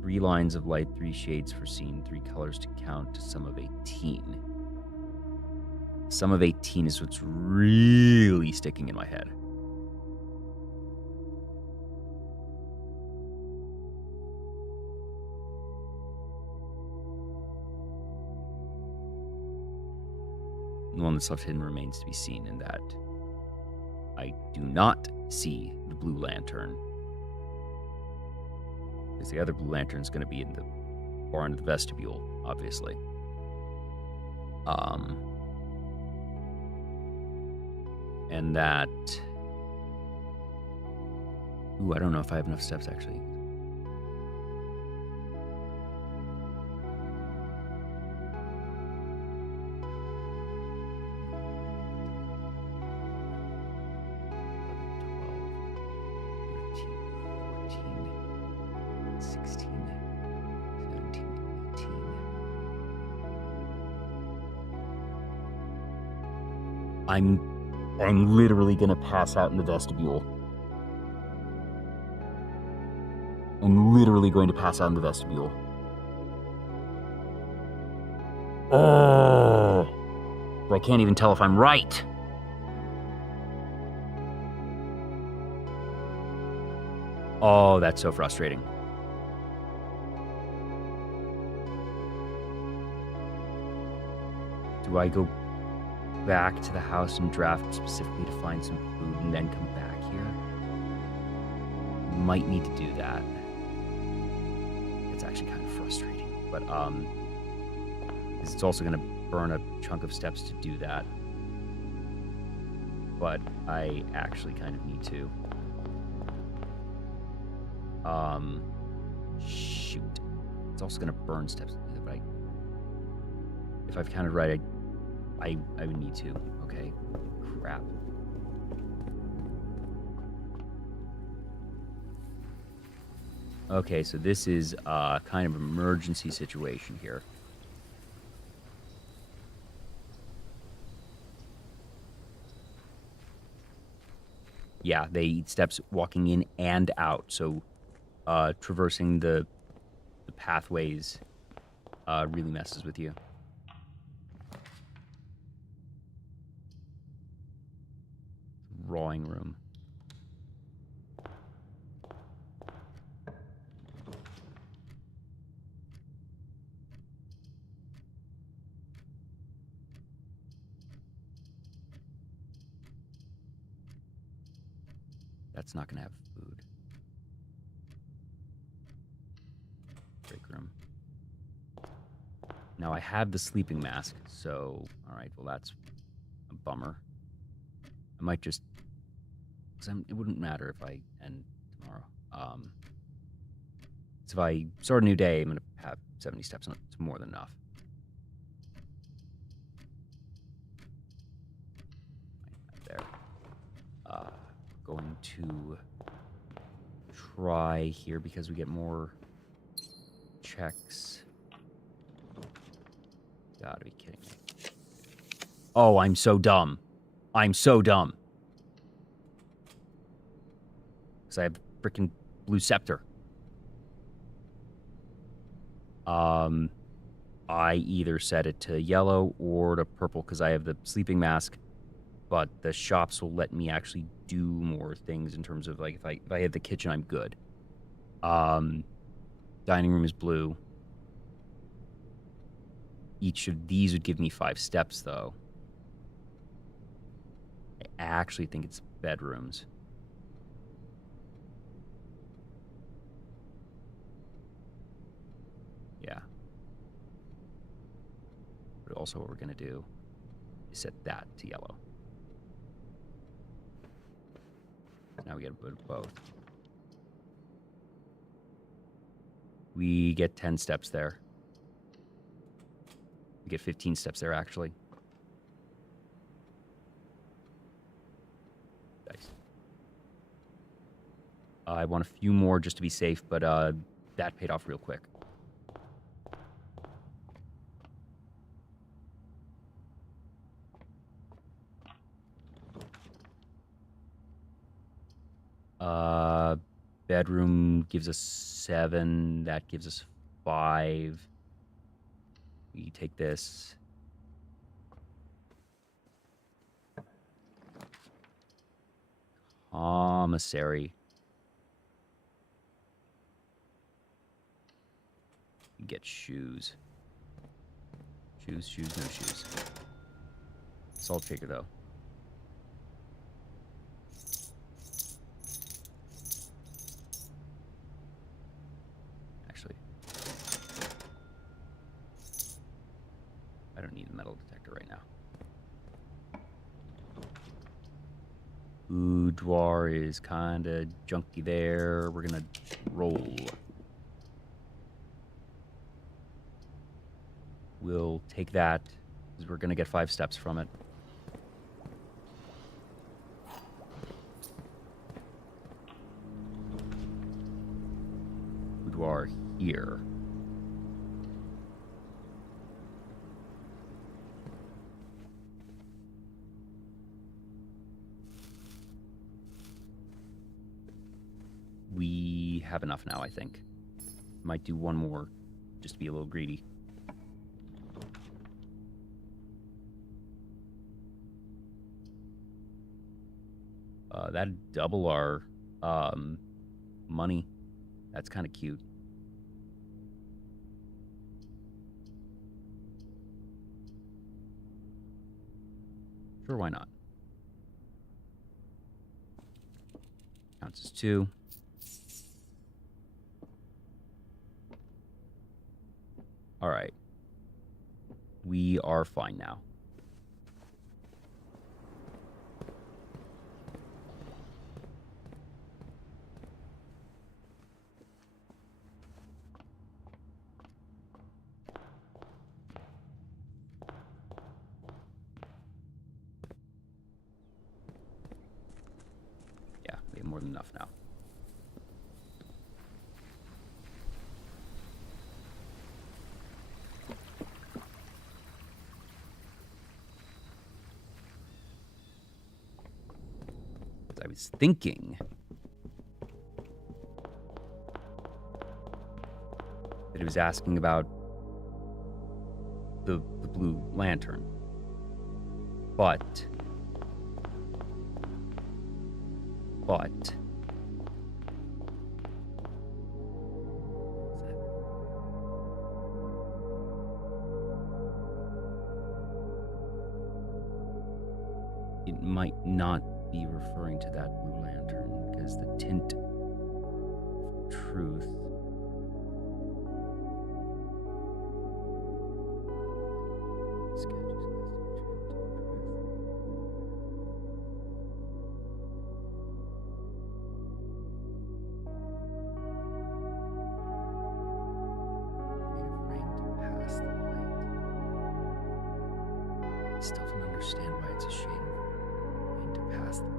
3 lines of light, 3 shades foreseen, 3 colors to count to sum of 18. Sum of 18 is what's really sticking in my head. The one that's left hidden remains to be seen, in that I do not see the blue lantern. Because the other blue lantern is going to be in the far end of the vestibule, obviously. And that... Ooh, I don't know if I have enough steps, actually. I'm literally gonna pass out in the vestibule. I'm literally going to pass out in the vestibule. But I can't even tell if I'm right. Oh, that's so frustrating. Do I go back to the house and draft specifically to find some food and then come back here? Might need to do that. It's actually kind of frustrating, but it's also going to burn a chunk of steps to do that. But I actually kind of need to. Shoot. It's also going to burn steps to do that, but if I've counted right, I would need to. Okay. Crap. Okay, so this is kind of an emergency situation here. Yeah, they eat steps walking in and out, so traversing the pathways really messes with you. Drawing room. That's not going to have food. Break room. Now I have the sleeping mask, so alright, well that's a bummer. I might just... Because it wouldn't matter if I end tomorrow. So if I start a new day, I'm going to have 70 steps, and it's more than enough. Right there. Going to try here because we get more checks. Gotta be kidding me. Oh, I'm so dumb. I'm so dumb. Because I have freaking blue scepter. I either set it to yellow or to purple because I have the sleeping mask, but the shops will let me actually do more things in terms of, like, if I hit the kitchen, I'm good. Dining room is blue. Each of these would give me 5 steps, though. I actually think it's bedrooms. Yeah. But also what we're going to do set that to yellow. Now we get a bit of both. We get 10 steps there. We get 15 steps there, actually. Nice. I want a few more just to be safe, but that paid off real quick. Bedroom gives us 7. That gives us 5. We take this. Commissary. We get shoes. Shoes, no shoes. Solid figure, though. I don't need a metal detector right now. Boudoir is kind of junky there. We're going to roll. We'll take that, because we're going to get 5 steps from it. Boudoir here. We have enough now, I think. Might do one more, just to be a little greedy. That'd double our money. That's kind of cute. Sure, why not? Counts as 2. All right. We are fine now. Yeah, we have more than enough now. I was thinking that it was asking about the blue lantern, but it might not be referring to that blue lantern, because the tint of truth. I still don't understand why it's a shade of rain to pass the light.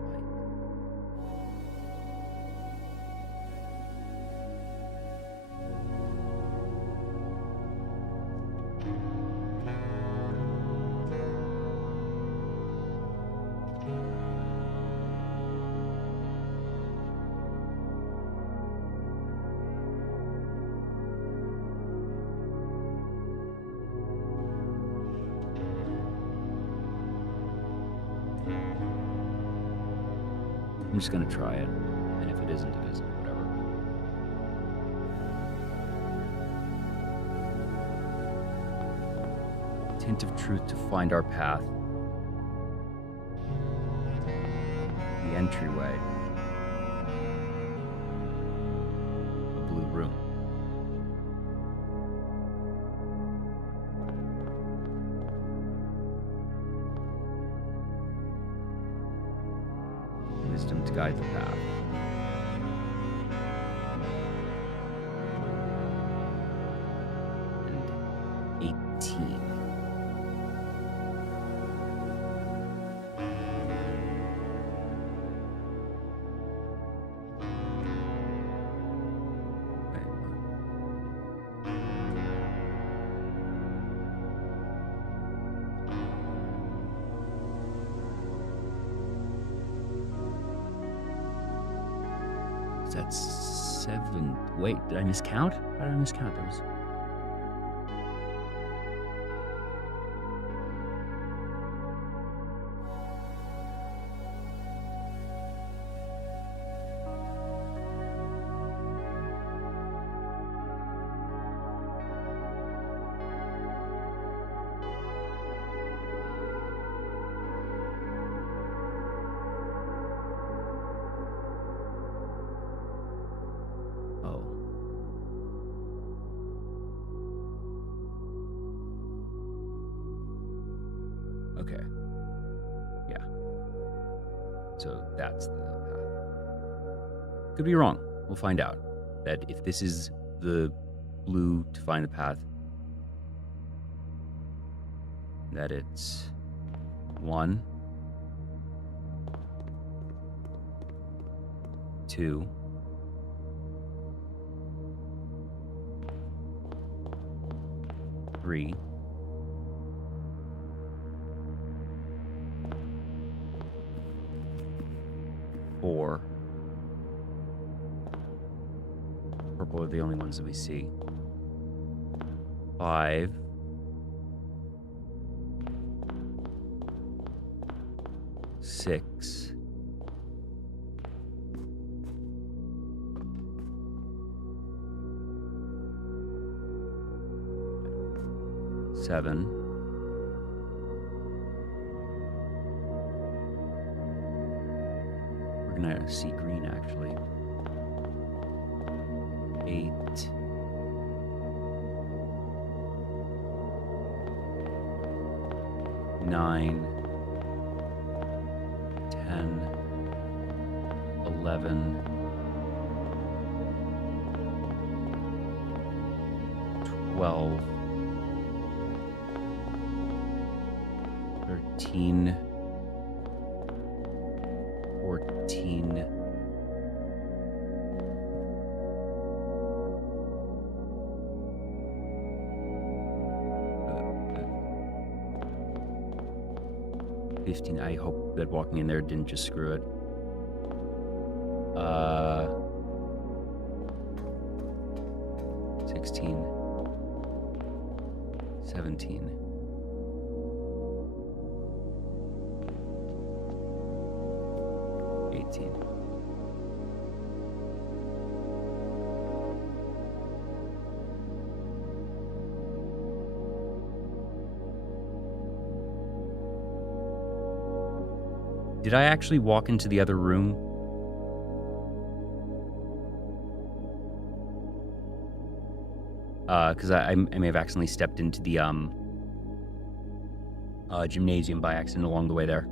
I'm just gonna try it, and if it isn't, it isn't, whatever. Tint of truth to find our path. The entryway. A blue room. guide the path. And 18. That's 7. Wait, did I miscount? How did I miscount those? Okay. Yeah. So that's the path. Could be wrong. We'll find out. That if this is the blue to find the path, that it's 1, 2, 3, 4. Purple are the only ones that we see. 5. 6. 7. We're gonna see green actually. 8. 9. 10. 11. 12. 13. 14. 15. I hope that walking in there didn't just screw it. 16. 17. 18. Did I actually walk into the other room? Because I may have accidentally stepped into the gymnasium by accident along the way there.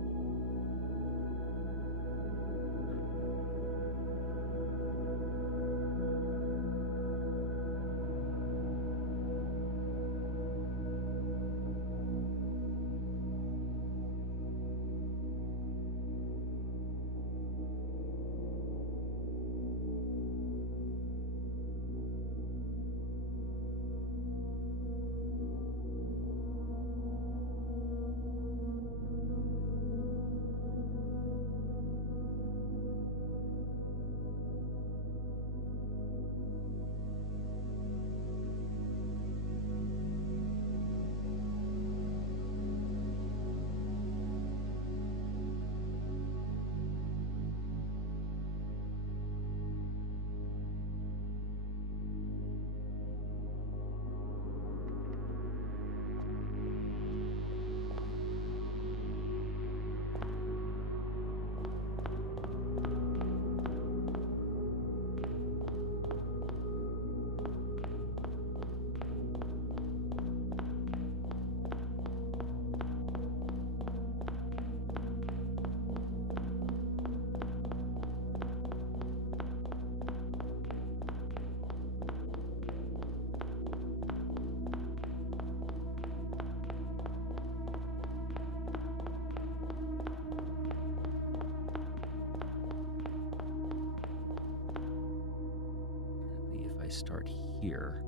I start here.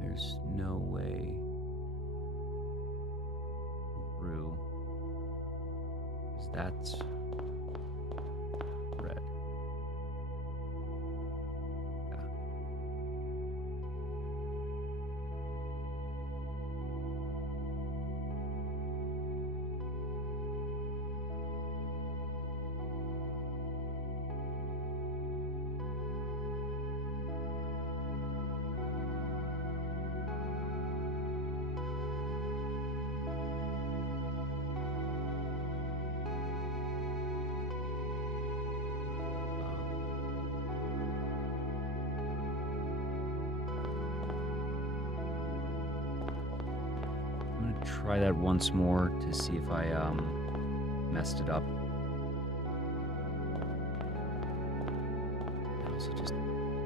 There's no way through. 'Cause that's red. Yeah. I'm gonna try that once more to see if I messed it up. And also just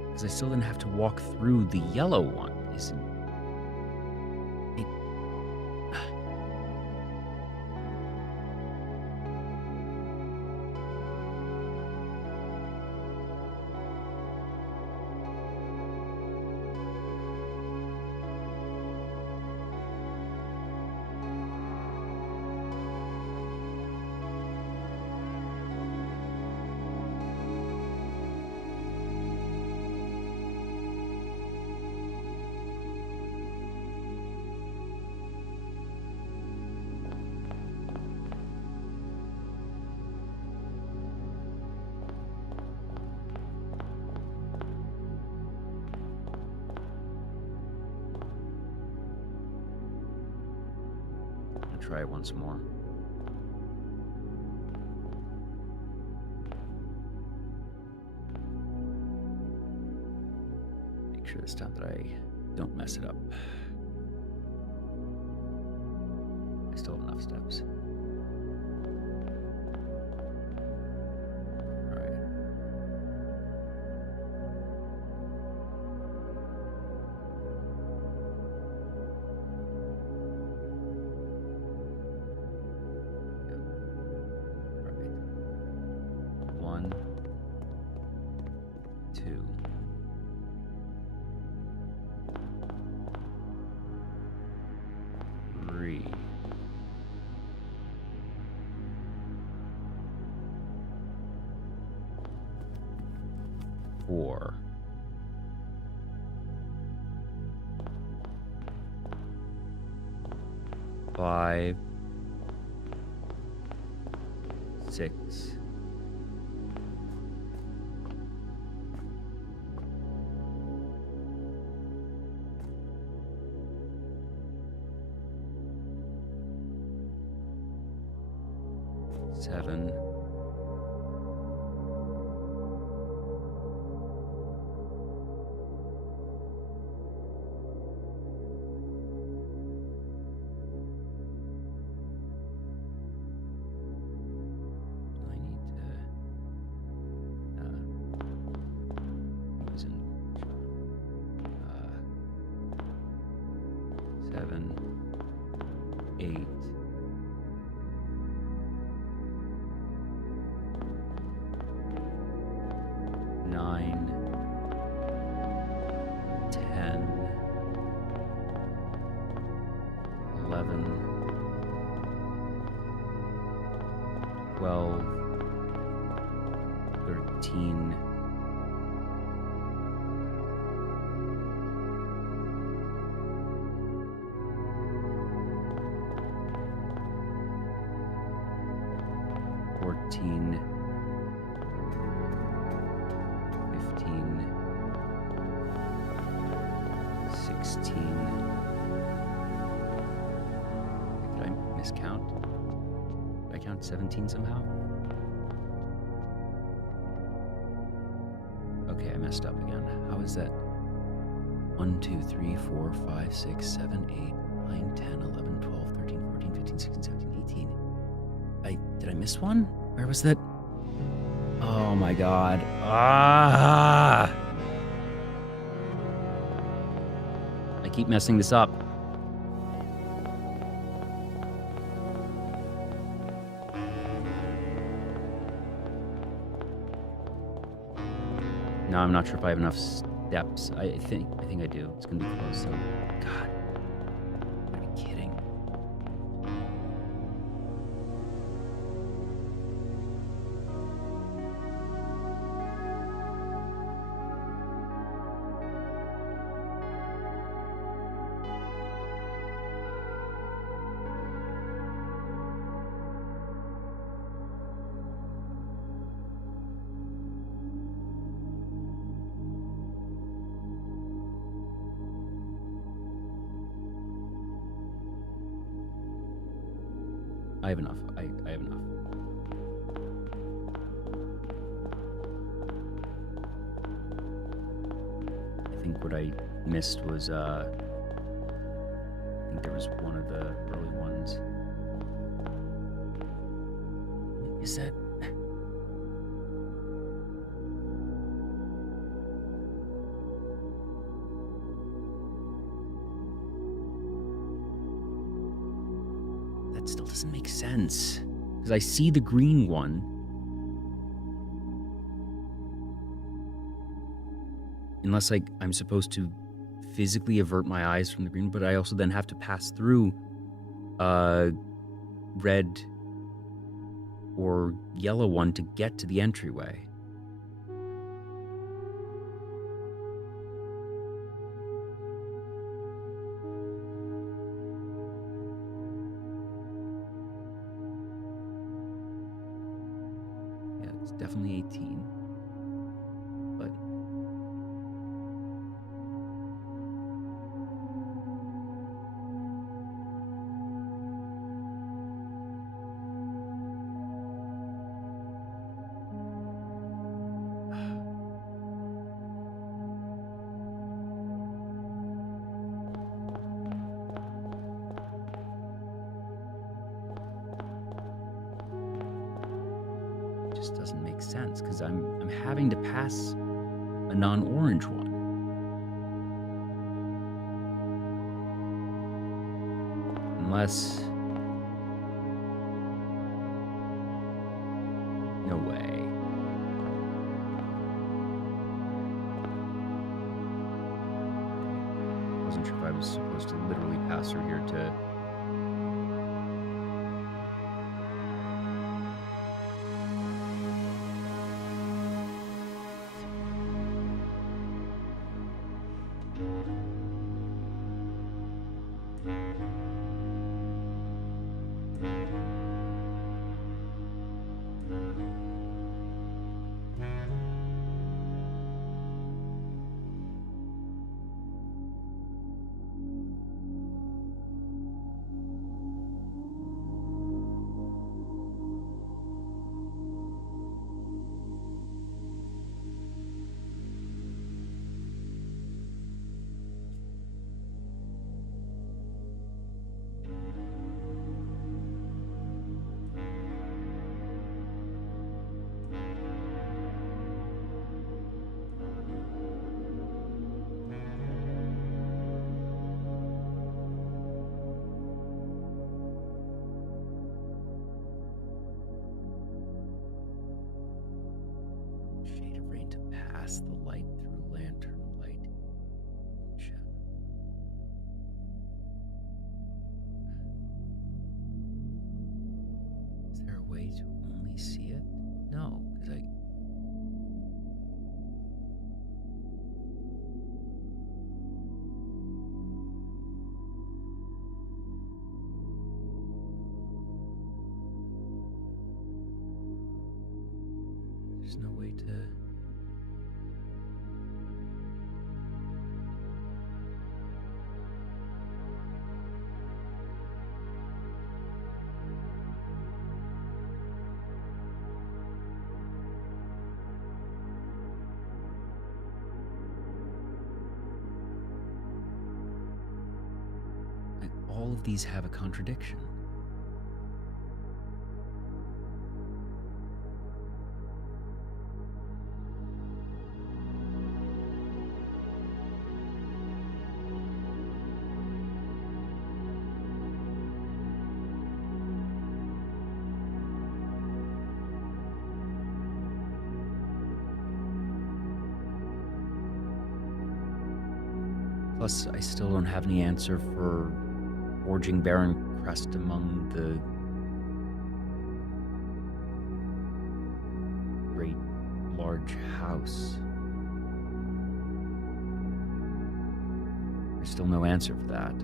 because I still didn't have to walk through the yellow one. Isn't it? Try it once more. Make sure this time that I don't mess it up. I still have enough steps. All right. One, two, three, four, five, six, seven, I need to using 7, 8, 9, 10, 11, 12, 13, 14, 15, 16. Did I miscount? Did I count 17 somehow? Okay, I messed up again. How is that? 1, 2, 3, 4, 5, 6, 7, 8, 9, 10, 11, 12, 13, 14, 15, 16, 17, 18. Did I miss one? Where was that? Oh my god. Ah! I keep messing this up. No, I'm not sure if I have enough steps. I think I do. It's gonna be close. So, God, are you kidding? I have enough. I have enough. I think what I missed was I think there was one of the early ones. Is that? That still doesn't make sense. Because I see the green one. Unless I'm supposed to physically avert my eyes from the green, but I also then have to pass through red or yellow one to get to the entryway. Yeah, it's definitely 18. But it just doesn't make sense because I'm having to pass a non-orange one. Unless... No way. Wasn't sure if I was supposed to literally pass through here to... Shade of rain to pass the light through lantern light shadow. Is there a way to only see it? No, because there's no way to... all of these have a contradiction. Plus, I still don't have any answer for forging Baron Crest among the great large house. There's still no answer for that.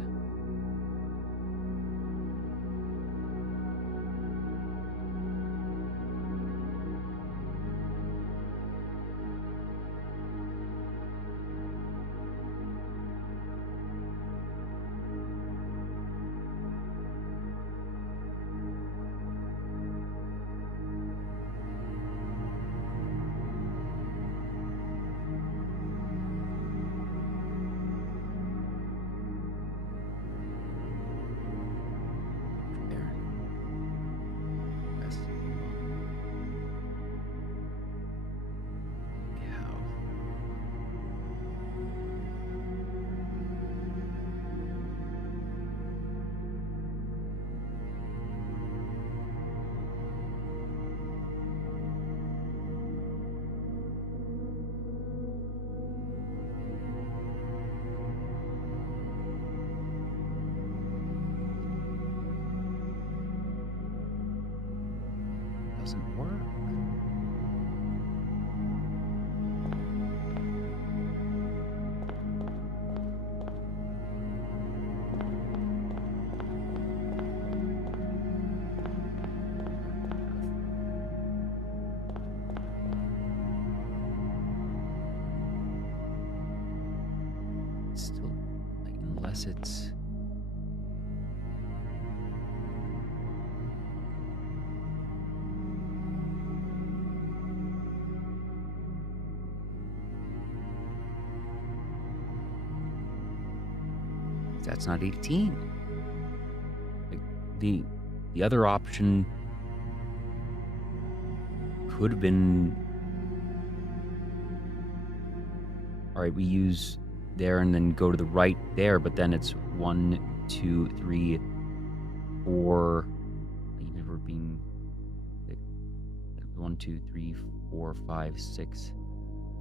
Doesn't work. Still, like, unless it's that's not 18. Like, the other option could have been, all right, we use there and then go to the right there, but then it's 1, 2, 3, 4. Even if we're being 1, 2, 3, 4, 5, 6,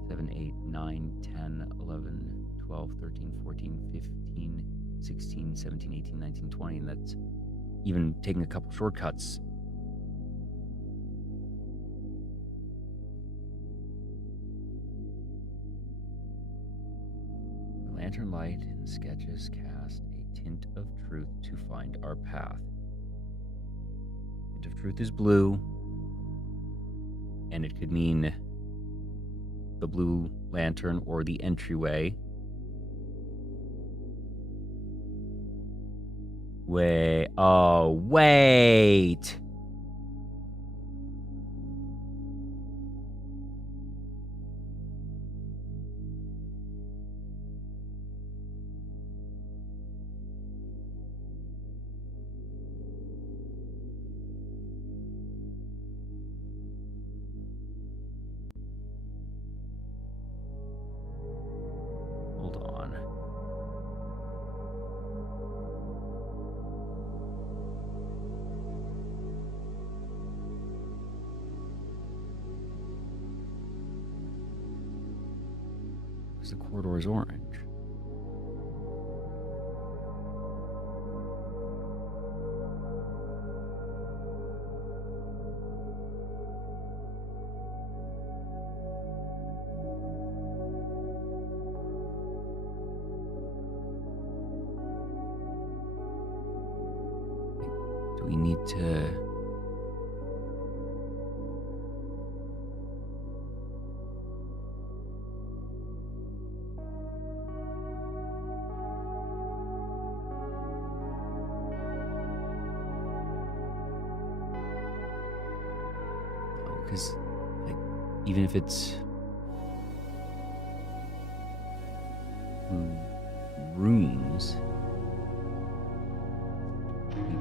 7, 8, 9, 10, 11, 12, 13, 14, 15, 16, 17, 18, 19, 20, and that's even taking a couple shortcuts. Lantern light in sketches cast a tint of truth to find our path. Tint of truth is blue, and it could mean the blue lantern or the entryway. Wait. Oh, wait. Hold on. Because the corridor is orange. Do we need to... Because, like, even if it's blue rooms,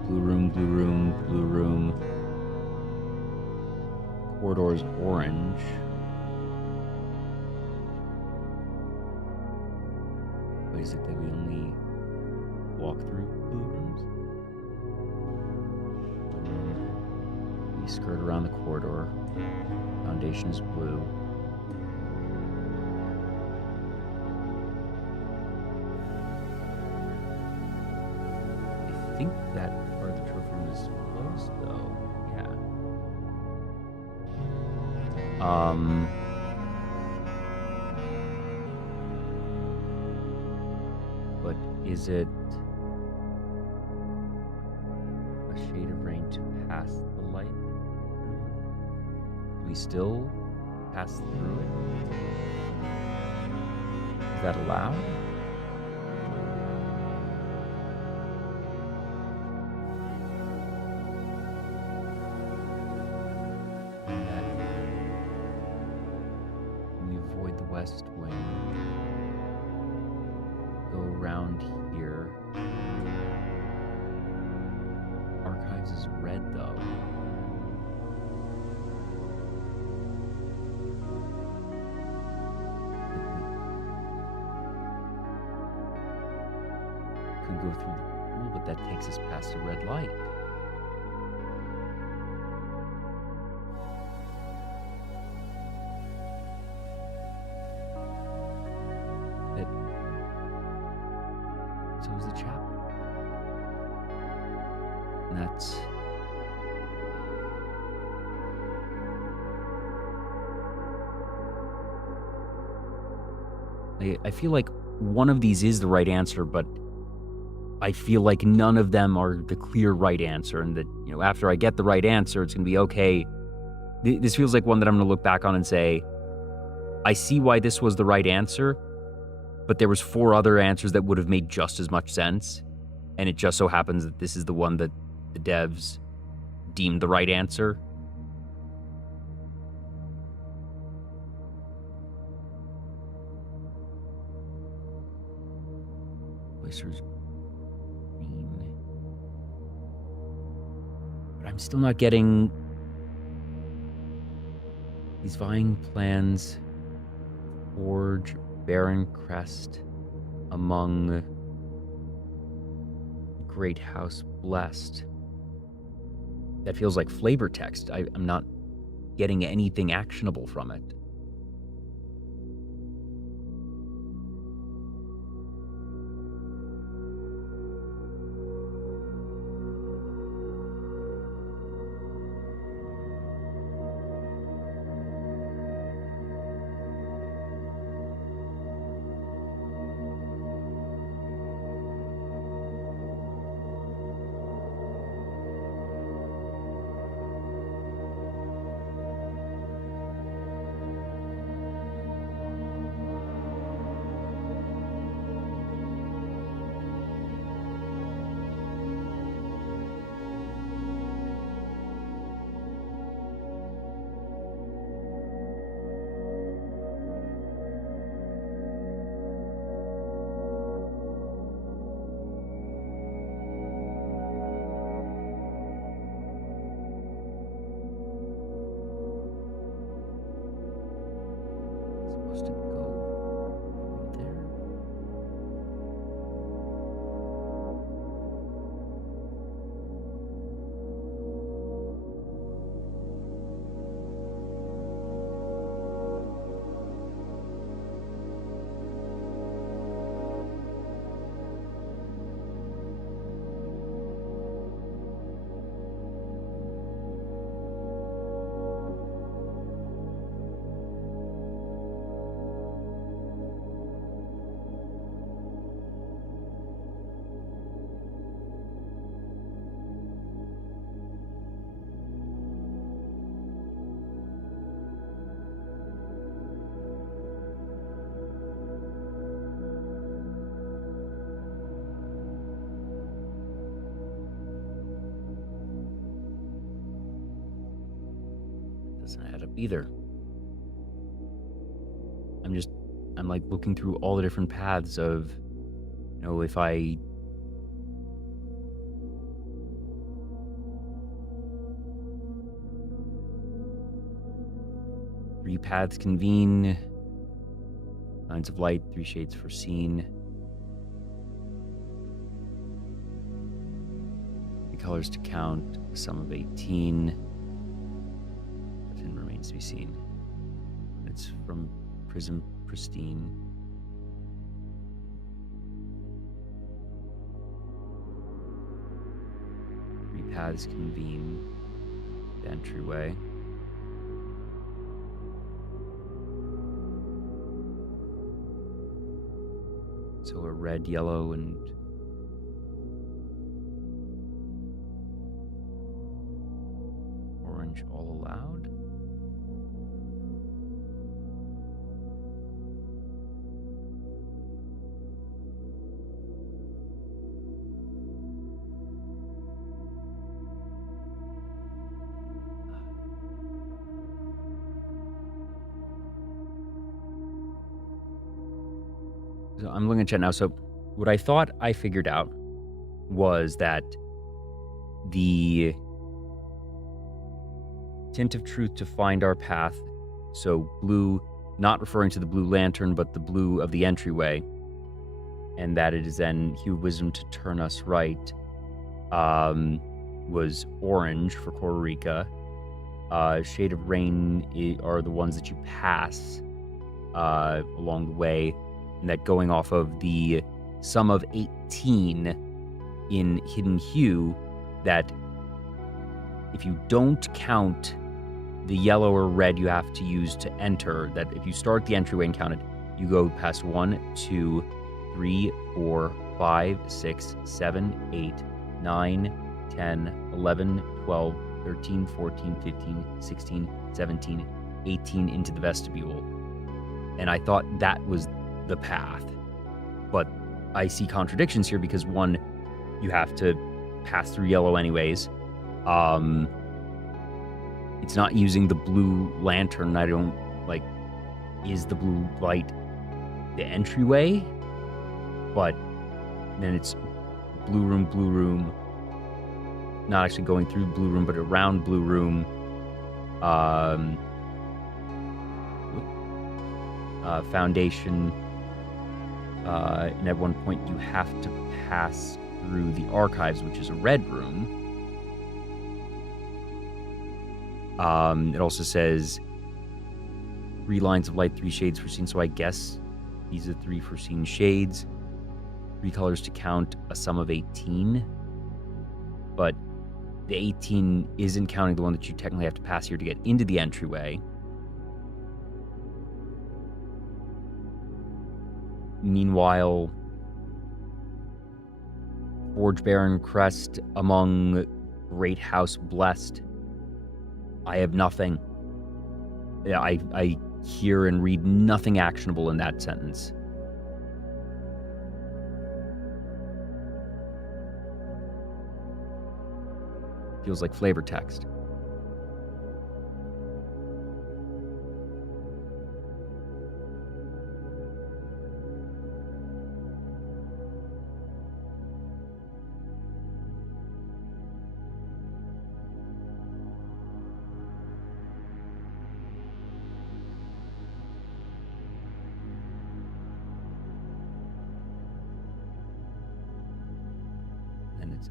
blue room, blue room, blue room, corridor's orange. Why is it that we only walk through blue rooms? We skirt around the corridor. Foundation is blue. close, though. Yeah. But is it a shade of rain to pass the light through? Do we still pass through it? Is that allowed? And that we avoid the west wing, go around here. Archives is red, though. Could go through the pool, but that takes us past the red light. So is the chapel. And that's... I feel like one of these is the right answer, but I feel like none of them are the clear right answer, and that, after I get the right answer, it's going to be okay. This feels like one that I'm going to look back on and say, I see why this was the right answer, but there was 4 other answers that would have made just as much sense, and it just so happens that this is the one that the devs deemed the right answer. Placer's green. But I'm still not getting these vying plans. Forge Barren Crest among Great House Blessed. That feels like flavor text. I'm not getting anything actionable from it. Supposed to go there. Doesn't add up either. I'm like looking through all the different paths of, if I three paths convene, lines of light, 3 shades foreseen. The colors to count, a sum of 18. Remains to be seen. It's from Prism Pristine. paths convene. The entryway. So a red, yellow, and orange all allowed. So I'm looking at chat now. So what I thought I figured out was that the tint of truth to find our path, so blue, not referring to the blue lantern, but the blue of the entryway, and that it is then hue of wisdom to turn us right, was orange for Costa Rica. Shade of rain are the ones that you pass along the way, and that going off of the sum of 18 in hidden hue, that if you don't count the yellow or red you have to use to enter, that if you start the entryway and count it, you go past 1, 2, 3, 4, 5, 6, 7, 8, 9, 10, 11, 12, 13, 14, 15, 16, 17, 18 into the vestibule. And I thought that was the path. But I see contradictions here because, one, you have to pass through yellow anyways. It's not using the blue lantern. I don't, is the blue light the entryway? But then it's blue room, not actually going through blue room, but around blue room. Foundation. And at one point you have to pass through the archives, which is a red room. It also says 3 lines of light, 3 shades foreseen. So I guess these are 3 foreseen shades. 3 colors to count, a sum of 18. But the 18 isn't counting the one that you technically have to pass here to get into the entryway. Meanwhile, Forge Baron Crest among Great House Blessed. I have nothing. Yeah, I hear and read nothing actionable in that sentence. Feels like flavor text.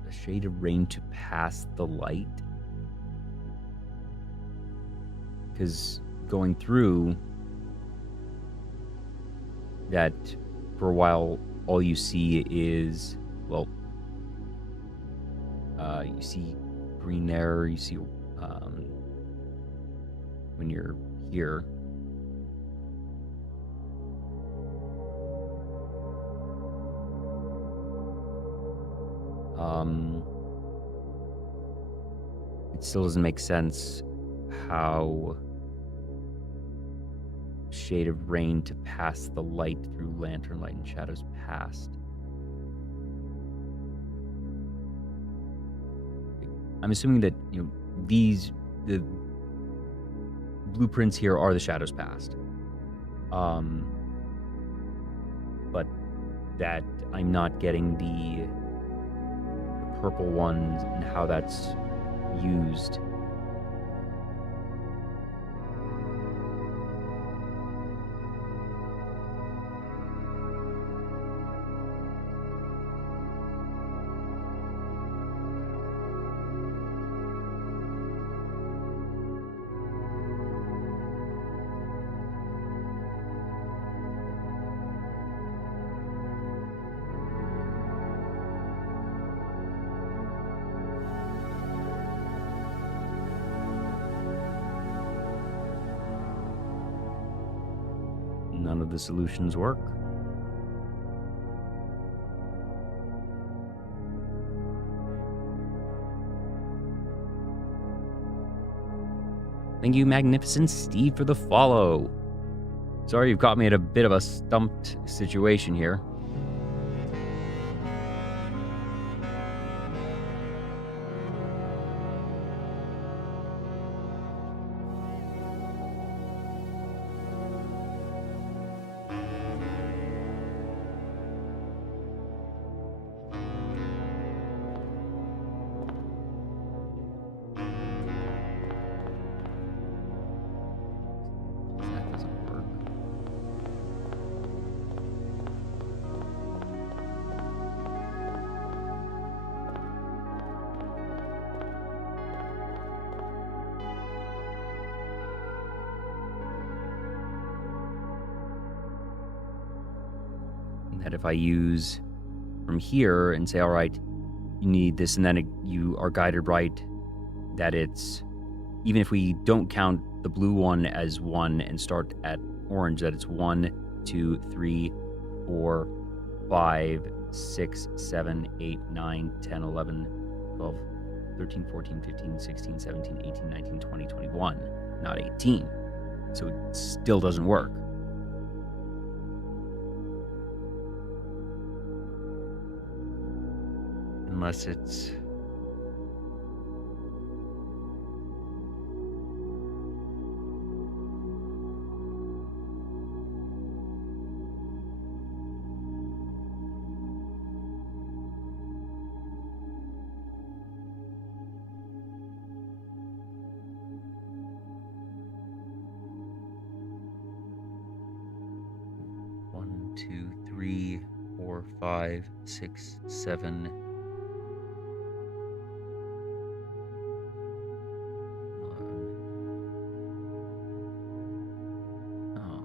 A shade of rain to pass the light. Because going through that for a while, all you see is, well, you see green there, you see when you're here. It still doesn't make sense how shade of rain to pass the light through lantern light and shadows past. I'm assuming that, the blueprints here are the shadows past. But that I'm not getting the purple ones and how that's used. none of the solutions work. Thank you, Magnificent Steve, for the follow. Sorry you've caught me at a bit of a stumped situation here. That doesn't work. And that if I use from here and say, all right, you need this, and then you are guided right, that it's, even if we don't count the blue one as 1 and start at orange, that it's 1, 2, 3, 4, 5, 6, 7, 8, 9, 10, 11, 12, 13, 14, 15, 16, 17, 18, 19, 20, 21, not 18. So it still doesn't work. Unless it's... One, two, 3, 4, 5, 6, 7. Oh.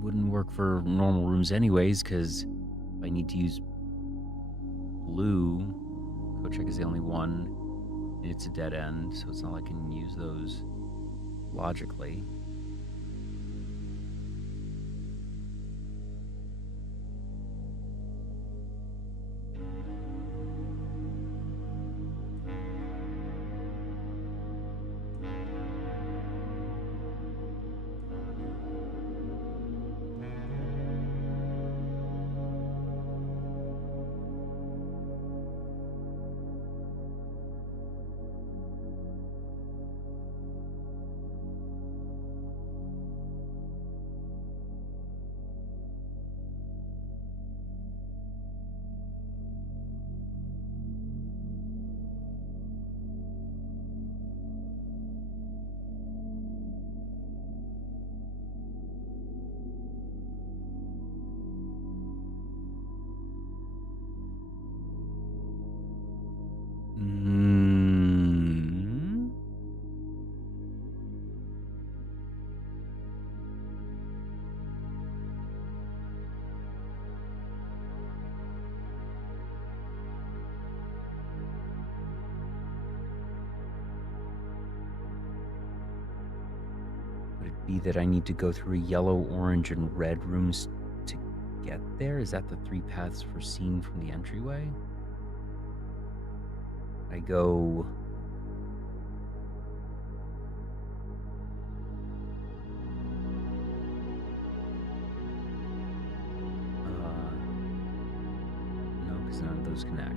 Wouldn't work for normal rooms anyways, because I need to use blue. Code check is the only one, and it's a dead end, so it's not like I can use those logically. Mm. be that I need to go through yellow, orange, and red rooms to get there? Is that the 3 paths foreseen from the entryway? I go... no, because none of those connect.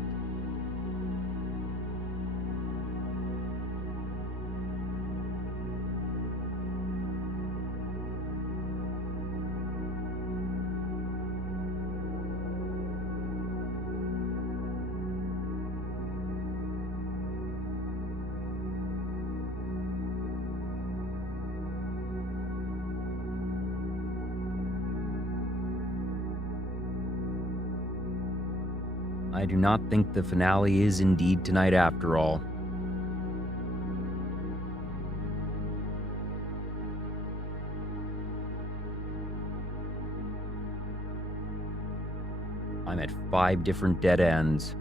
I do not think the finale is indeed tonight after all. I'm at 5 different dead ends.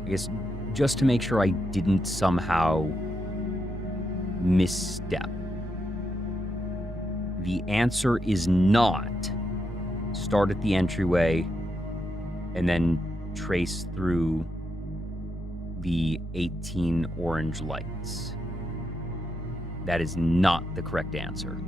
I guess just to make sure I didn't somehow misstep. The answer is not start at the entryway and then trace through the 18 orange lights. That is not the correct answer.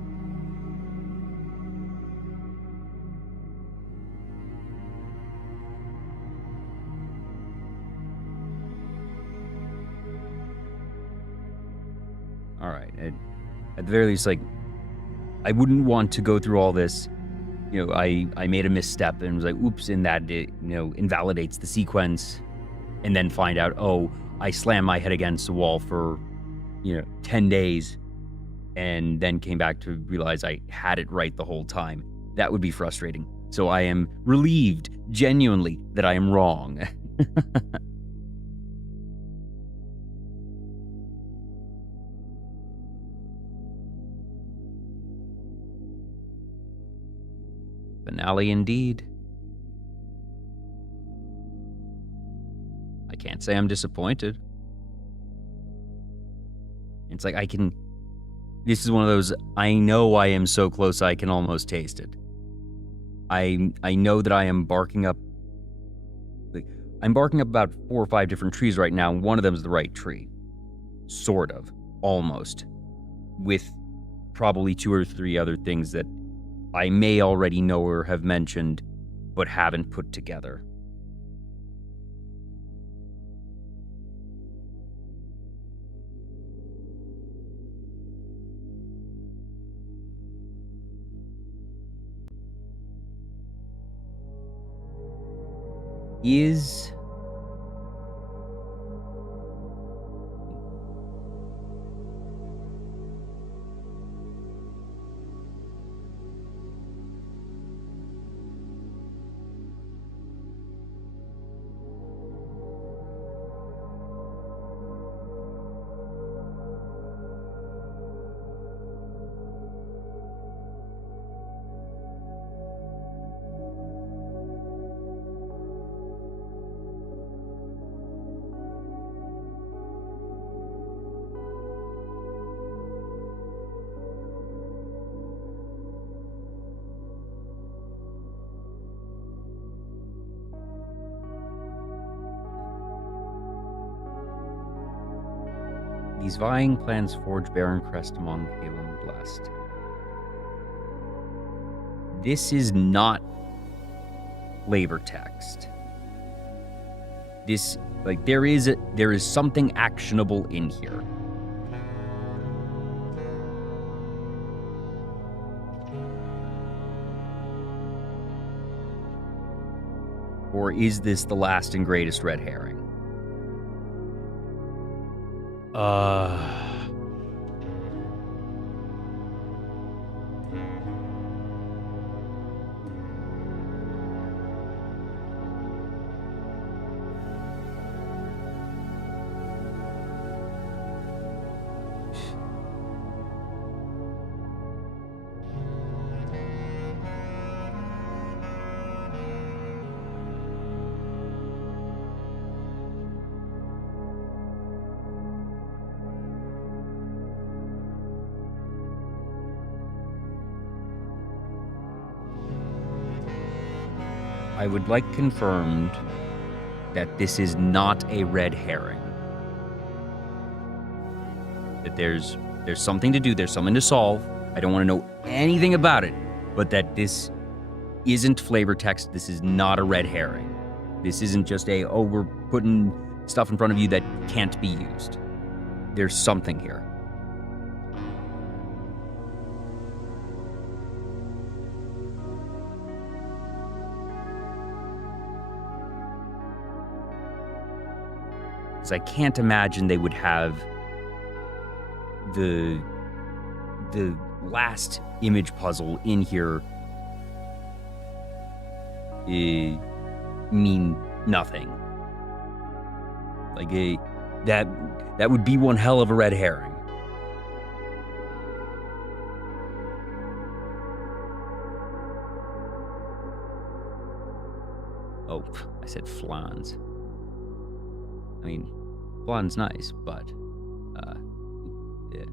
All right. At the very least, like, I wouldn't want to go through all this. You know, I made a misstep and was like, oops, and that, invalidates the sequence. And then find out, oh, I slammed my head against the wall for, 10 days. And then came back to realize I had it right the whole time. That would be frustrating. So I am relieved, genuinely, that I am wrong. Finale indeed. I can't say I'm disappointed. It's like this is one of those, I know I am so close I can almost taste it. I know that I am barking up about 4 or 5 different trees right now, and one of them is the right tree. Sort of. Almost. With probably 2 or 3 other things that I may already know or have mentioned, but haven't put together. Is... These vying plans forge barren crest among Calum blessed. This is not flavor text. This, like, there is something actionable in here. Or is this the last and greatest red herring? I would like confirmed that this is not a red herring. That there's something to do, there's something to solve. I don't want to know anything about it, but that this isn't flavor text. This is not a red herring. This isn't just we're putting stuff in front of you that can't be used. There's something here. I can't imagine they would have the last image puzzle in here mean nothing. Like that would be one hell of a red herring. Oh, I said flans. I mean, flan's nice, but, yeah.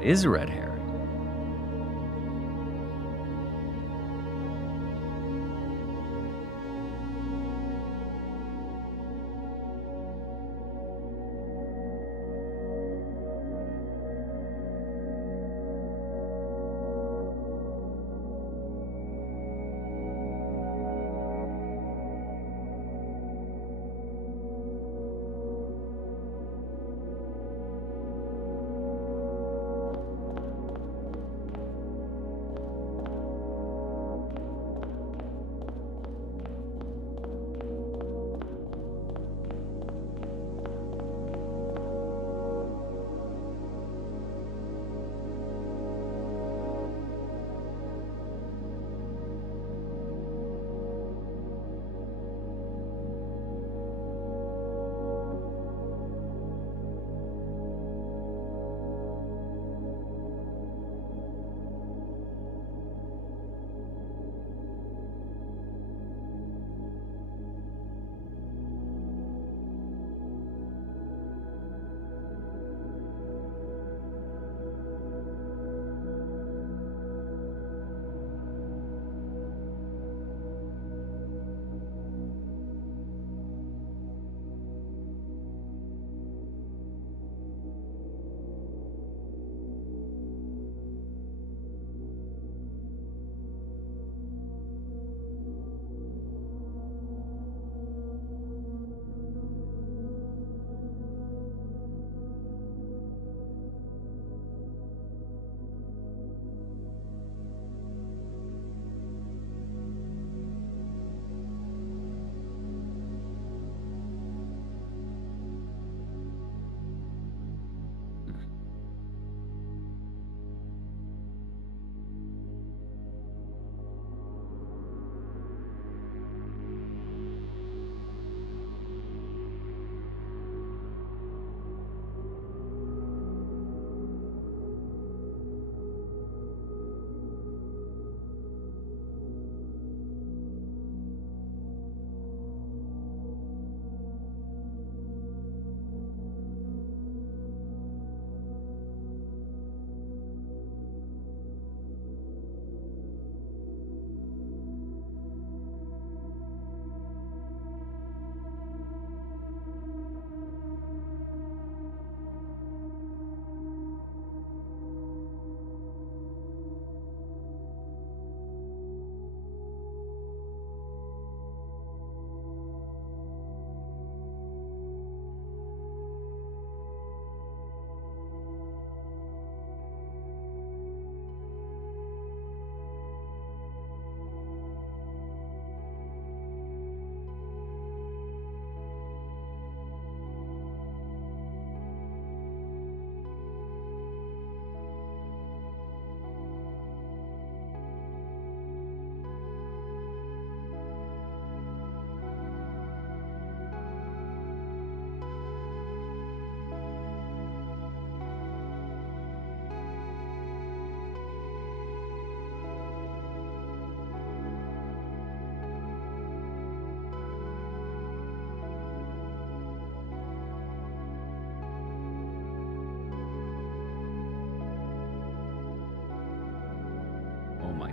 It is a red herring.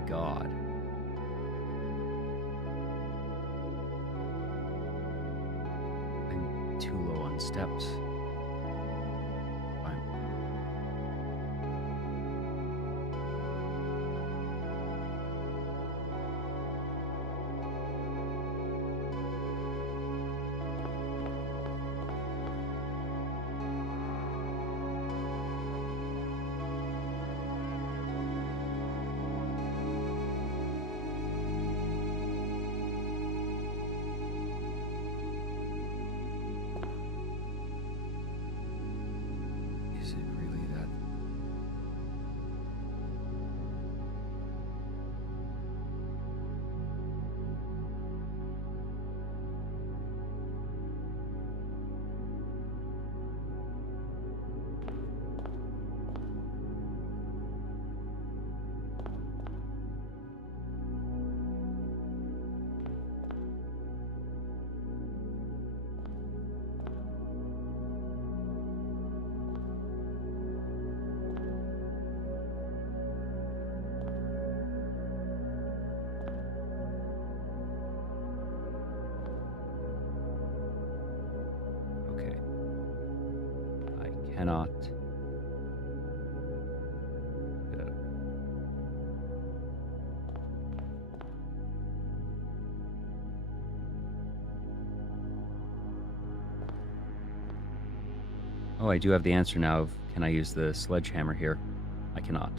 God. I'm too low on steps. Fine. Is it really that? Okay. I cannot get out. Oh, I do have the answer now of can I use the sledgehammer here? I cannot.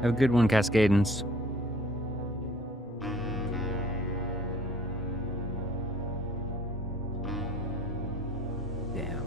Have a good one, Cascadens. Damn.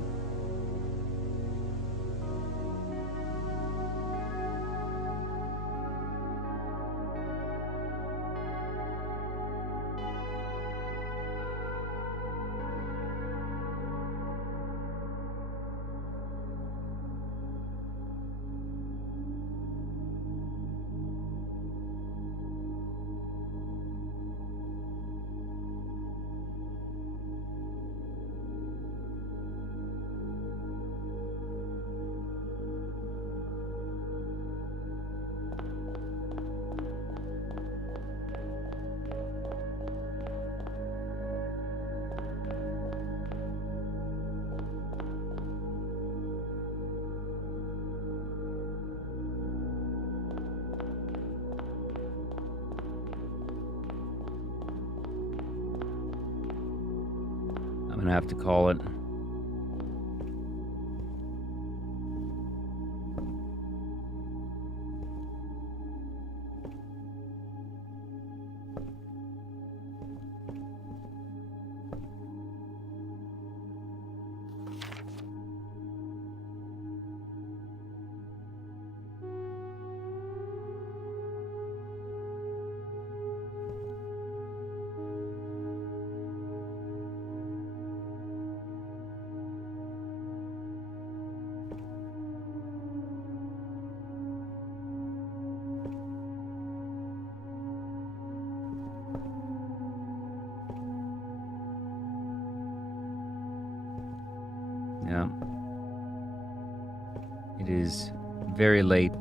gonna have to call it. Yeah. It is very late.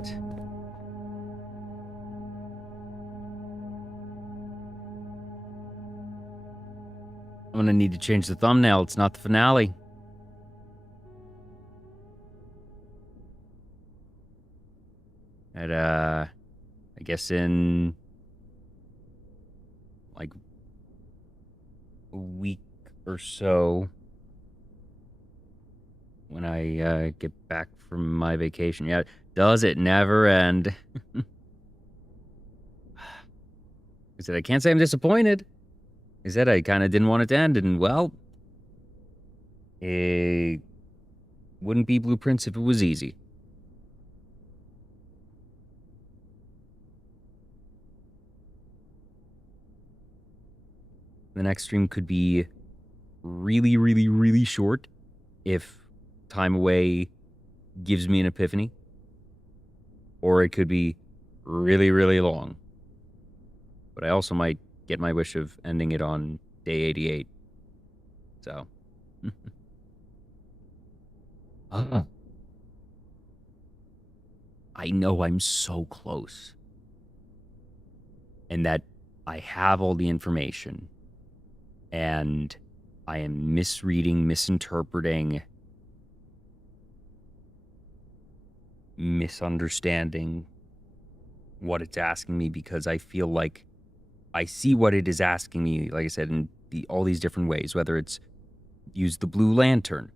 I'm gonna need to change the thumbnail. It's not the finale. At, I guess in like a week or so, when I get back from my vacation. Yeah, does it never end? I said, I can't say I'm disappointed. I said I kind of didn't want it to end, and well, it wouldn't be Blueprints if it was easy. The next stream could be really, really, really short if time away gives me an epiphany. Or it could be really, really long. But I also might get my wish of ending it on day 88. So. I know I'm so close. And that I have all the information. And I am misreading, misinterpreting, misunderstanding what it's asking me because I feel like I see what it is asking me, like I said, in all these different ways, whether it's use the blue lantern,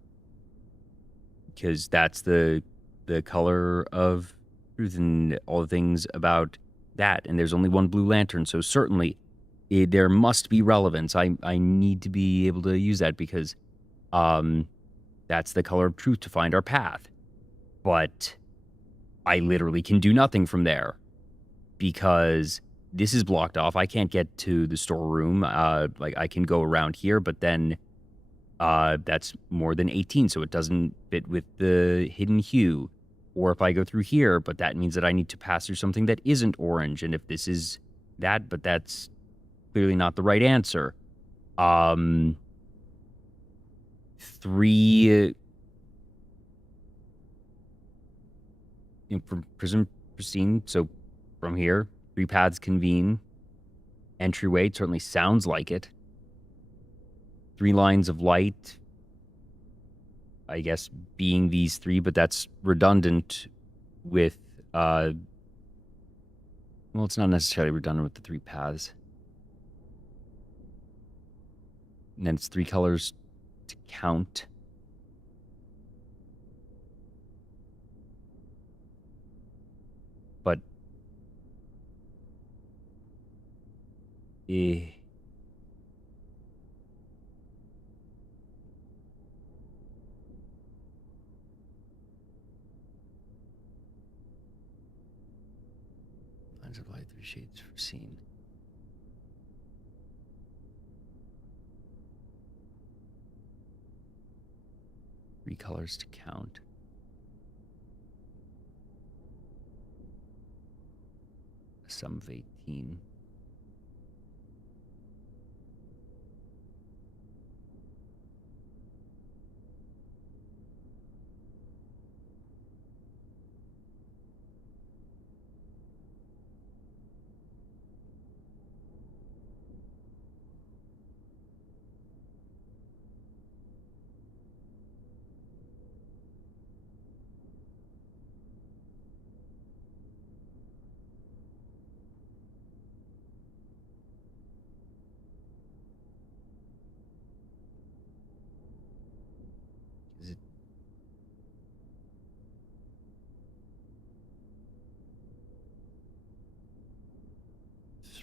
because that's the color of truth and all the things about that. And there's only one blue lantern, so certainly there must be relevance. I need to be able to use that because that's the color of truth to find our path. But I literally can do nothing from there because this is blocked off. I can't get to the storeroom. Like I can go around here, but then that's more than 18, so it doesn't fit with the hidden hue. Or if I go through here, but that means that I need to pass through something that isn't orange. And if this is that, but that's clearly not the right answer. 3 from Prism Pristine, so from here, 3 paths convene. Entryway, it certainly sounds like it. 3 lines of light, I guess, being these 3, but that's redundant with, well, it's not necessarily redundant with the 3 paths. And then it's 3 colors to count. But lines of light, 3 shades for scene. Three colors to count. A sum of 18.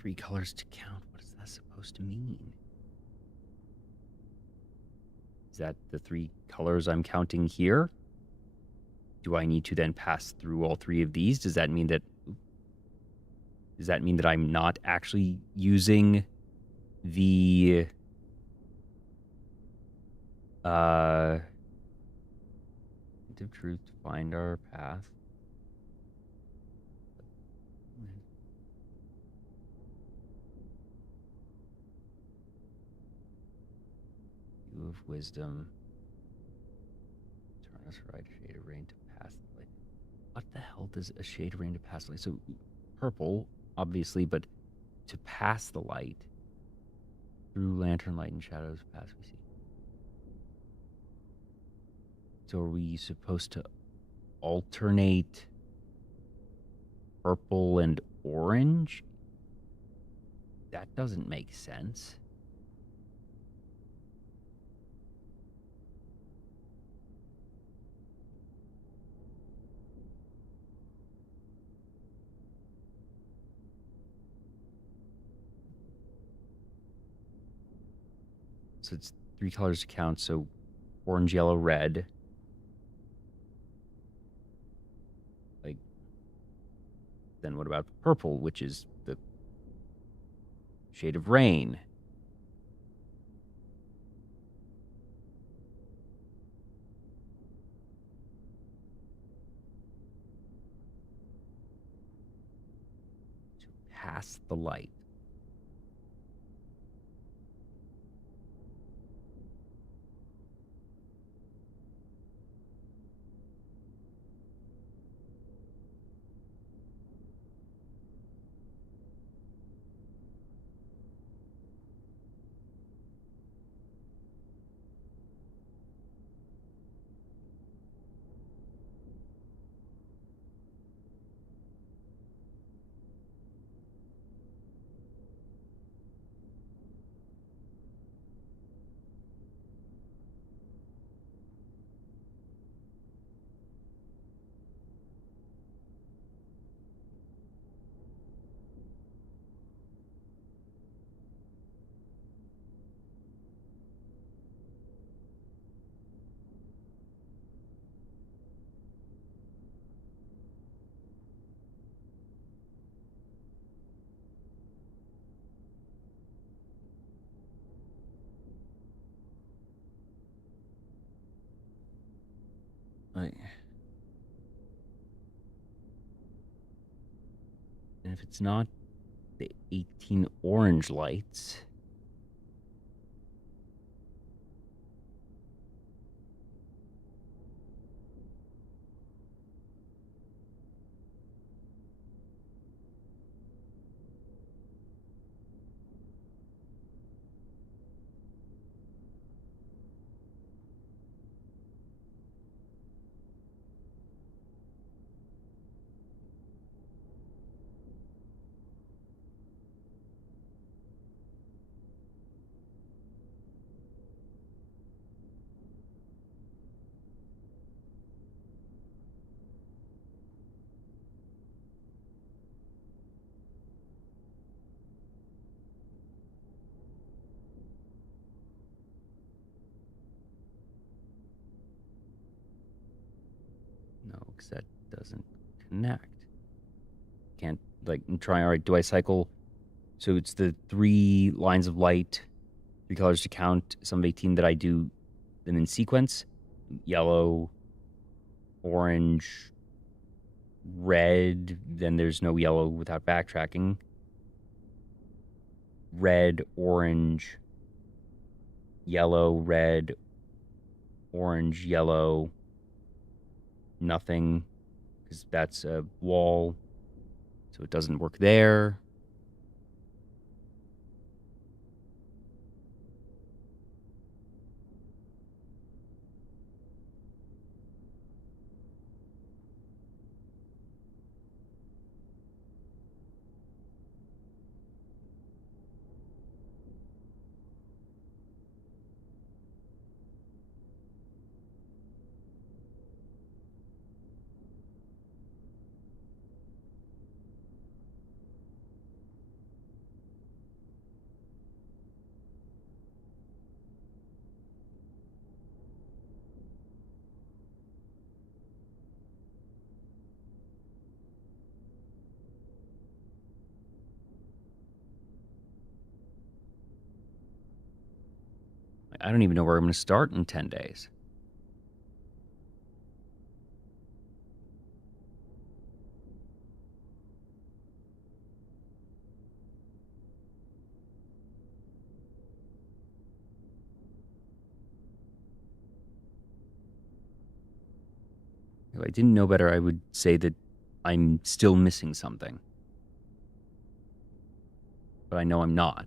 3 colors to count. What is that supposed to mean? Is that the 3 colors I'm counting here? Do I need to then pass through all 3 of these? Does that mean that I'm not actually using the hint of truth to find our path? View of wisdom. Turn us right, shade of rain to pass the light. What the hell does a shade of rain to pass the light? So purple, obviously, but to pass the light through lantern light and shadows pass we see. So are we supposed to alternate purple and orange? That doesn't make sense. So it's 3 colors to count. So orange, yellow, red. Like, then what about purple, which is the shade of rain? To pass the light. Like, and if it's not the 18 orange lights, no, because that doesn't connect. Can't, like, I'm trying. All right, do I cycle? So it's the 3 lines of light, 3 colors to count, some of 18 that I do them in sequence. Yellow, orange, red, then there's no yellow without backtracking. Red, orange, yellow, red, orange, yellow, nothing, because that's a wall, so it doesn't work there. I don't even know where I'm going to start in 10 days. If I didn't know better, I would say that I'm still missing something. But I know I'm not.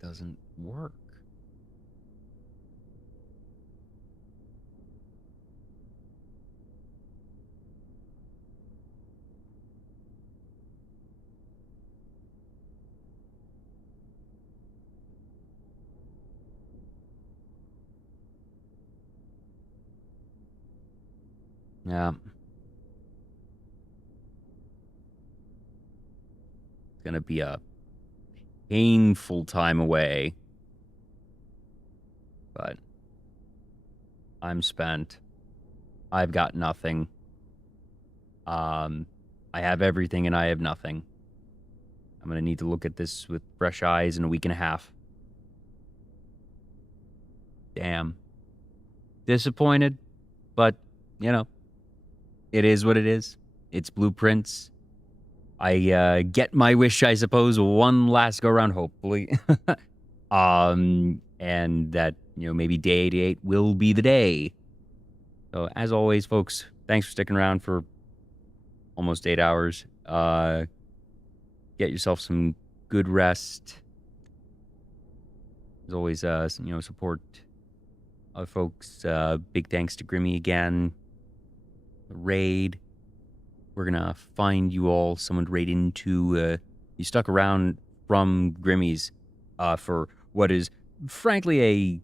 Doesn't work. Yeah. It's going to be a painful time away. But I'm spent. I've got nothing. I have everything and I have nothing. I'm going to need to look at this with fresh eyes in a week and a half. Damn. Disappointed, but, you know, it is what it is. It's blueprints. I get my wish, I suppose, one last go around, hopefully. And that, maybe day 88 will be the day. So, as always, folks, thanks for sticking around for almost 8 hours. Get yourself some good rest. As always, support other folks. Big thanks to Grimmy again. The raid. We're going to find you all someone to raid into. You stuck around from Grimmy's for what is, frankly, a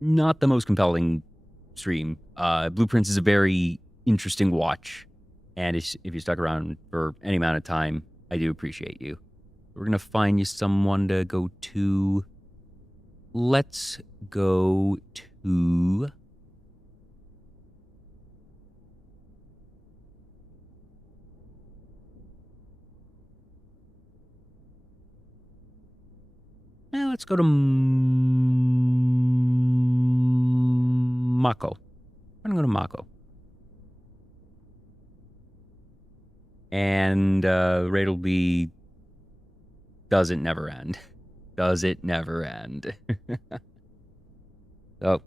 not the most compelling stream. Blueprints is a very interesting watch. And if you stuck around for any amount of time, I do appreciate you. We're going to find you someone to go to. Let's go to... let's go to Mako. I'm going to go to Mako. And raid will be... Does it never end? Does it never end? So,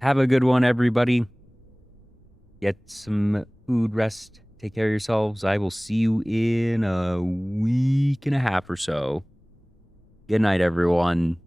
have a good one, everybody. Get some food, rest, take care of yourselves. I will see you in a week and a half or so. Good night, everyone.